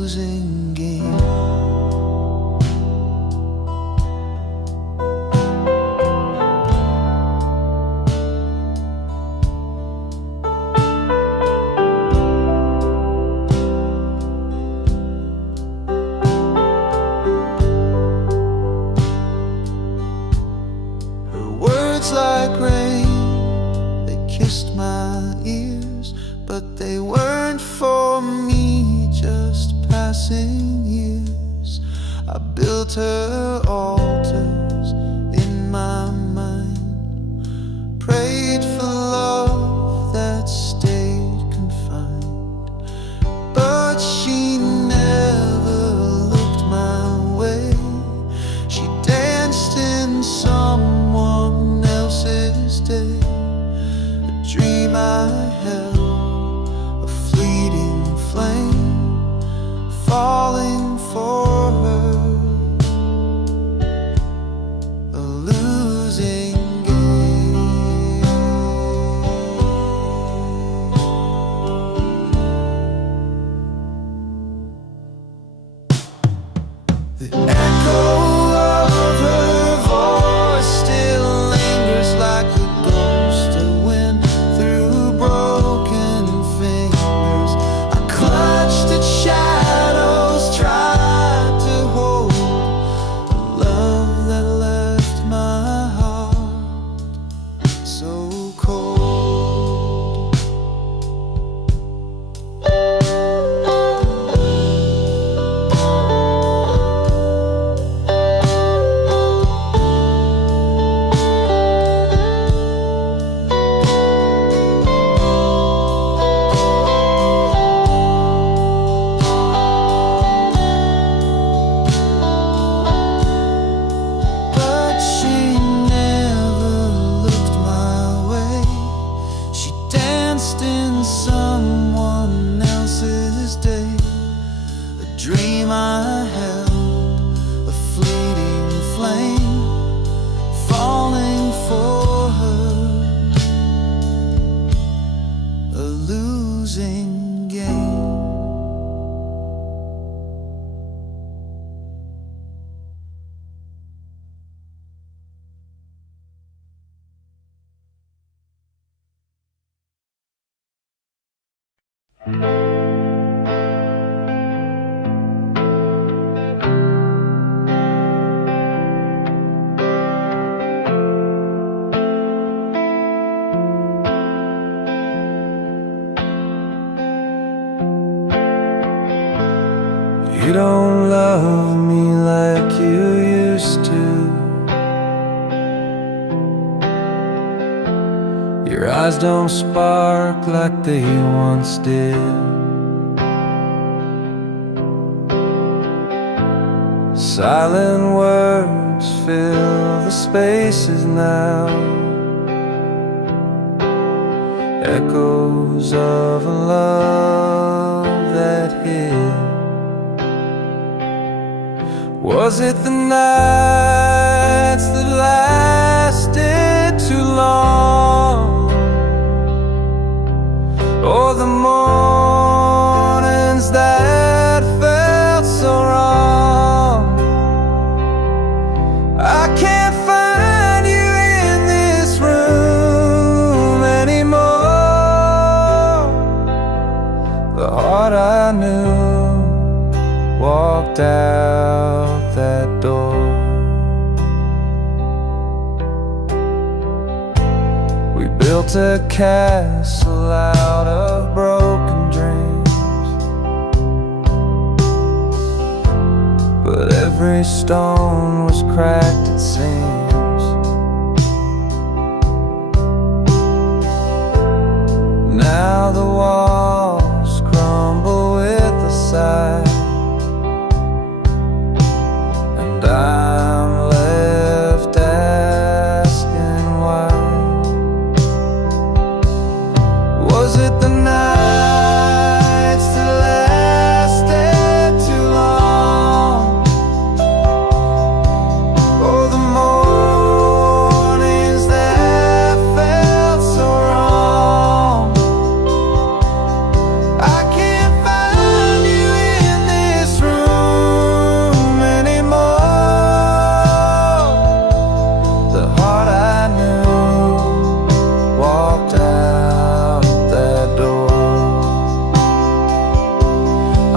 losing game. Her words like rain, they kissed my ears, but they weren't for me, just passing years. I built her altars in my mind, prayed for love that stayed confined, but she never looked my way. She danced in someone else's day, a dream I held, a fleeting flame, falling for her, a losing game. The echo of her voice still lingers like the ghost of wind through broken fingers. I clutched at shadows, tried to hold a love that left my heart so cold. But she never looked my way. She danced in someone else's day, a dream I held, a fleeting flame, falling for her, a losing game. You don't love me like you used to. Your eyes don't spark like they once did. Silent words fill the spaces now, echoes of a love that hid. Was it the nights that lasted too long, or the mornings that felt so wrong? I can't find you in this room anymore. The heart I knew walked out that door. We built a castle out of broken dreams, but every stone was cracked, it seems. Now the walls crumble with a sigh, and I'm left asking why. Was it the nights that lasted too long, or the mornings that felt so wrong?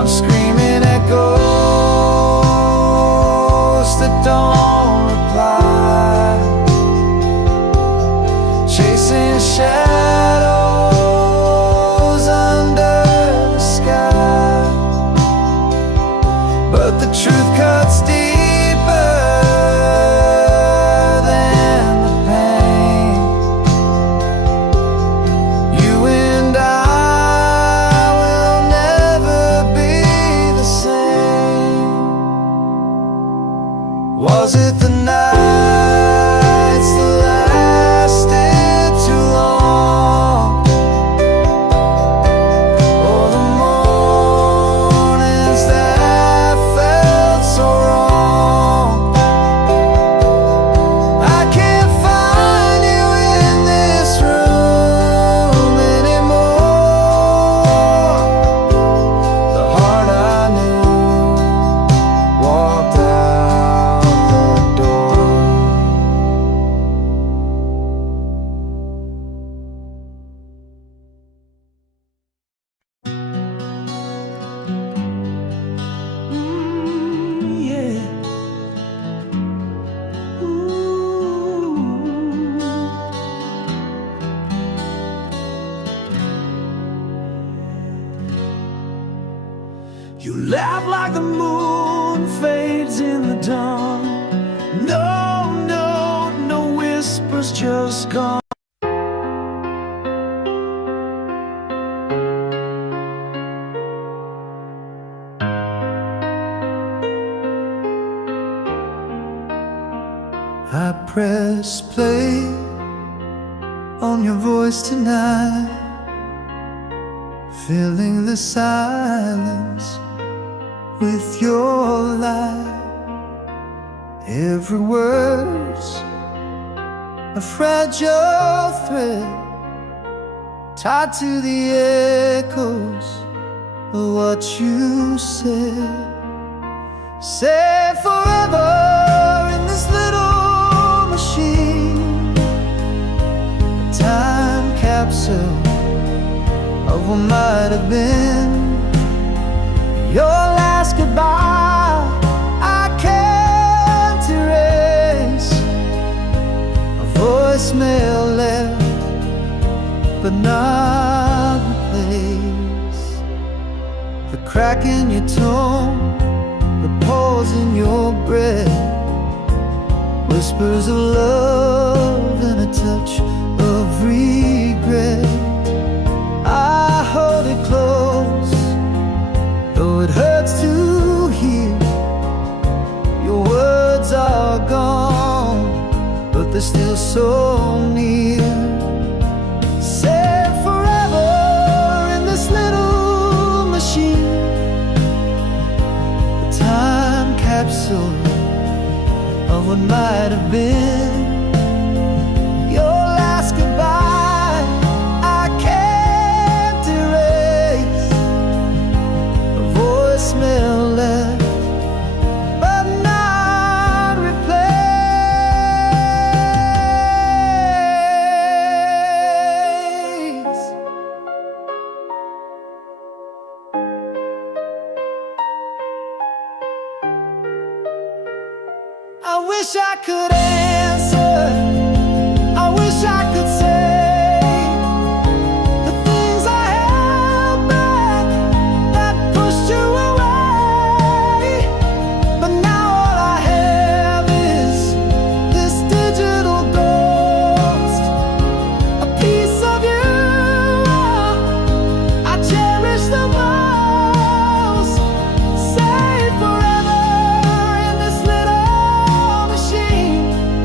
I'm screaming at ghosts that don't reply, chasing shadows under the sky. But the truth cuts deeper than the pain. You and I will never be the same. Was it the nights that lasted too long, or the mornings that felt so wrong? I can't find you in this room anymore. The heart I knew walked out the door. Yeah. Ooh. You laugh like the moon fades in the dawn. No, no, no whispers, just gone. I press play on your voice tonight, filling the silence with your light. Every word's a fragile thread tied to the echoes of what you said. Say forever in this little machine, a time capsule of what might have been. Your last goodbye I can't erase, a voicemail left but not replaced. The crack in your tone, the pause in your breath, whispers of love and a touch of regret. I hold it close, though it hurts to hear. Your words are gone, but they're still so near. Say forever in this little machine, a time capsule of what might have been. Your last goodbye I can't erase, a voicemail left but not replaced. I wish I could answer, I wish I could say the things I held back that pushed you away. But now all I have is this digital ghost, a piece of you I cherish the most. Say forever in this little machine,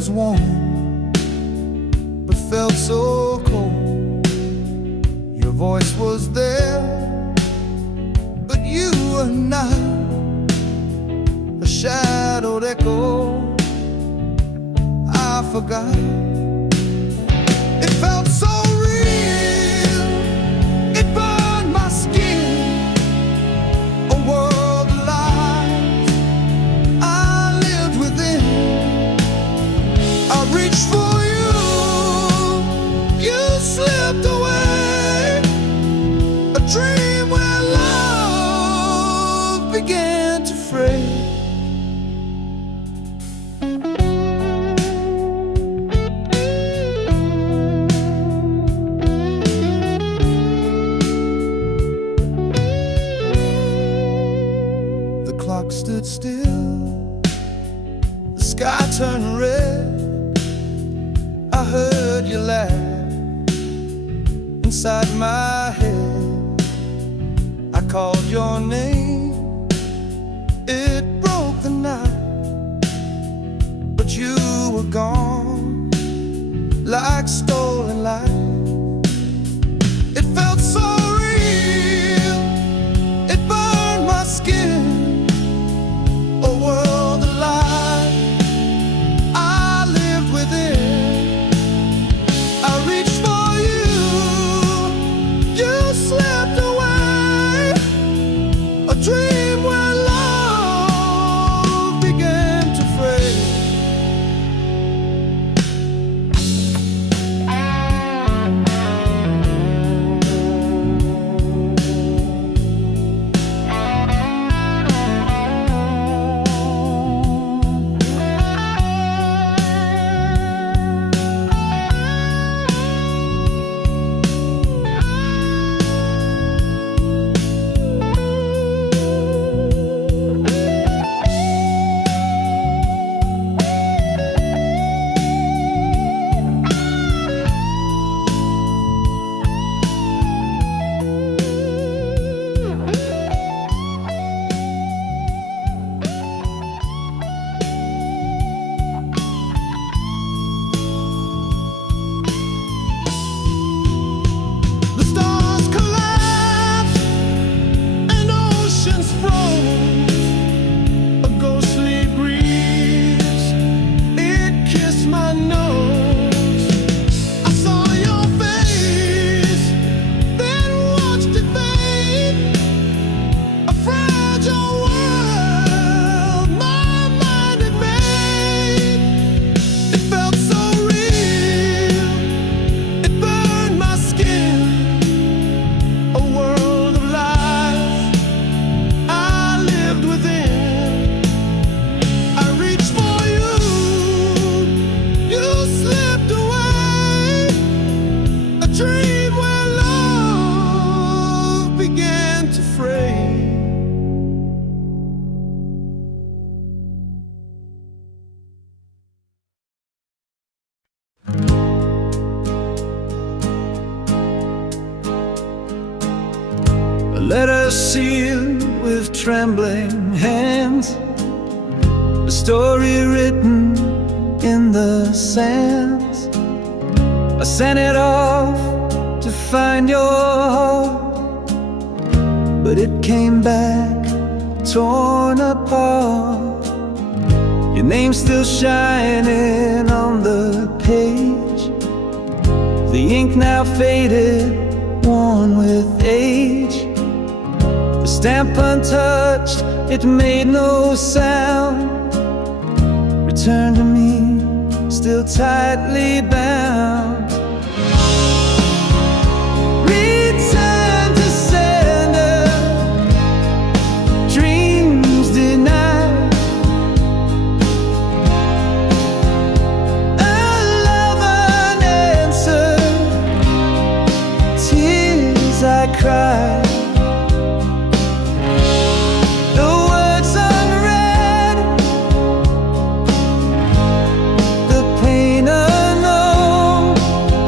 was warm, but felt so cold. Your voice was there, but you were not. A shadowed echo I forgot. It felt so real, it burned my skin. A world of lies I lived within. I reached for you, you slipped away. A dream where love began to fray. Stood still, the sky turned red. I heard you laugh inside my head. I called your name, it broke the night, but you were gone like stolen light. It felt so real, it burned my skin. A world of lies I lived within. I reached for you, you slipped away. A dream where love began to fray. Letter sealed with trembling hands, a story written in the sands. I sent it off to find your heart, but it came back torn apart. Your name's still shining on the page, the ink now faded, worn with age. The stamp untouched, it made no sound. Return to me, still tightly bound. Return to sender, dreams denied. A love unanswered, tears I cried.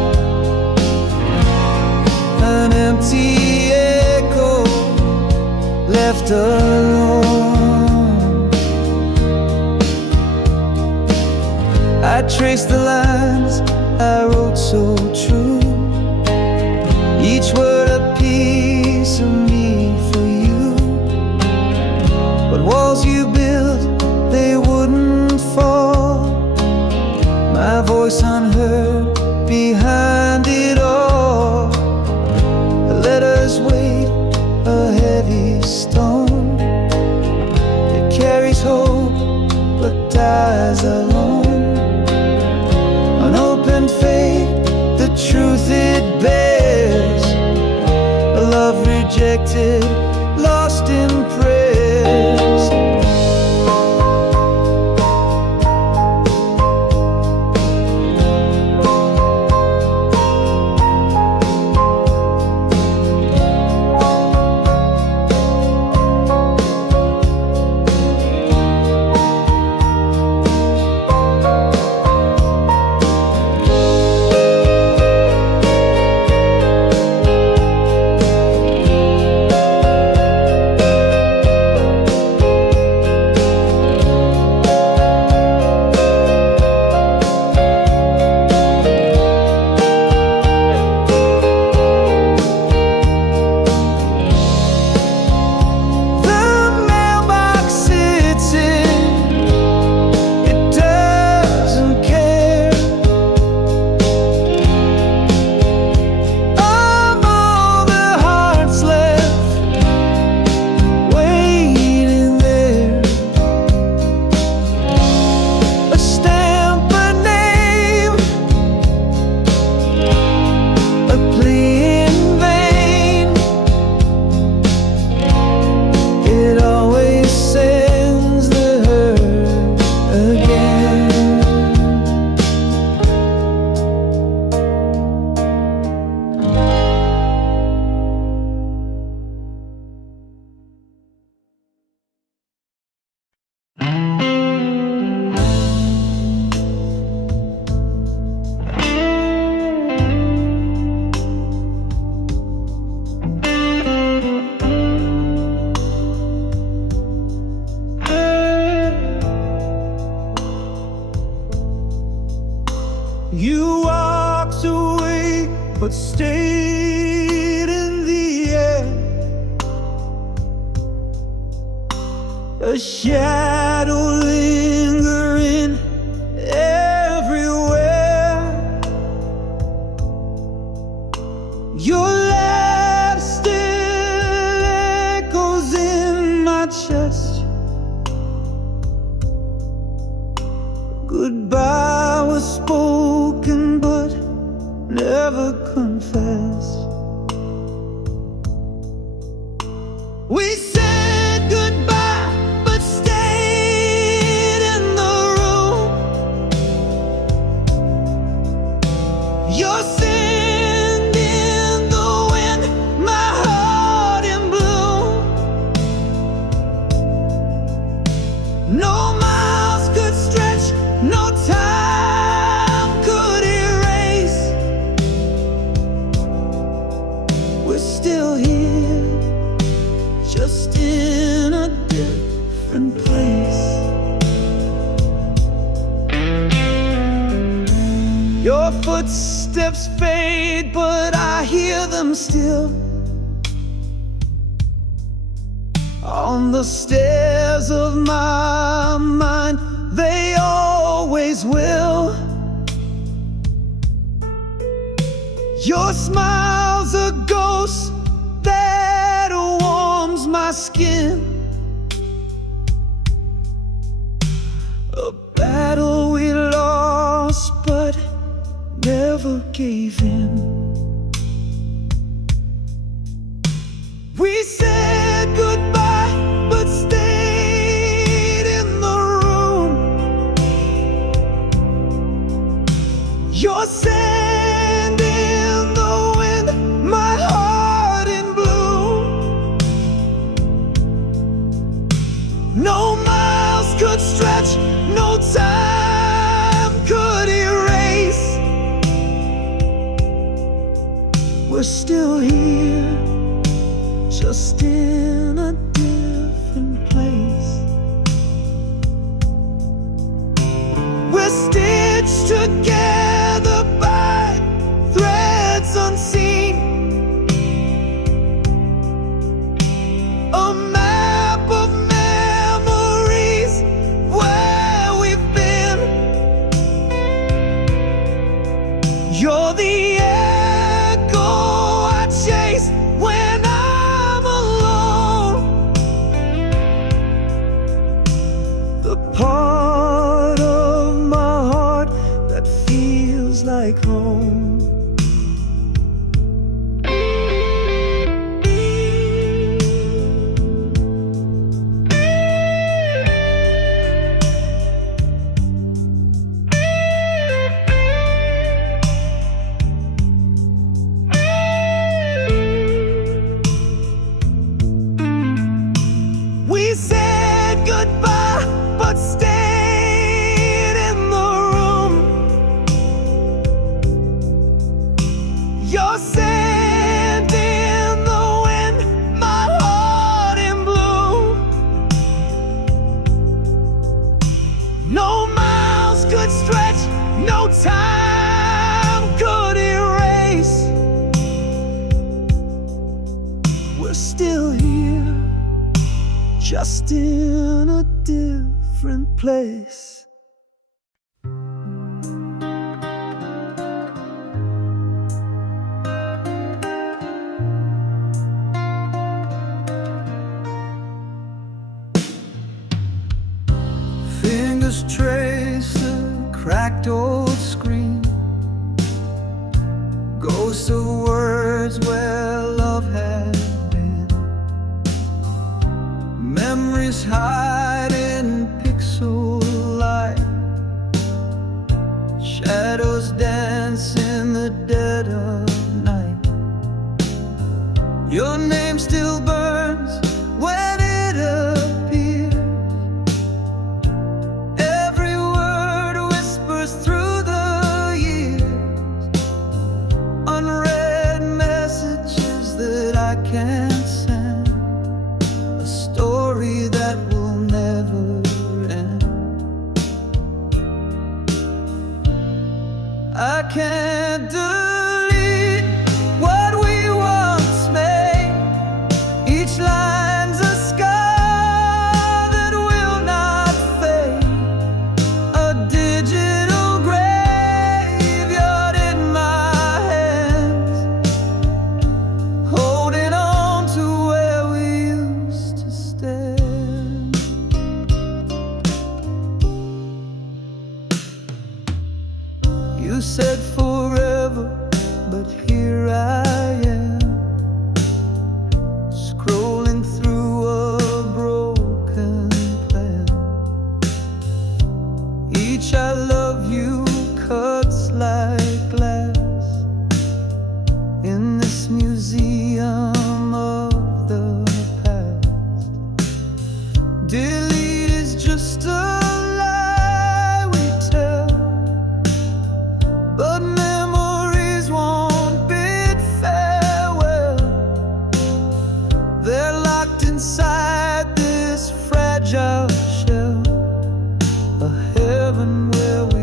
I trace the lines I wrote so true, each word a piece of me for you. But walls you built, they wouldn't fall, my voice unheard behind it all. The letters weighed a heavy stone, it carries hope but dies alone. Unopened fate, the truth it bears, a love rejected, lost in prayers. You walked away, but stayed in the air, a shadow lingering everywhere. Your laugh still echoes in my chest. Goodbye was spoken but never confessed. We said goodbye but stayed in the room. Your sand in the wind, my heart in bloom. No miles could stretch, no time could erase. We're still here, just in a different place. Your footsteps fade, but I hear them still on the stairs of my mind. They always will. Your smile's a ghost that warms my skin. A battle we lost but never gave in. We said goodbye but stayed in the room. Your sand in the wind, my heart in bloom. No miles could stretch, no time could erase. We're still here, just in a different place. We're stitched together by threads unseen. A map of memories where we've been. You're the echo I chase when I'm alone. The part of my heart that feels like home. We said goodbye, but stayed in the room. Your scent in the wind, my heart in blue. No miles could stretch, no time could erase. We're still here, just in a different place. Fingers trace a cracked old screen, ghosts of words where love had been. Memories hide in pixel light, shadows dance in the dead of night. Your name still burns when it appears. Every word whispers through the years. Unread messages that I can't send, a story that will never end. I can't delete what we once made. Each line's a scar that will not fade, a digital graveyard in my hands, holding on to where we used to stand. You said forever, but here I am, scrolling through a broken plan. Each I love you cuts like glass in this museum of the past. Delete is just a lie we tell, but memories won't bid farewell. They're locked inside this fragile shell, a heaven where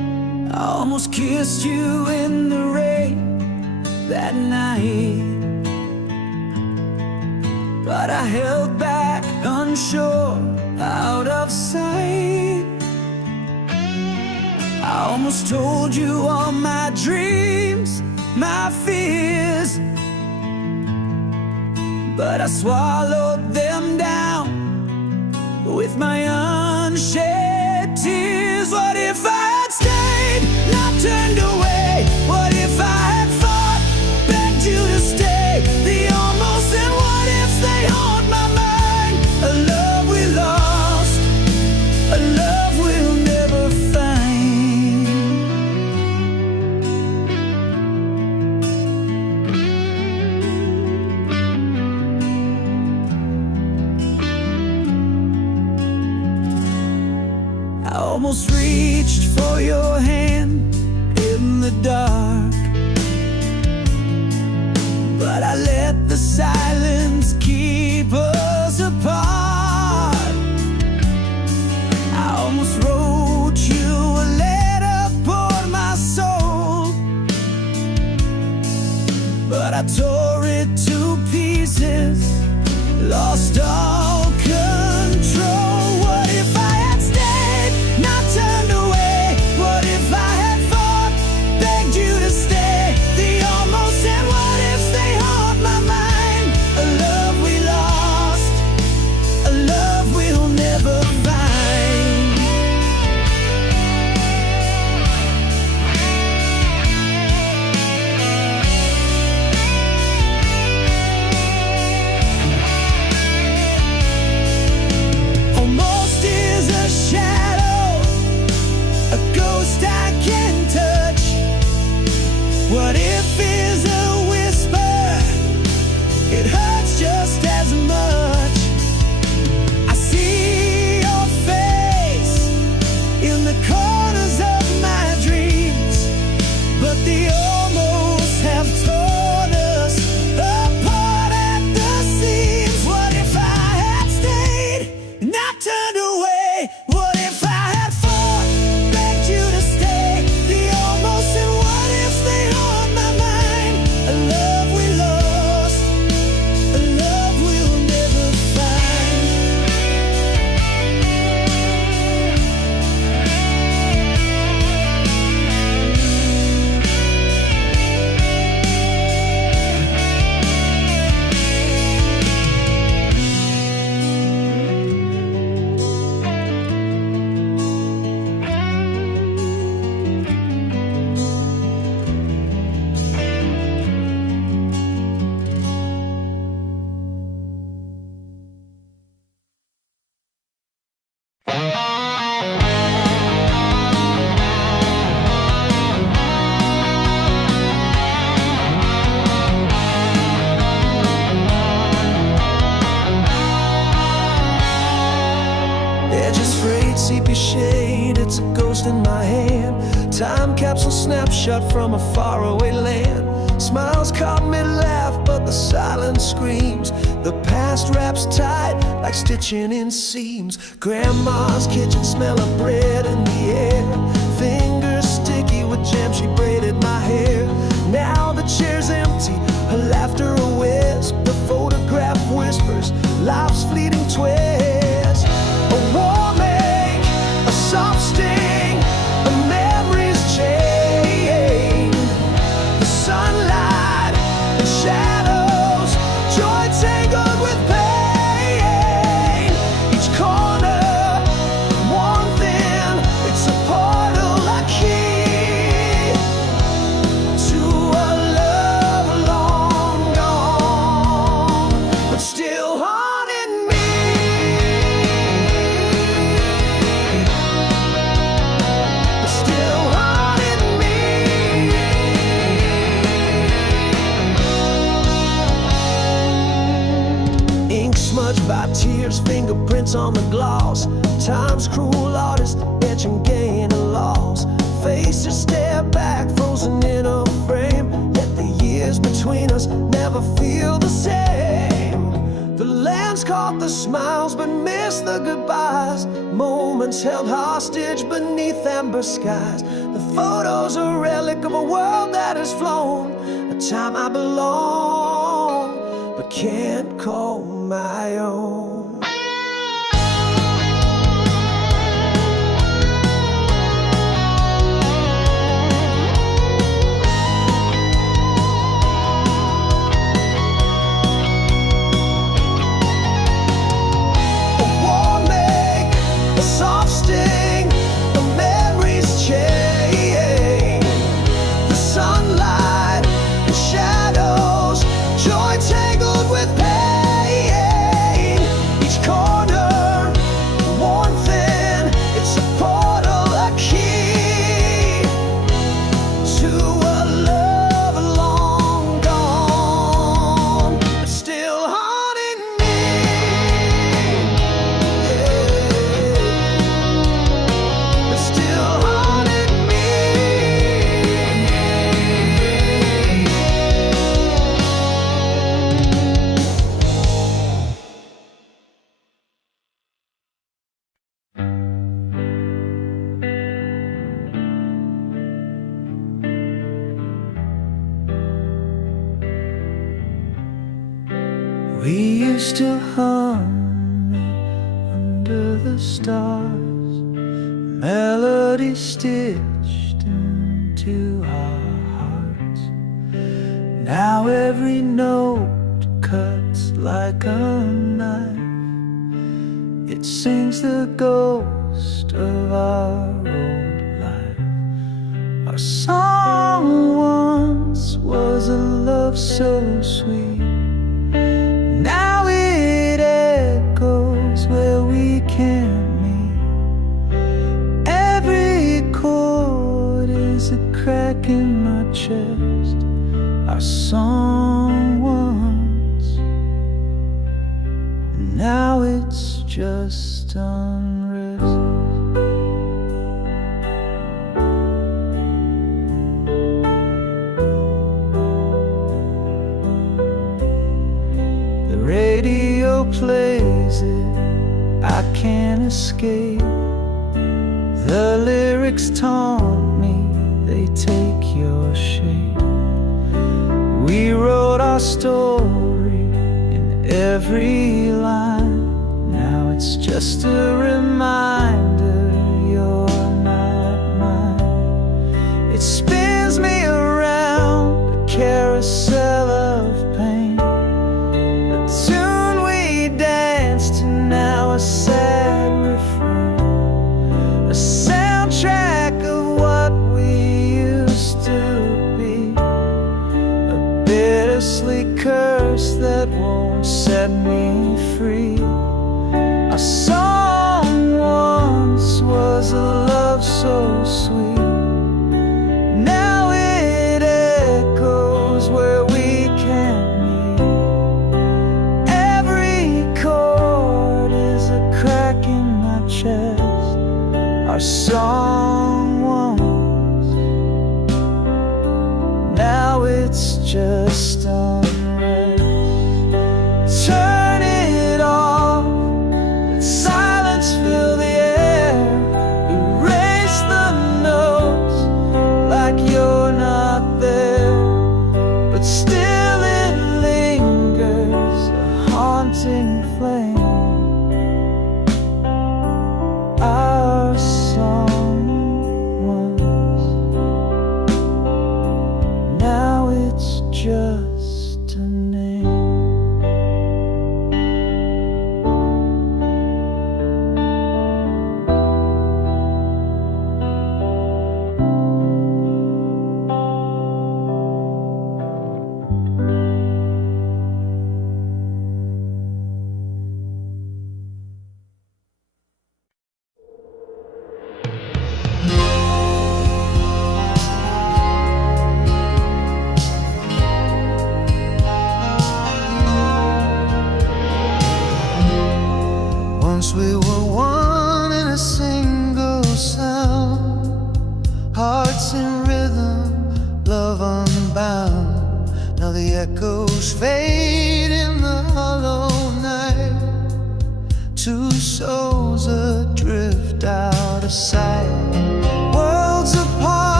almost kissed you in the rain that night, but I held back, unsure, out of sight. I almost told you all my dreams, my fears, but I swallowed them down with my unshed tears. What if I had stayed, not turned away? What if I had fought, begged you to stay? The almost and what ifs, they haunt my mind. A love we lost, a love we'll never find. I almost reached for your hand in the dark, but I let the silence keep us apart. I almost wrote you a letter, poured my soul, but I tore it to pieces, lost all control. What if I had stayed, not turned away? What if I had fought, begged you to stay? The almost and what ifs, they haunt my mind. A love we lost, a love we'll never find. Almost is a shadow, a ghost I can touch. What if is a whisper, it hurts just as much. I see your face in the corners of my dreams, but the almost have torn us apart at the seams. What if I had stayed, not turned away? What if I had fought, begged you to stay? The almost and what ifs, they haunt my mind. A love we lost, a love we'll never find. Edges frayed, sepia shade, it's a ghost in my hand. Time capsule snapshot from a faraway land. Smiles caught mid-laugh, but the silence screams. The past wraps tight, like stitching in seams. Grandma's kitchen, smell of bread in the air. Fingers sticky with jam, she braided my hair. Now the chair's empty, her laughter a wisp. The photograph whispers, life's fleeting twist. A warm ache, a soft sting, a memory's chain. The sunlight and shadows, joy tangled with pain. Each corner, one thing, it's a portal, a key to a love long gone, but still haunting me. But still haunting me. Ink smudged by tears, fingerprints on the gloss. Time's cruel artist, etching gain and loss. Faces stare back, frozen in a frame. Yet the years between us never feel the same. The lens caught the smiles but missed the goodbyes. Moments held hostage beneath amber skies. The The photo's a relic of a world that has flown, a time I belong, but can't call my own. Soft sting, the memories chain, the sunlight and shadows, joy tangled with pain. Each corner, one thing, it's a portal, a key to a love long gone, but still haunting me. We used to hum under the stars, melody stitched into our hearts. Now every note cuts like a knife. It sings the ghost of our old life. Our song once was a love so sweet. Now it echoes where we can't meet. Every chord is a crack in my chest. Our song once, now it's just unrest. Radio plays it, I can't escape. The lyrics taunt me, they take your shape. We wrote our story in every line. Now it's just a reminder you're not mine. It spins me around a carousel of pain. Tune we danced to, now a sad refrain, a soundtrack of what we used to be, a bittersweet curse that won't set me free. Our song once was a love so sweet. Now it echoes where we can't meet. Our song once, now it's just unrest. Turn it off, let silence fill the air. Erase the notes like you're not there, but still it lingers, a haunting flame. Our song once, now it's just a name. Once we were one in a single sound, hearts in rhythm, love unbound. Now the echoes fade in the hollow night. Two souls adrift out of sight, worlds apart.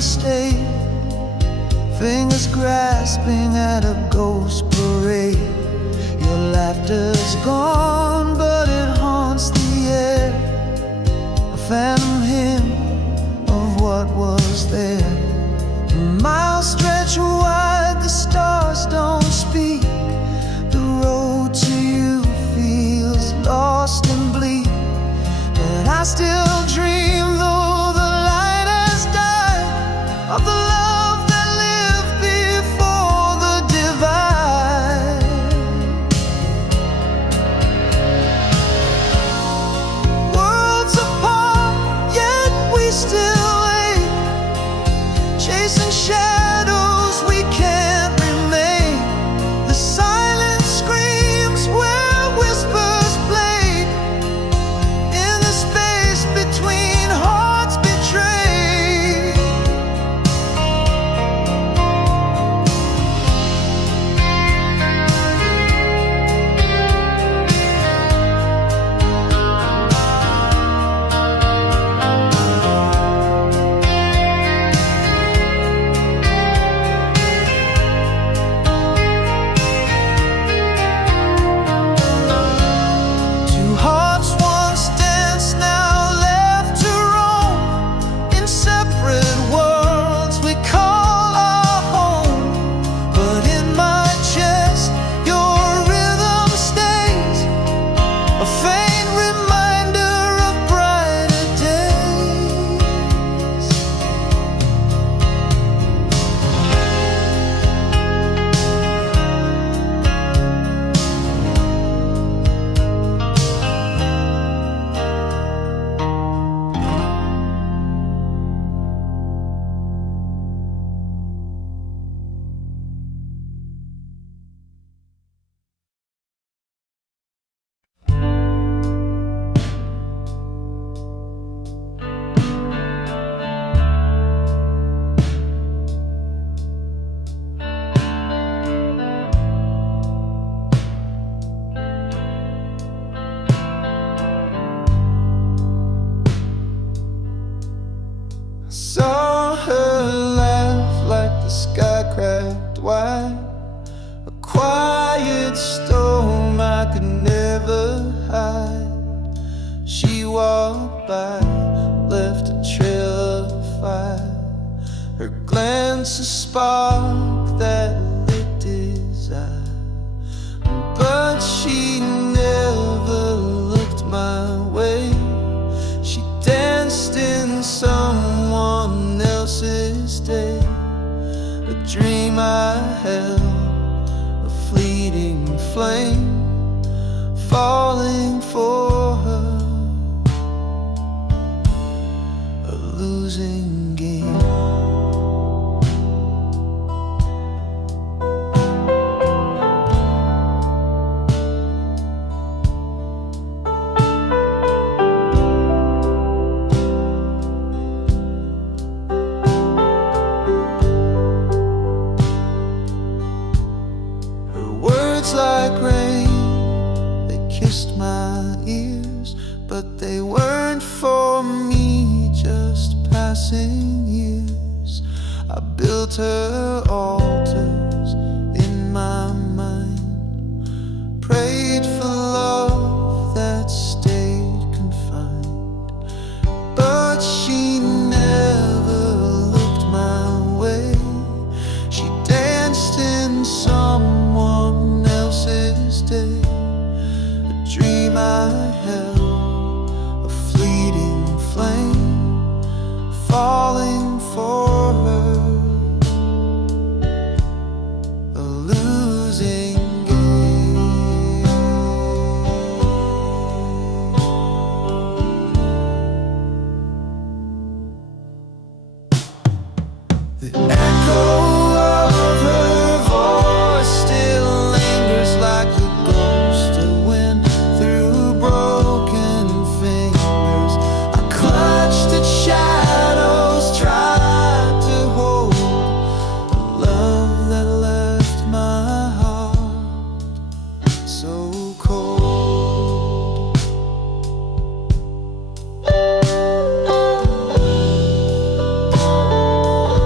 stay, fingers grasping at a ghost parade. Your laughter's gone, but it haunts the air, a phantom hymn of what was there. Miles stretch wide, the stars don't speak. The road to you feels lost and bleak, but I still dream, though the light has died, of the love that lived before the divide. Worlds apart, yet we still wait, chasing shadows we can't remain. The silence screams where whispers played, in the space between hearts betrayed. Two hearts once danced, now left to roam, in separate worlds we call our home. But in my chest your rhythm stays, a faint reminder of brighter days. Saw her laugh like the sky cracked wide, a quiet storm I could never hide. She walked by, left a trail of fire, her glance a spark that lit desire. But she never looked my way, she danced in someone else's day. A dream I held, a fleeting flame, falling for her, a losing game. Like rain, they kissed my ears, but they weren't for me, just passing years. I built her altars in my mind, prayed for love that stayed confined, but she never looked my way. She danced in someone else's day, a dream I held, a fleeting flame, falling for her, a losing game. The echo of her voice still lingers like the ghost of wind through broken fingers. I clutched at shadows, tried to hold the love that left my heart so cold.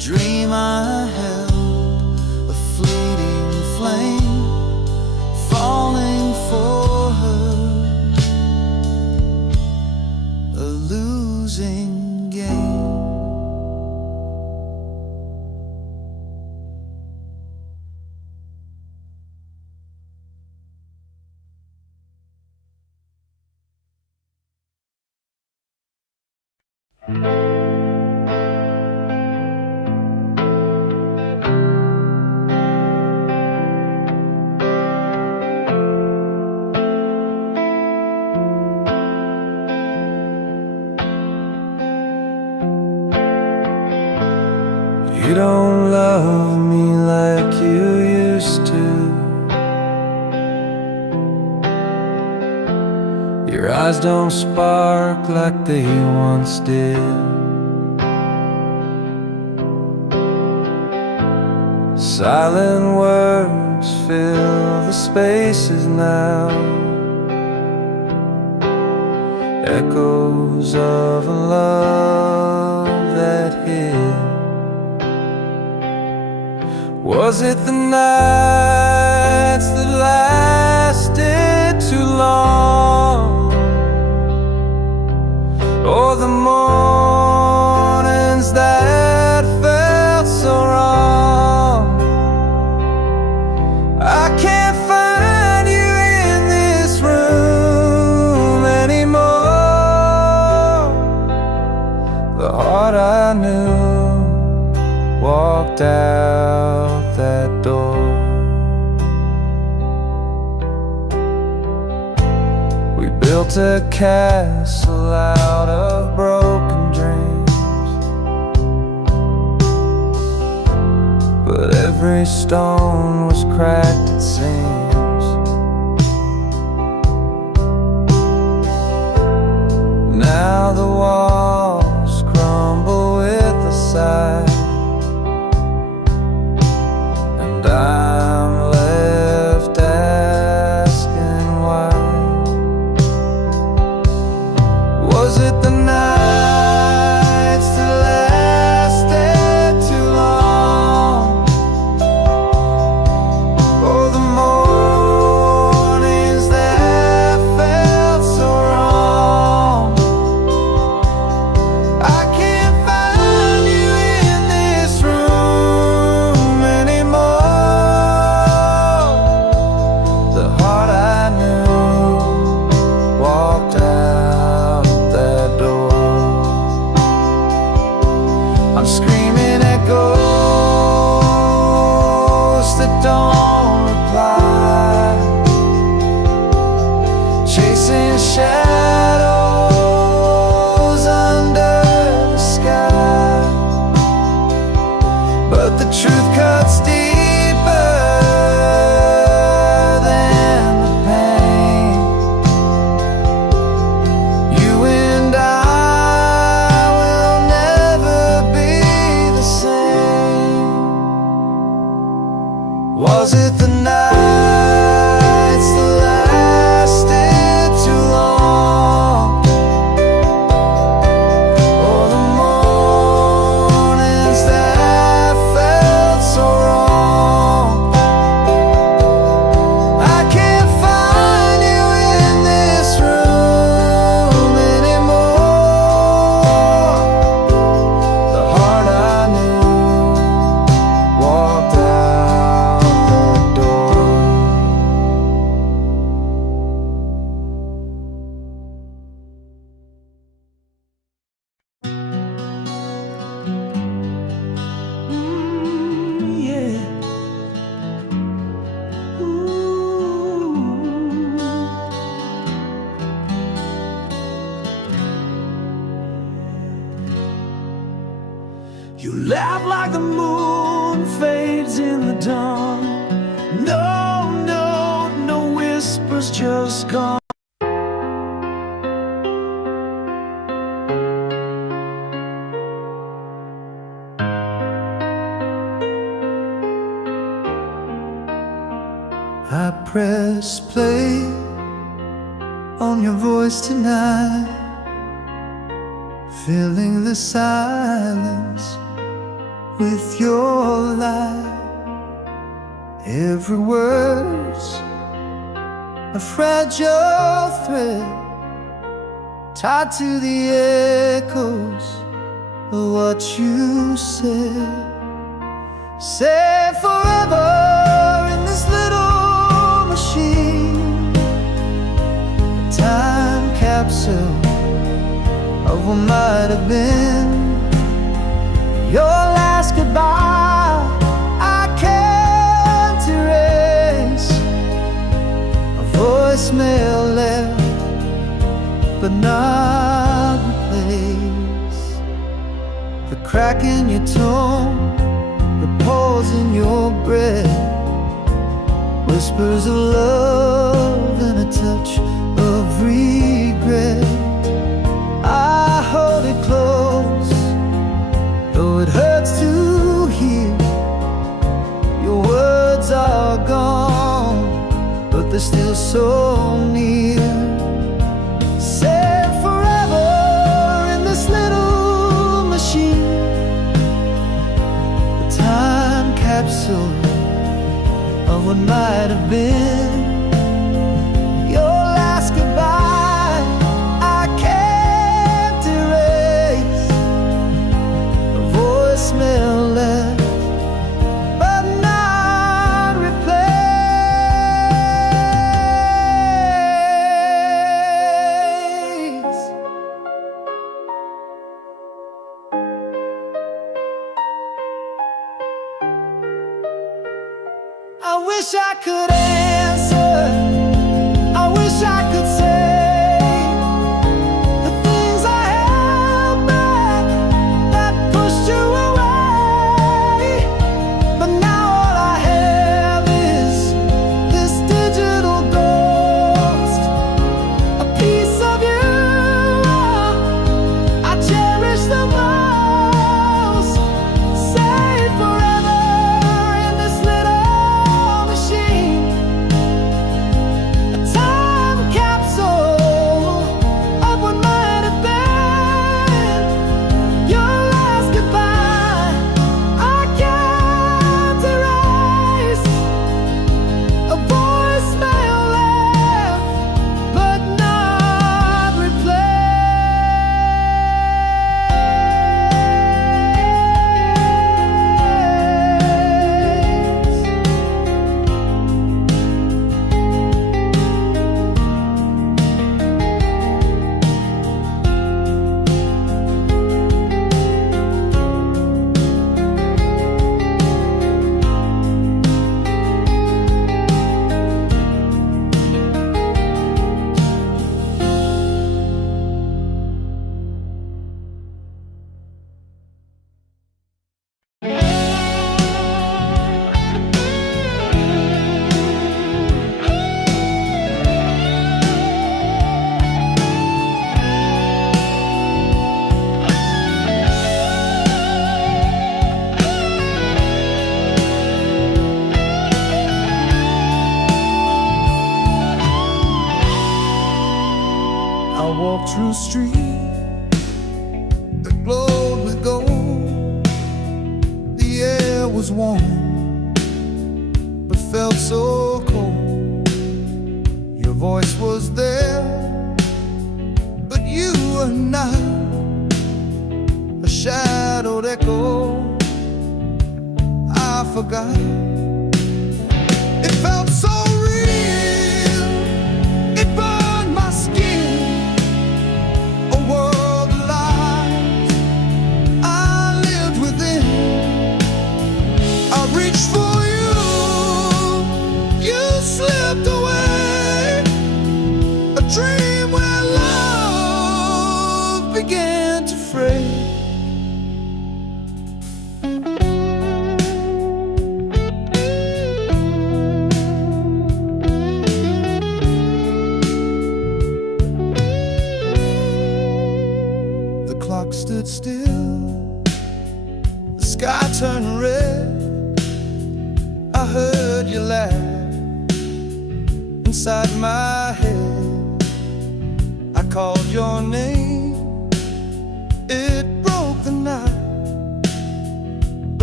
dream I held, a fleeting flame, falling for her, a losing game. You don't love me like you used to. Your eyes don't spark like they once did. Silent words fill the spaces now, echoes of a love that hid. Was it the nights that lasted too long, or the mornings that felt so wrong? I can't find you in this room anymore. The heart I knew walked out that door. We built a castle out of broken dreams, but every stone was cracked, it seems. Now the walls crumble with a sigh, and I'm left asking why. Was it the nights that lasted too long, or the mornings that felt so wrong? I can't find you in this room anymore. The heart I knew walked out that door. I'm screaming at ghosts that don't reply, chasing shadows under the sky. But the truth cuts deeper than the pain. You and I will never be the same. Was it the nights that lasted too long, or the mornings that felt so wrong? I can't find you in this room anymore. The heart I knew walked out the door. Yeah. Ooh. You laugh like the moon fades in the dawn. No, no, no whispers, just gone. I press play on your voice tonight, filling the silence with your light. Every word's a fragile thread tied to the echoes of what you said. Say forever in this little machine, a time capsule of what might have been. Your last goodbye I can't erase, a voicemail left but not replaced. The crack in your tone, the pause in your breath, whispers of love and a touch of regret. I hold it close, though it hurts to hear. Your words are gone, but they're still so near. Say forever in this little machine, a time capsule of what might have been. Your last goodbye I can't erase, a voicemail left but not replaced. I wish I could answer, I wish I could say the things I held back that pushed you away. But now all I have is this digital ghost, a piece of you I cherish the most. Say forever in this little machine, a time capsule of what might have been. Your last goodbye I can't erase, a voicemail left but not replaced. I walked through a street that glowed with gold. The air was warm, but felt so cold. Your voice was there, but you were not. A shadowed echo I forgot. It felt so real, it burned my skin. A world of lies I lived within. I reached for you, you slipped away. A dream where love began to fray. The clock stood still, the sky turned red. I heard you laugh inside my head. I called your name, it broke the night, but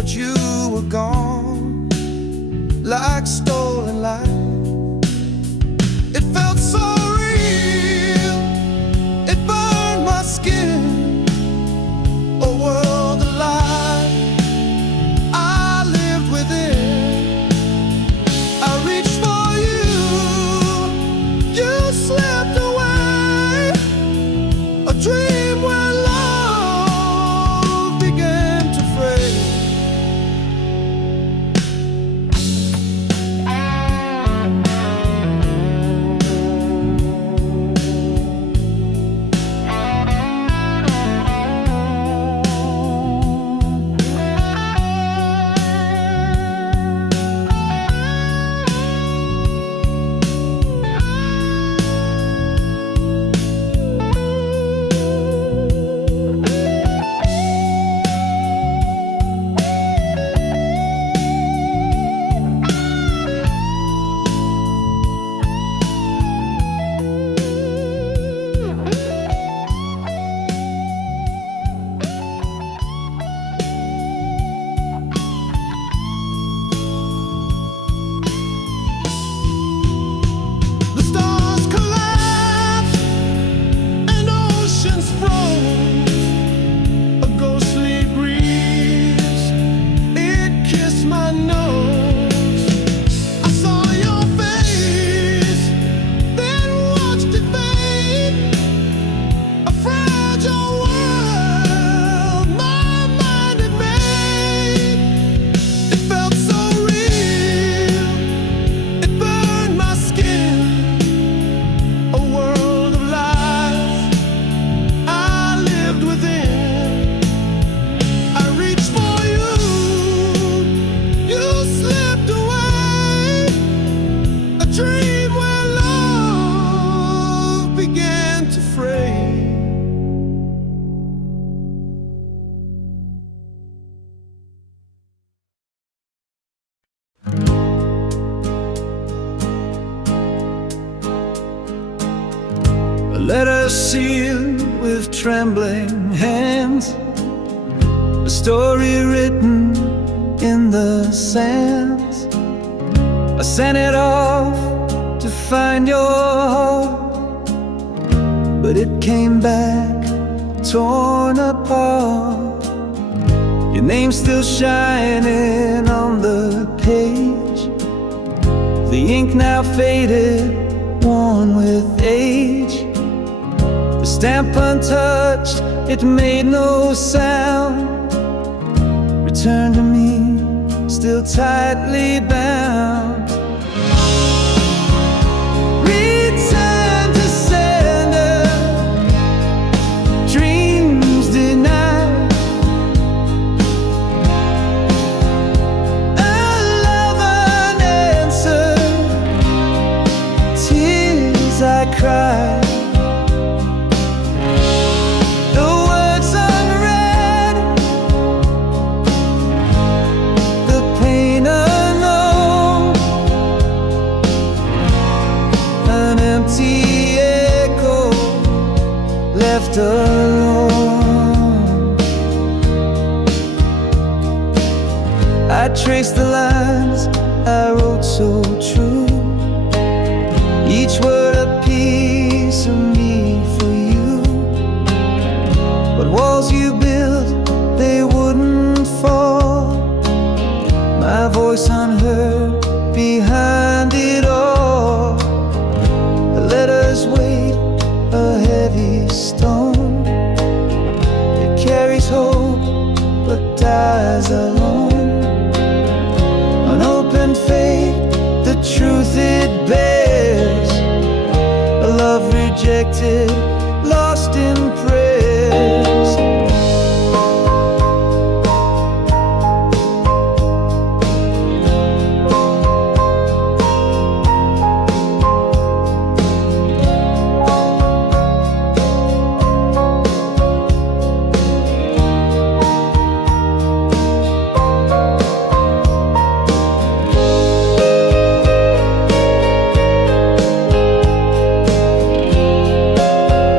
but you were gone like stolen light. It felt so real, it burned my skin. A world alive, I lived within. I reached for you, you slipped away. A dream where love began to fray. The stars collapsed and oceans froze. A ghostly breeze, it kissed my nose. I saw your face, then watched it fade. A fragile world my mind had made. It felt so real, it burned my skin. A world of lies, I lived within. I reached for you, you slipped away. A dream where love began to fray. A letter sealed with trembling hands, a story written in the sands. I sent it off to find your heart, but it came back torn apart. Your name's still shining on the page, the ink now faded, worn with age. The stamp untouched, it made no sound. Return to me, still tightly bound. Return to sender, dreams denied. A love unanswered, tears I cried. The words unread, the pain unknown, an empty echo left alone. I traced the lines I wrote so true, each word a piece of me for you. But walls you built, they wouldn't fall. My voice unheard behind it all. The letters weighed a heavy stone. It carries hope but dies alone. Unopened fate, the truth it bears. A love rejected, lost in prayers.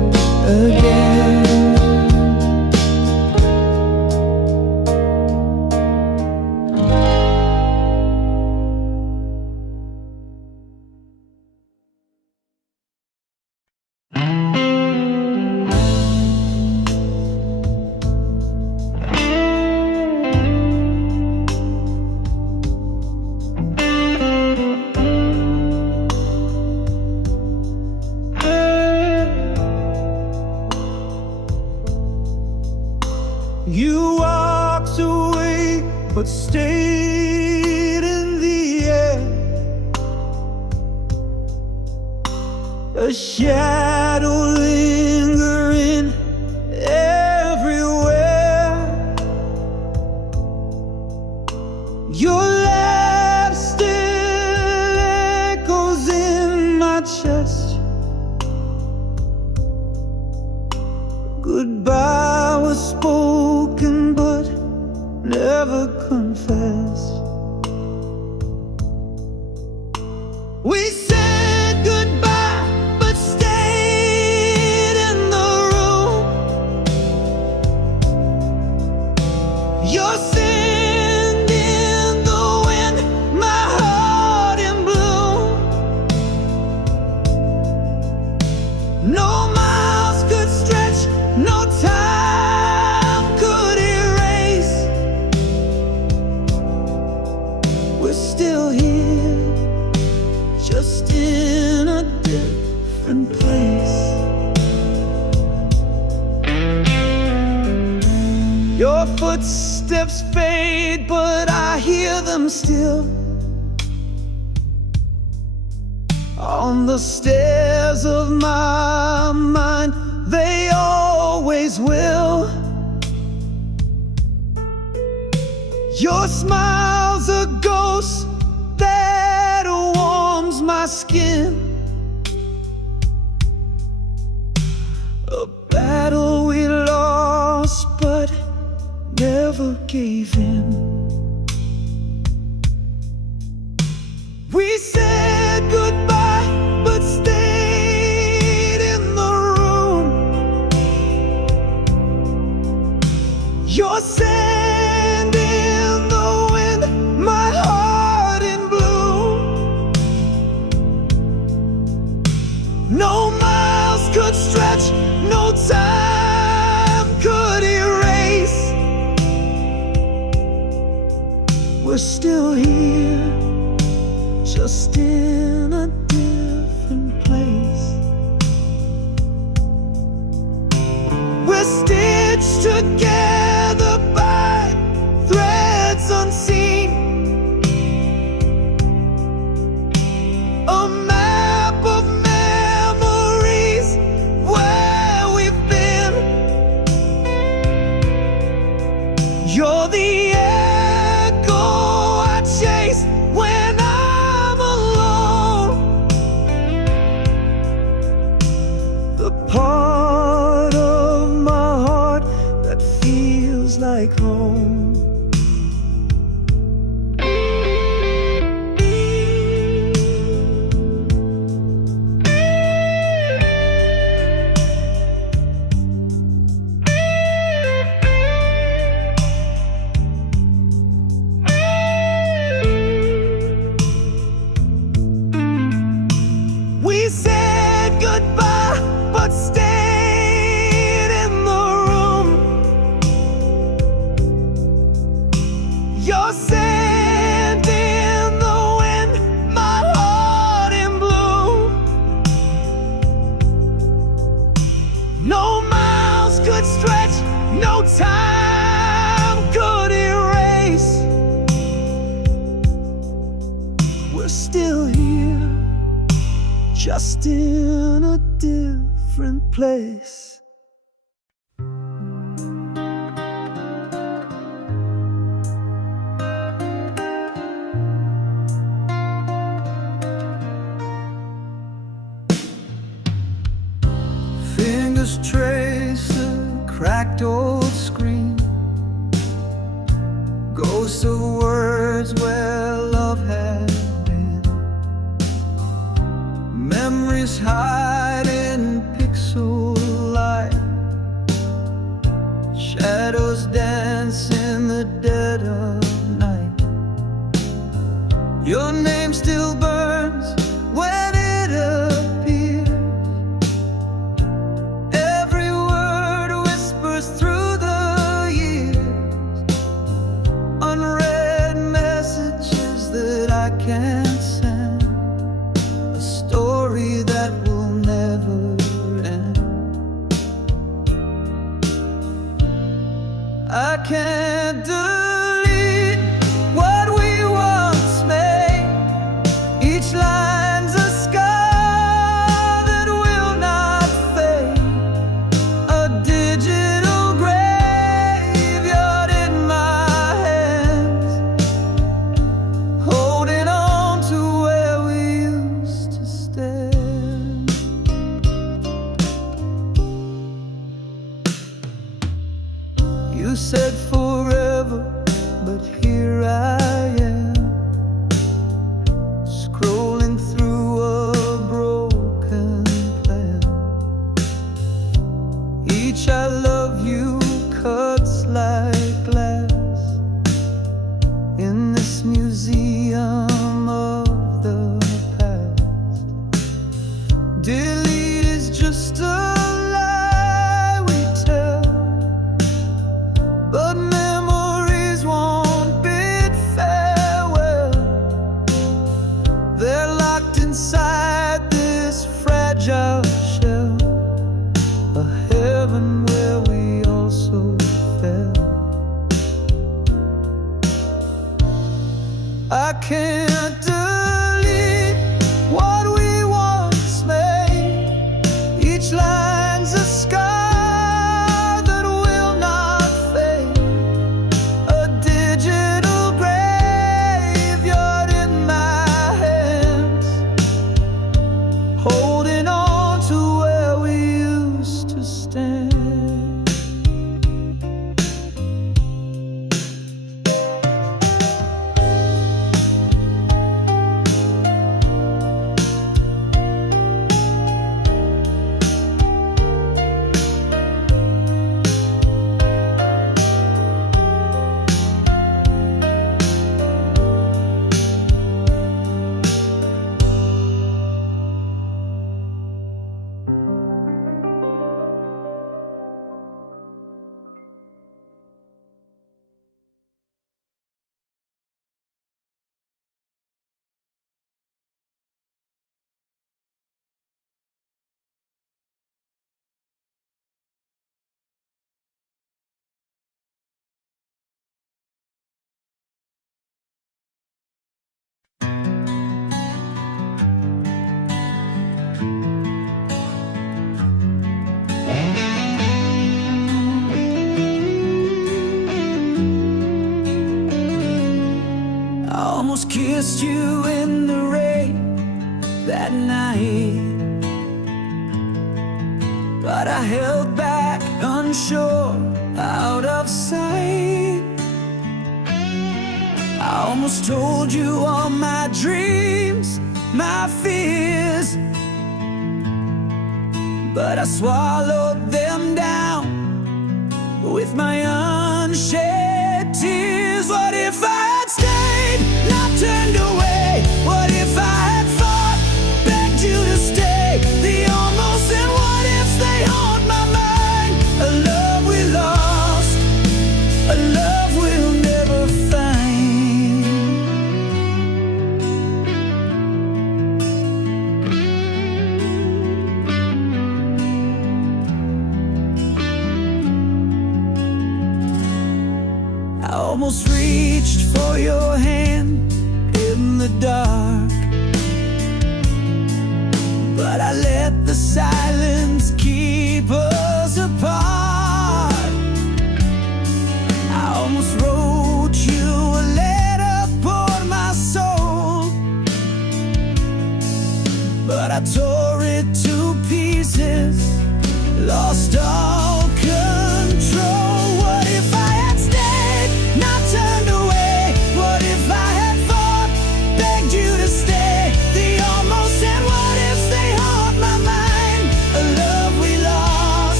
You walked away, but stayed in the air. A shadow lingering everywhere. Your laugh still echoes in my chest. Goodbye was spoken but never confessed. We said goodbye but stayed in the room. Your sand in the wind, my heart in bloom. No miles could stretch, no time could erase. We're still here, just in a different place. Your footsteps fade, but I hear them still on the stairs of my mind. They always will. Your smile's a ghost that warms my skin. A battle we lost but never gave in. We said goodbye but stayed in the room. Your sand in the wind, my heart in bloom. No miles could stretch, no time could erase. We're still here, just in a different place. We're stitched together by threads unseen. A map of memories where we've been. You're the echo I chase when I'm alone. The part of my heart that feels like home. We said goodbye but stayed in the room. Your sand in the wind, my heart in bloom. No miles could stretch, no time could erase. We're still here, just in a different place. Fingers trace the cracked old screen, ghosts of words where love had been. Memories hide in pixel light, shadows dance in the dead of night. Your name still burns when it appears. Every word whispers through the years, unread messages that I can't send, a story that will never end. I can't delete what we once made. Each line's a scar that will not fade, a digital graveyard in my hands, holding on to where we used to stand. You said forever, but here I am, scrolling through a broken plan. Each I love you cuts like glass in this museum of the past. Delete is just a lie we tell, but memories won't bid farewell. They're locked inside this fragile shell, a heaven where we also fell. I can't delete what we once made. Each line's a scar that will not fade, a digital graveyard in my hands, holding on to where we used to stand. I almost kissed you in the rain that night, but I held back, unsure, out of sight. I almost told you all my dreams, my fears, but I swallowed them down with my unshed tears. What if I had stayed, not turned away? What if I had fought, begged you to stay? The almost and what ifs, they haunt my mind. A love we lost, a love we'll never find. I almost reached for your hand in the dark, but I let the silence keep us apart. I almost wrote you a letter, poured my soul, but I tore it to pieces, lost all control. What if I had stayed, not turned away? What if I had fought, begged you to stay? The almost and what ifs, they haunt my mind. A love we lost,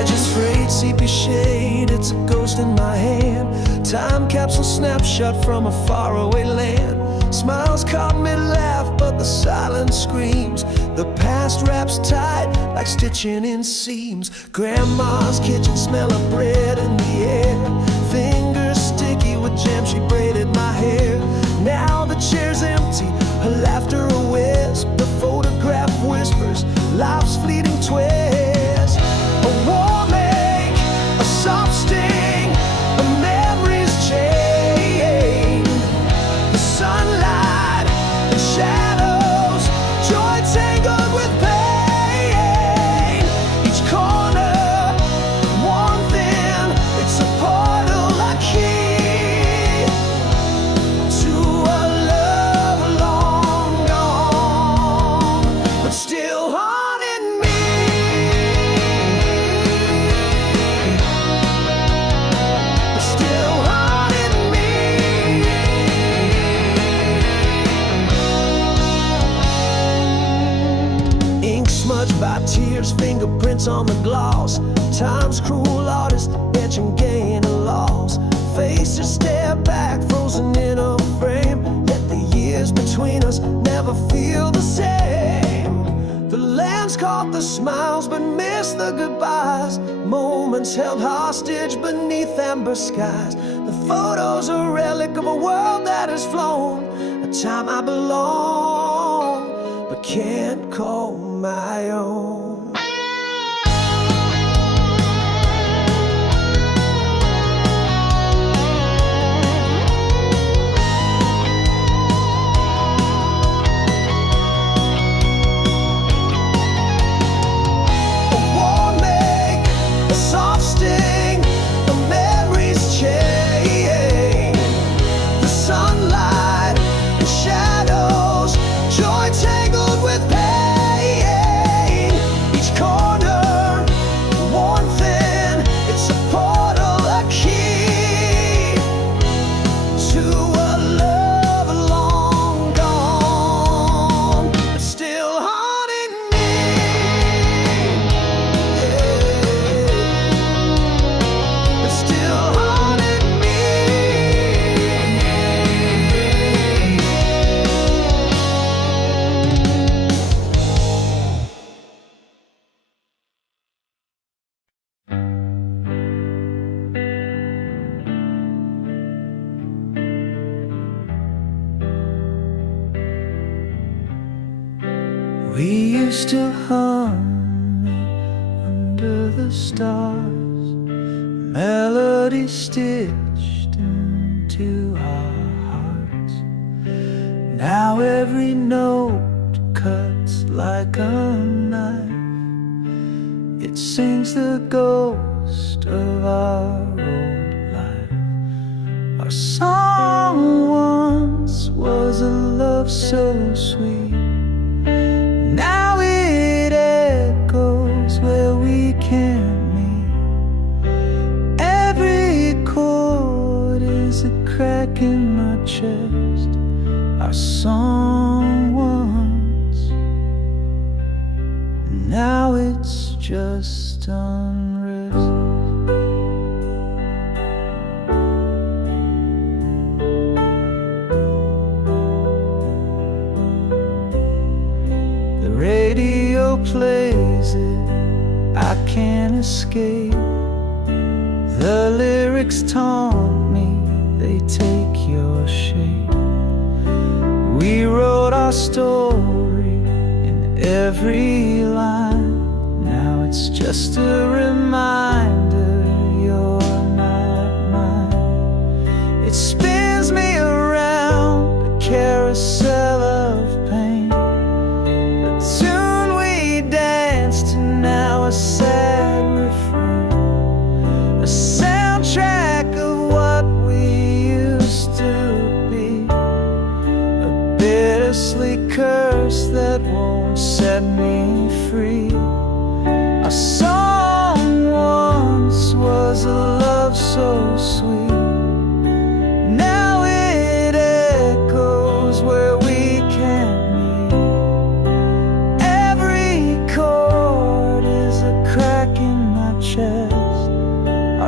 Edges frayed, sepia shade, it's a ghost in my hand. Time capsule snapshot from a faraway land. Smiles caught mid-laugh, but the silence screams. The past wraps tight, like stitching in seams. Grandma's kitchen, smell of bread in the air. Fingers sticky with jam, she braided my hair. Now the chair's empty, her laughter a wisp. The photograph whispers, life's fleeting twist. A warm ache, a soft sting, a memory's chain. The sunlight and shadows, joy tangled with pain. Each corner, one thing, it's a portal, a key to a love long gone, but still haunting me. But still haunting me. Ink smudged by tears, fingerprints on the gloss. Time's cruel artist, etching gain and loss. Faces stare back, frozen in a frame. Yet the years between us never feel the same. The lens caught the smiles but missed the goodbyes. Moments held hostage beneath amber skies. The photos a relic of a world that has flown. A time I belong but can't call my own. A warm ache, a soft sting, a memory's chain. The sunlight and shadows, joy tangled with pain. Each corner, one thing, it's a portal, a key to a love long gone, but still haunting me. But still haunting me. We used to hum under the stars, melody stitched into our hearts. Now every note cuts like a knife. It sings the ghost of our old life. Our song once was a love so sweet. Now it echoes where we can't meet. Every chord is a crack in my chest. Our song once, now it's just unrest. Radio plays it, I can't escape. The lyrics taunt me, they take your shape. We wrote our story in every line. Now it's just a reminder you're not mine. It spins me around a carousel of pain. The tune we danced to, now a sad refrain. A soundtrack of what we used to be. A bittersweet curse that won't set me free. Our song once was a love so sweet. Now it echoes where we can't meet. Every chord is a crack in my chest.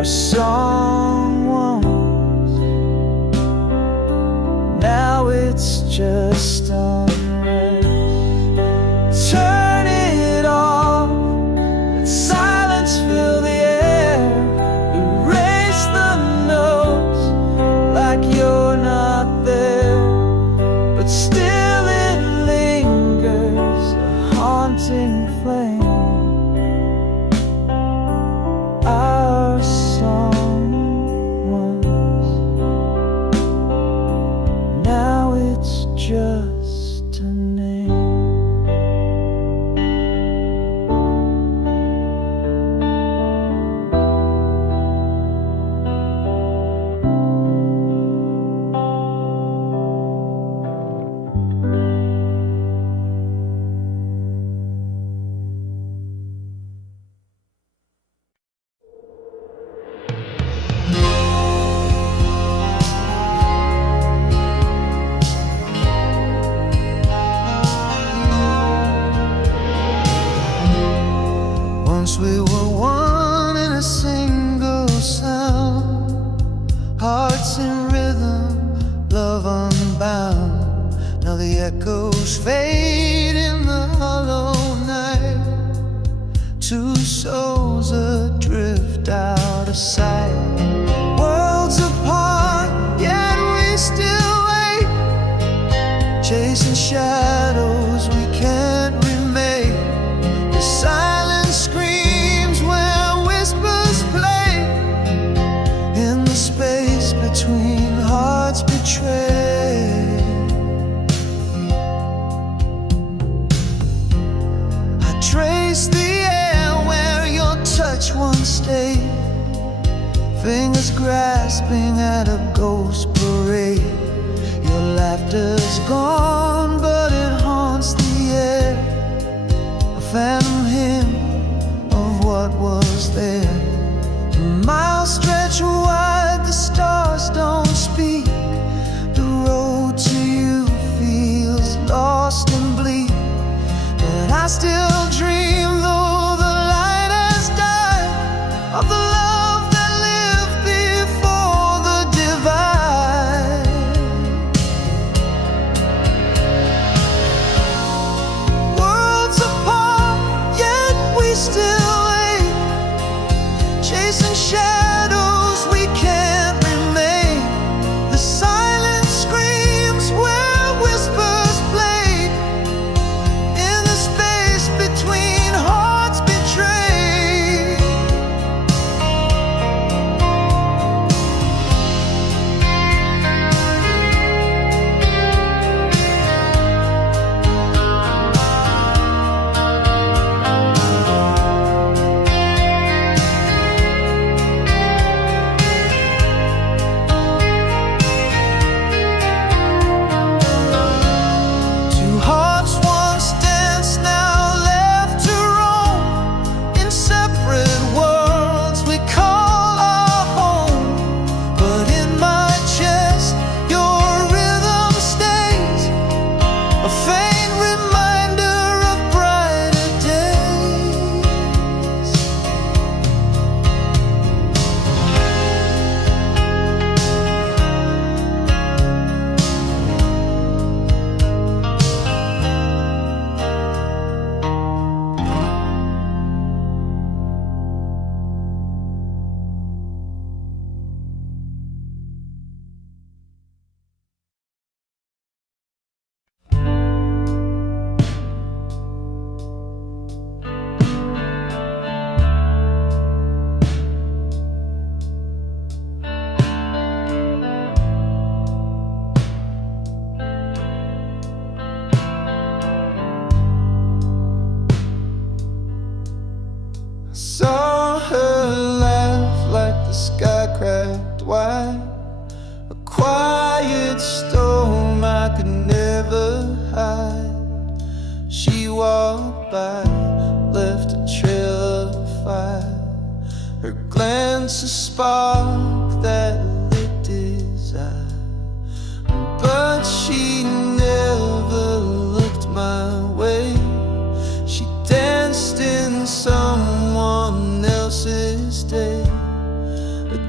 our song once. Now it's just unrest. Turn it off, let silence fill the air. Erase the notes like you're not there, but still it lingers, a haunting flame. Our song once, now it's just a name. Once we were one in a single sound, hearts in rhythm, love unbound. Now the echoes fade in the hollow night, two souls adrift out of sight. Worlds apart, yet we still wait, chasing shadows we can't remake. The silence screams where whispers play, in the space between hearts betrayed. I trace the air where your touch once stayed, fingers grasping at a ghost parade. Your laughter's gone, but it haunts the air, a phantom hymn of what was there. Miles stretch wide, the stars don't speak. The road to you feels lost and bleak, but I still dream, though the light has died, of the love that lived before the divide. Worlds apart, yet we still wait, chasing shadows we can't remain. The silence screams where whispers play, in the space between hearts betrayed. Two hearts once danced, now left to roam, in separate worlds we call our home. But in my chest your rhythm stays, a faint reminder of brighter days. Saw her laugh like the sky cracked wide, a quiet storm I could never hide. She walked by, left a trail of fire, her glance a spark that lit desire. But she never looked my way, she danced in someone else's day.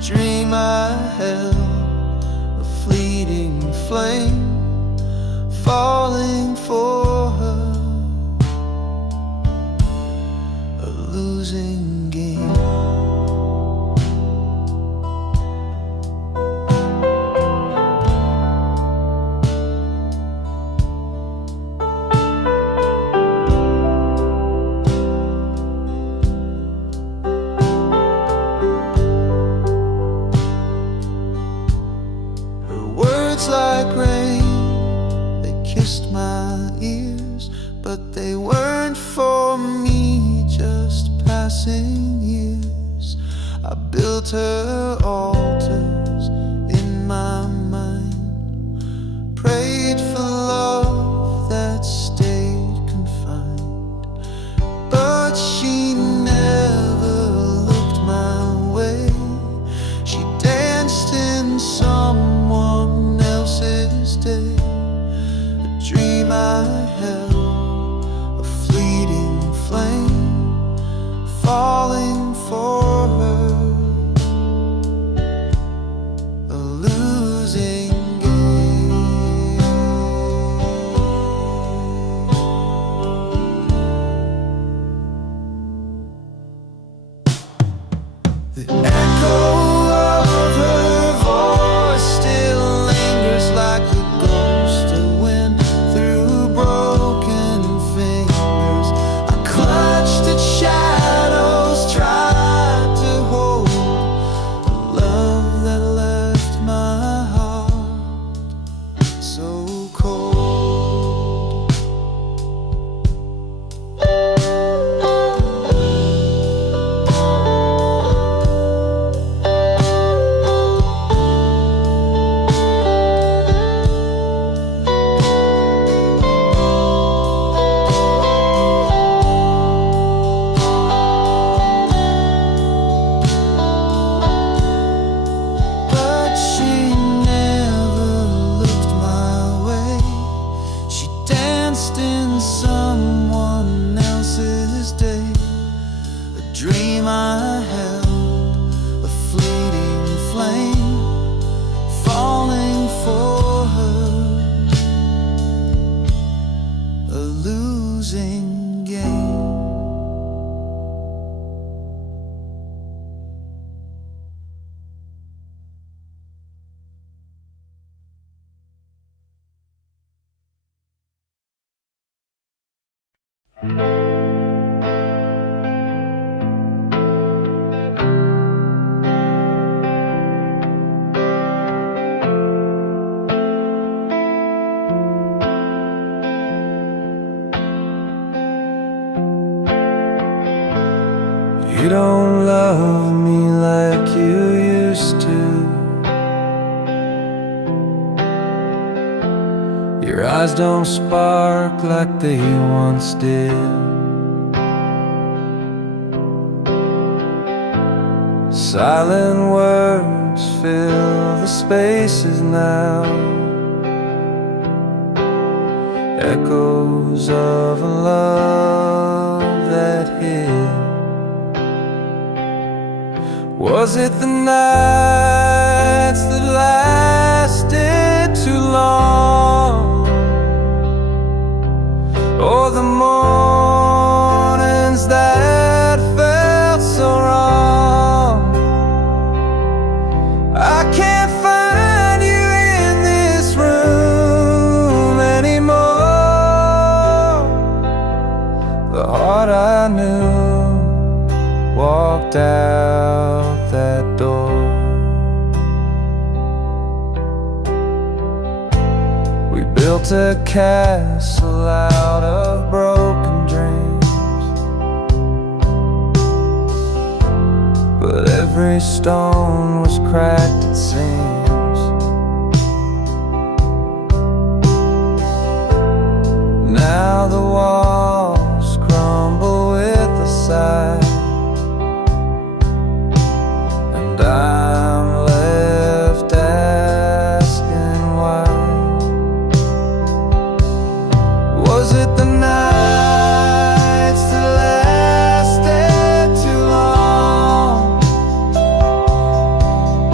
dream I held, a fleeting flame, falling for her, a losing game. Like rain, they kissed my ears, but they weren't for me, just passing years. I built her altars in my mind, prayed for love that stayed confined, but she never looked my way. She danced in someone else's day, a dream I held, a fleeting flame, falling for her, a losing game. The echo of her voice still lingers like the ghost of wind through broken fingers. I clutched at shadows, tried to hold a love that left my heart so cold. But she never looked my way. She danced in someone else's day, a dream I held, a fleeting flame, falling for her, a losing game. You don't love me like you used to. Your eyes don't spark like they once did. Silent words fill the spaces now, echoes of a love that hid. Was it the nights that lasted too long, or the mornings that felt so wrong? I can't find you in this room anymore. The heart I knew walked out that door. We built a castle out of broken dreams, but every stone was cracked, it seems. Now the walls crumble with a sigh, and I'm left asking why. Was it the nights that lasted too long,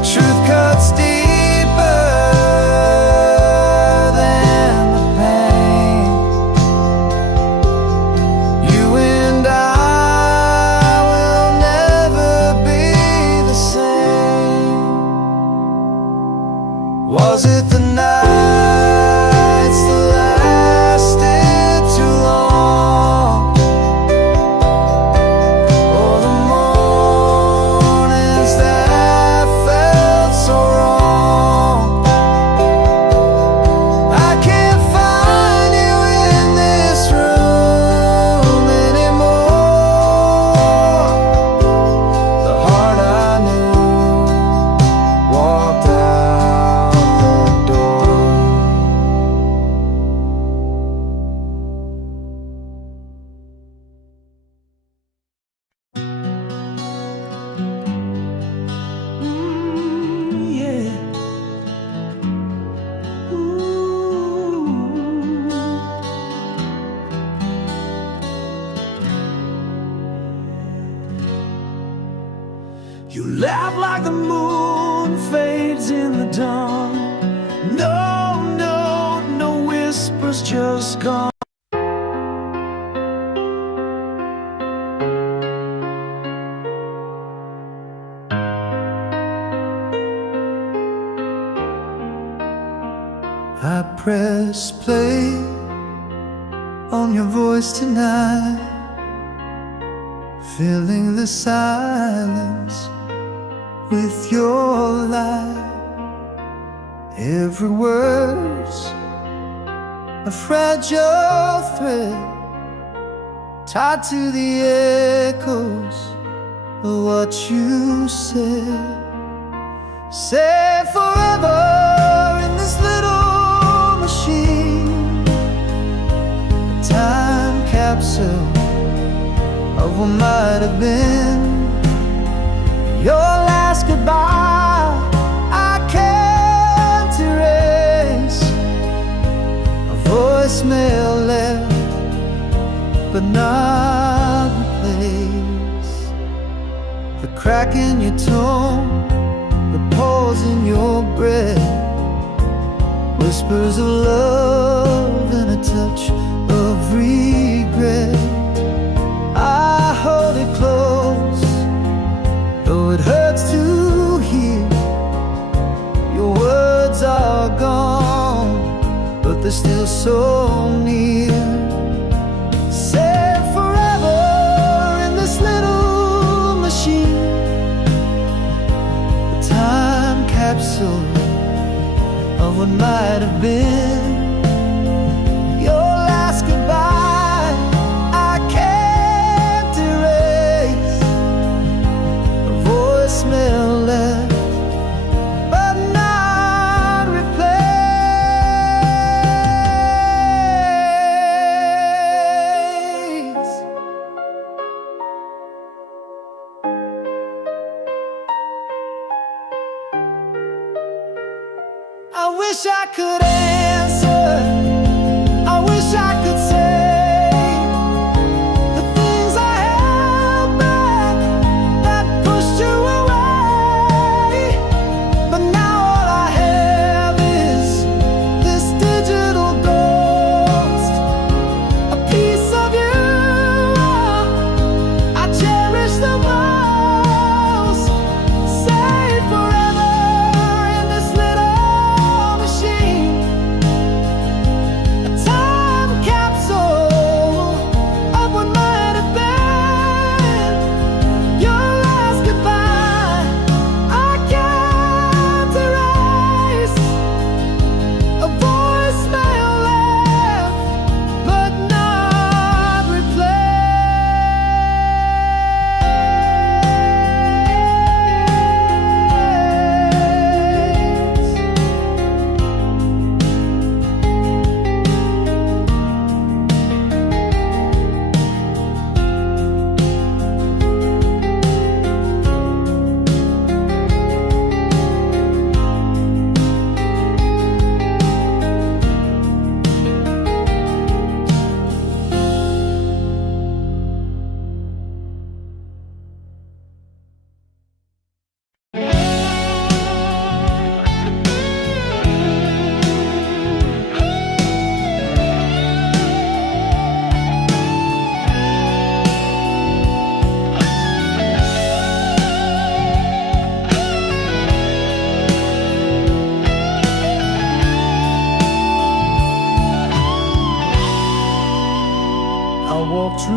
truth cuts deeper than the pain. You and I will never be the same. Was it the nights that lasted too long, or the mornings that felt so wrong? I can't find you in this room anymore. The heart I knew walked out the door. Yeah. Ooh. You laugh like the moon fades in the dawn. No, no, no whispers, just gone. I press play on your voice tonight, filling the silence with your light. Every word's a fragile thread tied to the echoes of what you said. Say forever in this little machine, a time capsule of what might have been. Your last goodbye I can't erase, a voicemail left but not replaced. The crack in your tone, the pause in your breath, whispers of love and a touch of regret. I hold it close, though it hurts to hear. Your words are gone, but they're still so near. Say forever in this little machine, a time capsule of what might have been. Your last goodbye I can't erase, a voicemail left but not replaced. I wish I could answer, I wish I could say the things I held back that pushed you away. But now all I have is this digital ghost, a piece of you I cherish the most. Say forever in this little machine,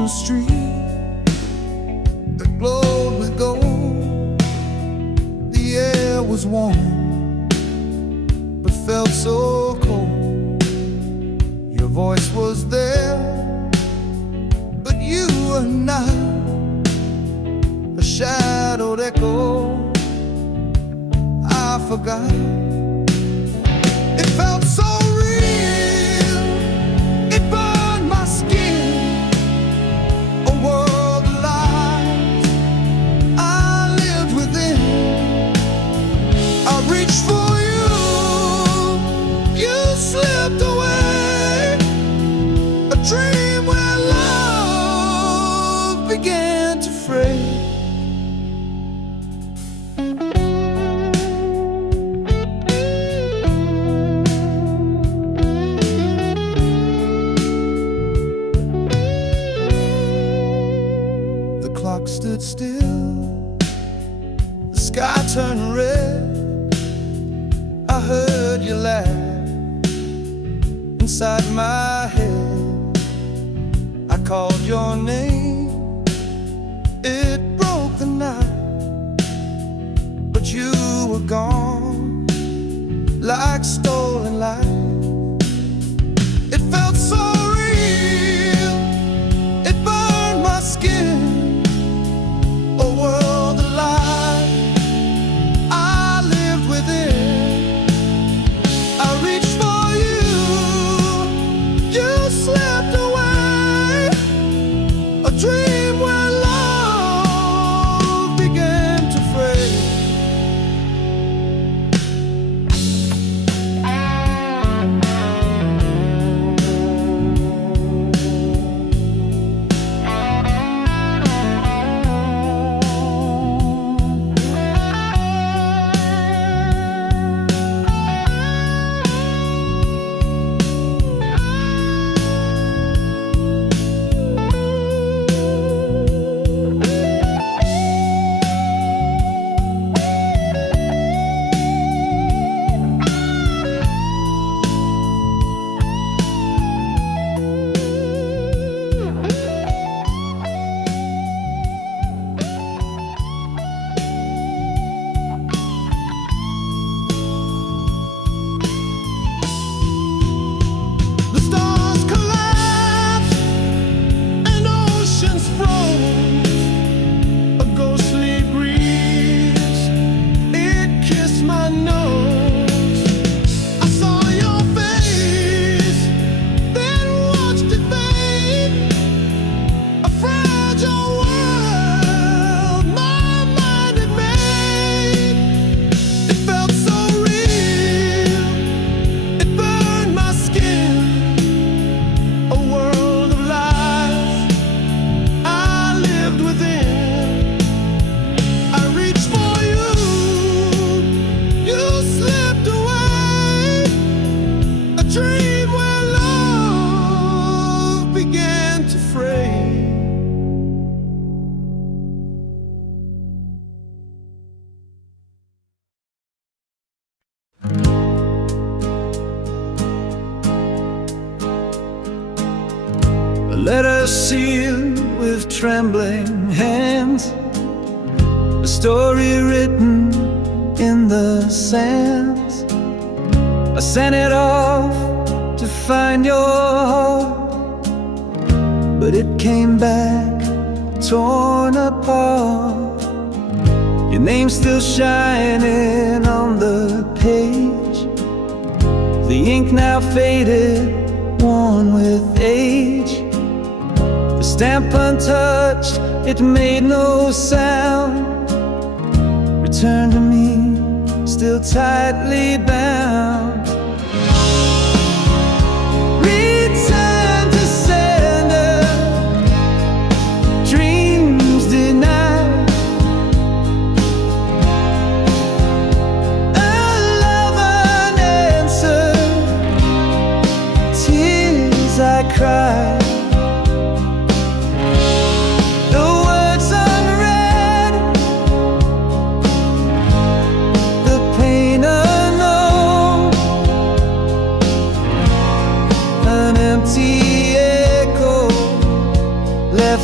the street that glowed with gold. The air was warm, but felt so cold. Your voice was there, but you were not. A shadowed echo I forgot. It felt so real, it burned my skin. A world of lies I lived within. I reached for you, you slipped away. A dream where love began to fray. Stood still, the sky turned red. I heard you laugh inside my head. I called your name, it broke the night, but you were gone like stolen light. It felt so real, it burned my skin. A letter sealed with trembling hands, a story written in the sands. I sent it off to find your heart, but it came back torn apart. Your name's still shining on the page, the ink now faded, worn with age. The stamp untouched, it made no sound. Return to me, still tightly bound. Return to sender, dreams denied. A love unanswered, tears I cried.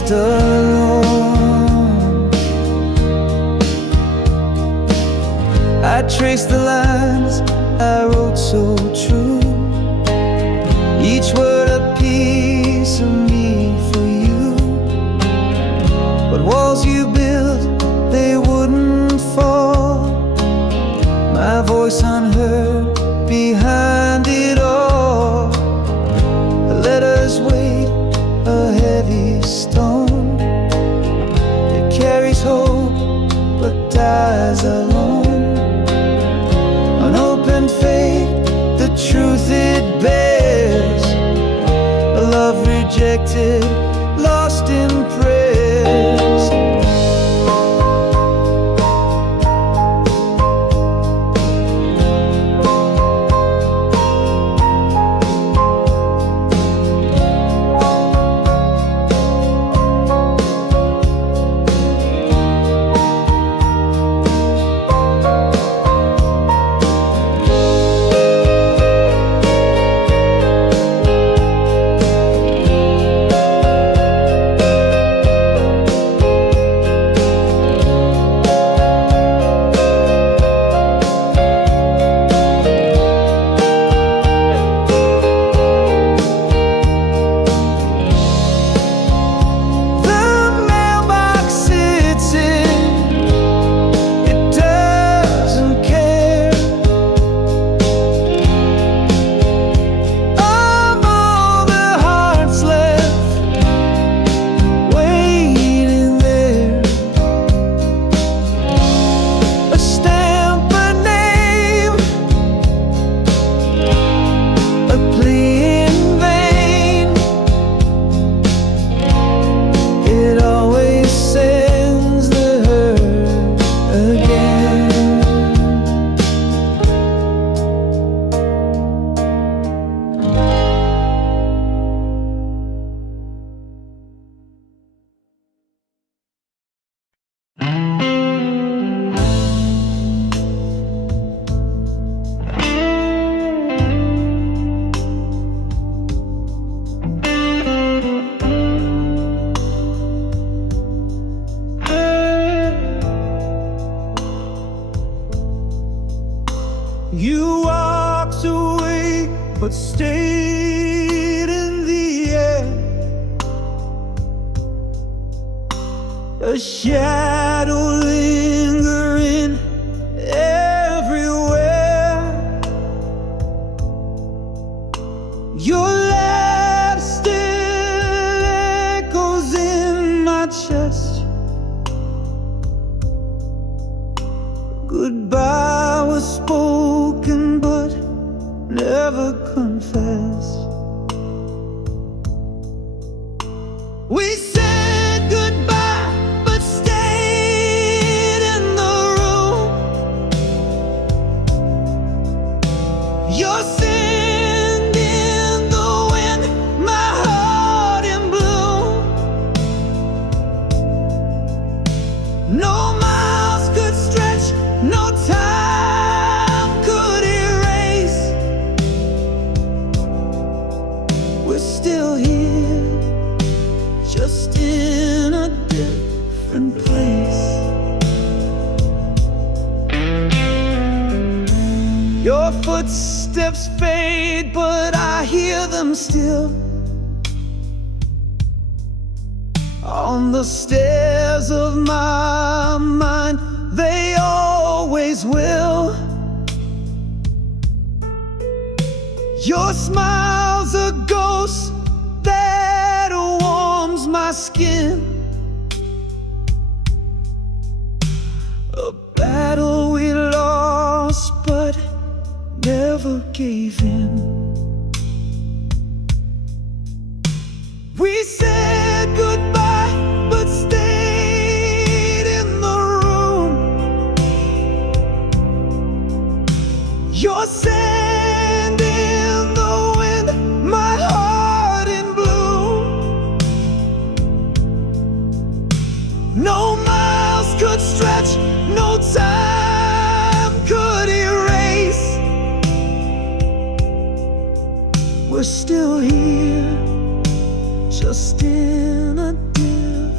left alone. I traced the lines I wrote so true, each word a piece of me for you. But walls you built, they wouldn't fall, my voice unheard behind it all. Letters weighed a heavy stone, it carries hope but dies alone. Unopened fate, the truth it bears, a love rejected, lost in prayers. You walked away, but stayed in the air. A shadow lingering everywhere. Your laugh still echoes in my chest. Goodbye was spoken but never confessed. We said goodbye but stayed in the room. Your sand in the wind, my heart in bloom. No miles could stretch, no time could erase. We're still here, just in a different place. Your footsteps fade, but I hear them still on the stairs of my mind. They always will. Your smile's a ghost that warms my skin. A battle we lost but never gave in. We said goodbye but stayed in the room. Your sand in the wind, my heart in bloom. No miles could stretch, no time could erase. We're still here, just in a different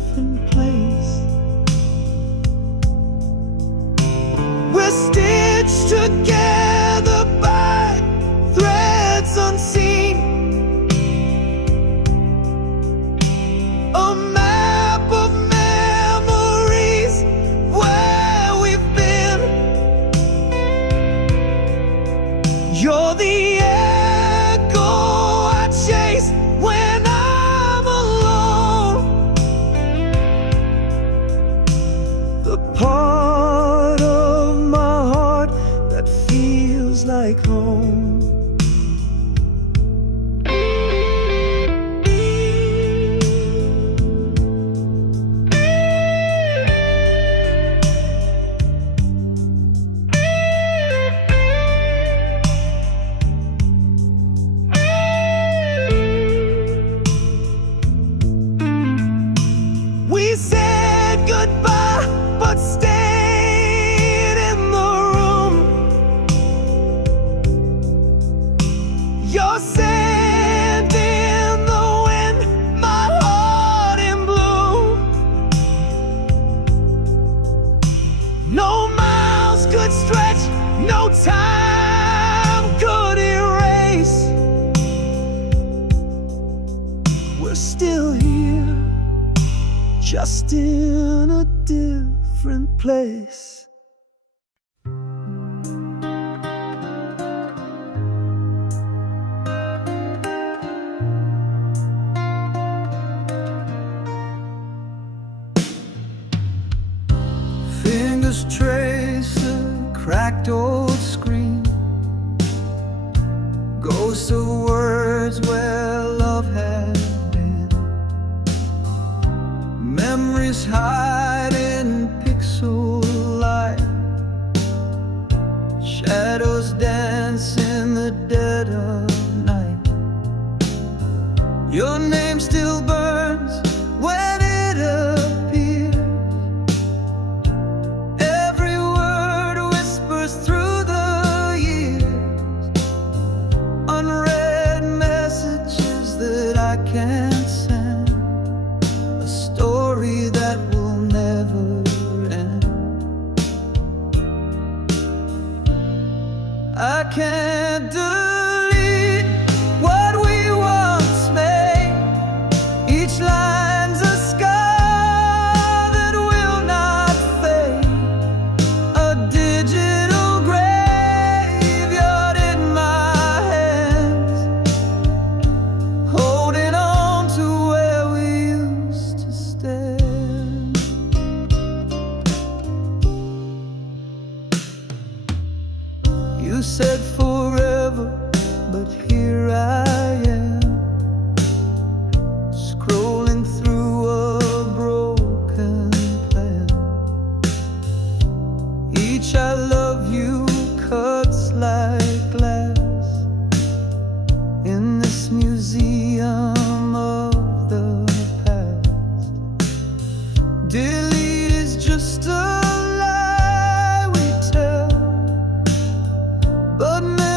You're the echo I chase when I'm alone, the part of my heart that feels like home. We said goodbye, but stayed in the room. Your scent in the wind, my heart in blue. No miles could stretch, no time could erase. We're still here, just in a different place. Fingers trace a cracked old screen, ghosts of words where love had been. Memories hide in pixel light, shadows dance in the dead of night. Your name still burns when it appears. Every word whispers through the years, unread messages that I can't send, a story that will never end. I can't delete what we once made. Each line's a scar that will not fade, a digital graveyard in my hands, holding on to where we used to stand. You said forever, but here I am, scrolling through a broken plan. Each I love you cuts like glass in this museum of the past. Delete is just a lie we tell, but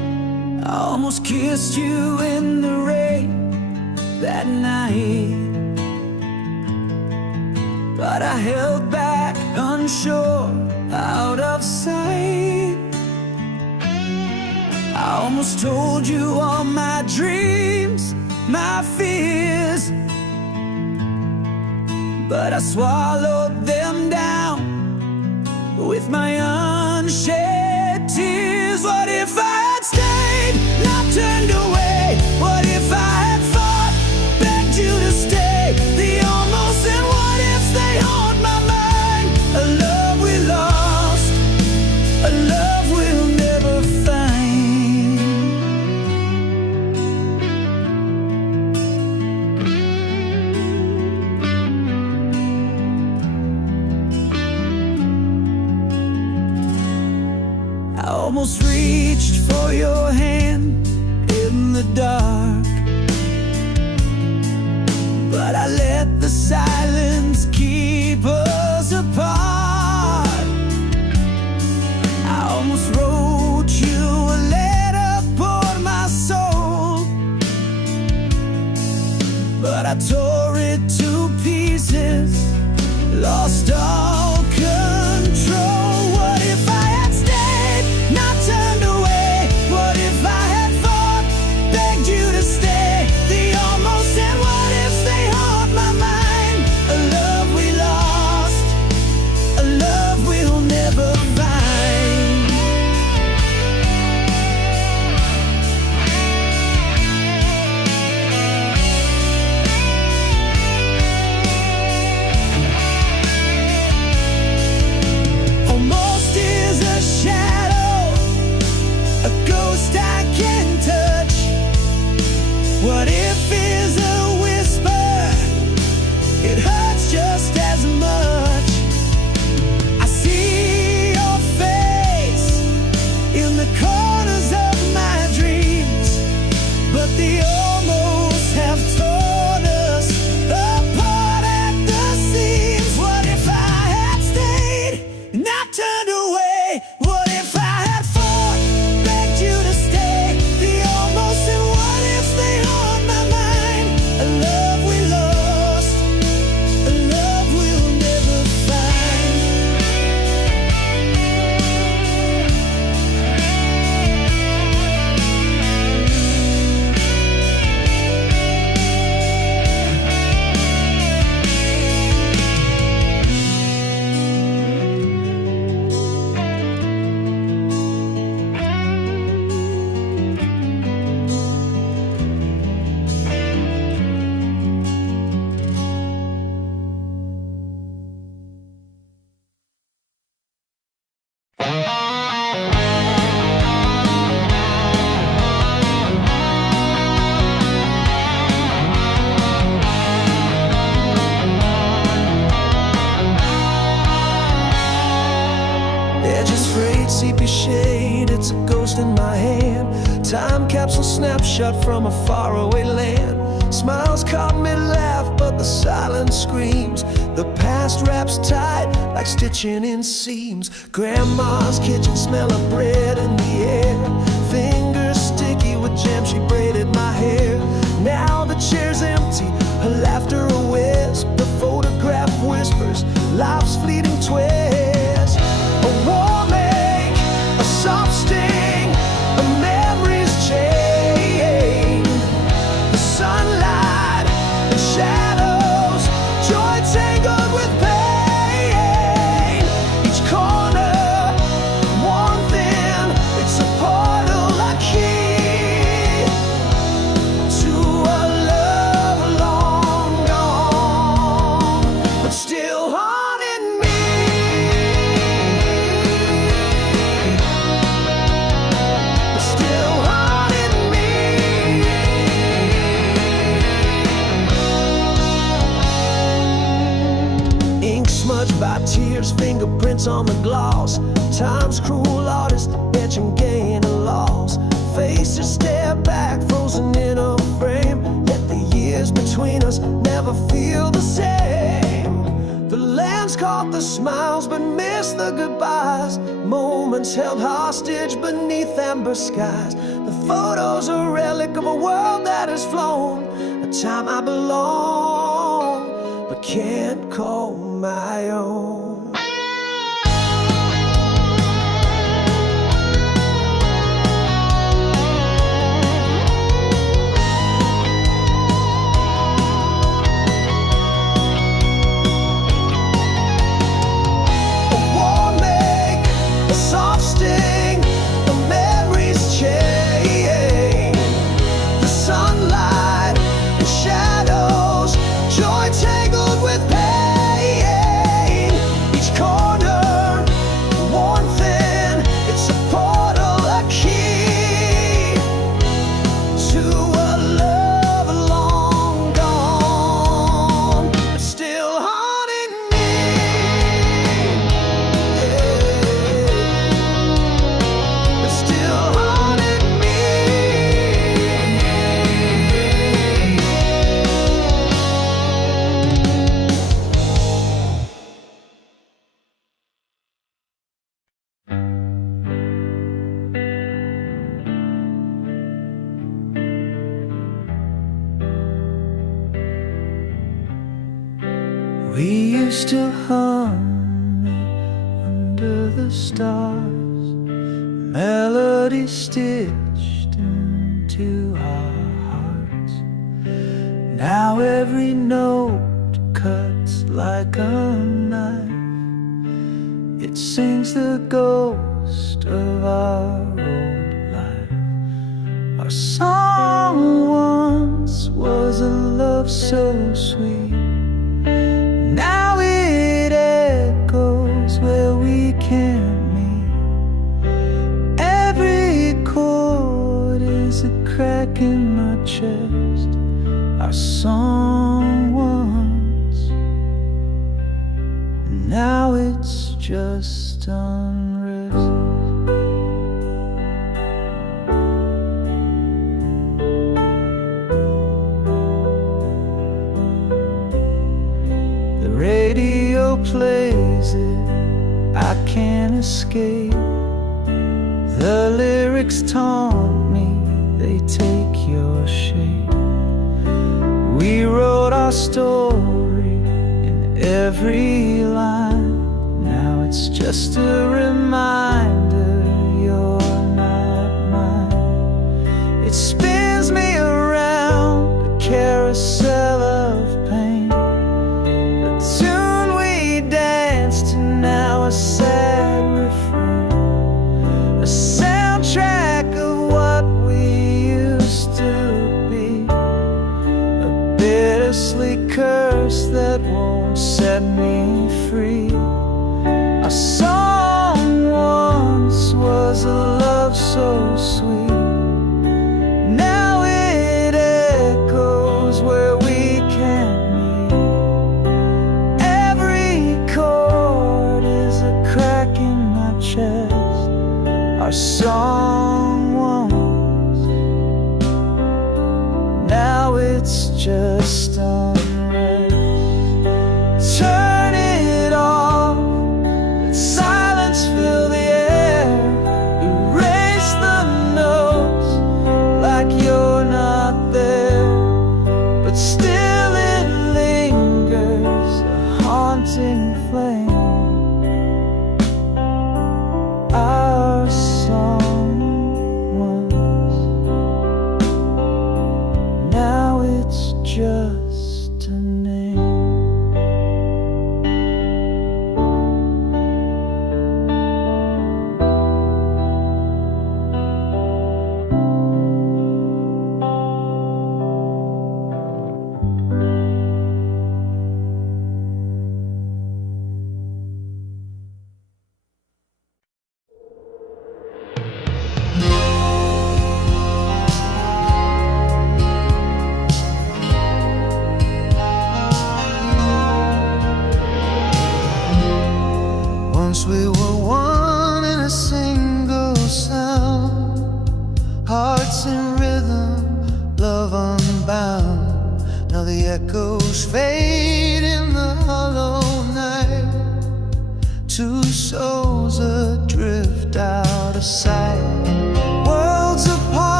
kissed you in the rain that night, but I held back, unsure, out of sight. I almost told you all my dreams, my fears, but I swallowed them down with my unshed tears. What if I had stayed, not turned away? What if I had fought, begged you to stay? The almost and what ifs, they haunt my mind. A love we lost, a love we'll never find. I almost reached for your hand in the dark, but I let the silence keep us apart. I almost wrote you a letter, poured my soul, but I tore it to pieces, lost all control. What if I had stayed, not turned away? What if I had fought, begged you to stay? The almost and what ifs, they haunt my mind. A love we lost, a love we'll never find. Almost is a shadow, a ghost I can touch. What if is a whisper, it hurts just as much. I see your face in the corners of my dreams, but the almost have torn us apart at the seams. What if I had stayed, not turned away? What if I had fought, begged you to stay? The almost and what ifs, they haunt my mind. A love we lost, a love we'll never find. Edges frayed, sepia shade, it's a ghost in my hand. Time capsule snapshot from a faraway land. Smiles caught me laugh, but the silence screams. The past wraps tight like stitching in seams. Grandma's kitchen, smell of bread in the air. Fingers sticky with jam, she braided my hair. Now the chair's empty, her laughter a wisp. The photograph whispers, life's fleeting twist. A warm ache, a soft sting, a memory's chain. The sunlight, the shadows, joy tangled with pain. Each corner, one thing, it's a portal, a key to a love long gone, but still haunting me. But still haunting me. Ink smudged by tears, fingerprints on the gloss. Time's cruel artist, etching gain and loss. Faces stare back, frozen in a frame. Yet the years between us never feel the same. The lands caught the smiles but missed the goodbyes. Moments held hostage beneath amber skies. The photos are a relic of a world that has flown, a time I belong, but can't call my own. Soft sting, the memories chain, the sunlight and shadows, joy tangled with pain. Each corner, one thing, it's a portal, a key to a love long gone, but still haunting me. We used to hum under the stars, melody stitched into our hearts. Now every note cuts like a knife. It sings the ghost of our old life. Our song once was a love so sweet. Now it echoes where we can't meet. Every chord is a crack in my chest. Our song once, now it's just unrest. Radio plays it, I can't escape. The lyrics taunt me, they take your shape. We wrote our story in every line. Now it's just a reminder you're not mine. It spins me around a carousel of pain. Now a sad refrain, a soundtrack of what we used to be, a bittersweet curse that won't set me free. A song once was a love so sweet. Now it echoes where we can't meet. Every chord is a crack in my chest. Our song once, now it's just unrest. Turn it off, let silence fill the air. Erase the notes like you're not there, but still it lingers, a haunting flame. Our song once, now it's just a name. Once we were one in a single sound, hearts in rhythm, love unbound. Now the echoes fade in the hollow night. Two souls adrift out of sight, worlds apart.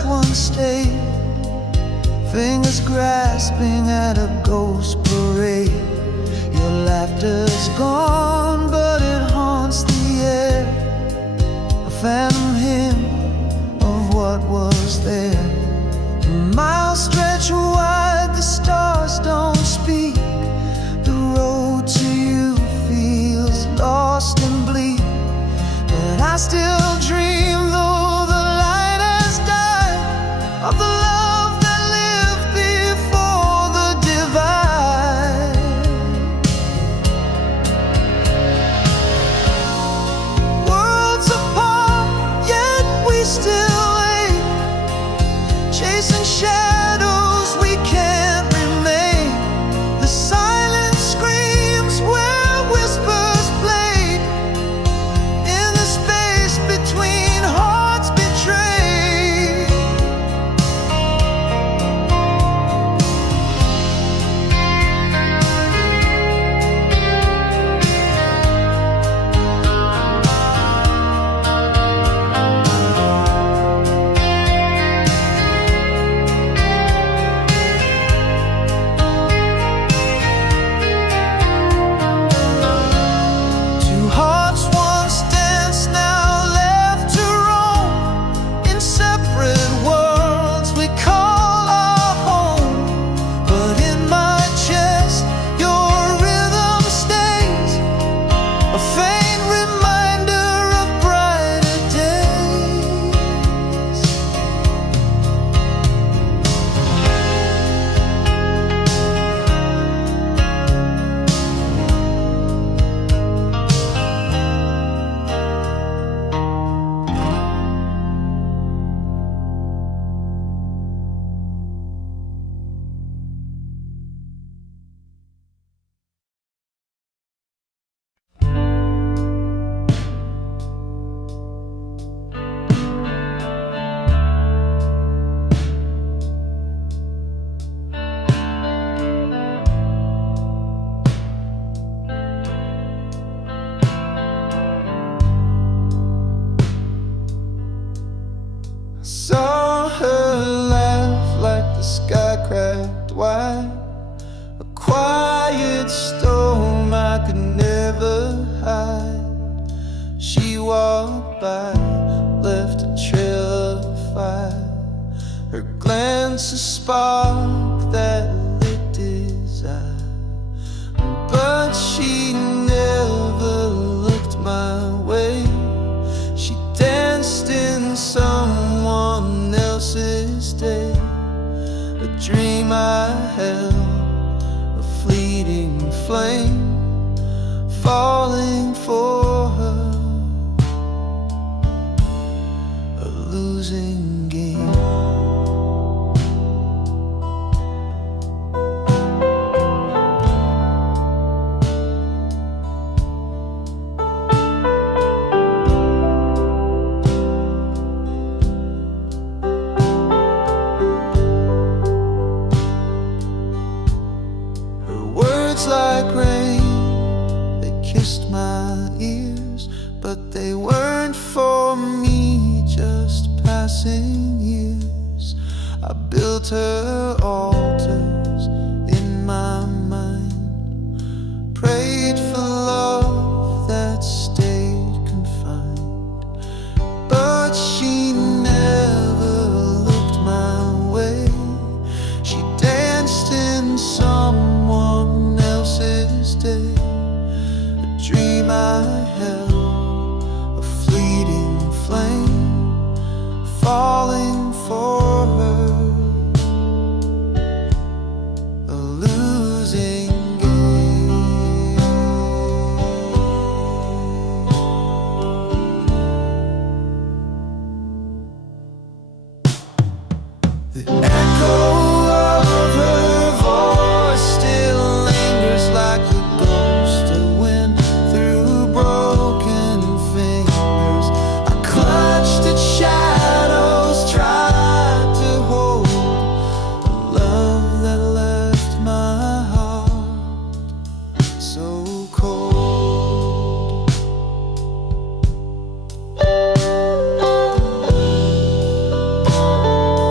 stretch, one stay, fingers grasping at a ghost parade. Your laughter's gone, but it haunts the air, a phantom hymn of what was there. Miles stretch wide, the stars don't speak. The road to you feels lost and bleak, but I still dream, though the light has died, of the love that lived before the divide. Worlds apart, yet we still wait, chasing shadows we can't remain. The silence screams where whispers played, in the space between hearts betrayed. Two hearts once danced, now left to roam, in separate worlds we call our home. But in my chest your rhythm stays, a faint reminder of brighter days. I saw her laugh like the sky cracked wide, a quiet storm I could never hide. She walked by, left a trail of fire, her glance a spark that lit desire. But she never looked my way, she danced in someone else's day. A dream I held, a fleeting flame, falling for her, a losing game. Her words like rain, they kissed my ears, but they weren't for me, just passing years. I built her altars in my mind, prayed for love that stayed confined, but she never looked my way. She danced in someone else's day, a dream I held, a fleeting flame, falling for her, a losing game. The echo of her voice still lingers like a ghost of wind through broken fingers. I clutched at shadows, tried to hold a love that left my heart so cold.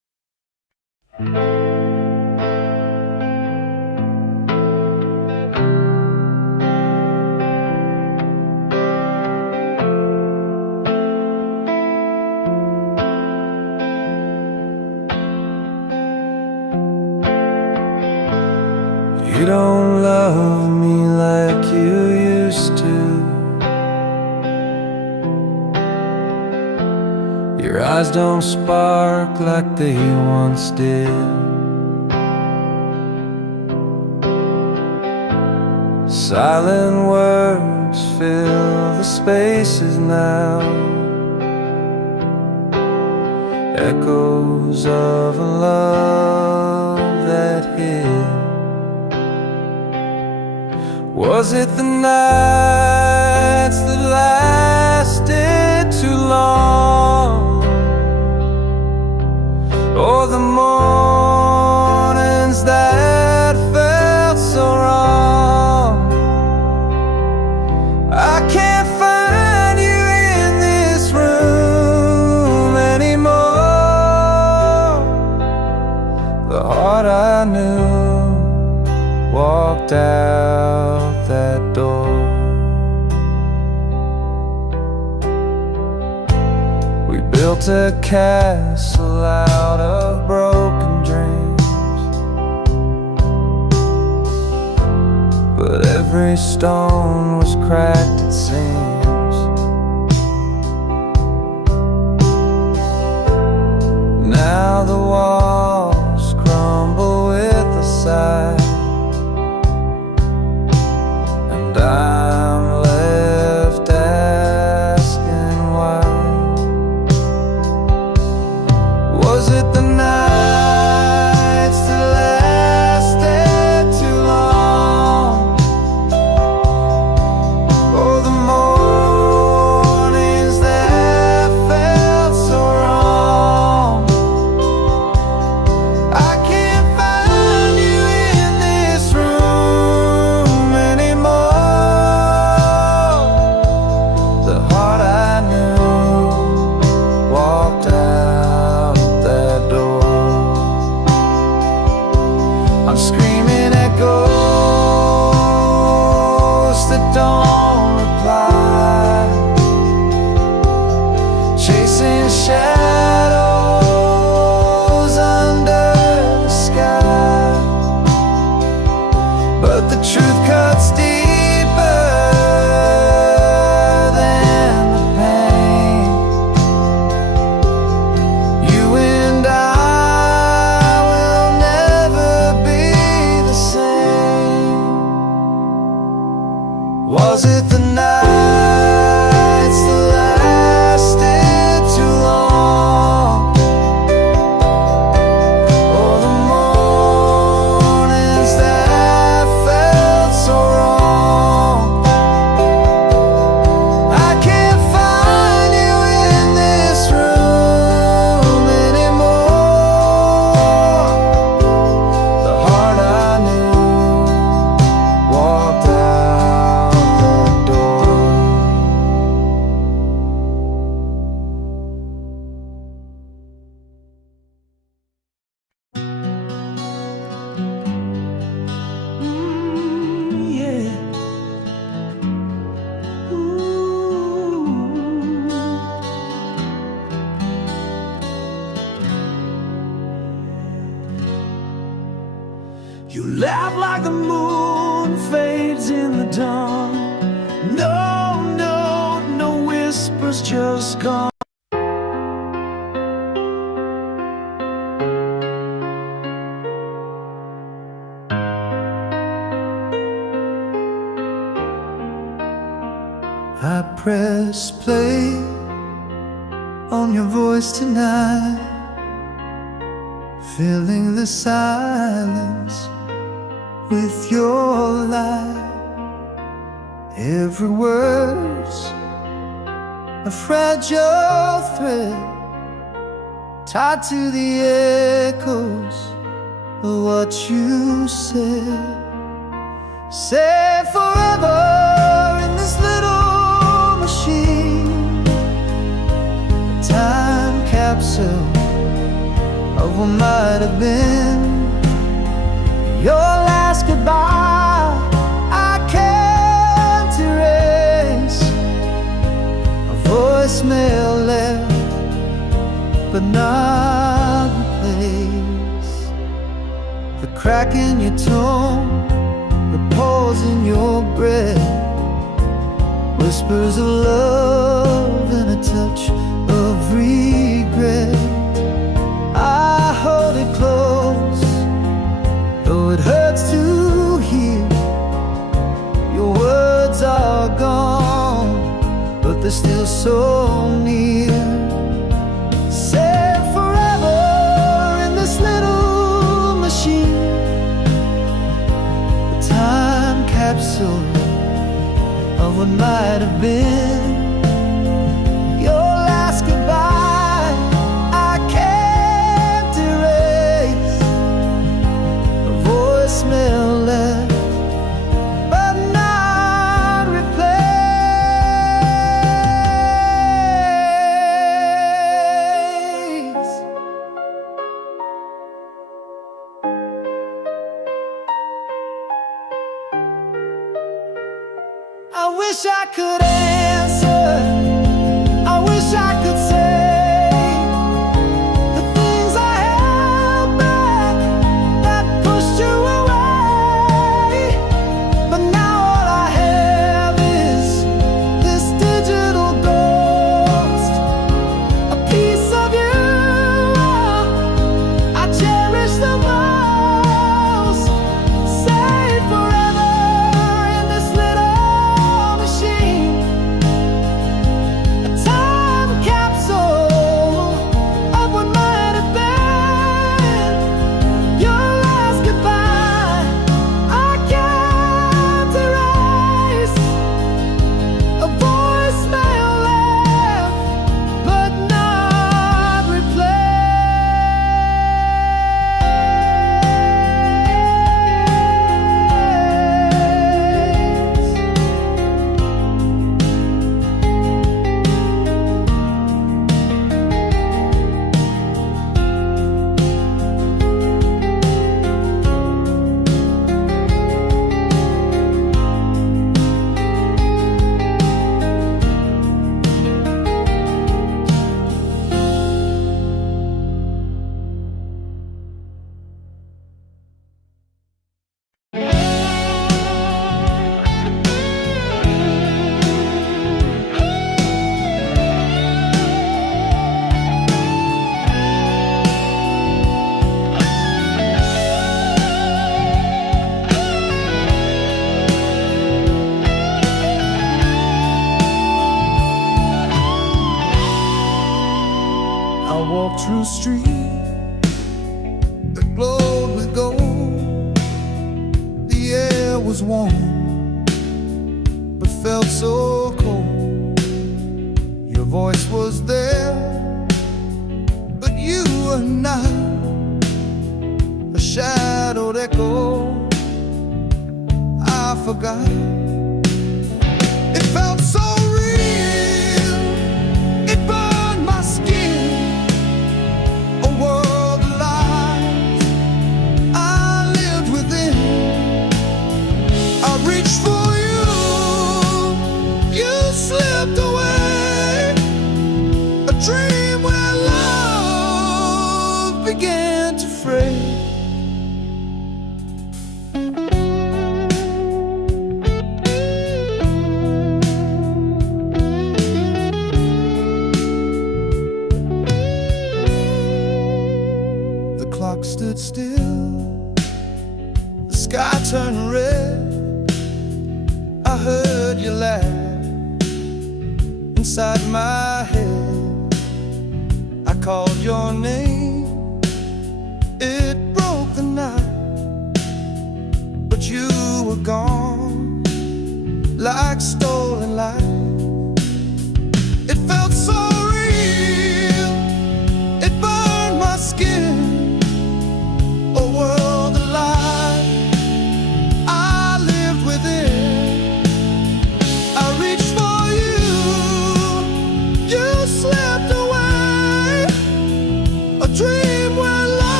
You don't love me like you used to. Your eyes don't spark like they once did. Silent words fill the spaces now, echoes of a love that hid. Was it the nights that lasted too long, or the mornings that felt so wrong? I can't find you in this room anymore. The heart I knew walked out that door. We built a castle out of broken dreams, but every stone was cracked, it seems. Now the walls crumble with a sigh, and I'm left asking why. Was it the nights that lasted too long, or the mornings that felt so wrong? I can't find you in this room anymore. The heart I knew walked out that door. I'm screaming at ghosts that don't reply, chasing shadows under the sky. But the truth cuts deeper than the pain. You and I will never be the same. Was it the nights that lasted too long, or the mornings that felt so wrong? I can't find you in this room anymore. The heart I knew walked out the door. Yeah. Ooh. You laugh like the moon fades in the dawn. No, no, no whispers, just gone. I press play on your voice tonight, filling the silence with your light. Every word's a fragile thread tied to the echoes of what you said. Say forever in this little machine, a time capsule of what might have been your last goodbye. I can't erase a voicemail left but not replaced. The crack in your tone, the pause in your breath, whispers of love and a touch of regret. I hold it close, though it hurts to hear. Your words are gone, but they're still so near. Said forever in this little machine, a time capsule of what might have been your last goodbye. I can't erase a voicemail left but not replaced. I wish I could answer, I wish I could say the things I held back that pushed you away. But now all I have is this digital ghost, a piece of you I cherish the most. Saved forever in this little machine, a time capsule of what might have been your last goodbye. I can't erase a voicemail left but not I walked through a street that glowed with gold. The air was warm, but felt so cold. Your voice was there, but you were not. A shadowed echo I forgot. It felt so real, it burned my skin. A world of lies I lived within. I reached for you, you slipped away. A dream where love began to fray. Clock stood still, the sky turned red. I heard you laugh inside my head. I called your name, it broke the night, but you were gone like stolen light. It felt so real, it burned my skin. A world of lies I lived within. I reached for you, you slipped away. A dream where love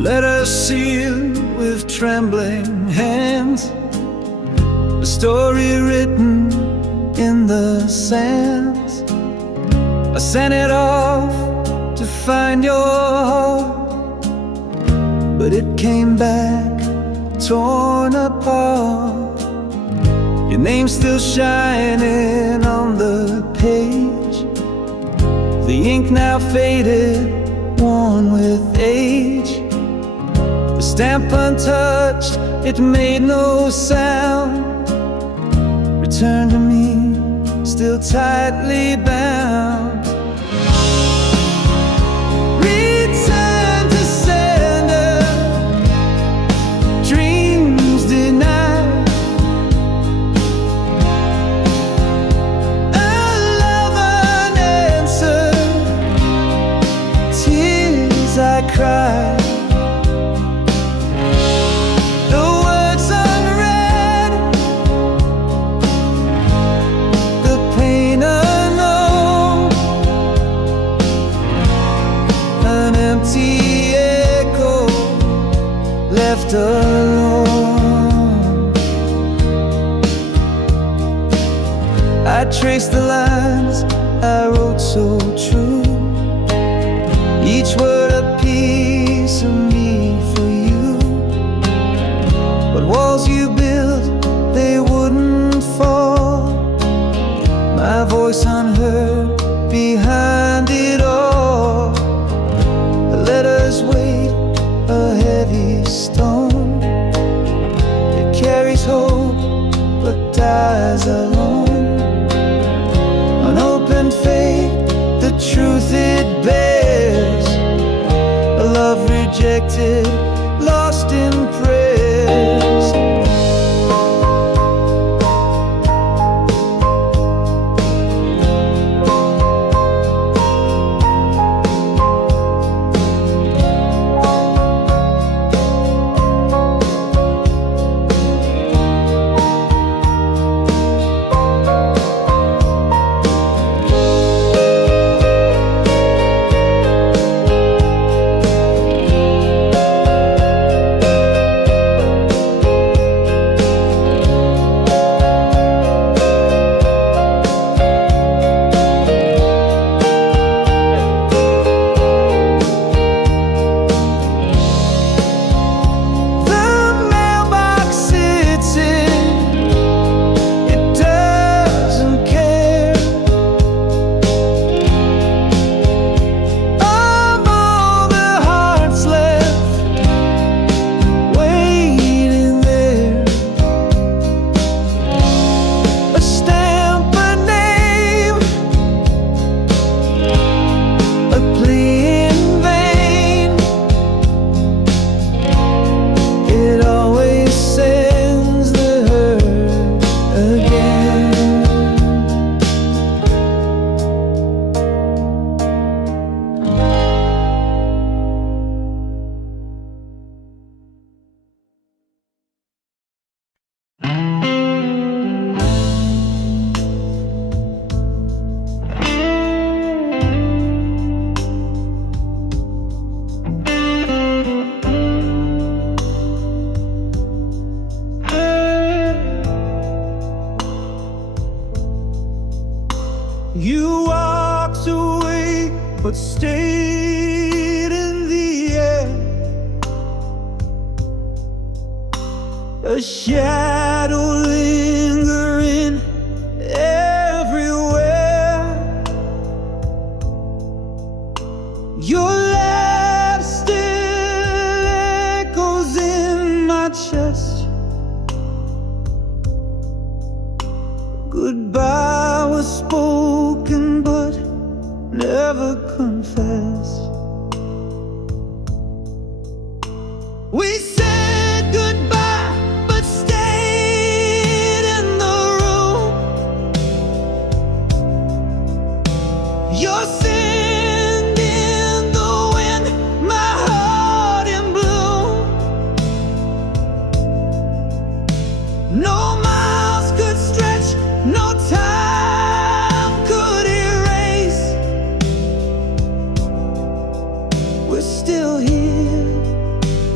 Let us seal with trembling hands a story written in the sands. I sent it off to find your heart, but it came back torn apart. Your name's still shining on the page, the ink now faded, worn with age. The stamp untouched, it made no sound. Return to me, still tightly bound. Return to sender, dreams denied. A love unanswered, tears I cried. Left alone, I traced the lines I wrote so true, each word a piece of me for you. But walls you built, they wouldn't fall, my voice unheard behind it all. Let us wait, a heavy stone, it carries hope but dies alone. An open fate, the truth it bears, a love rejected, lost in prayers. You walked away, but stayed in the air. A shadow lingering everywhere. Your laugh still echoes in my chest. Goodbye was spoken but never confessed. We said goodbye but stayed in the room. Your sand in the wind, my heart in bloom. No miles could stretch, no time could erase. We're still here,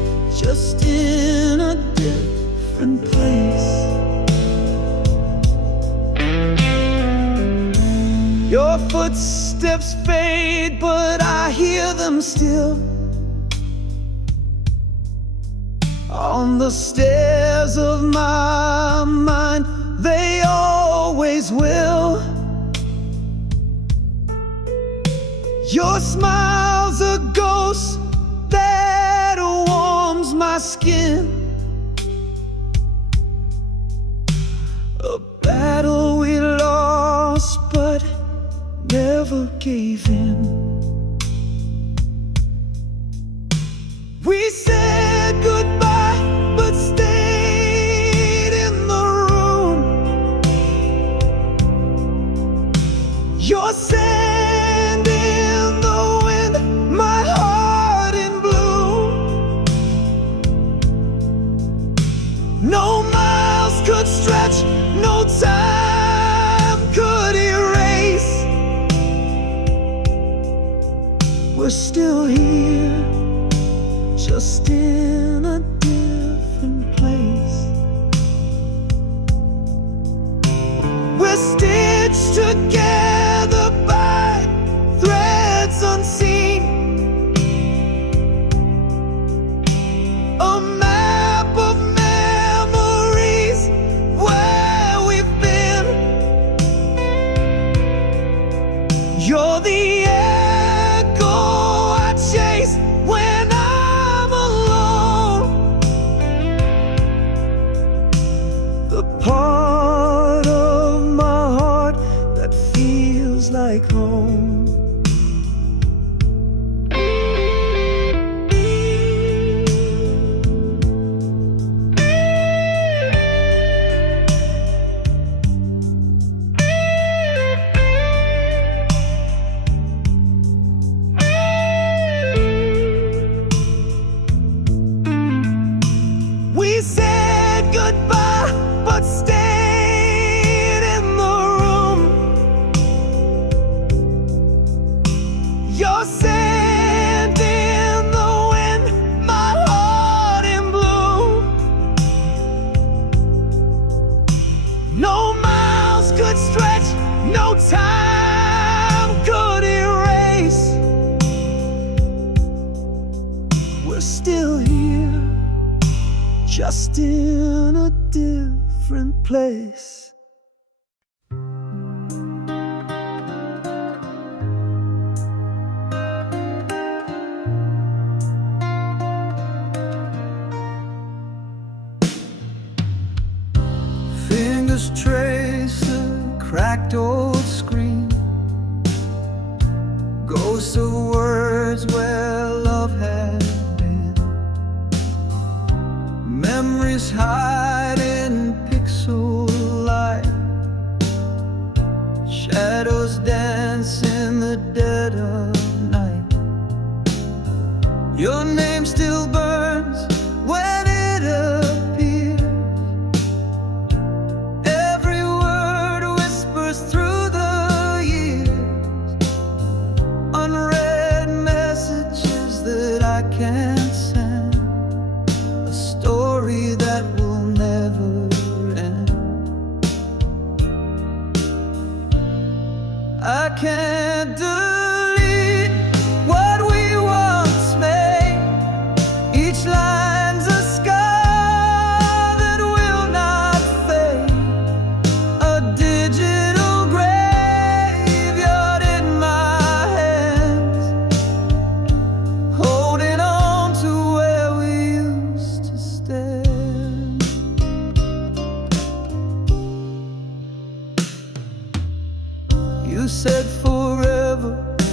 Your footsteps fade, but I hear them still on the stairs of my mind. They always will. Your smile's a ghost that warms my skin. A battle we lost but never gave in. We said goodbye but stayed in the room. Your sand in the wind, my heart in bloom. No miles could stretch, no time could erase. We're still here, just in a different place. We're stitched together by threads unseen. A map of memories where we've been. You're the echo I chase when I'm alone. The part of my heart that feels like home. We said goodbye but stayed in the room. Your sand in the wind, my heart in bloom. No miles could stretch, no time could erase. We're still here, just in a different place. Fingers trace a cracked old screen, ghosts of words where love had been. Memories hide in pixel light, shadows dance in the dead of night. Your name still burns when it appears. Every word whispers through the years. Unread messages that I can't send, a story that will never end. I can't delete what we once made. Each line's a scar that will not fade. A digital graveyard in my hands, holding on to where we used to stand. You said forever,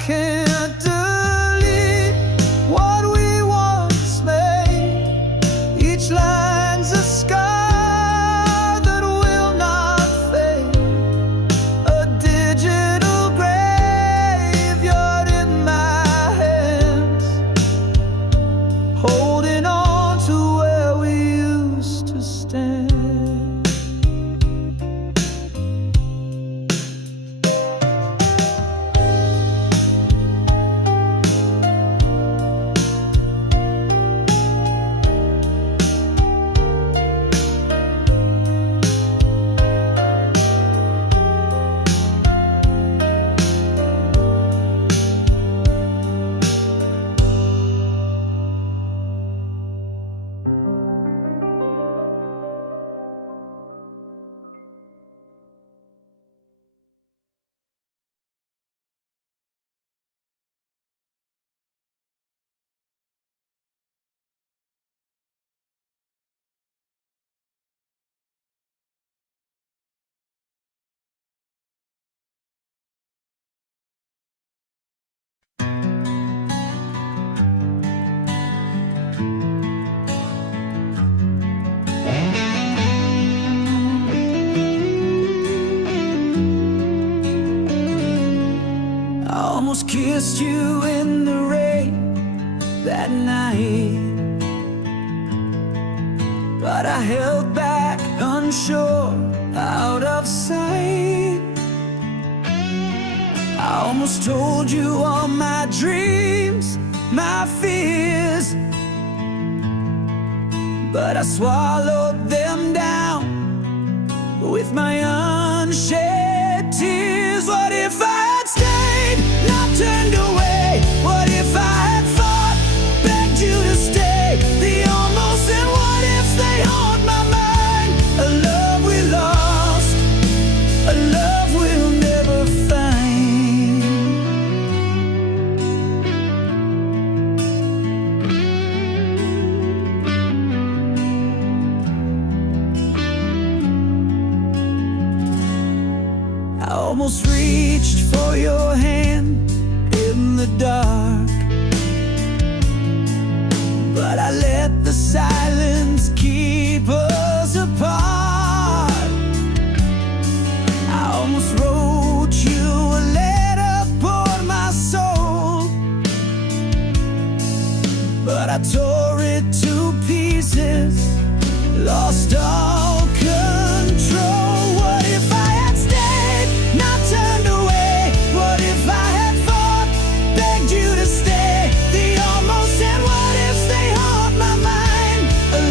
can't delete what we once made. Each line's a scar that will not fade, a digital graveyard in my hands, holding on to where we used to stand. I almost kissed you in the rain that night, but I held back, unsure, out of sight. I almost told you all my dreams, my fears, but I swallowed them down with my unshed tears. What if I had stayed, not turned away? What if I had fought, begged you to stay? The almost and what ifs, they haunt my mind. A love we lost, a love we'll never find. I almost reached for your hand in the dark, but I let the silence keep us apart. I almost wrote you a letter for my soul, but I tore it to pieces, lost all control. What if I had stayed, not turned away? What if I had fought, begged you to stay? The almost and what ifs, they haunt my mind. A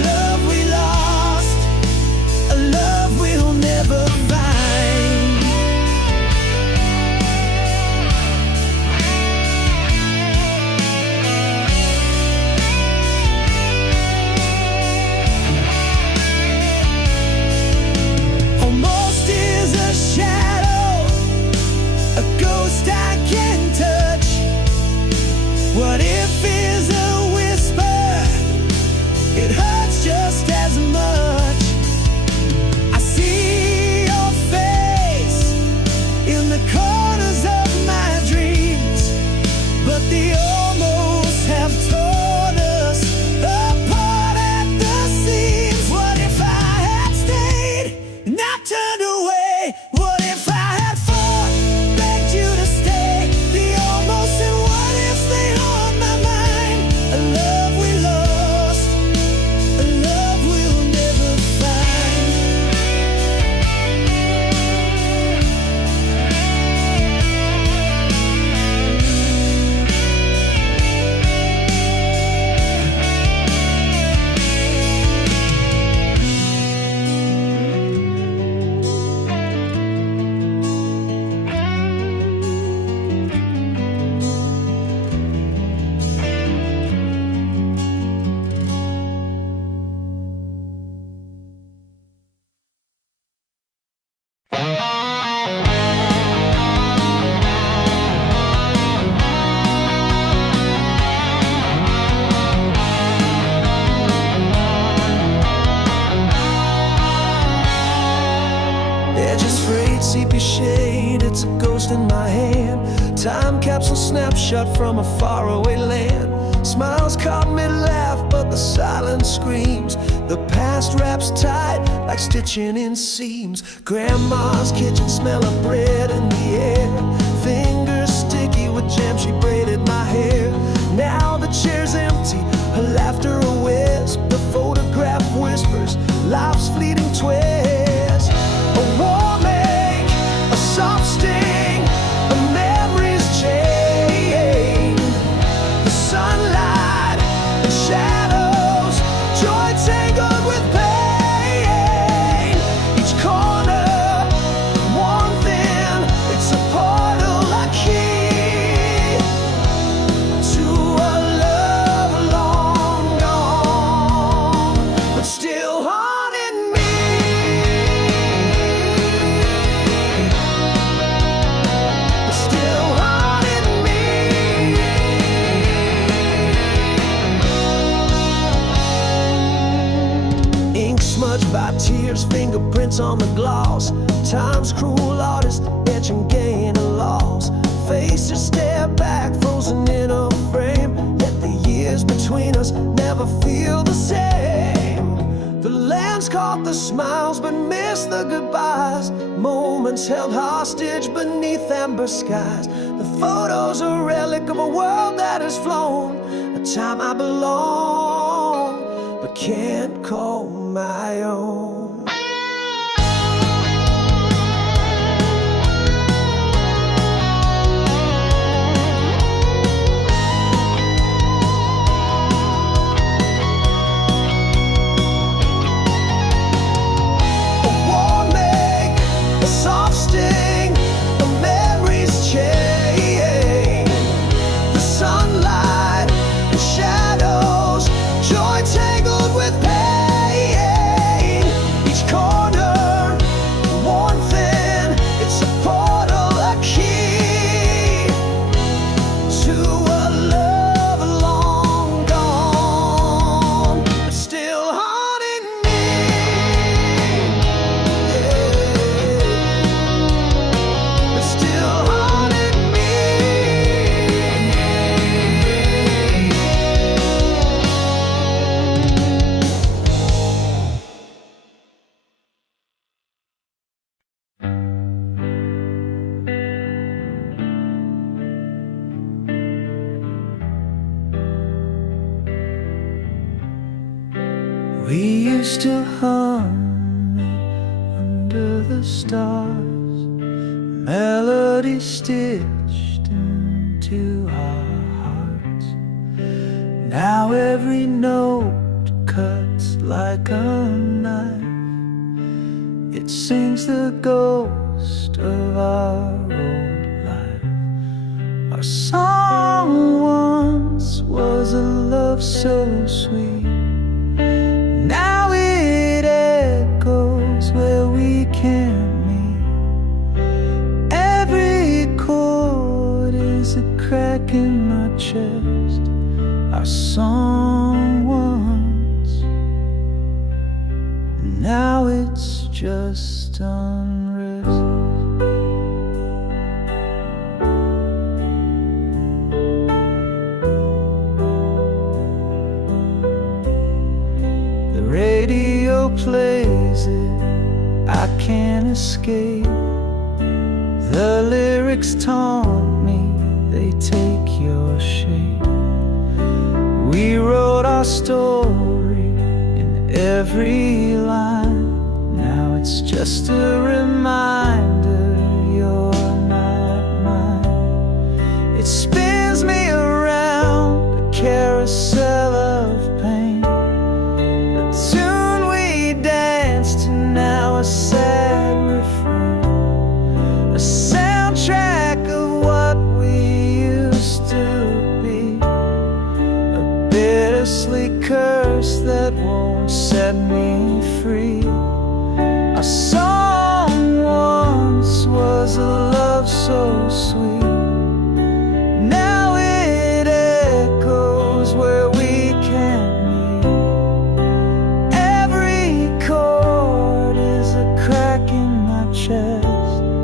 sweet sepia shade, it's a ghost in my hand. Time capsule snapshot from a faraway land. Smiles caught mid-laugh, but the silence screams. The past wraps tight like stitching in seams. Grandma's kitchen, smell of bread in the air. Fingers sticky with jam, she braided my hair. Now the chair's empty, her laughter a wisp. The photograph whispers life's fleeting twist. A warm ache, a soft sting, a memory's chain. The sunlight and shadows, joy tangled with pain. Each corner, one thing, it's a portal, a key to a love long gone, but still haunting me. But still haunting me. Ink smudged by tears, fingerprints on the gloss. Time's cruel artist, etching gain and loss. Faces stare back, frozen in a frame. Let the years between us never feel the same. The lands caught the smiles but missed the goodbyes. Moments held hostage beneath amber skies. The photos a relic of a world that has flown. A time I belong but can't call my own. A warm ache, a soft sting, a memory's chain. The sunlight and shadows, joy tangled with pain. Each corner, one thing, it's a portal, a key to a love long gone, but still haunting me. But still haunting me. We used to hum under the stars, melody stitched into our hearts. Now every note cuts like a knife. It sings the ghost of our old life. Our song once was a love so sweet. Now it echoes where we can't meet. Every chord is a crack in my chest. Our song once, now it's just unrest. The radio plays it, I can't escape. The lyrics taunt me, they take your shape. We wrote our story in every line. Now it's just a reminder you're not mine. It spins me around a carousel of pain. The tune we danced to, now a sad refrain. A soundtrack of what we used to be. A bittersweet curse that won't set me free. Our song once was a love so sweet. Now it echoes where we can't meet. Every chord is a crack in my chest.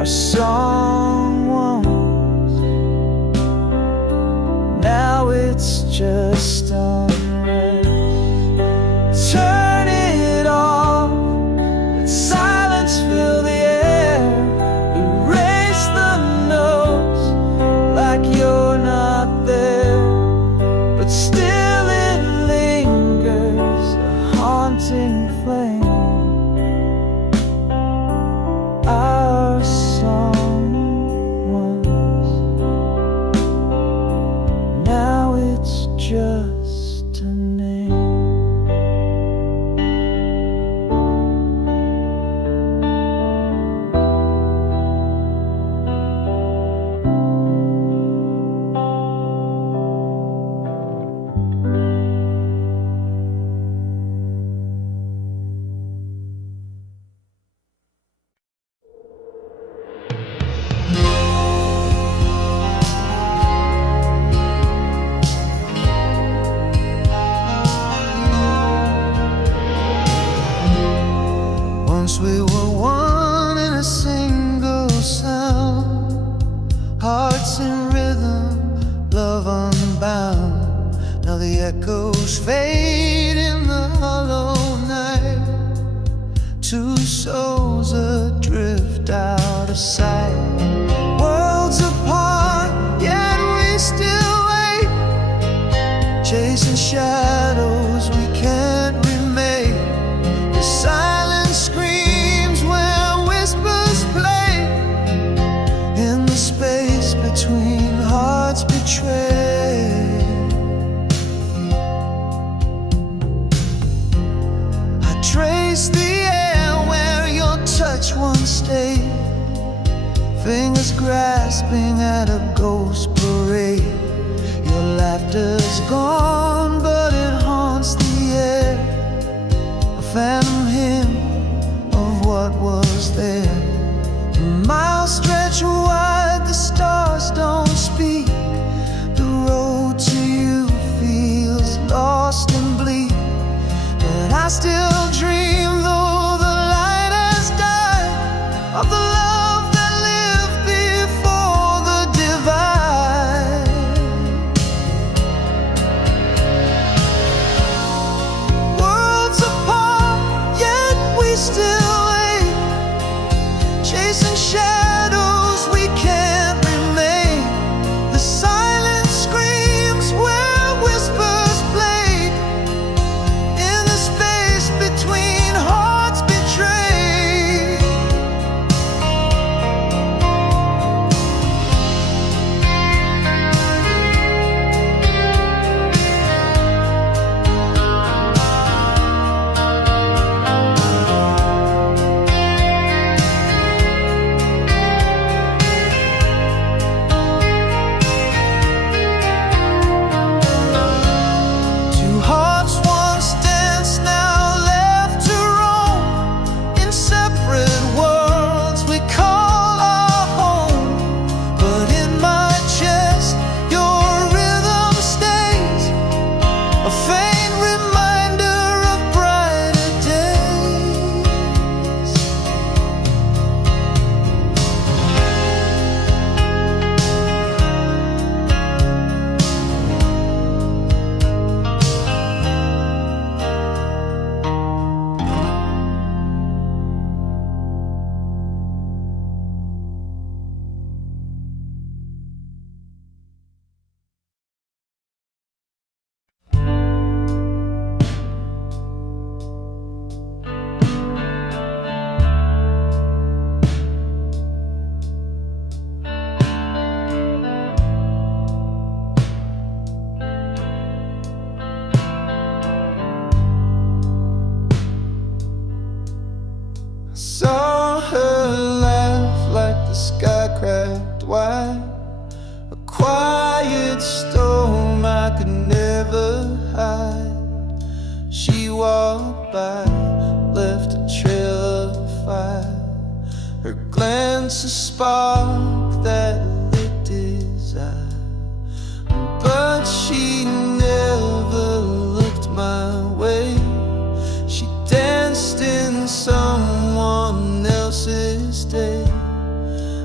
our song once. Now it's just unrest. Turn it off, let silence fill the air. Erase the notes like you're not there, but still it lingers, a haunting flame. Our song once, now it's just a name. Once we were one in a single sound, hearts in rhythm, love unbound. Now the echoes fade in the hollow night, two souls adrift out of sight. Worlds apart, yet we still wait, chasing shadows we can't remake. The silence screams where whispers play, in the space between hearts betrayed. I trace the air where your touch once stayed, fingers grasping at a ghost parade. Your laughter's gone, but it haunts the air, a phantom hymn of what was there. Miles stretch wide, the stars don't speak. The road to you feels lost and bleak, but I still dream, though the light has died, of the love that lived before the divide. Worlds apart, yet we still wait, chasing shadows we can't remain. The silence screams where whispers played, in the space between hearts betrayed. Two hearts once danced, now left to roam, in separate worlds we call our home. But in my chest your rhythm stays, a faint reminder of brighter days. Saw her laugh like the sky cracked wide, a quiet storm I could never hide. She walked by, left a trail of fire, her glance a spark that lit desire. But she never looked my way, she danced in someone else's day.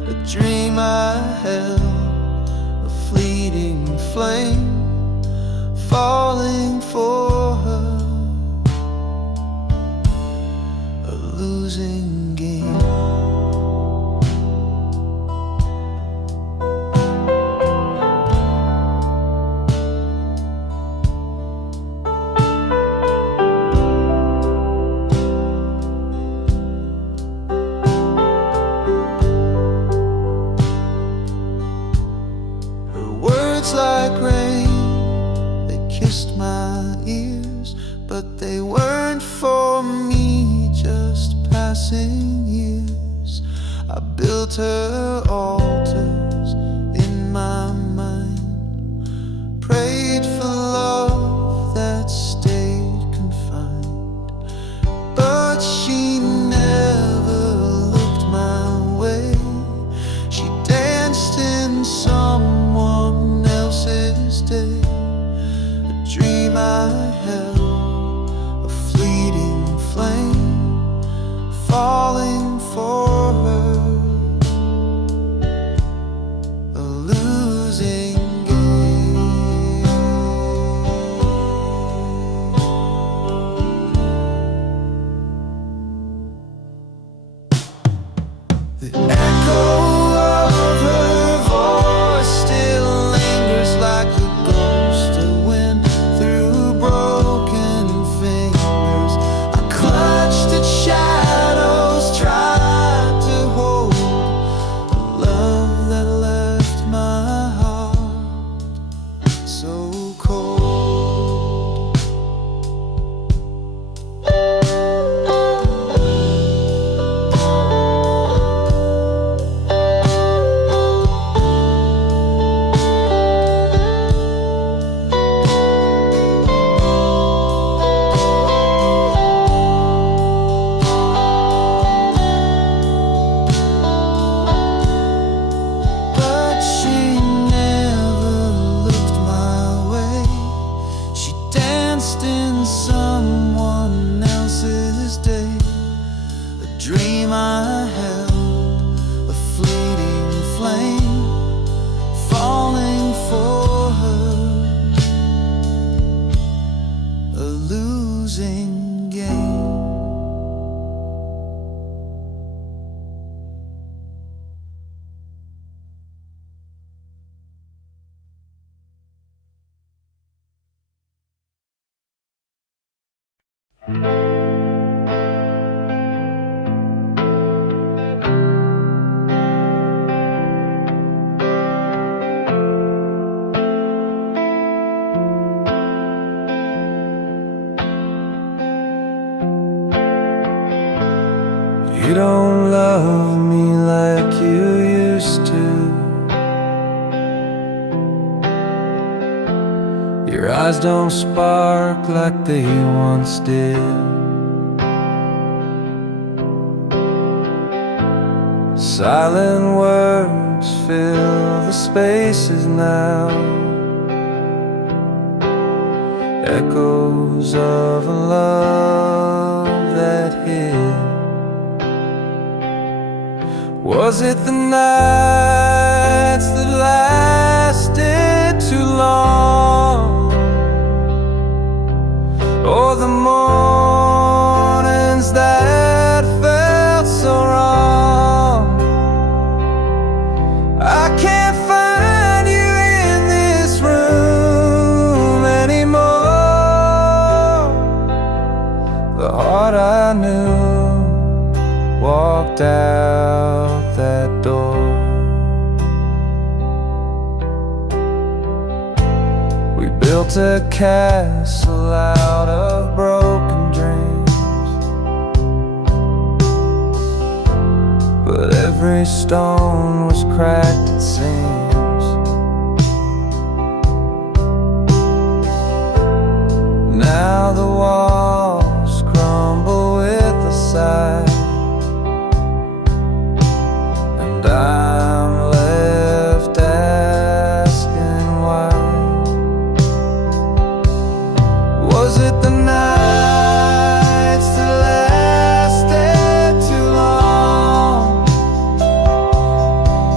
a dream I held, a fleeting flame, falling for her, a losing game. Like rain, they kissed my ears, but they weren't for me, just passing years. I built her altars in my mind, prayed for love that stayed confined, but she never looked my way. She danced in someone else's day, a dream I held, a fleeting flame, falling for her, a losing game. The echo of her voice still lingers like the ghost of wind through broken fingers. I clutched at shadows, tried to hold a love that left my heart so cold. But she never looked my way. She danced in someone else's day, a dream I held, a fleeting flame, falling for her, a losing game. You don't love me like you used to. Your eyes don't spark like they once did. Silent words fill the spaces now, echoes of a love that hid. Was it the nights that lasted too long, or the mornings that felt so wrong? I can't find you in this room anymore. The heart I knew walked out that door. We built a castle out of broken dreams, but every stone was cracked, it seems. Now the walls crumble with a sigh, and I'm left asking why. Was it the nights that lasted too long,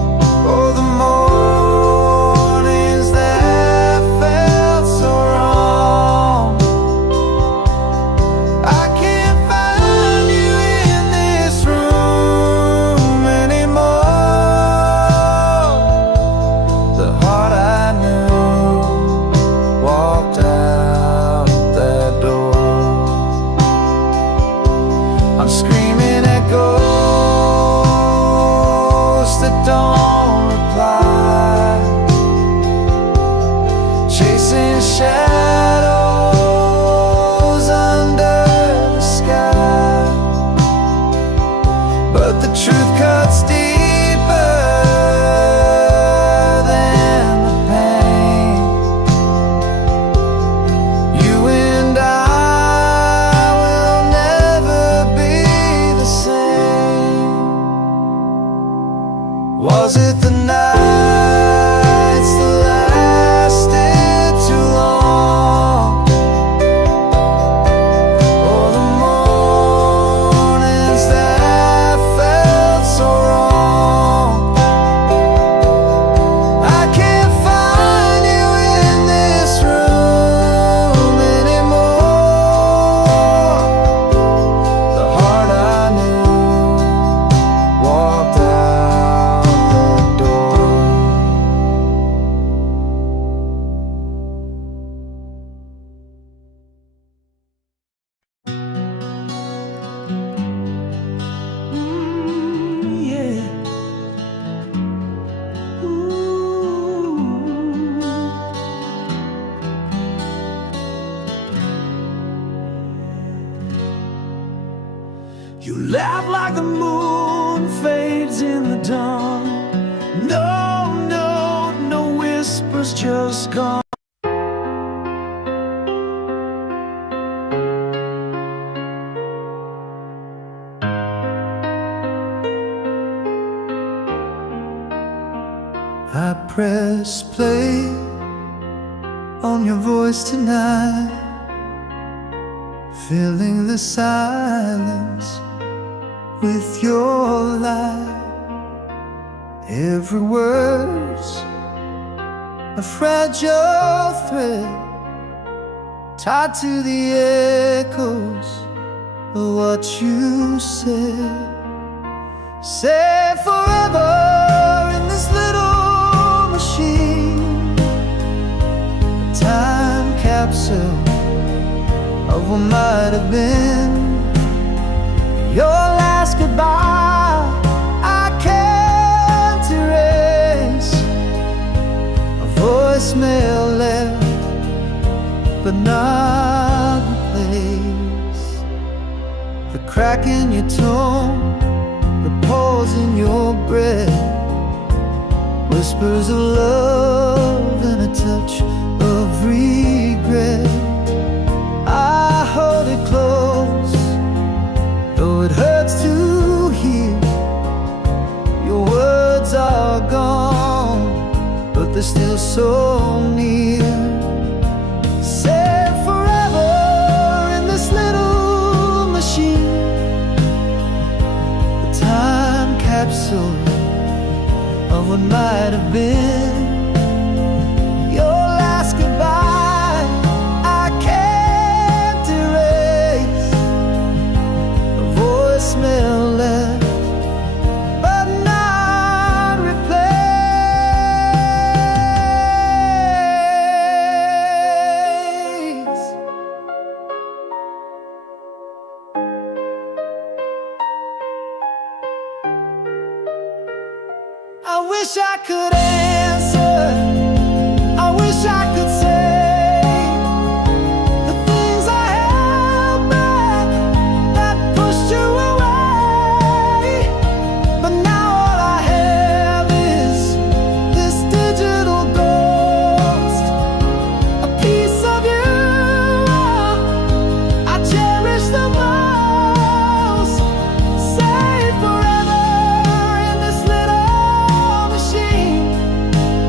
don't reply, chasing shadows under the sky. But the truth cuts deeper than the pain. You and I will never be the same. Was it the nights that lasted too long, or the mornings that felt so wrong? I can't find you in this room anymore. The heart I knew walked out the door. Yeah. Ooh. You laugh like the moon fades in the dawn. No, no, no whispers, just gone. I press play on your voice tonight, filling the silence with your light. Every word's a fragile thread, tied to the echoes of what you said. Say forever in this little machine, a time capsule of what might have been. Your last goodbye I can't erase, a voicemail left but not replaced. The crack in your tone, the pause in your breath, whispers of love and a touch of regret. I hold it close, though it hurts to hear. Your words are gone, but they're still so near. Say forever in this little machine, a time capsule of what might have been. Your last goodbye I can't erase, a voicemail left but not replaced. I wish I could answer, I wish I could say the things I held back that pushed you away. But now all I have is this digital ghost, a piece of you I cherish the most. Say forever in this little machine,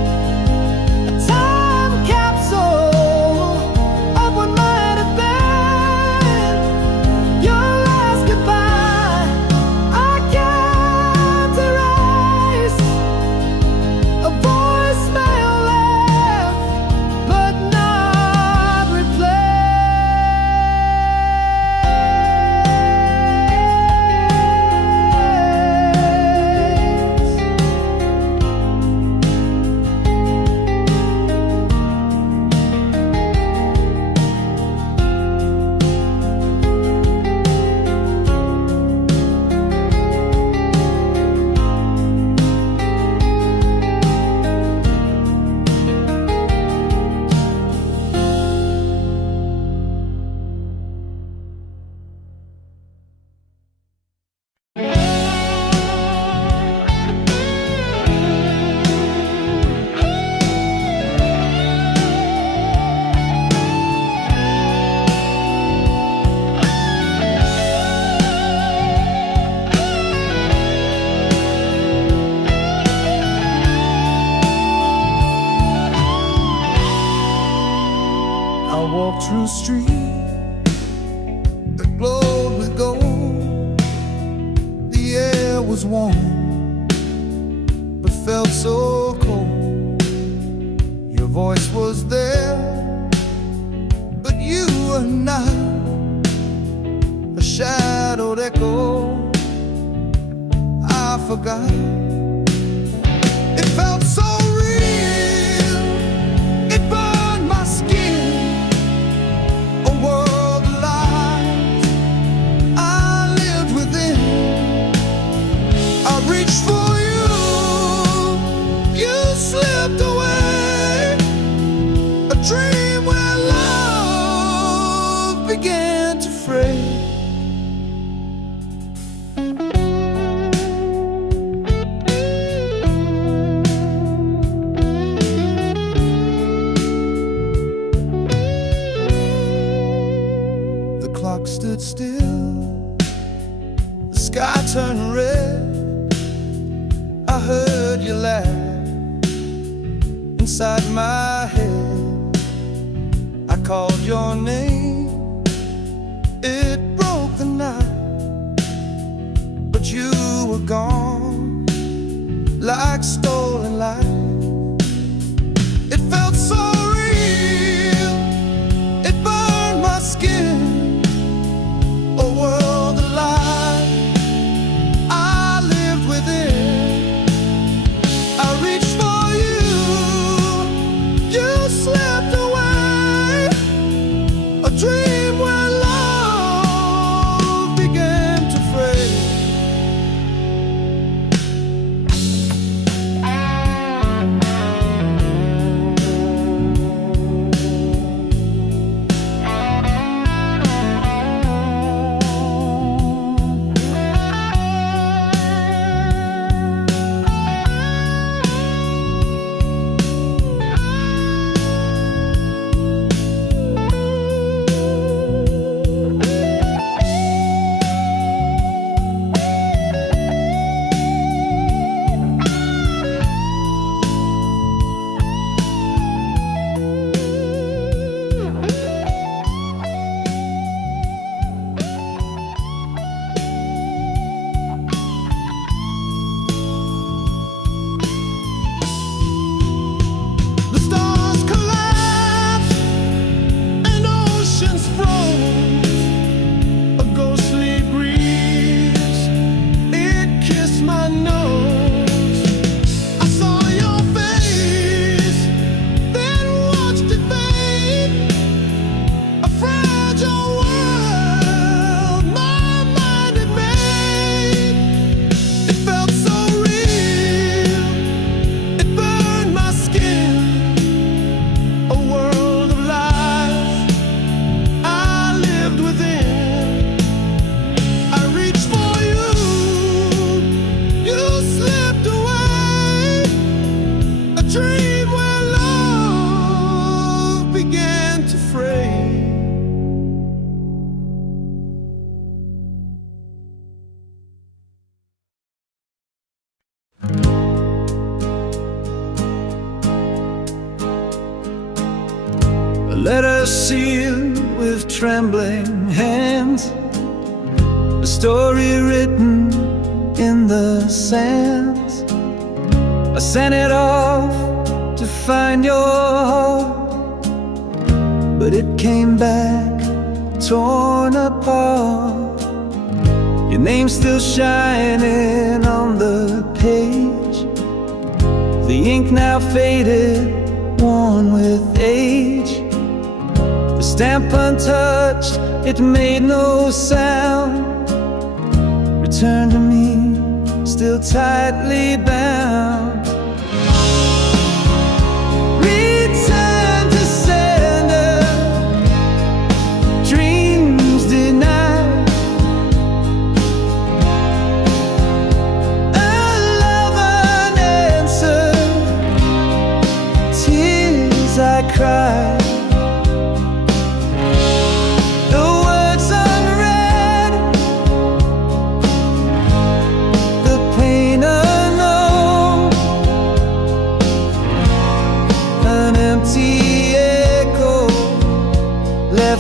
through streets that glowed with gold. The air was warm, but felt so cold. Your voice was there, but you were not. A shadowed echo I forgot. It felt so real, it burned my skin. A world of lies I lived within. I reached for you, you slipped away. A dream where love began to fray. Stood still, the sky turned red. I heard you laugh inside my head. I called your name, it broke the night, but you were gone like stolen light. It felt so real, it burned my skin. A world of lies I lived within. I reached for you, you slipped away. A dream where love began to fray. Letter sealed with trembling hands, a story written in the sands. I sent it off to find your heart, but it came back torn apart. Your name's still shining on the page, the ink now faded, worn with age. The stamp untouched, it made no sound. Return to me, still tightly bound. Return to sender, dreams denied. A love unanswered, tears I cried.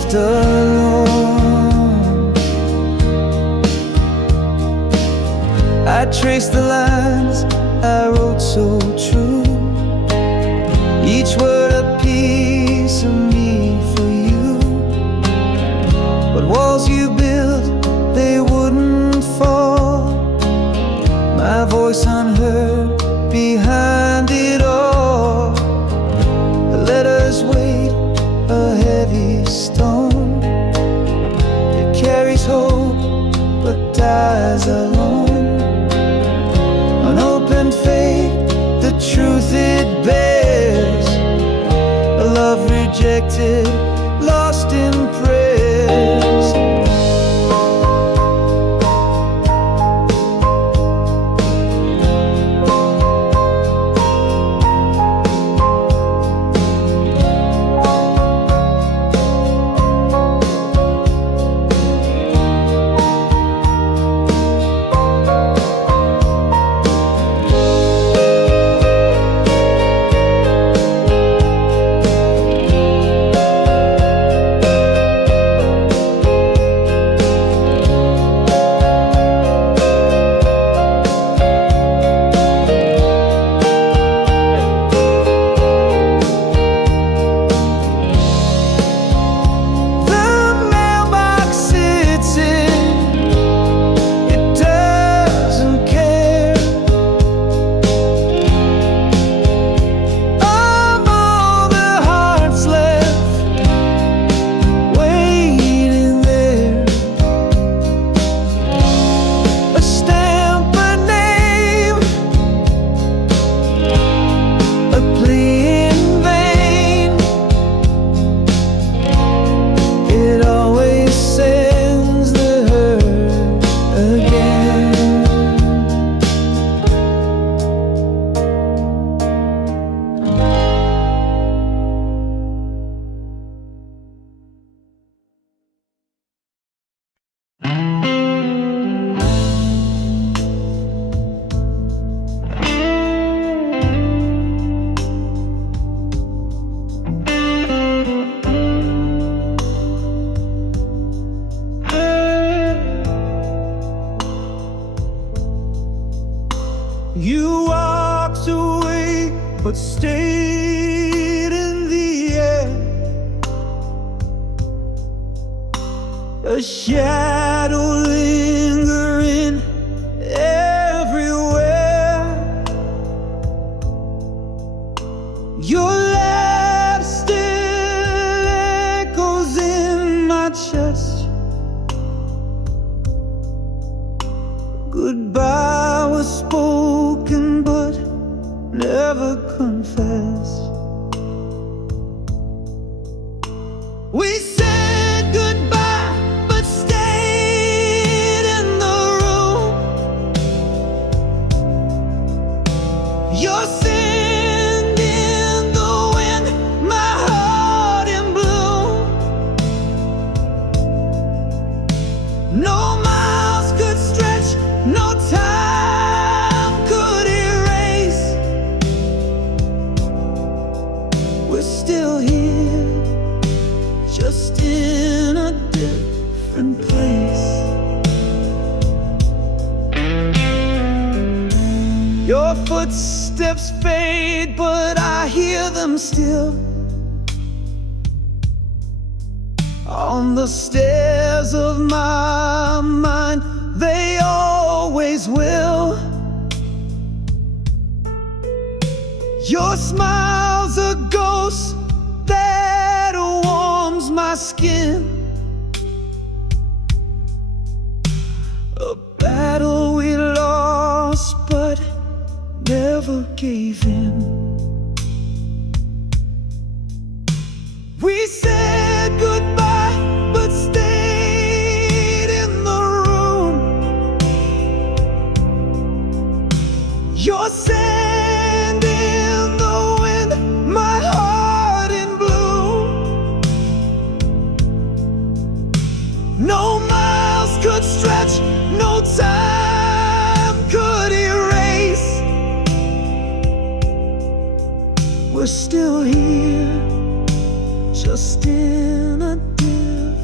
left alone. I traced the lines I wrote so true, each word a piece of me for you. But walls you built, they wouldn't fall, my voice unheard behind it all. The letters weighed a heavy stone, it carries hope but dies alone. Unopened fate, the truth it bears, a love rejected, lost in prayers. You walked away, but stayed in the air. A shadow lingering everywhere. Your laugh still echoes in my chest. Goodbye was spoken but never confessed. We said goodbye but stayed in the room. Your sand in the wind, my heart in bloom. No miles could stretch, no time could erase. We're still here, just in a different place. Your footsteps fade, but I hear them still on the stairs of my mind. They always will. Your smile's a ghost that warms my skin. A battle we lost but never gave in. We said goodbye but stayed in the room. Your sand in the wind, my heart in bloom. No miles could stretch, no time could erase. We're still here, just in a different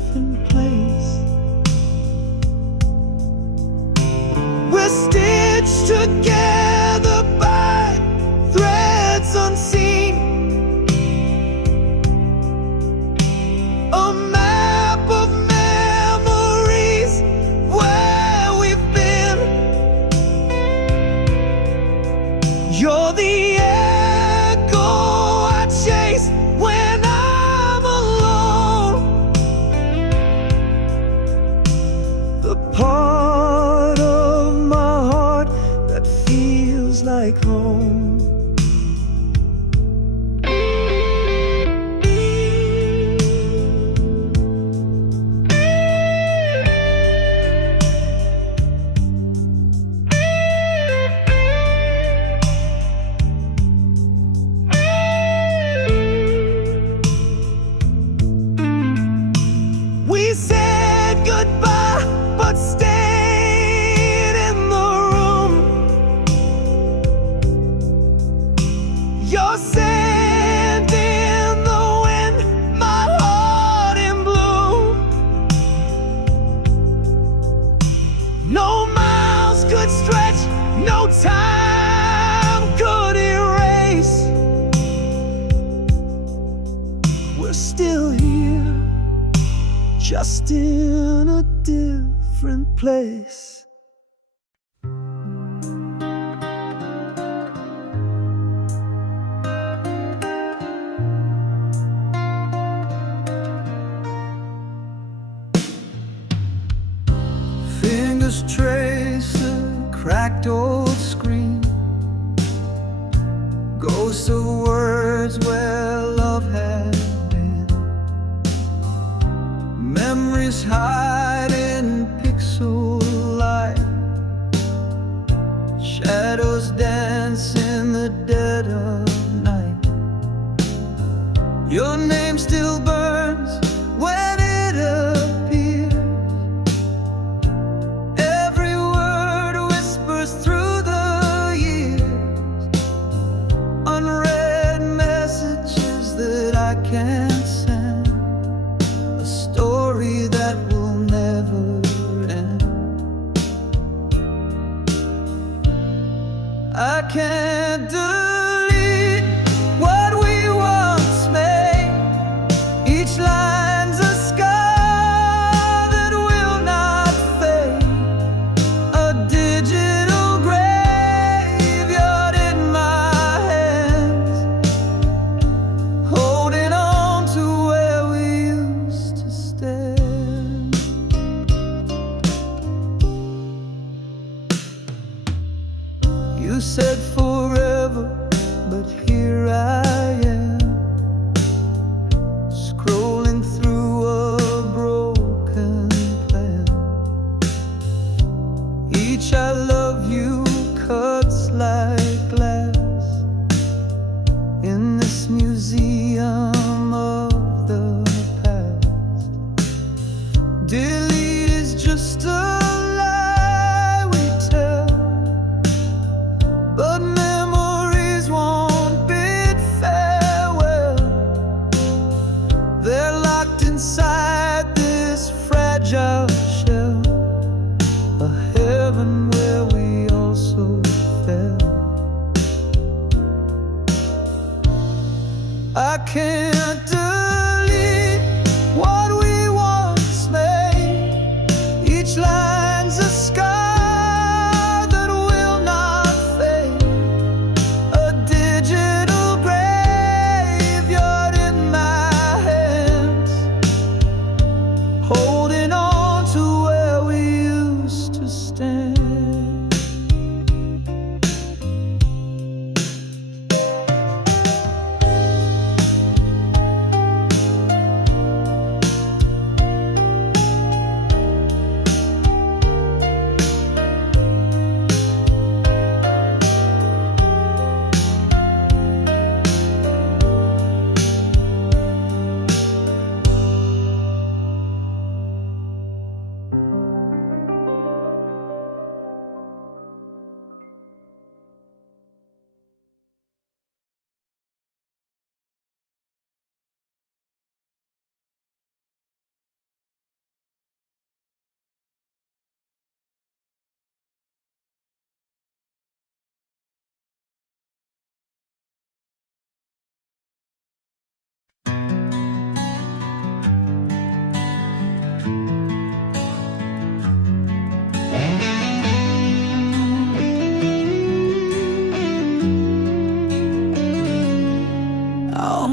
together by threads unseen. A map of memories where we've been. You're the echo I chase when I'm alone. The part of my heart that feels like home. We said goodbye, but stayed in the room. Your scent in the wind, my heart in bloom. No miles could stretch, no time could erase. We're still here, just in a different place. Fingers trace a cracked old screen, ghosts of words where love had been. Memories hide in pixel light, shadows dance in the dead of night. Your name still burns when it appears. Every word whispers through the years. Unread messages that I can't send, a story that will never end. I can't delete what we once made. Each line's a scar that will not fade, a digital graveyard in my hands, holding on to where we used to stand. You said forever, but here I am, scrolling through a broken plan. Each I love you cuts like glass in this museum of the past. Delete is just a lie we tell, but memories won't bid farewell. They're locked inside this fragile shell, a heaven where we also fell. I can't delete what we once made. Each line's a scar that will not fade, a digital graveyard in my hands, holding on to where we used to stand.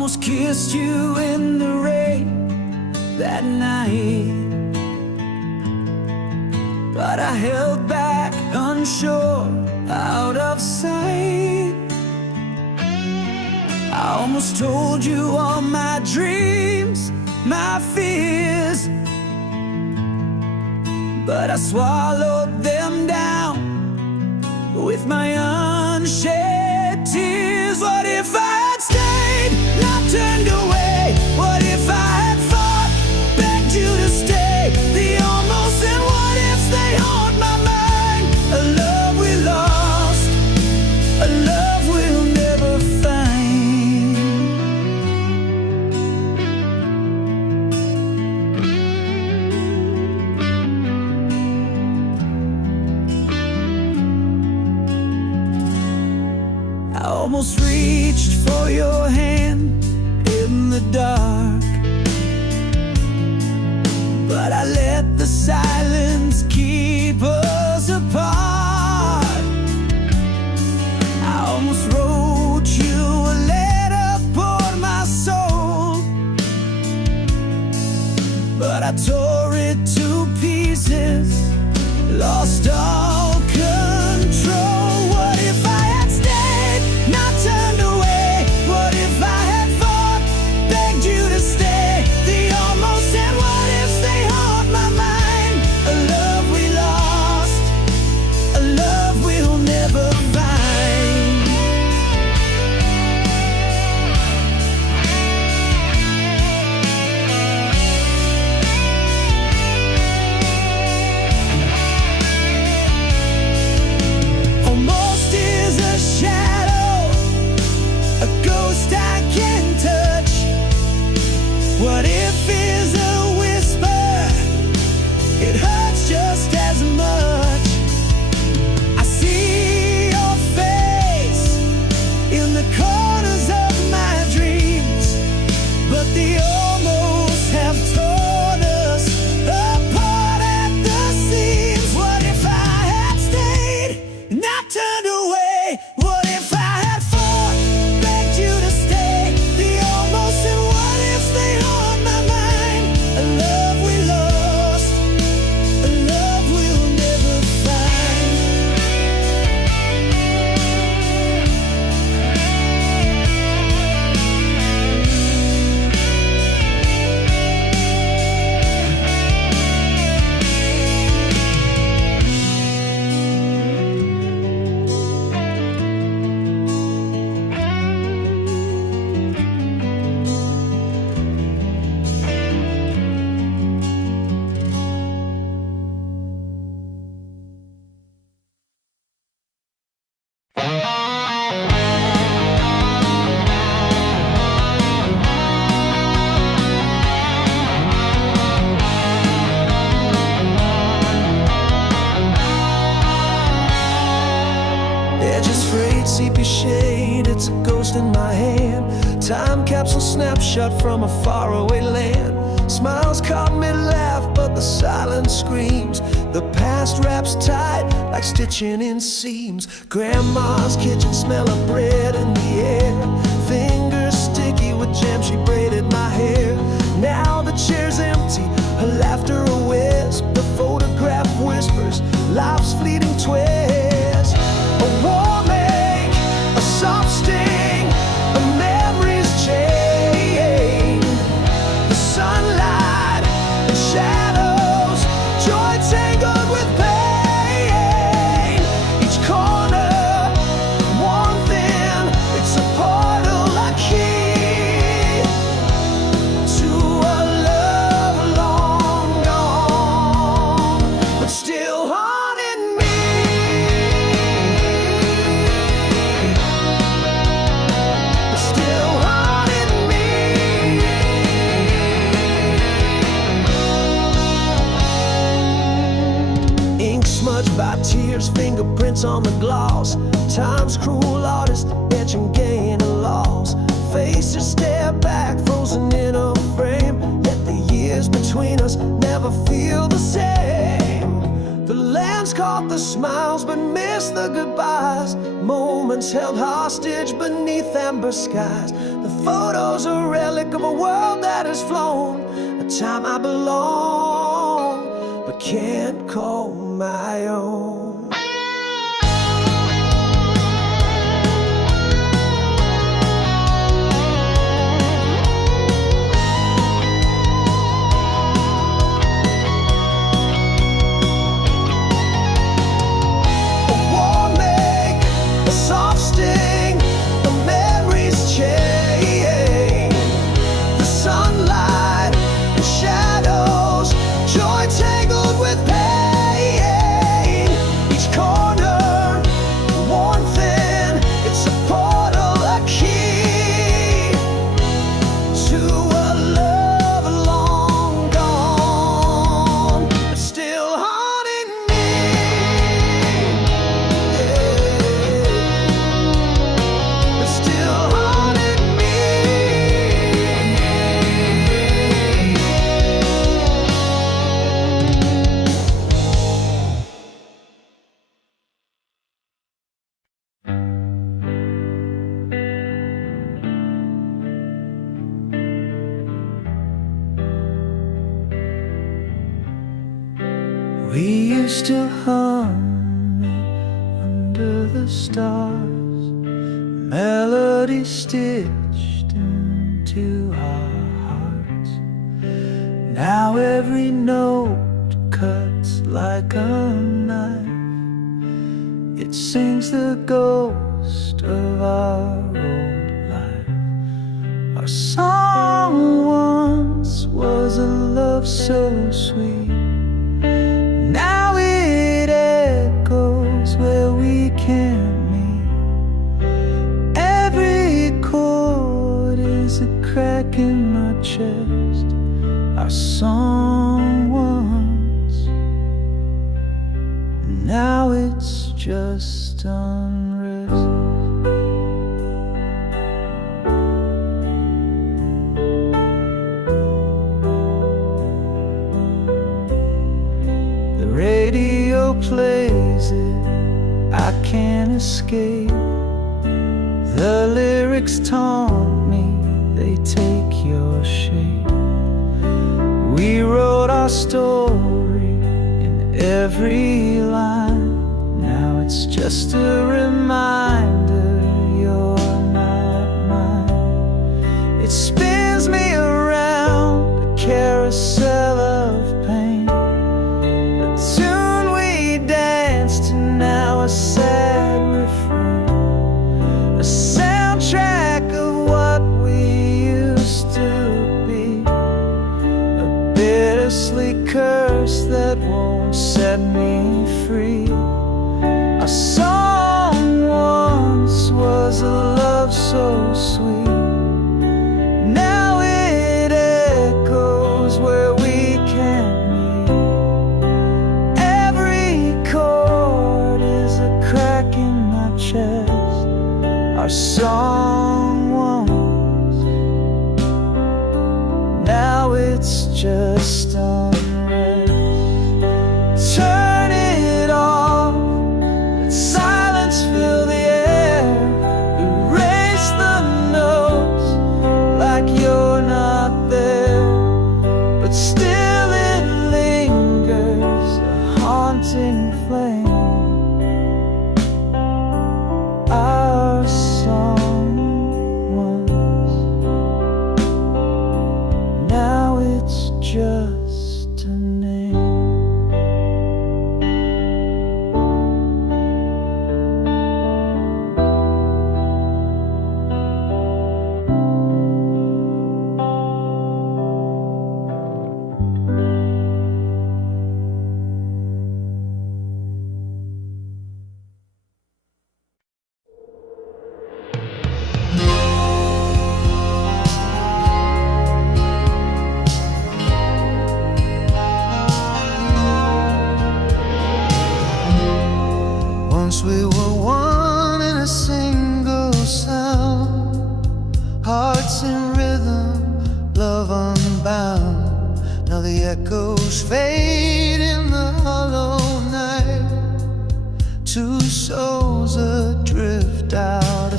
almost kissed you in the rain that night, but I held back, unsure, out of sight. I almost told you all my dreams, my fears, but I swallowed them down with my unshed tears. What if I had stayed, not turned away? What if I had fought, begged you to stay? The almost and what ifs, they haunt my mind. A love we lost, a love we'll never find. I almost reached for your hand in the dark, but I let the silence keep us apart. I almost wrote you a letter for my soul, but I tore it to pieces, lost all control. What if I had stayed, not turned away? What if I had fought, begged you to stay? The almost and what ifs, they haunt my mind. A love we lost, a love we'll never find. Almost is a shadow, a ghost I can touch. What if is a whisper, it hurts just as much. I see your face in the corners of my dreams, but the almost have torn us apart at the seams. What if I had stayed, not turned away? What if I had fought, begged you to stay? The almost and what ifs, they haunt my mind. A love we lost, a love we'll never find. Edges frayed, sepia shade, it's a ghost in my hand. Time capsule snapshot from a faraway land. Smiles caught mid-laugh, but the silence screams. The past wraps tight like stitching in seams. Grandma's kitchen, smell of bread in the air. Fingers sticky with jam, she braided my hair. Now the chair's empty, her laughter a wisp. The photograph whispers, life's fleeting twist. A warm ache, a soft sting, a memory's chain. The sunlight and shadows, joy tangled with pain. Each corner, one thing, it's a portal, a key to a love long gone, but still haunting me. But still haunting me. Ink smudged by tears, fingerprints on the gloss. Time's cruel artist, etching gain and loss. Faces stare back, frozen in a frame. Yet the years between us never feel the same. The lands caught the smiles but missed the goodbyes. moments held hostage beneath amber skies. The photos are a relic of a world that has flown, a time I belong but can't call my own. Soft sting, the memories chain, the sunlight and shadows, joy tangled with pain. Each corner, one thing, it's a portal, a key to a love long gone, but still haunting me. We used to hum under the stars, melody stitched into our hearts. Now every note cuts like a knife. It sings the ghost of our old life. Our song once was a love so sweet. Now it echoes where we can't meet. Every chord is a crack in my chest. Our song once, now it's just unrest. Radio plays it, I can't escape. The lyrics taunt me, they take your shape. We wrote our story in every line. Now it's just a reminder you're not mine. It spins me around a carousel of pain. Now a sad refrain, a soundtrack of what we used to be, a bittersweet curse that won't set me free. Our song once was a love so sweet. Now it echoes where we can't meet. Every chord is a crack in my chest. Our song once, now it's just unrest. Turn it off, let silence fill the air. Erase the notes like you're not there, but still it lingers, a haunting flame. Our song once, now it's just a name. Once we were one in a single sound, hearts in rhythm, love unbound. Now the echoes fade in the hollow night, two souls adrift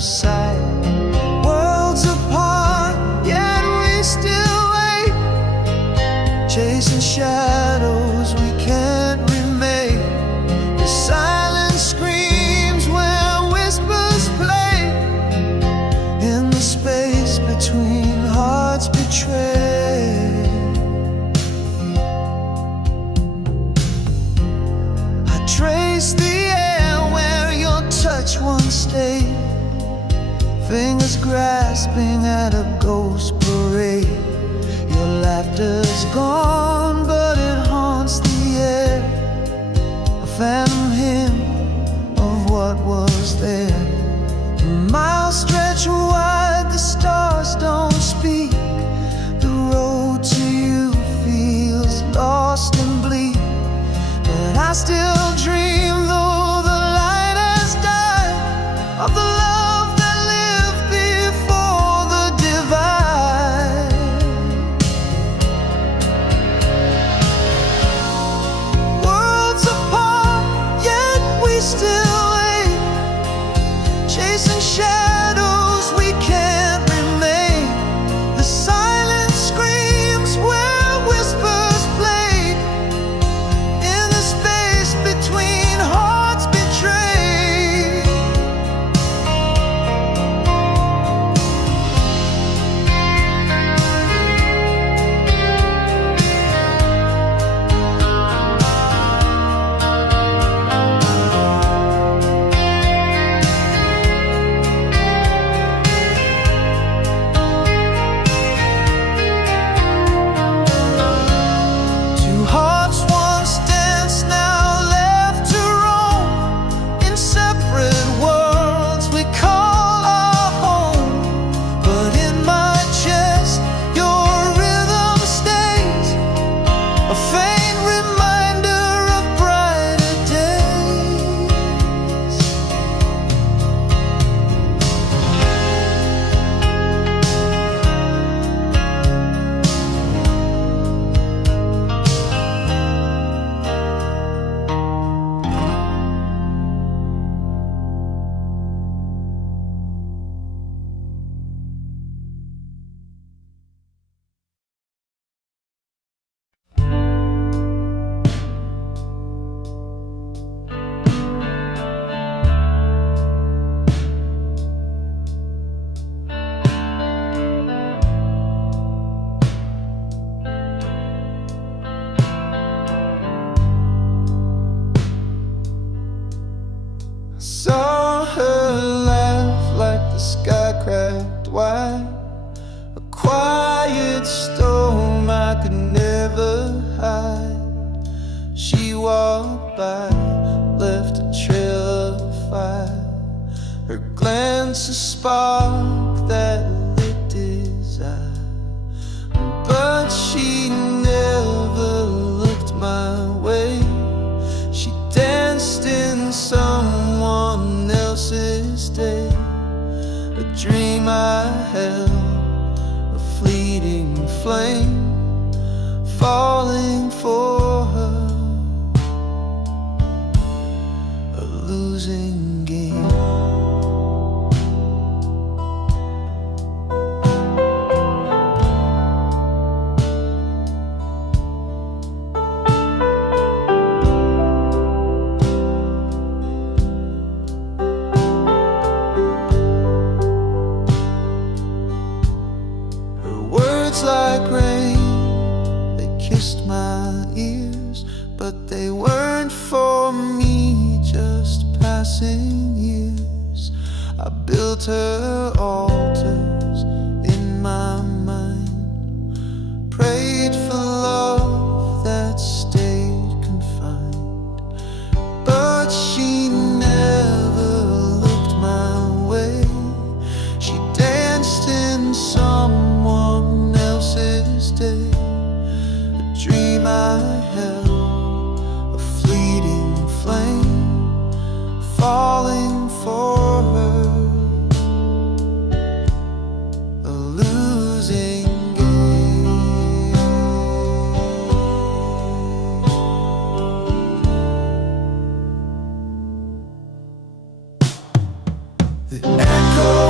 sight. Worlds apart, yet we still wait, chasing shadows we can't remain. The silence screams where whispers play, in the space between hearts betrayed. I trace the air where your touch once stayed, fingers grasping at a ghost parade. Your laughter's gone, but it haunts the air, a phantom hymn of what was there. Miles stretch wide, the stars don't speak. The road to you feels lost and bleak, but I still dream, though the light has died, of the love that lived before the divide. Worlds apart, yet we still wait, chasing shadows we can't remain. The silence screams where whispers played, in the space between hearts betrayed. Two hearts once danced, now left to roam, in separate worlds we call our home. But in my chest your rhythm stays, a faint reminder of brighter days. Saw her laugh like the sky cracked wide, a quiet storm I could never hide. She walked by, left a trail of fire, her glance a spark that lit desire. But she never looked my way, she danced in someone else's day. A dream I held, a fleeting flame, falling for her, a losing game. Like rain, they kissed my ears, but they weren't for me, just passing years. I built her altars in my mind, prayed for love that stayed confined, but she never looked my way. She danced in someone else's day, a dream I held, a fleeting flame, falling for her, a losing game. The echo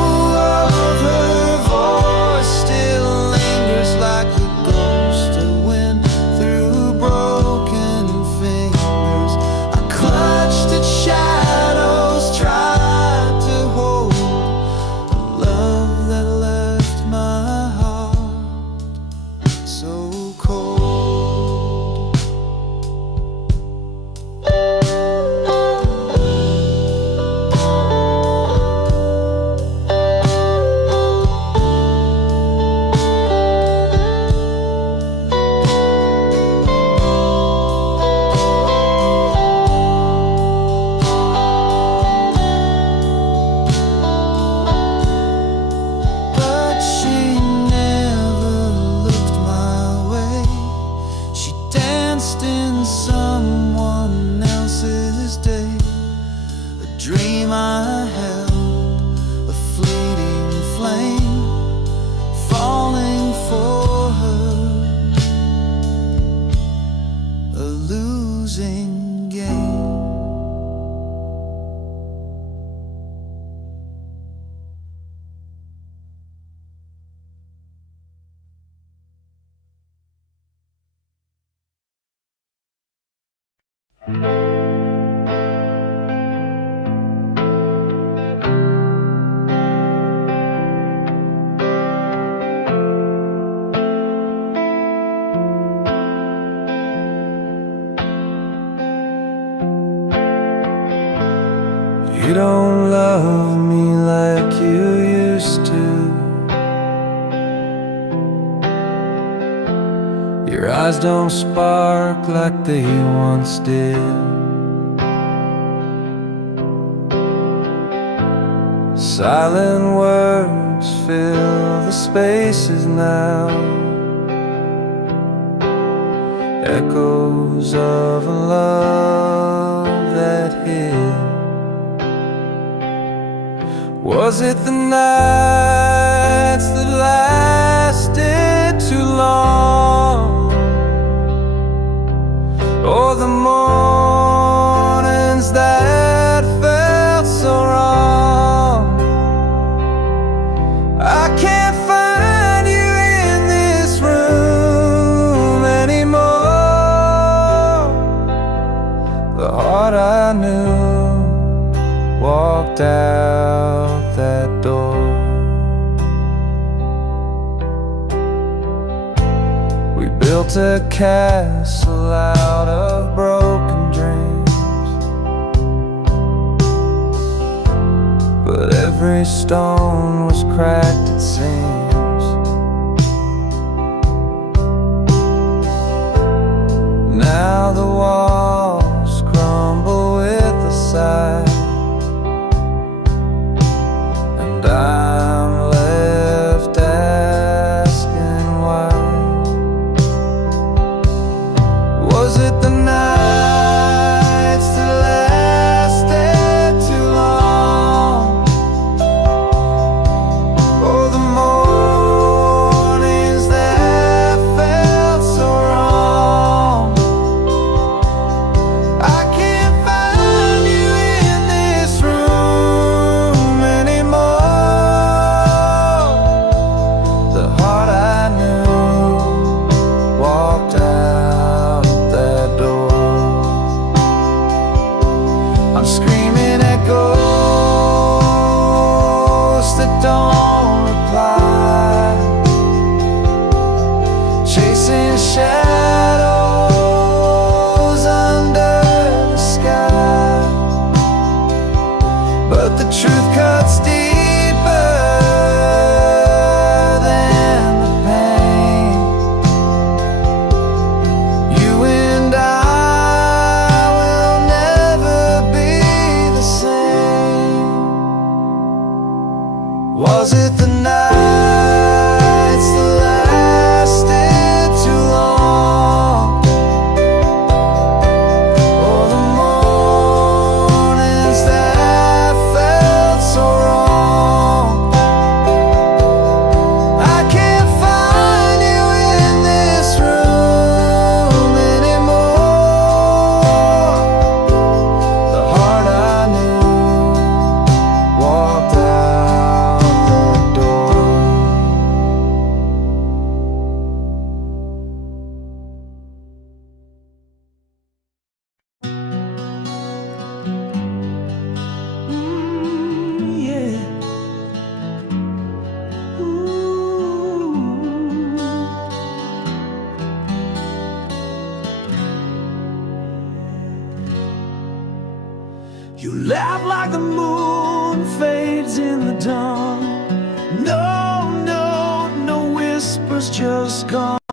You don't love me like you used to. Your eyes don't spark like they once did. Silent words fill the spaces now, echoes of a love that hid. Was it the nights that lasted too long, or the mornings that felt so wrong? I can't find you in this room anymore. The heart I knew walked out that door. We built a castle out of broken dreams, but every stone was cracked, it seems. Now the walls crumble with a sigh, I'm left asking why. Was it the nights that lasted too long, or the mornings that felt so wrong? I can't find you in this room anymore. The heart I knew walked out that door. I'm screaming at ghosts that don't reply, chasing shadows under the sky. But the truth cuts deeper than the pain. You and I will never be the same. Was it the nights that lasted too long, or the mornings that felt so wrong? I can't find you in this room anymore. The heart I knew walked out the door. Yeah. Ooh. You laugh like the moon fades in the dawn. No, no, no whispers, just gone.